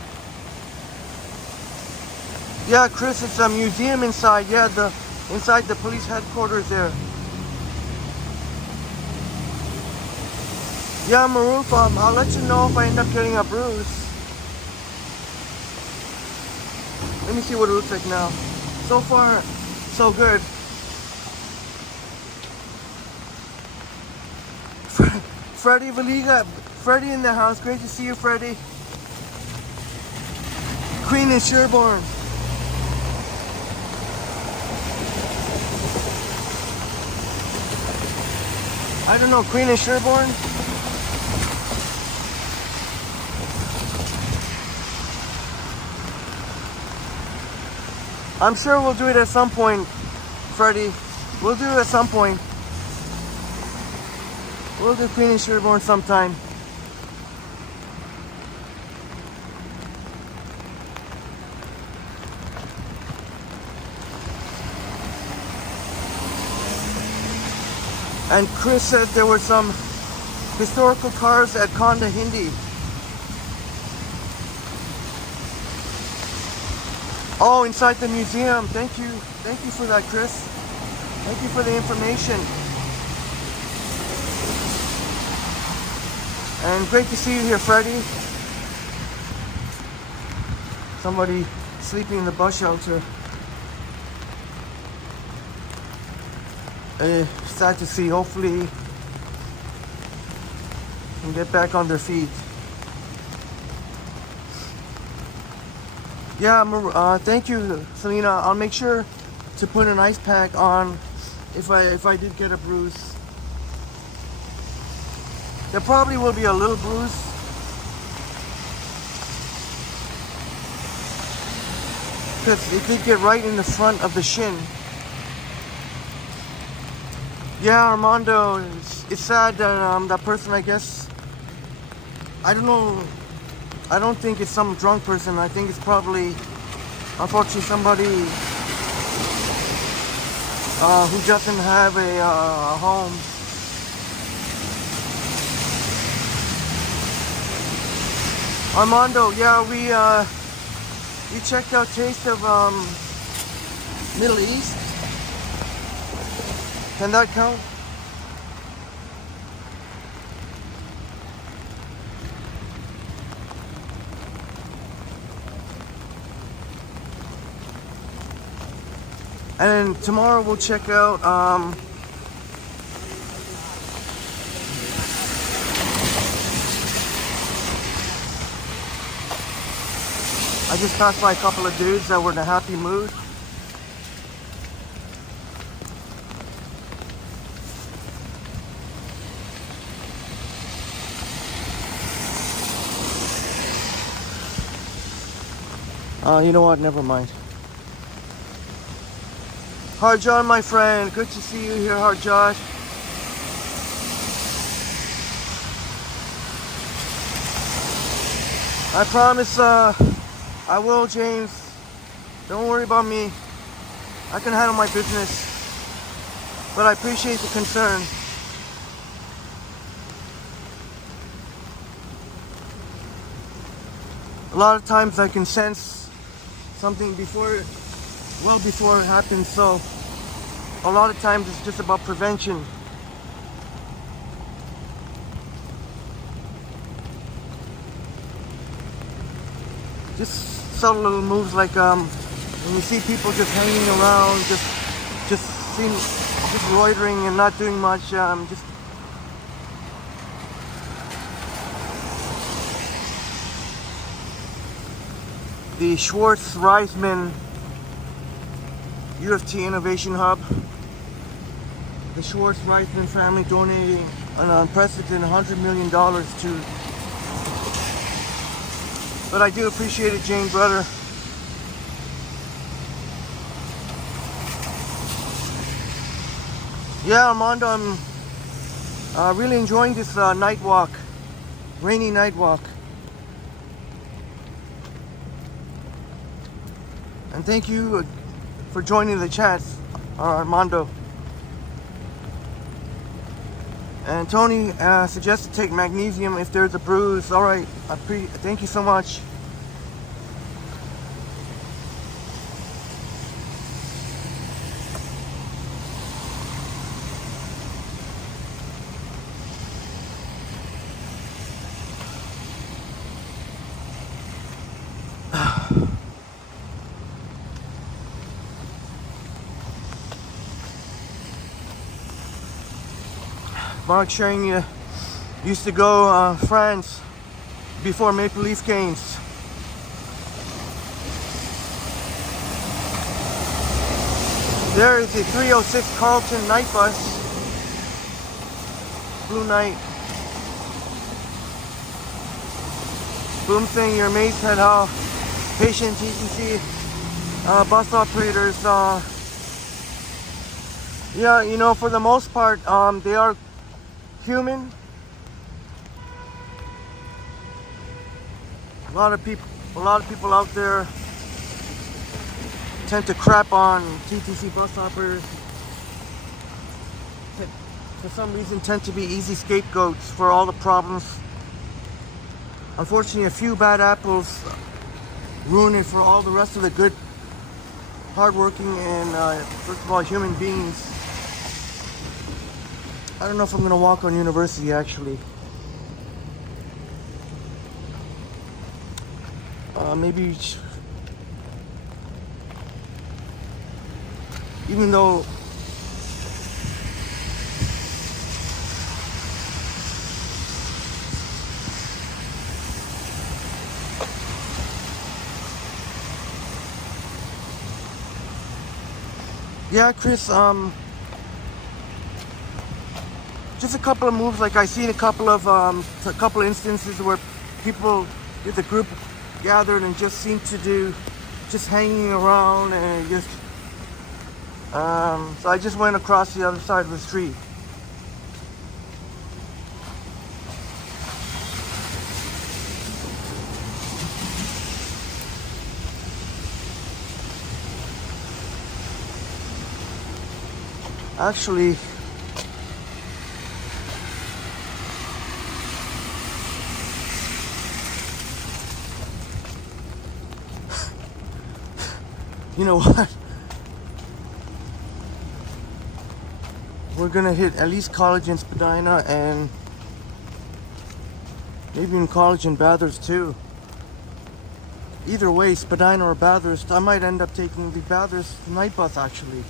Yeah, Chris, it's a museum inside. Yeah, inside the police headquarters there. Yeah, Maroof, I'll let you know if I end up getting a bruise. Let me see what it looks like now. So far, so good. Freddie Valiga, Freddie in the house. Great to see you, Freddie. Queen in Sherborne. I don't know, Queen in Sherborne? I'm sure we'll do it at some point, Freddie. We'll do it at some point. We'll do Queen in Sherborne sometime. And Chris said there were some historical cars at Konda Hindi. Oh, inside the museum. Thank you. Thank you for that, Chris. Thank you for the information. And great to see you here, Freddie. Somebody sleeping in the bus shelter. Sad to see. Hopefully can get back on their feet. Yeah, thank you, Selena. I'll make sure to put an ice pack on if I did get a bruise. There probably will be a little bruise. Because it did get right in the front of the shin. Yeah, Armando, it's sad that that person, I guess, I don't know, I don't think it's some drunk person. I think it's probably, unfortunately, somebody who doesn't have a home. Armando, yeah, we checked out Taste of Middle East. Can that count? And tomorrow we'll check out I just passed by a couple of dudes that were in a happy mood. You know what? Never mind. Hard John, my friend. Good to see you here, Hard Josh. I promise I will, James. Don't worry about me. I can handle my business. But I appreciate the concern. A lot of times I can sense something well before it happens, so a lot of times it's just about prevention. Just subtle little moves like when you see people just hanging around, just loitering and not doing much, just the Schwartz Reisman UFT Innovation Hub. The Schwartz Reisman family donating an unprecedented $100 million to. But I do appreciate it, Jane, brother. Yeah, Armando, I'm really enjoying this night walk, rainy night walk. And thank you for joining the chat, Armando. And Tony suggested take magnesium if there's a bruise. All right, thank you so much. Mark sharing used to go France before Maple Leaf games. There is a 306 Carlton night bus. Blue night. Boom saying you're amazed at how patient TTC bus operators yeah, you know, for the most part they are human. A lot of people out there tend to crap on TTC bus operators. For some reason tend to be easy scapegoats for all the problems. Unfortunately, a few bad apples ruin it for all the rest of the good, hardworking and first of all human beings. I don't know if I'm gonna walk on University actually. Maybe even though yeah, Chris, just a couple of moves. Like I seen a couple of instances where people, the group gathered and just seemed to do, just hanging around and just. So I just went across the other side of the street. Actually, you know what? We're gonna hit at least College and Spadina and maybe in College and Bathurst too. Either way, Spadina or Bathurst, I might end up taking the Bathurst night bus actually.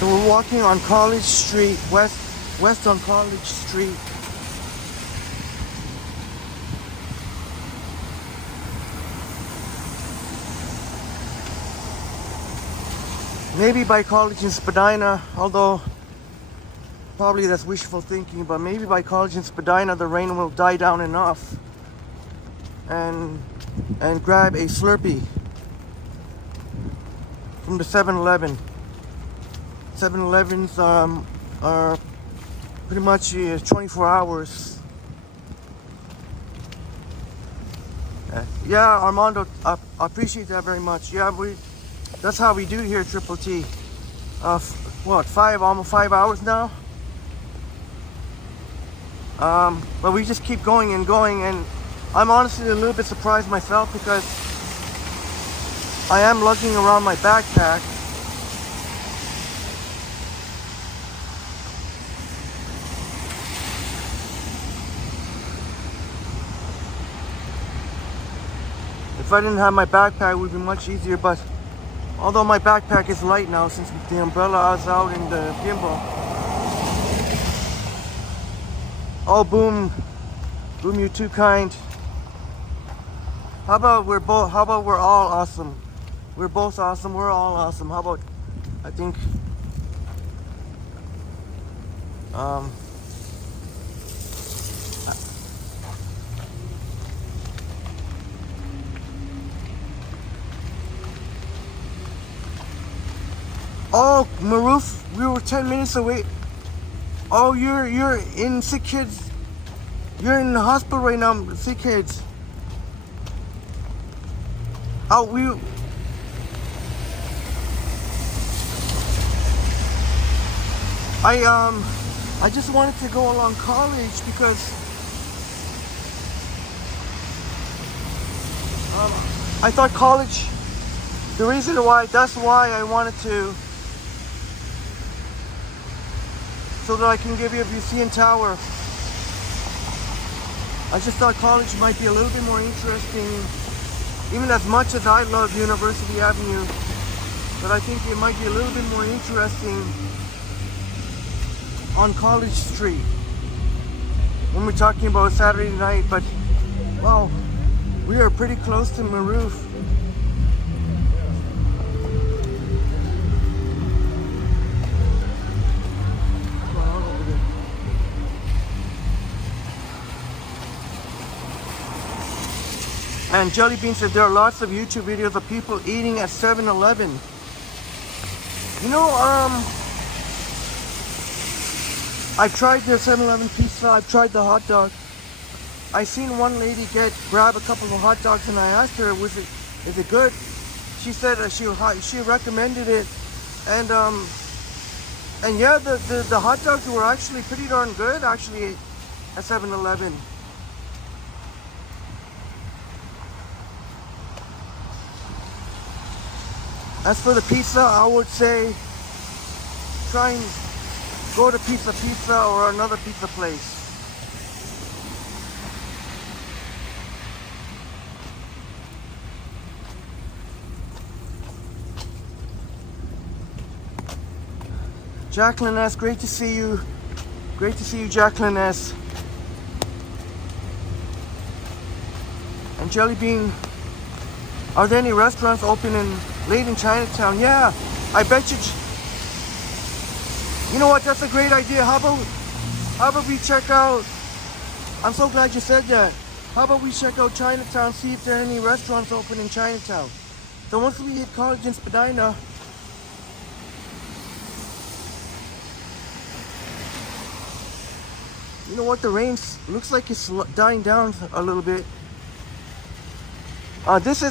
So we're walking on College Street, west on College Street. Maybe by College in Spadina, although Probably that's wishful thinking, but maybe by College and Spadina the rain will die down enough and grab a Slurpee from the 7-Eleven. 7-Elevens are pretty much 24 hours. Yeah, Armando, I appreciate that very much. Yeah, that's how we do here at Triple T. What, almost 5 hours now? But we just keep going and going, and I'm honestly a little bit surprised myself because I am lugging around my backpack. If I didn't have my backpack, it would be much easier, but although my backpack is light now since the umbrella is out in the gimbal. Oh, boom, you're too kind. How about we're all awesome? We're both awesome, we're all awesome. How about, I think, oh, Maruf, we were 10 minutes away. Oh, you're in sick kids. You're in the hospital right now, sick kids. Oh, I just wanted to go along college because I thought college. The reason why, that's why I wanted to, so that I can give you a view CN Tower. I just thought college might be a little bit more interesting, even as much as I love University Avenue, but I think it might be a little bit more interesting on College Street when we're talking about Saturday night. But wow, we are pretty close to Maruf. And Jelly Bean said there are lots of YouTube videos of people eating at 7-Eleven. You know, I've tried their 7-Eleven pizza. I've tried the hot dog. I seen one lady grab a couple of hot dogs, and I asked her, is it good? She said she recommended it, and yeah, the hot dogs were actually pretty darn good actually at 7-Eleven. As for the pizza, I would say try and go to Pizza or another pizza place. Jacqueline S., great to see you. Great to see you, Jacqueline S. And Jelly Bean, are there any restaurants open late in Chinatown? Yeah, I bet you. You know what? That's a great idea. How about we check out? I'm so glad you said that. How about we check out Chinatown, see if there are any restaurants open in Chinatown. So once we hit College and Spadina, you know what? The rain looks like it's dying down a little bit. This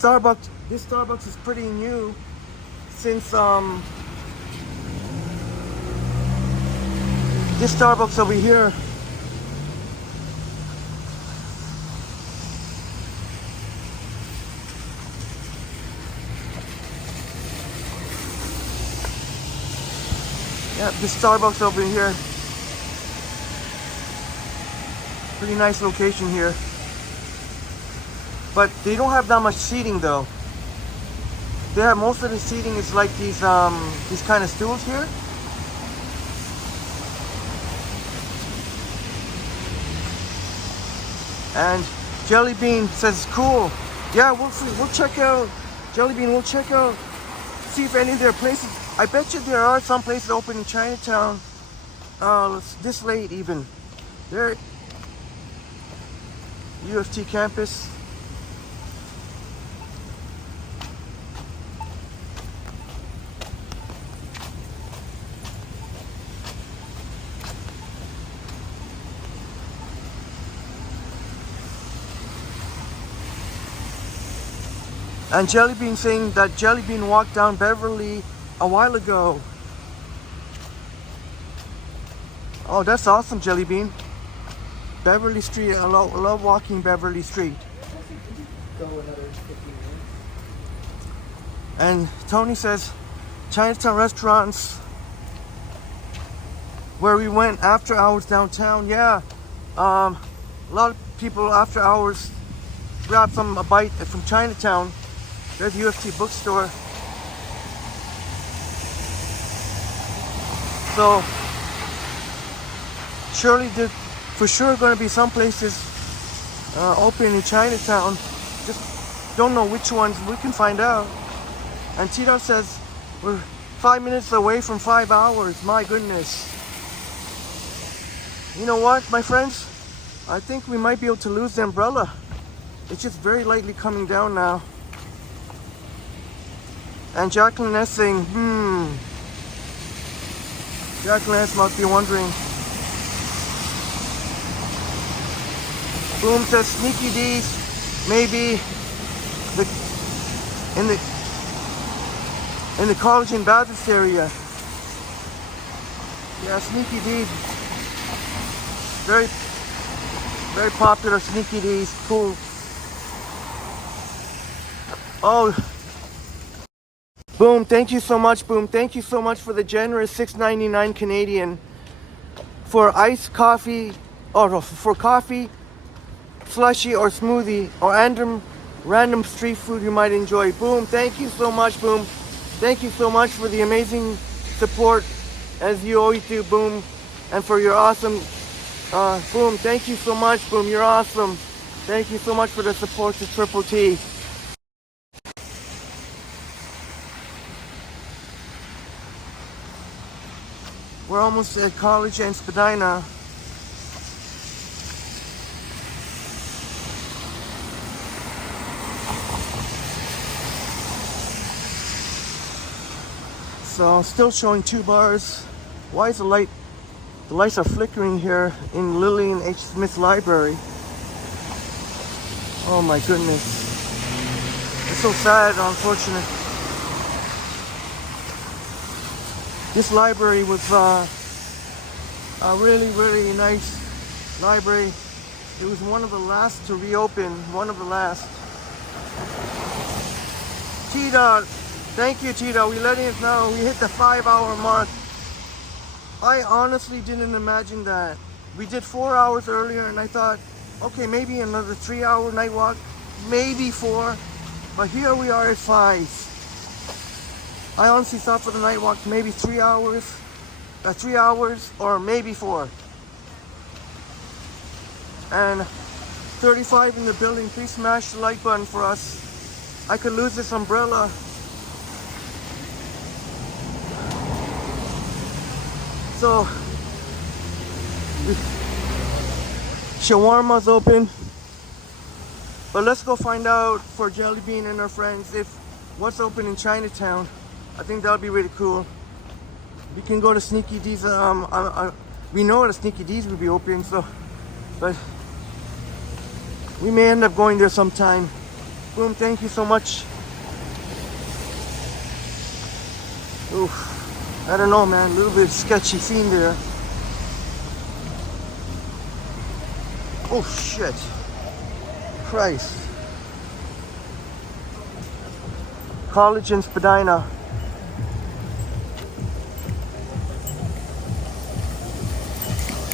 Starbucks is pretty new since this Starbucks over here. Yeah, this Starbucks over here. Pretty nice location here. But they don't have that much seating though. They have most of the seating is like these kind of stools here. And Jelly Bean says cool. Yeah, we'll check out Jelly Bean. We'll check out, see if any of their places. I bet you there are some places open in Chinatown this late even. There, UFT campus. And Jellybean saying that Jellybean walked down Beverly a while ago. Oh, that's awesome, Jellybean. Beverly Street, I love walking Beverly Street. Go another 15 minutes. And Tony says, Chinatown restaurants where we went after hours downtown. Yeah, a lot of people after hours grab a bite from Chinatown. There's UFT bookstore. So surely there's for sure going to be some places open in Chinatown. Just don't know which ones. We can find out. And Tito says we're 5 minutes away from 5 hours. My goodness. You know what, my friends? I think we might be able to lose the umbrella. It's just very lightly coming down now. And Jacqueline S saying, Jacqueline S must be wondering. Boom says Sneaky D's maybe in the College and Baptist area. Yeah, Sneaky D's. Very popular, Sneaky D's. Cool. Oh, Boom, thank you so much, Boom. Thank you so much for the generous $6.99 Canadian for iced coffee, or for coffee, slushy, or smoothie, or random street food you might enjoy. Boom, thank you so much, Boom. Thank you so much for the amazing support, as you always do, Boom, and for your awesome, Boom, thank you so much, Boom, you're awesome. Thank you so much for the support to Triple T. We're almost at College and Spadina. So still showing 2 bars. Why is the lights are flickering here in Lillian H. Smith Library. Oh my goodness. It's so sad, unfortunate. This library was a really nice library. It was one of the last to reopen, one of the last. Tita, thank you, Tita. We letting us know we hit the 5-hour mark. I honestly didn't imagine that. We did 4 hours earlier, and I thought, okay, maybe another 3-hour night walk, maybe 4. But here we are at 5. I honestly thought for the night walk maybe 3 hours, or maybe 4. And 35 in the building, please smash the like button for us. I could lose this umbrella. So, shawarma's open. But let's go find out for Jellybean and our friends if what's open in Chinatown. I think that would be really cool. We can go to Sneaky D's. We know the Sneaky D's will be open, so, but we may end up going there sometime. Boom, thank you so much. Oof, I don't know, man. A little bit sketchy scene there. Oh shit! Christ. College in Spadina.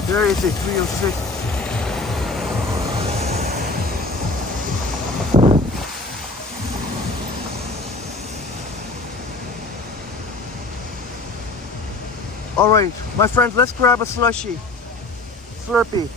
There is a 306. All right, my friends, let's grab a slushie. Slurpee.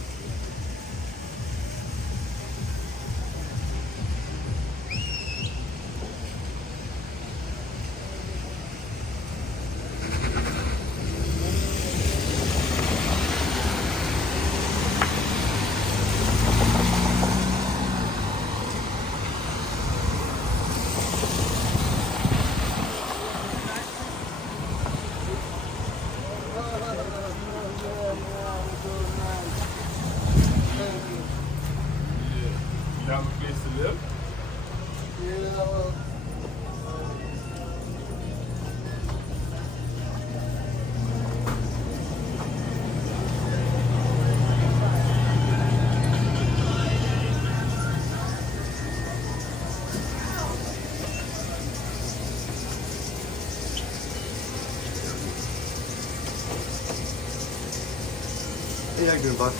Hey, how you doing, bud?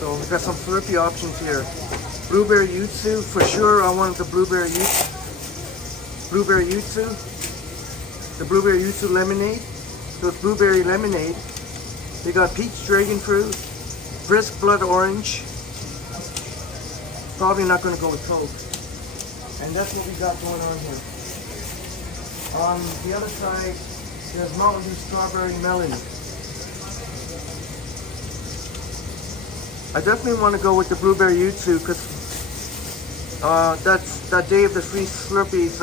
So we got some Slurpee options here. Blueberry Yutsu, for sure. I wanted the blueberry Yutsu. Blueberry Yutsu. The blueberry Yutsu lemonade. So it's blueberry lemonade. They got peach dragon fruit, brisk blood orange. Probably not going to go with Coke. And that's what we got going on here. On the other side, there's Mountain Dew strawberry melon. I definitely want to go with the blueberry Yutsu because that's that day of the free Slurpees.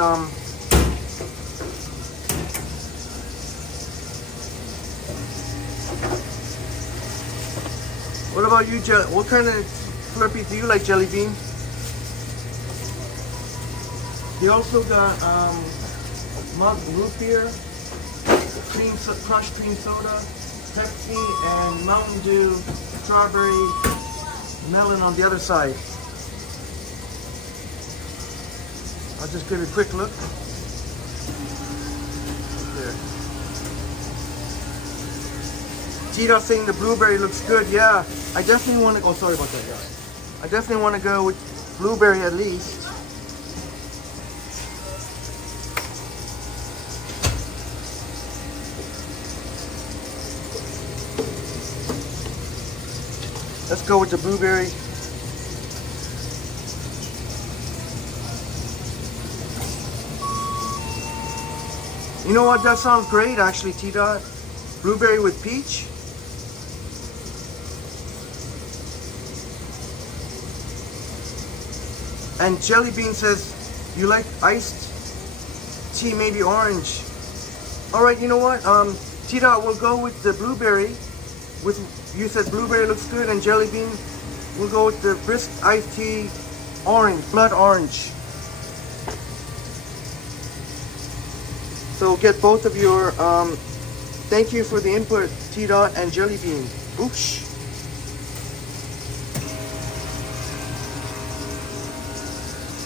What about you, what kind of Slurpees do you like, Jelly Bean? They also got mug root beer, crushed cream soda, Pepsi, and Mountain Dew strawberry melon on the other side. I'll just give you a quick look. There. Tito's saying the blueberry looks good. Yeah, I definitely want to. Oh, sorry about that, guys. I definitely want to go with blueberry at least. Let's go with the blueberry. You know what? That sounds great, actually, T-Dot. Blueberry with peach. And Jelly Bean says, you like iced tea, maybe orange. All right, you know what? T-Dot, we'll go with the blueberry. You said blueberry looks good, and Jelly Bean, we'll go with the brisk iced tea, orange, blood orange. So get both of your, thank you for the input, T-Dot and Jelly Bean. Oops.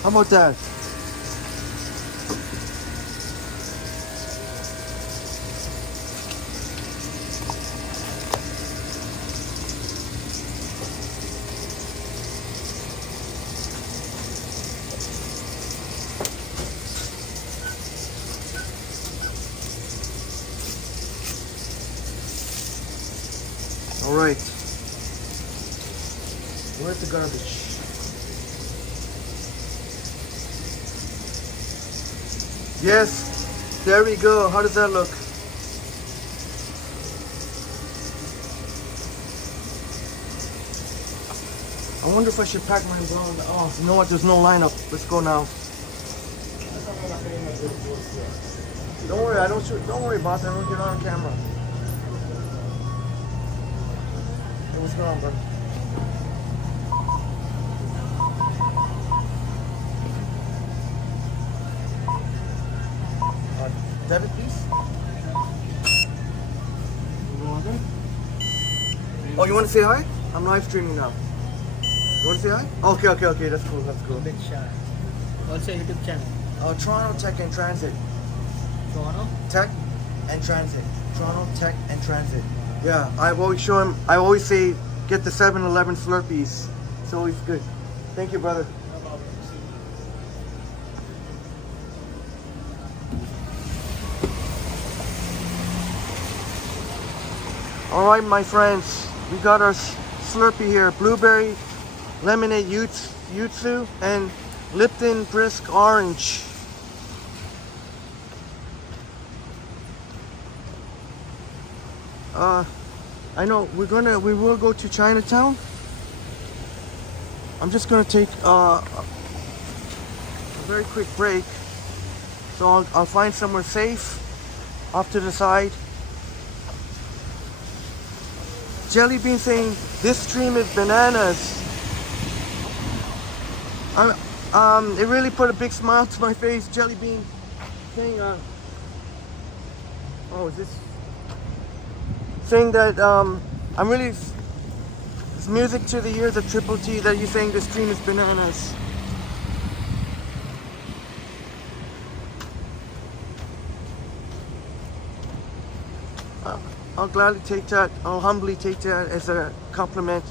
How about that? All right. Where's the garbage? Yes, there we go. How does that look? I wonder if I should pack my umbrella. Oh, you know what? There's no lineup. Let's go now. Don't worry, don't worry, boss. I don't get on camera. Hey, what's going on, bud? Debit, please. Oh, you want to say hi? I'm live streaming now. You want to say hi? Okay. That's cool. Big shot. Also YouTube channel. Toronto Tech and Transit. Toronto? Tech and Transit. Toronto Tech and Transit. Yeah, I've always show him. I always say get the 7-Eleven Slurpees. It's always good. Thank you, brother. All right, my friends, we got our Slurpee here: blueberry, lemonade Yutsu, and Lipton Brisk Orange. I know we will go to Chinatown. I'm just gonna take a very quick break, so I'll find somewhere safe off to the side. Jelly Bean saying this stream is bananas. It really put a big smile to my face. Jelly Bean saying oh, is this saying that I'm really, it's music to the ears of Triple T that you're saying this stream is bananas. I'll gladly take that. I'll humbly take that as a compliment.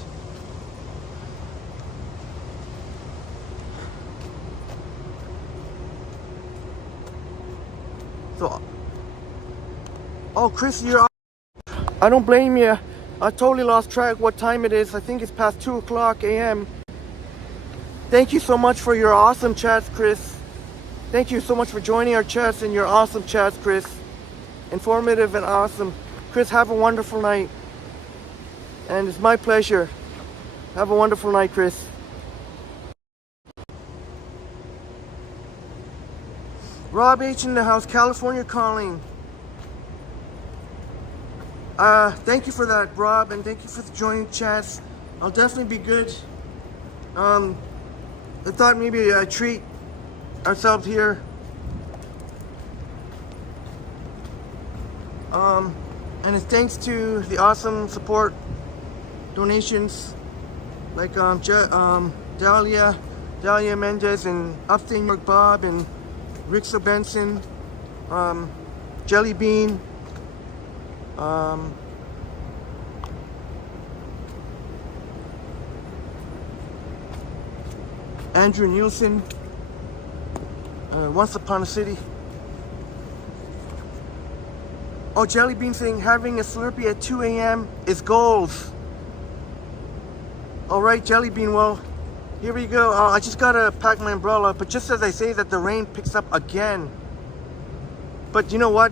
So, oh, Chris, I don't blame you. I totally lost track what time it is. I think it's past 2 o'clock a.m. Thank you so much for your awesome chats, Chris. Thank you so much for joining our chats and your awesome chats, Chris. Informative and awesome. Chris, have a wonderful night. And it's my pleasure. Have a wonderful night, Chris. Rob H in the house, California calling. Thank you for that, Rob, and thank you for joining chats. I'll definitely be good. I thought maybe a treat ourselves here. And it's thanks to the awesome support donations like Dahlia Mendez and Upstate New York Bob and Rixa Benson, Jelly Bean, Andrew Nielsen, Once Upon a City. Oh, Jelly Bean saying having a Slurpee at 2 a.m. is goals. All right, Jelly Bean, well, here we go. I just gotta pack my umbrella, but just as I say that, the rain picks up again. But you know what?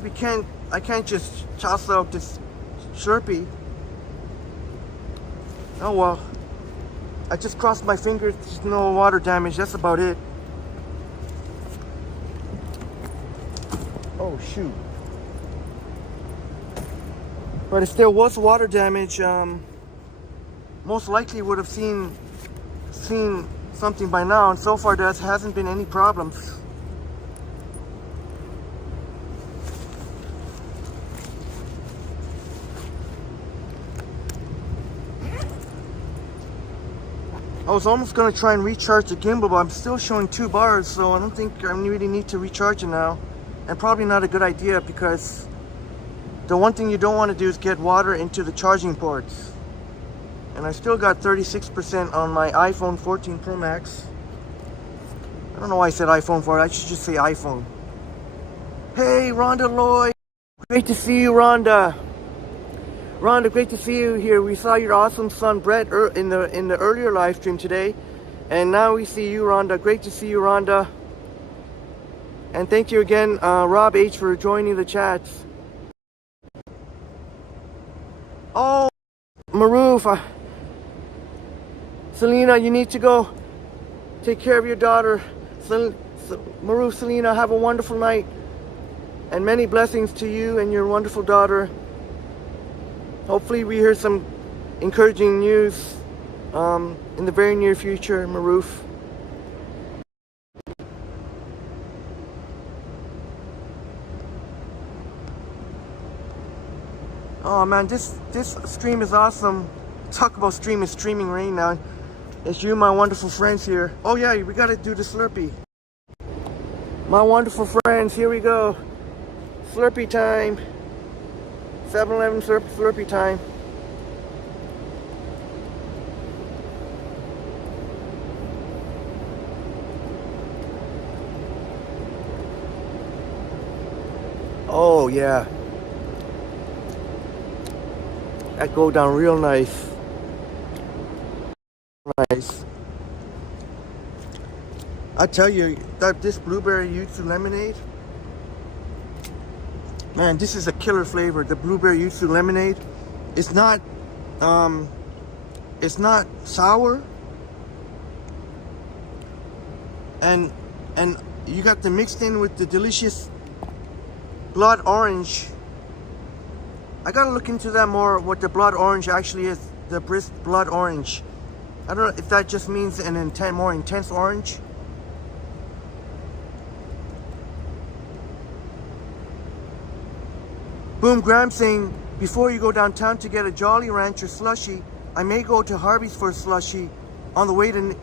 I can't just toss out this Slurpee. Oh well. I just crossed my fingers. There's no water damage. That's about it. Oh shoot. But if there was water damage, most likely would have seen something by now, and so far there hasn't been any problems. I was almost going to try and recharge the gimbal, but I'm still showing 2 bars, so I don't think I really need to recharge it now. And probably not a good idea, because the one thing you don't want to do is get water into the charging ports. And I still got 36% on my iPhone 14 Pro Max. I don't know why I said iPhone 4. I should just say iPhone. Hey, Rhonda Lloyd. Great to see you, Rhonda. Rhonda, great to see you here. We saw your awesome son, Brett, in the earlier live stream today. And now we see you, Rhonda. Great to see you, Rhonda. And thank you again, Rob H, for joining the chats. Oh, Maroof. Selena, you need to go take care of your daughter. Maroof, Selena, have a wonderful night. And many blessings to you and your wonderful daughter. Hopefully we hear some encouraging news in the very near future, Maroof. Oh man, this stream is awesome. Talk about streaming rain now. It's you, my wonderful friends here. Oh yeah, we gotta do the Slurpee. My wonderful friends, here we go. Slurpee time. 7-Eleven Slurpee time. Oh yeah. That go down real nice. Nice. I tell you, that this blueberry yuzu lemonade, man, this is a killer flavor. The blueberry yuzu lemonade. It's not sour, and you got the mixed in with the delicious blood orange. I gotta look into that more, what the blood orange actually is. The brisk blood orange. I don't know if that just means an more intense orange. Boom Graham saying, before you go downtown to get a Jolly Rancher slushie, I may go to Harvey's for a slushie on the way to...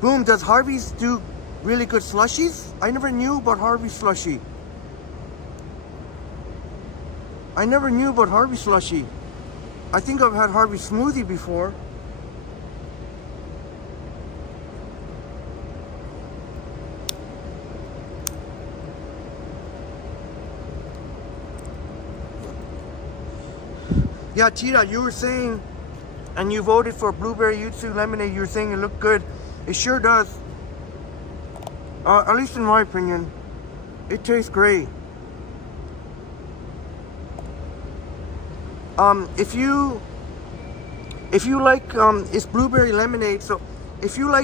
Boom, does Harvey's do really good slushies? I never knew about Harvey's slushie. I never knew about Harvey slushy. I think I've had Harvey smoothie before. Yeah, Tita, you were saying, and you voted for blueberry yuzu lemonade. You were saying it looked good. It sure does. At least in my opinion, it tastes great. If you like, it's blueberry lemonade. So if you're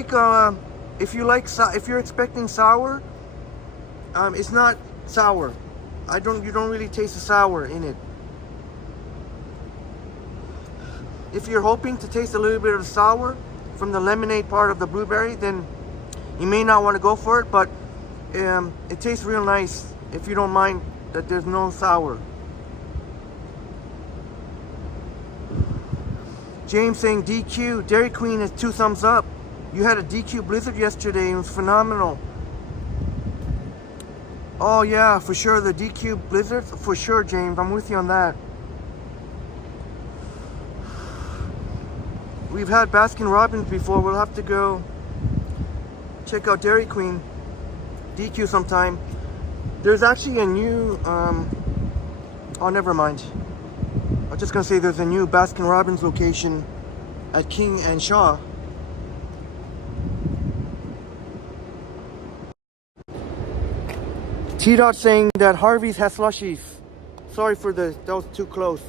expecting sour, it's not sour. You don't really taste the sour in it. If you're hoping to taste a little bit of sour from the lemonade part of the blueberry, then you may not want to go for it, but it tastes real nice if you don't mind that there's no sour. James saying DQ, Dairy Queen has 2 thumbs up. You had a DQ Blizzard yesterday, it was phenomenal. Oh yeah, for sure, the DQ Blizzard, for sure, James, I'm with you on that. We've had Baskin Robbins before. We'll have to go check out Dairy Queen DQ sometime. There's actually a new oh, never mind. I'm just gonna say there's a new Baskin Robbins location at King and Shaw. T-Dot saying that Harvey's has slushies. Sorry for that was too close.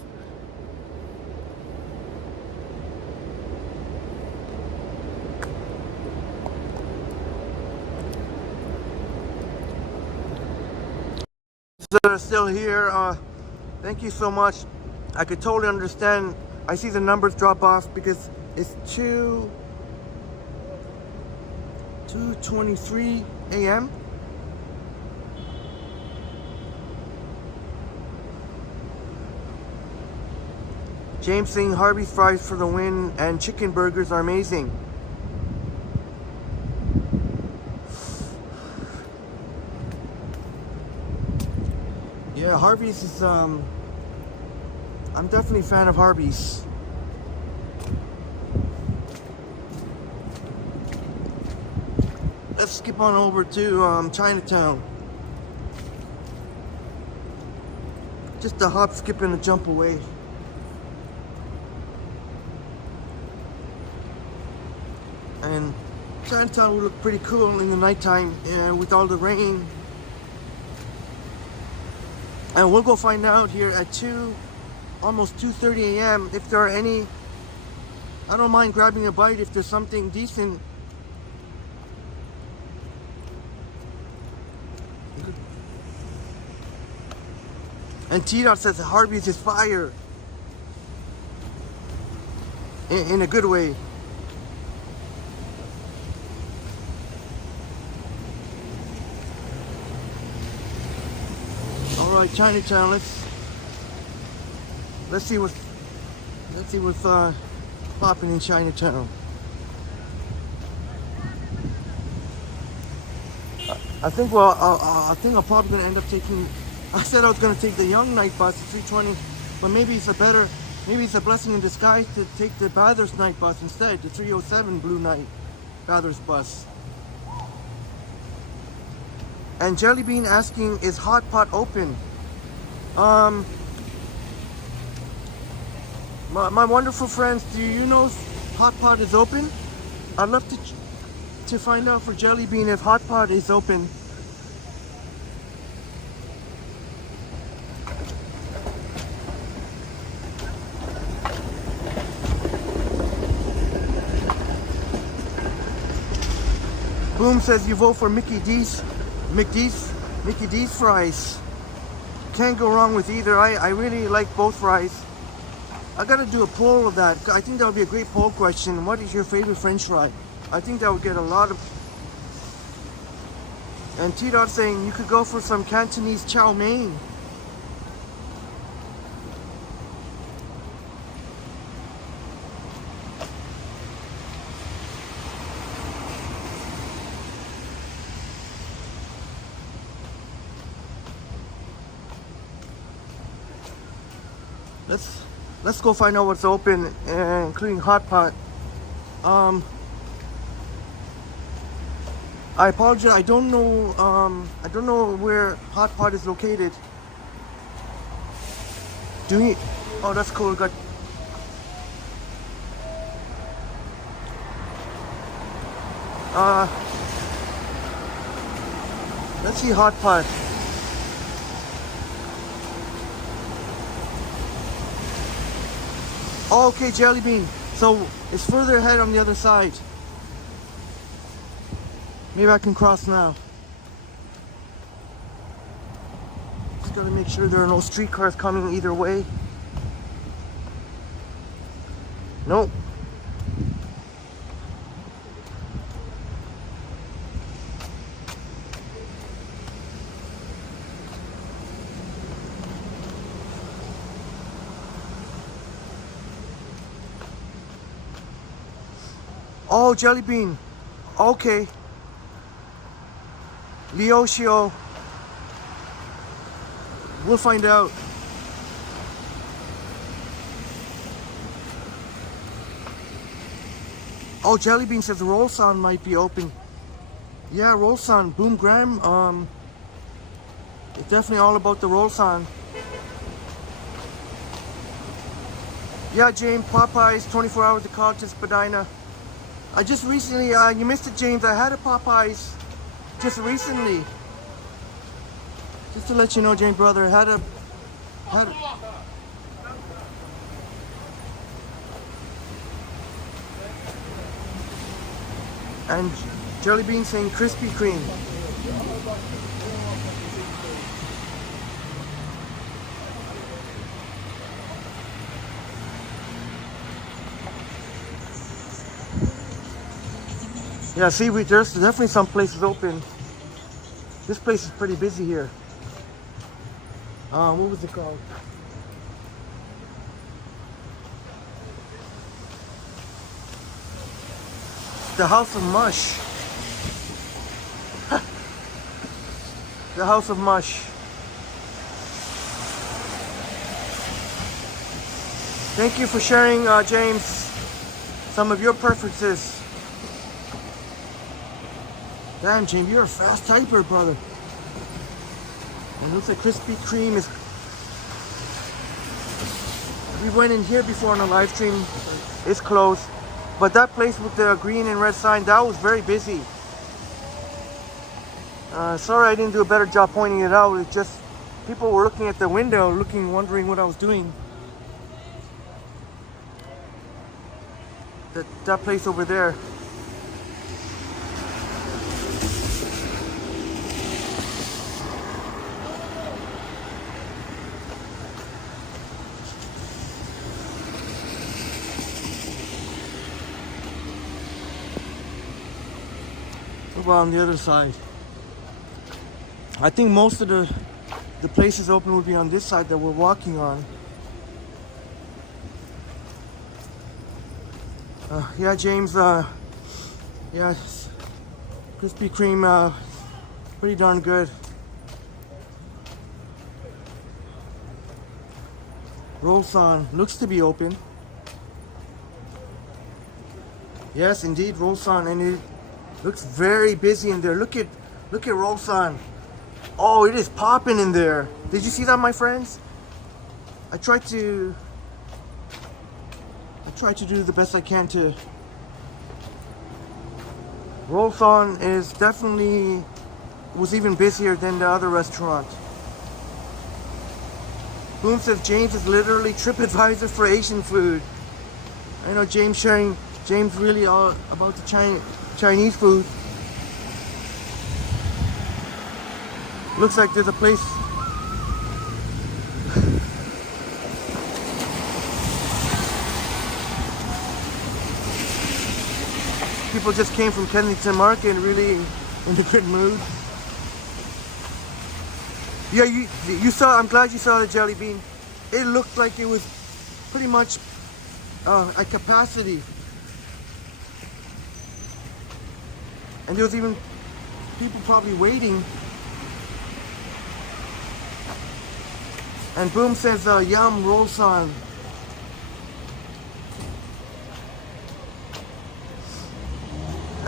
That are still here, thank you so much. I could totally understand. I see the numbers drop off because it's 2:23 a.m. James saying Harvey's fries for the win and chicken burgers are amazing. Yeah, Harvey's is, I'm definitely a fan of Harvey's. Let's skip on over to Chinatown. Just a hop, skip, and a jump away. And Chinatown will look pretty cool in the nighttime with all the rain. And we'll go find out here at almost 2:30 a.m. if there are any. I don't mind grabbing a bite if there's something decent. And T-Dot says Harvey's is fire. In a good way. Alright, Chinatown, let's see what's popping in Chinatown. I think I'm probably gonna end up taking. I said I was gonna take the Young Night bus, the 320, but maybe it's a blessing in disguise to take the Bathurst Night bus instead, the 307 Blue Night Bathurst bus. And Jellybean asking, is Hot Pot open? My wonderful friends, do you know if Hot Pot is open? I'd love to find out for Jellybean if Hot Pot is open. Boom says you vote for Mickey D's fries. Can't go wrong with either. I really like both fries. I gotta do a poll of that. I think that would be a great poll question. What is your favorite French fry? I think that would get a lot of. And T-Dot saying you could go for some Cantonese chow mein. let's go find out what's open, including hot pot. I apologize. I don't know where hot pot is located. Oh, that's cool. Got. Let's see hot pot. Oh, okay, Jelly Bean. So it's further ahead on the other side. Maybe I can cross now. Just gotta make sure there are no streetcars coming either way. Nope. Oh, Jelly Bean. Okay. Leoshio. We'll find out. Oh, Jelly Bean says Rolson might be open. Yeah, Rolson. Boom Graham. It's definitely all about the Rolson. Yeah, James. Popeyes. 24 hours to call to Spadina. I just recently, you missed it, James. I had a Popeyes just recently. Just to let you know, James, brother, had a and Jelly Bean saying Krispy Kreme. Yeah, see, there's definitely some places open. This place is pretty busy here. What was it called? The House of Mush. The House of Mush. Thank you for sharing, James, some of your preferences. Damn, James, you're a fast typer, brother. And it looks like Krispy Kreme is... We went in here before on a live stream. It's closed. But that place with the green and red sign, that was very busy. Sorry I didn't do a better job pointing it out. It's just people were looking at the window, wondering what I was doing. That place over there. On the other side. I think most of the places open would be on this side that we're walking on. Yeah, James, yeah, Krispy Kreme, pretty darn good. Rolson looks to be open. Yes, indeed, Rolson, and it looks very busy in there. Look at Rolson. Oh, it is popping in there. Did you see that, my friends? I tried to do the best I can to. Rolson is definitely was even busier than the other restaurant. Boom says James is literally TripAdvisor for Asian food. I know James really all about the Chinese food. Looks like there's a place. People just came from Kensington Market and really in a good mood. Yeah, you saw. I'm glad you saw the Jelly Bean. It looked like it was pretty much at capacity. And there was even people probably waiting. And Boom says, yum, Rolson.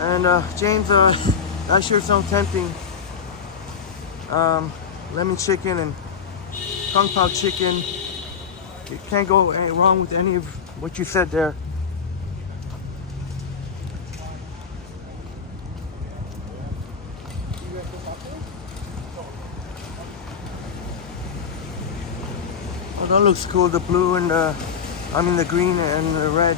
And James, that sure sounds tempting. Lemon chicken and kung pao chicken. You can't go wrong with any of what you said there. Oh, that looks cool. The blue and the green and the red.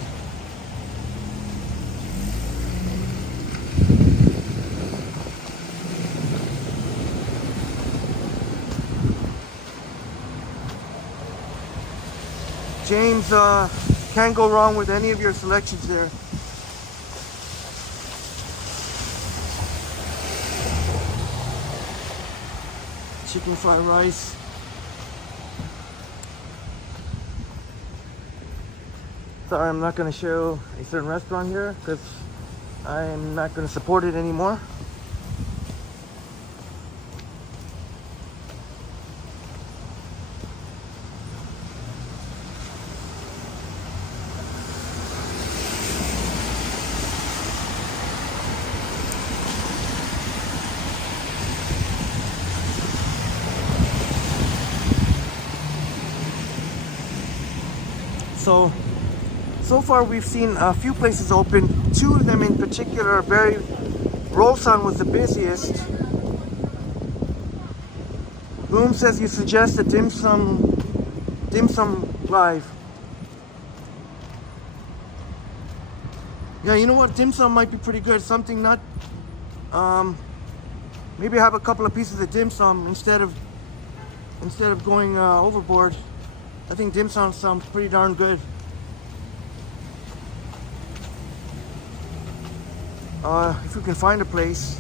James, can't go wrong with any of your selections there. Chicken fried rice. Sorry, I'm not going to show a certain restaurant here because I'm not going to support it anymore. So far we've seen a few places open. Two of them in particular are very... Rolson was the busiest. Boom says you suggest a dim sum live. Yeah, you know what? Dim sum might be pretty good. Something not... maybe have a couple of pieces of dim sum instead of going overboard. I think dim sum sounds pretty darn good. If we can find a place.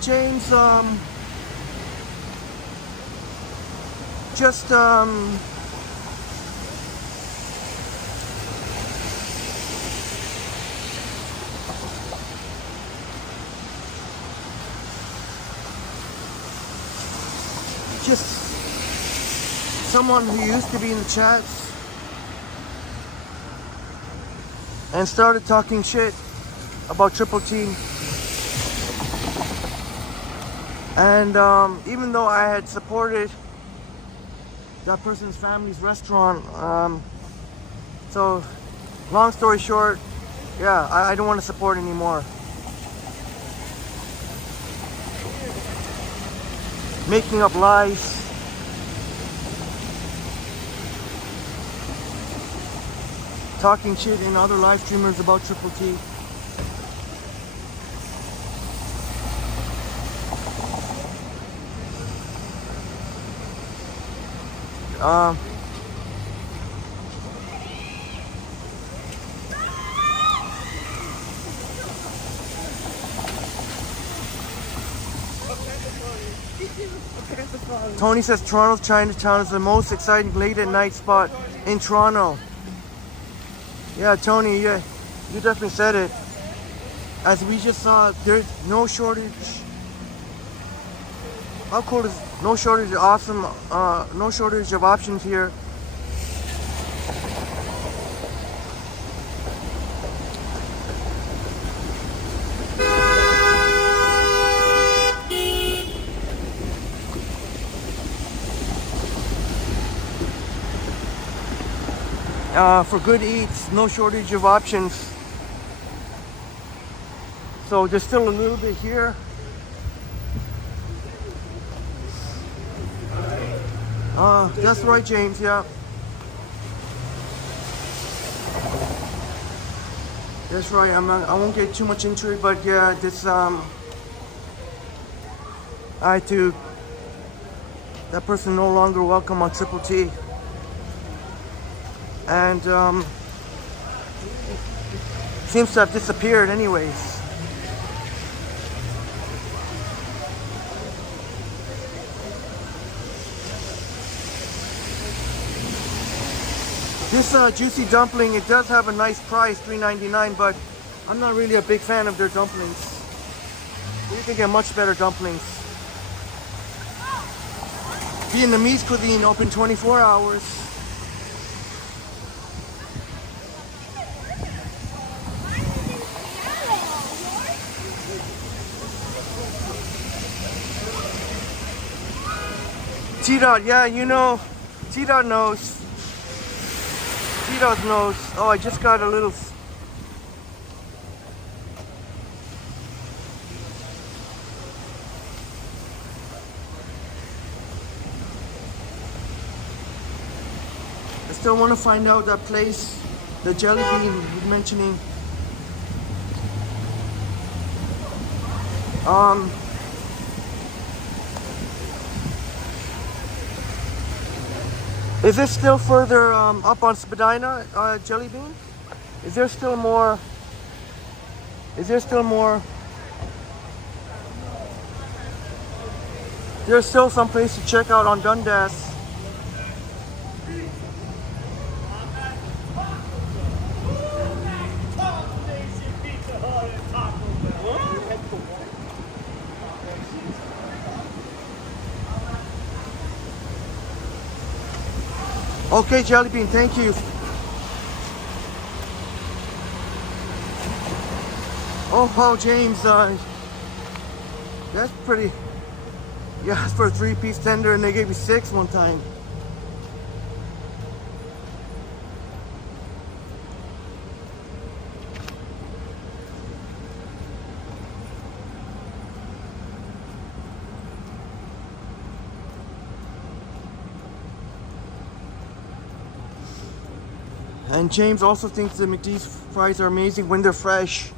James, just someone who used to be in the chats and started talking shit about Triple T. And even though I had supported that person's family's restaurant, so long story short, yeah, I don't want to support anymore. Making up lies. Talking shit in other live streamers about Triple T. Tony says Toronto's Chinatown is the most exciting late at night spot in Toronto. Yeah, Tony, yeah, you definitely said it. As we just saw, there's no shortage. How cool is no shortage of awesome, no shortage of options here. For good eats, no shortage of options. So there's still a little bit here. That's right, James, yeah. That's right, I won't get too much into it, but yeah, this, that person no longer welcome on Triple T. And seems to have disappeared anyways. This juicy dumpling, it does have a nice price, $3.99, but I'm not really a big fan of their dumplings. You can get much better dumplings. Vietnamese cuisine open 24 hours. T-Dot, yeah, you know, T-Dot knows. T-Dot knows. Oh, I just got a little... I still want to find out that place, the Jelly Bean was mentioning. Is this still further up on Spadina, Jelly Bean? Is there still more? Is there still more? There's still some place to check out on Dundas. Okay, Jelly Bean, thank you. Oh, wow, James, that's pretty. Yeah, it's for a 3-piece tender and they gave me 6 one time. And James also thinks the McD's fries are amazing when they're fresh.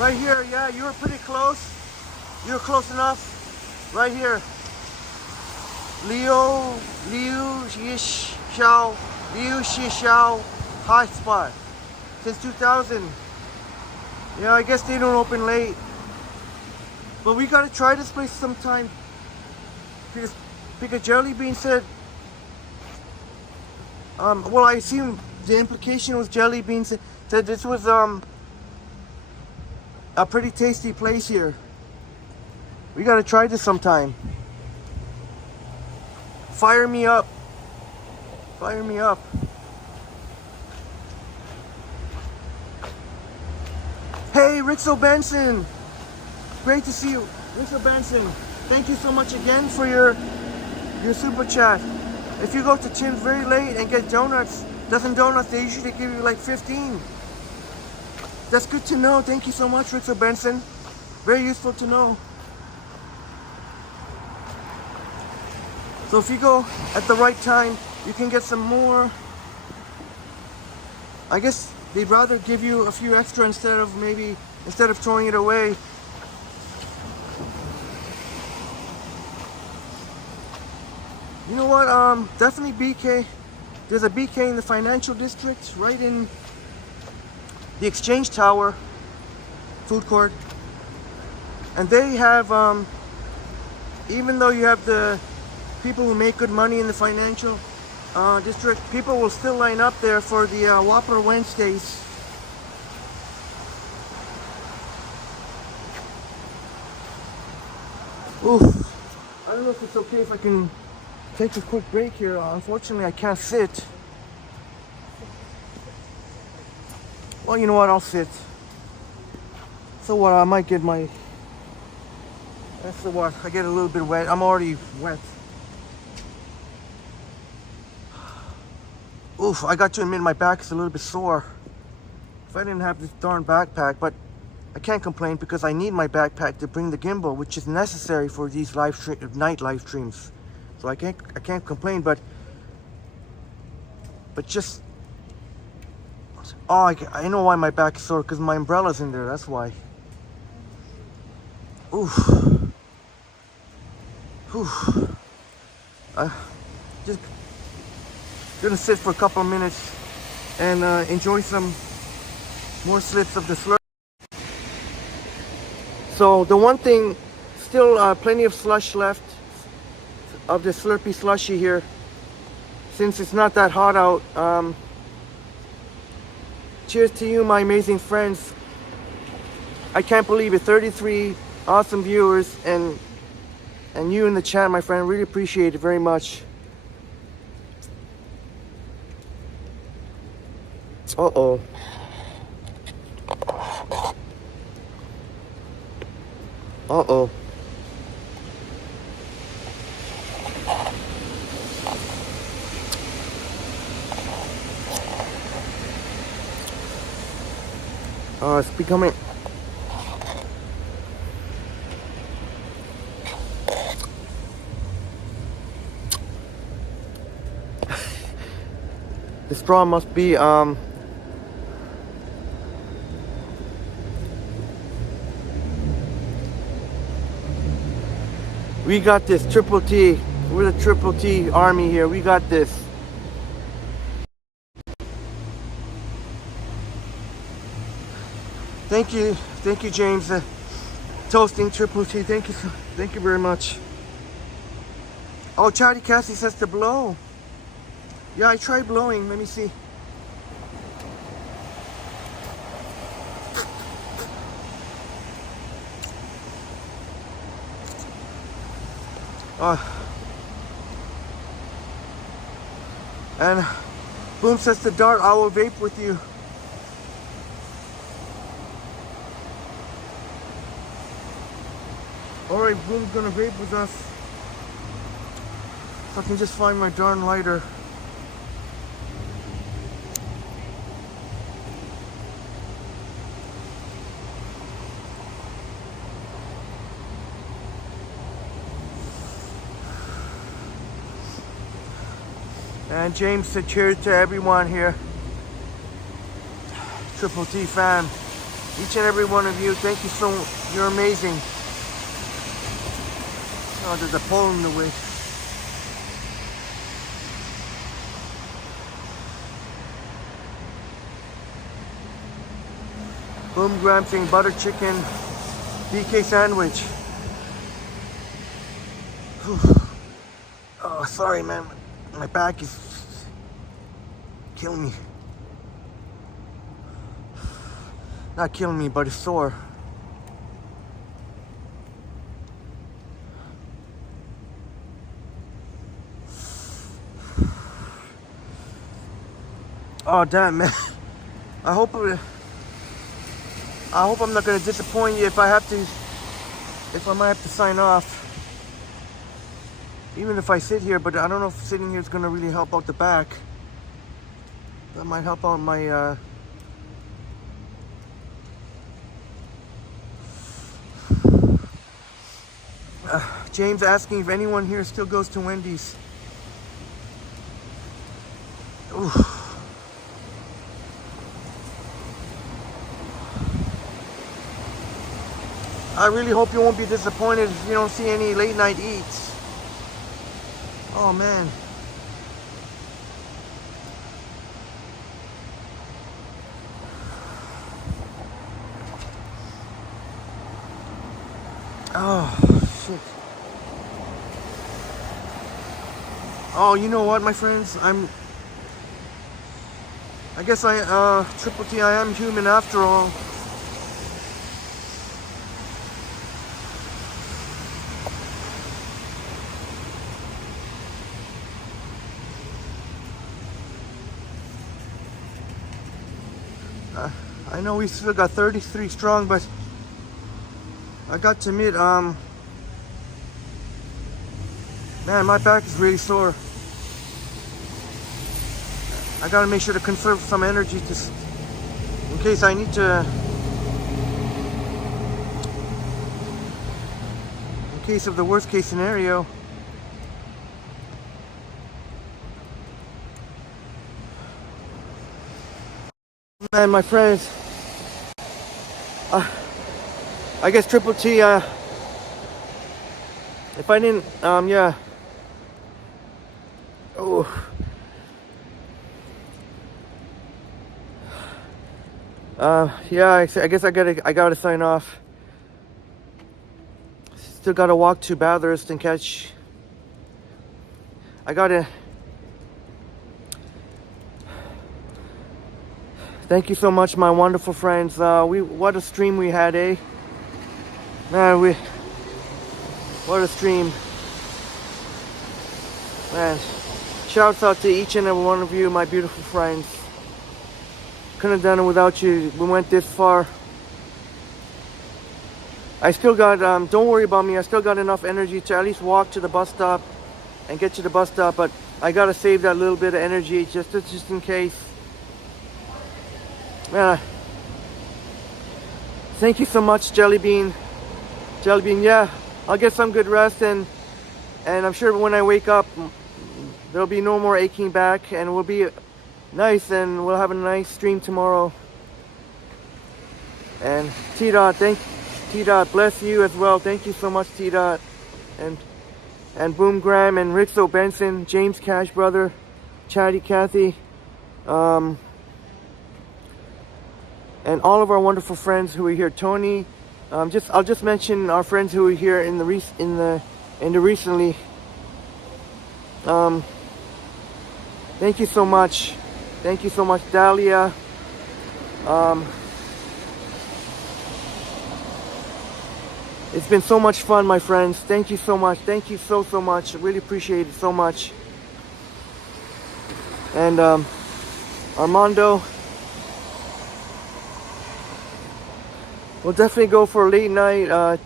Right here, yeah, you were pretty close. You were close enough. Right here. Liu Shi Xiao high spot. Since 2000. Yeah, I guess they don't open late. But we gotta try this place sometime. Because Jelly Bean said, well, I assume the implication was Jelly Bean said this was, a pretty tasty place here. We gotta try this sometime. Fire me up. Fire me up. Hey, Ritzo Benson. Great to see you. Ritzo Benson, thank you so much again for your super chat. If you go to Tim's very late and get donuts, dozen donuts, they usually give you like 15. That's good to know. Thank you so much, Ritzo Benson. Very useful to know. So if you go at the right time, you can get some more. I guess they'd rather give you a few extra instead of throwing it away. You know what? Definitely BK. There's a BK in the financial district, right in the Exchange Tower food court, and they have even though you have the people who make good money in the financial district, people will still line up there for the Whopper Wednesdays. Oof. I don't know if it's okay if I can take a quick break here. Unfortunately, I can't sit. Well, you know what, I'll sit. So what, I might get my... That's the what, I get a little bit wet. I'm already wet. Oof, I got to admit my back is a little bit sore. If I didn't have this darn backpack, but I can't complain because I need my backpack to bring the gimbal, which is necessary for these night live streams. So I can't complain, but just... Oh, I know why my back is sore, because my umbrella's in there, that's why. Oof. Oof. Just gonna sit for a couple of minutes and enjoy some more slips of the slurp. So the one thing still plenty of slush left of the Slurpee slushy here. Since it's not that hot out. Cheers to you, my amazing friends. I can't believe it. 33 awesome viewers and you in the chat, my friend. Really appreciate it very much. Uh-oh. Uh-oh. Oh, it's becoming... The straw must be, we got this, Triple T. We're the Triple T army here. We got this. Thank you, James. Toasting Triple T. Thank you very much. Oh, Chatty Cassie says to blow. Yeah, I tried blowing. Let me see. And Boom says to Dart, I will vape with you. Alright, Boom's gonna vape with us. If I can just find my darn lighter. And James said cheers to everyone here. Triple T fam. Each and every one of you, thank you so much. You're amazing. Oh, there's a pole in the way. Boom Graham saying butter chicken, BK sandwich. Whew. Oh, sorry, man. My back is killing me. Not killing me, but it's sore. Oh damn, man. I hope I'm not gonna disappoint you if I might have to sign off. Even if I sit here, but I don't know if sitting here is gonna really help out the back. That might help out my James asking if anyone here still goes to Wendy's. Ooh. I really hope you won't be disappointed if you don't see any late night eats. Oh man. Oh shit. Oh, you know what, my friends? I guess Triple T, I am human after all. I know we still got 33 strong, but I got to admit, man, my back is really sore. I gotta make sure to conserve some energy in case I need to, in case of the worst case scenario. Man, my friends, I guess Triple T, if I didn't, yeah. Oh. Yeah, I guess I gotta sign off. still gotta walk to Bathurst and catch. I gotta. Thank you so much, my wonderful friends. What a stream we had, eh? Man, what a stream. Man, shouts out to each and every one of you, my beautiful friends. Couldn't have done it without you. We went this far. I still got, don't worry about me, I still got enough energy to at least walk to the bus stop and get to the bus stop, but I gotta save that little bit of energy just in case. Man, thank you so much, Jellybean. Jellybean, yeah, I'll get some good rest, and I'm sure when I wake up, there'll be no more aching back, and we'll be nice, and we'll have a nice stream tomorrow. And T-Dot, T-Dot, bless you as well. Thank you so much, T-Dot. And Boom Graham and Ritzo Benson, James Cash brother, Chatty Cathy, and all of our wonderful friends who are here. Tony, I'll just mention our friends who are here in the recently. Thank you so much. Thank you so much, Dahlia. It's been so much fun, my friends. Thank you so much. Thank you so much. I really appreciate it so much. And Armando, we'll definitely go for a late night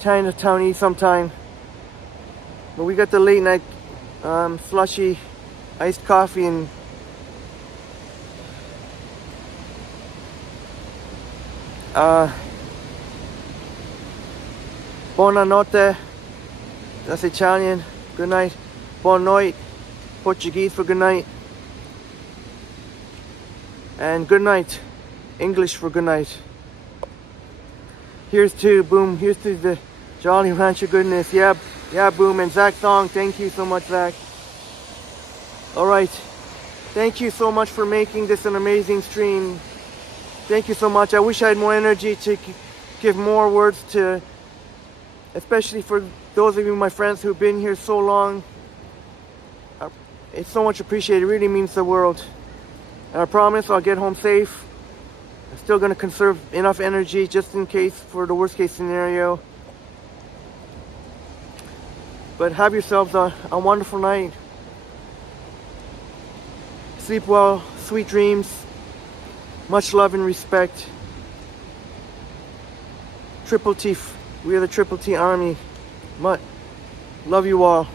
Chinatown sometime. But we got the late night slushy iced coffee and buonanotte, that's Italian, good night. Buon noite, Portuguese for good night. And good night, English for good night. Here's to Boom, here's to the Jolly Rancher goodness. Yeah, Boom, and Zach Thong, thank you so much, Zach. Alright, thank you so much for making this an amazing stream. Thank you so much. I wish I had more energy to give more words to, especially for those of you, my friends, who've been here so long. It's so much appreciated. It really means the world. And I promise I'll get home safe. I'm still going to conserve enough energy just in case for the worst case scenario. But have yourselves a wonderful night. Sleep well, sweet dreams. Much love and respect. Triple T. We are the Triple T Army. Love you all.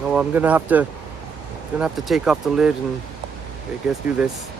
Oh, I'm gonna have to take off the lid and I guess do this.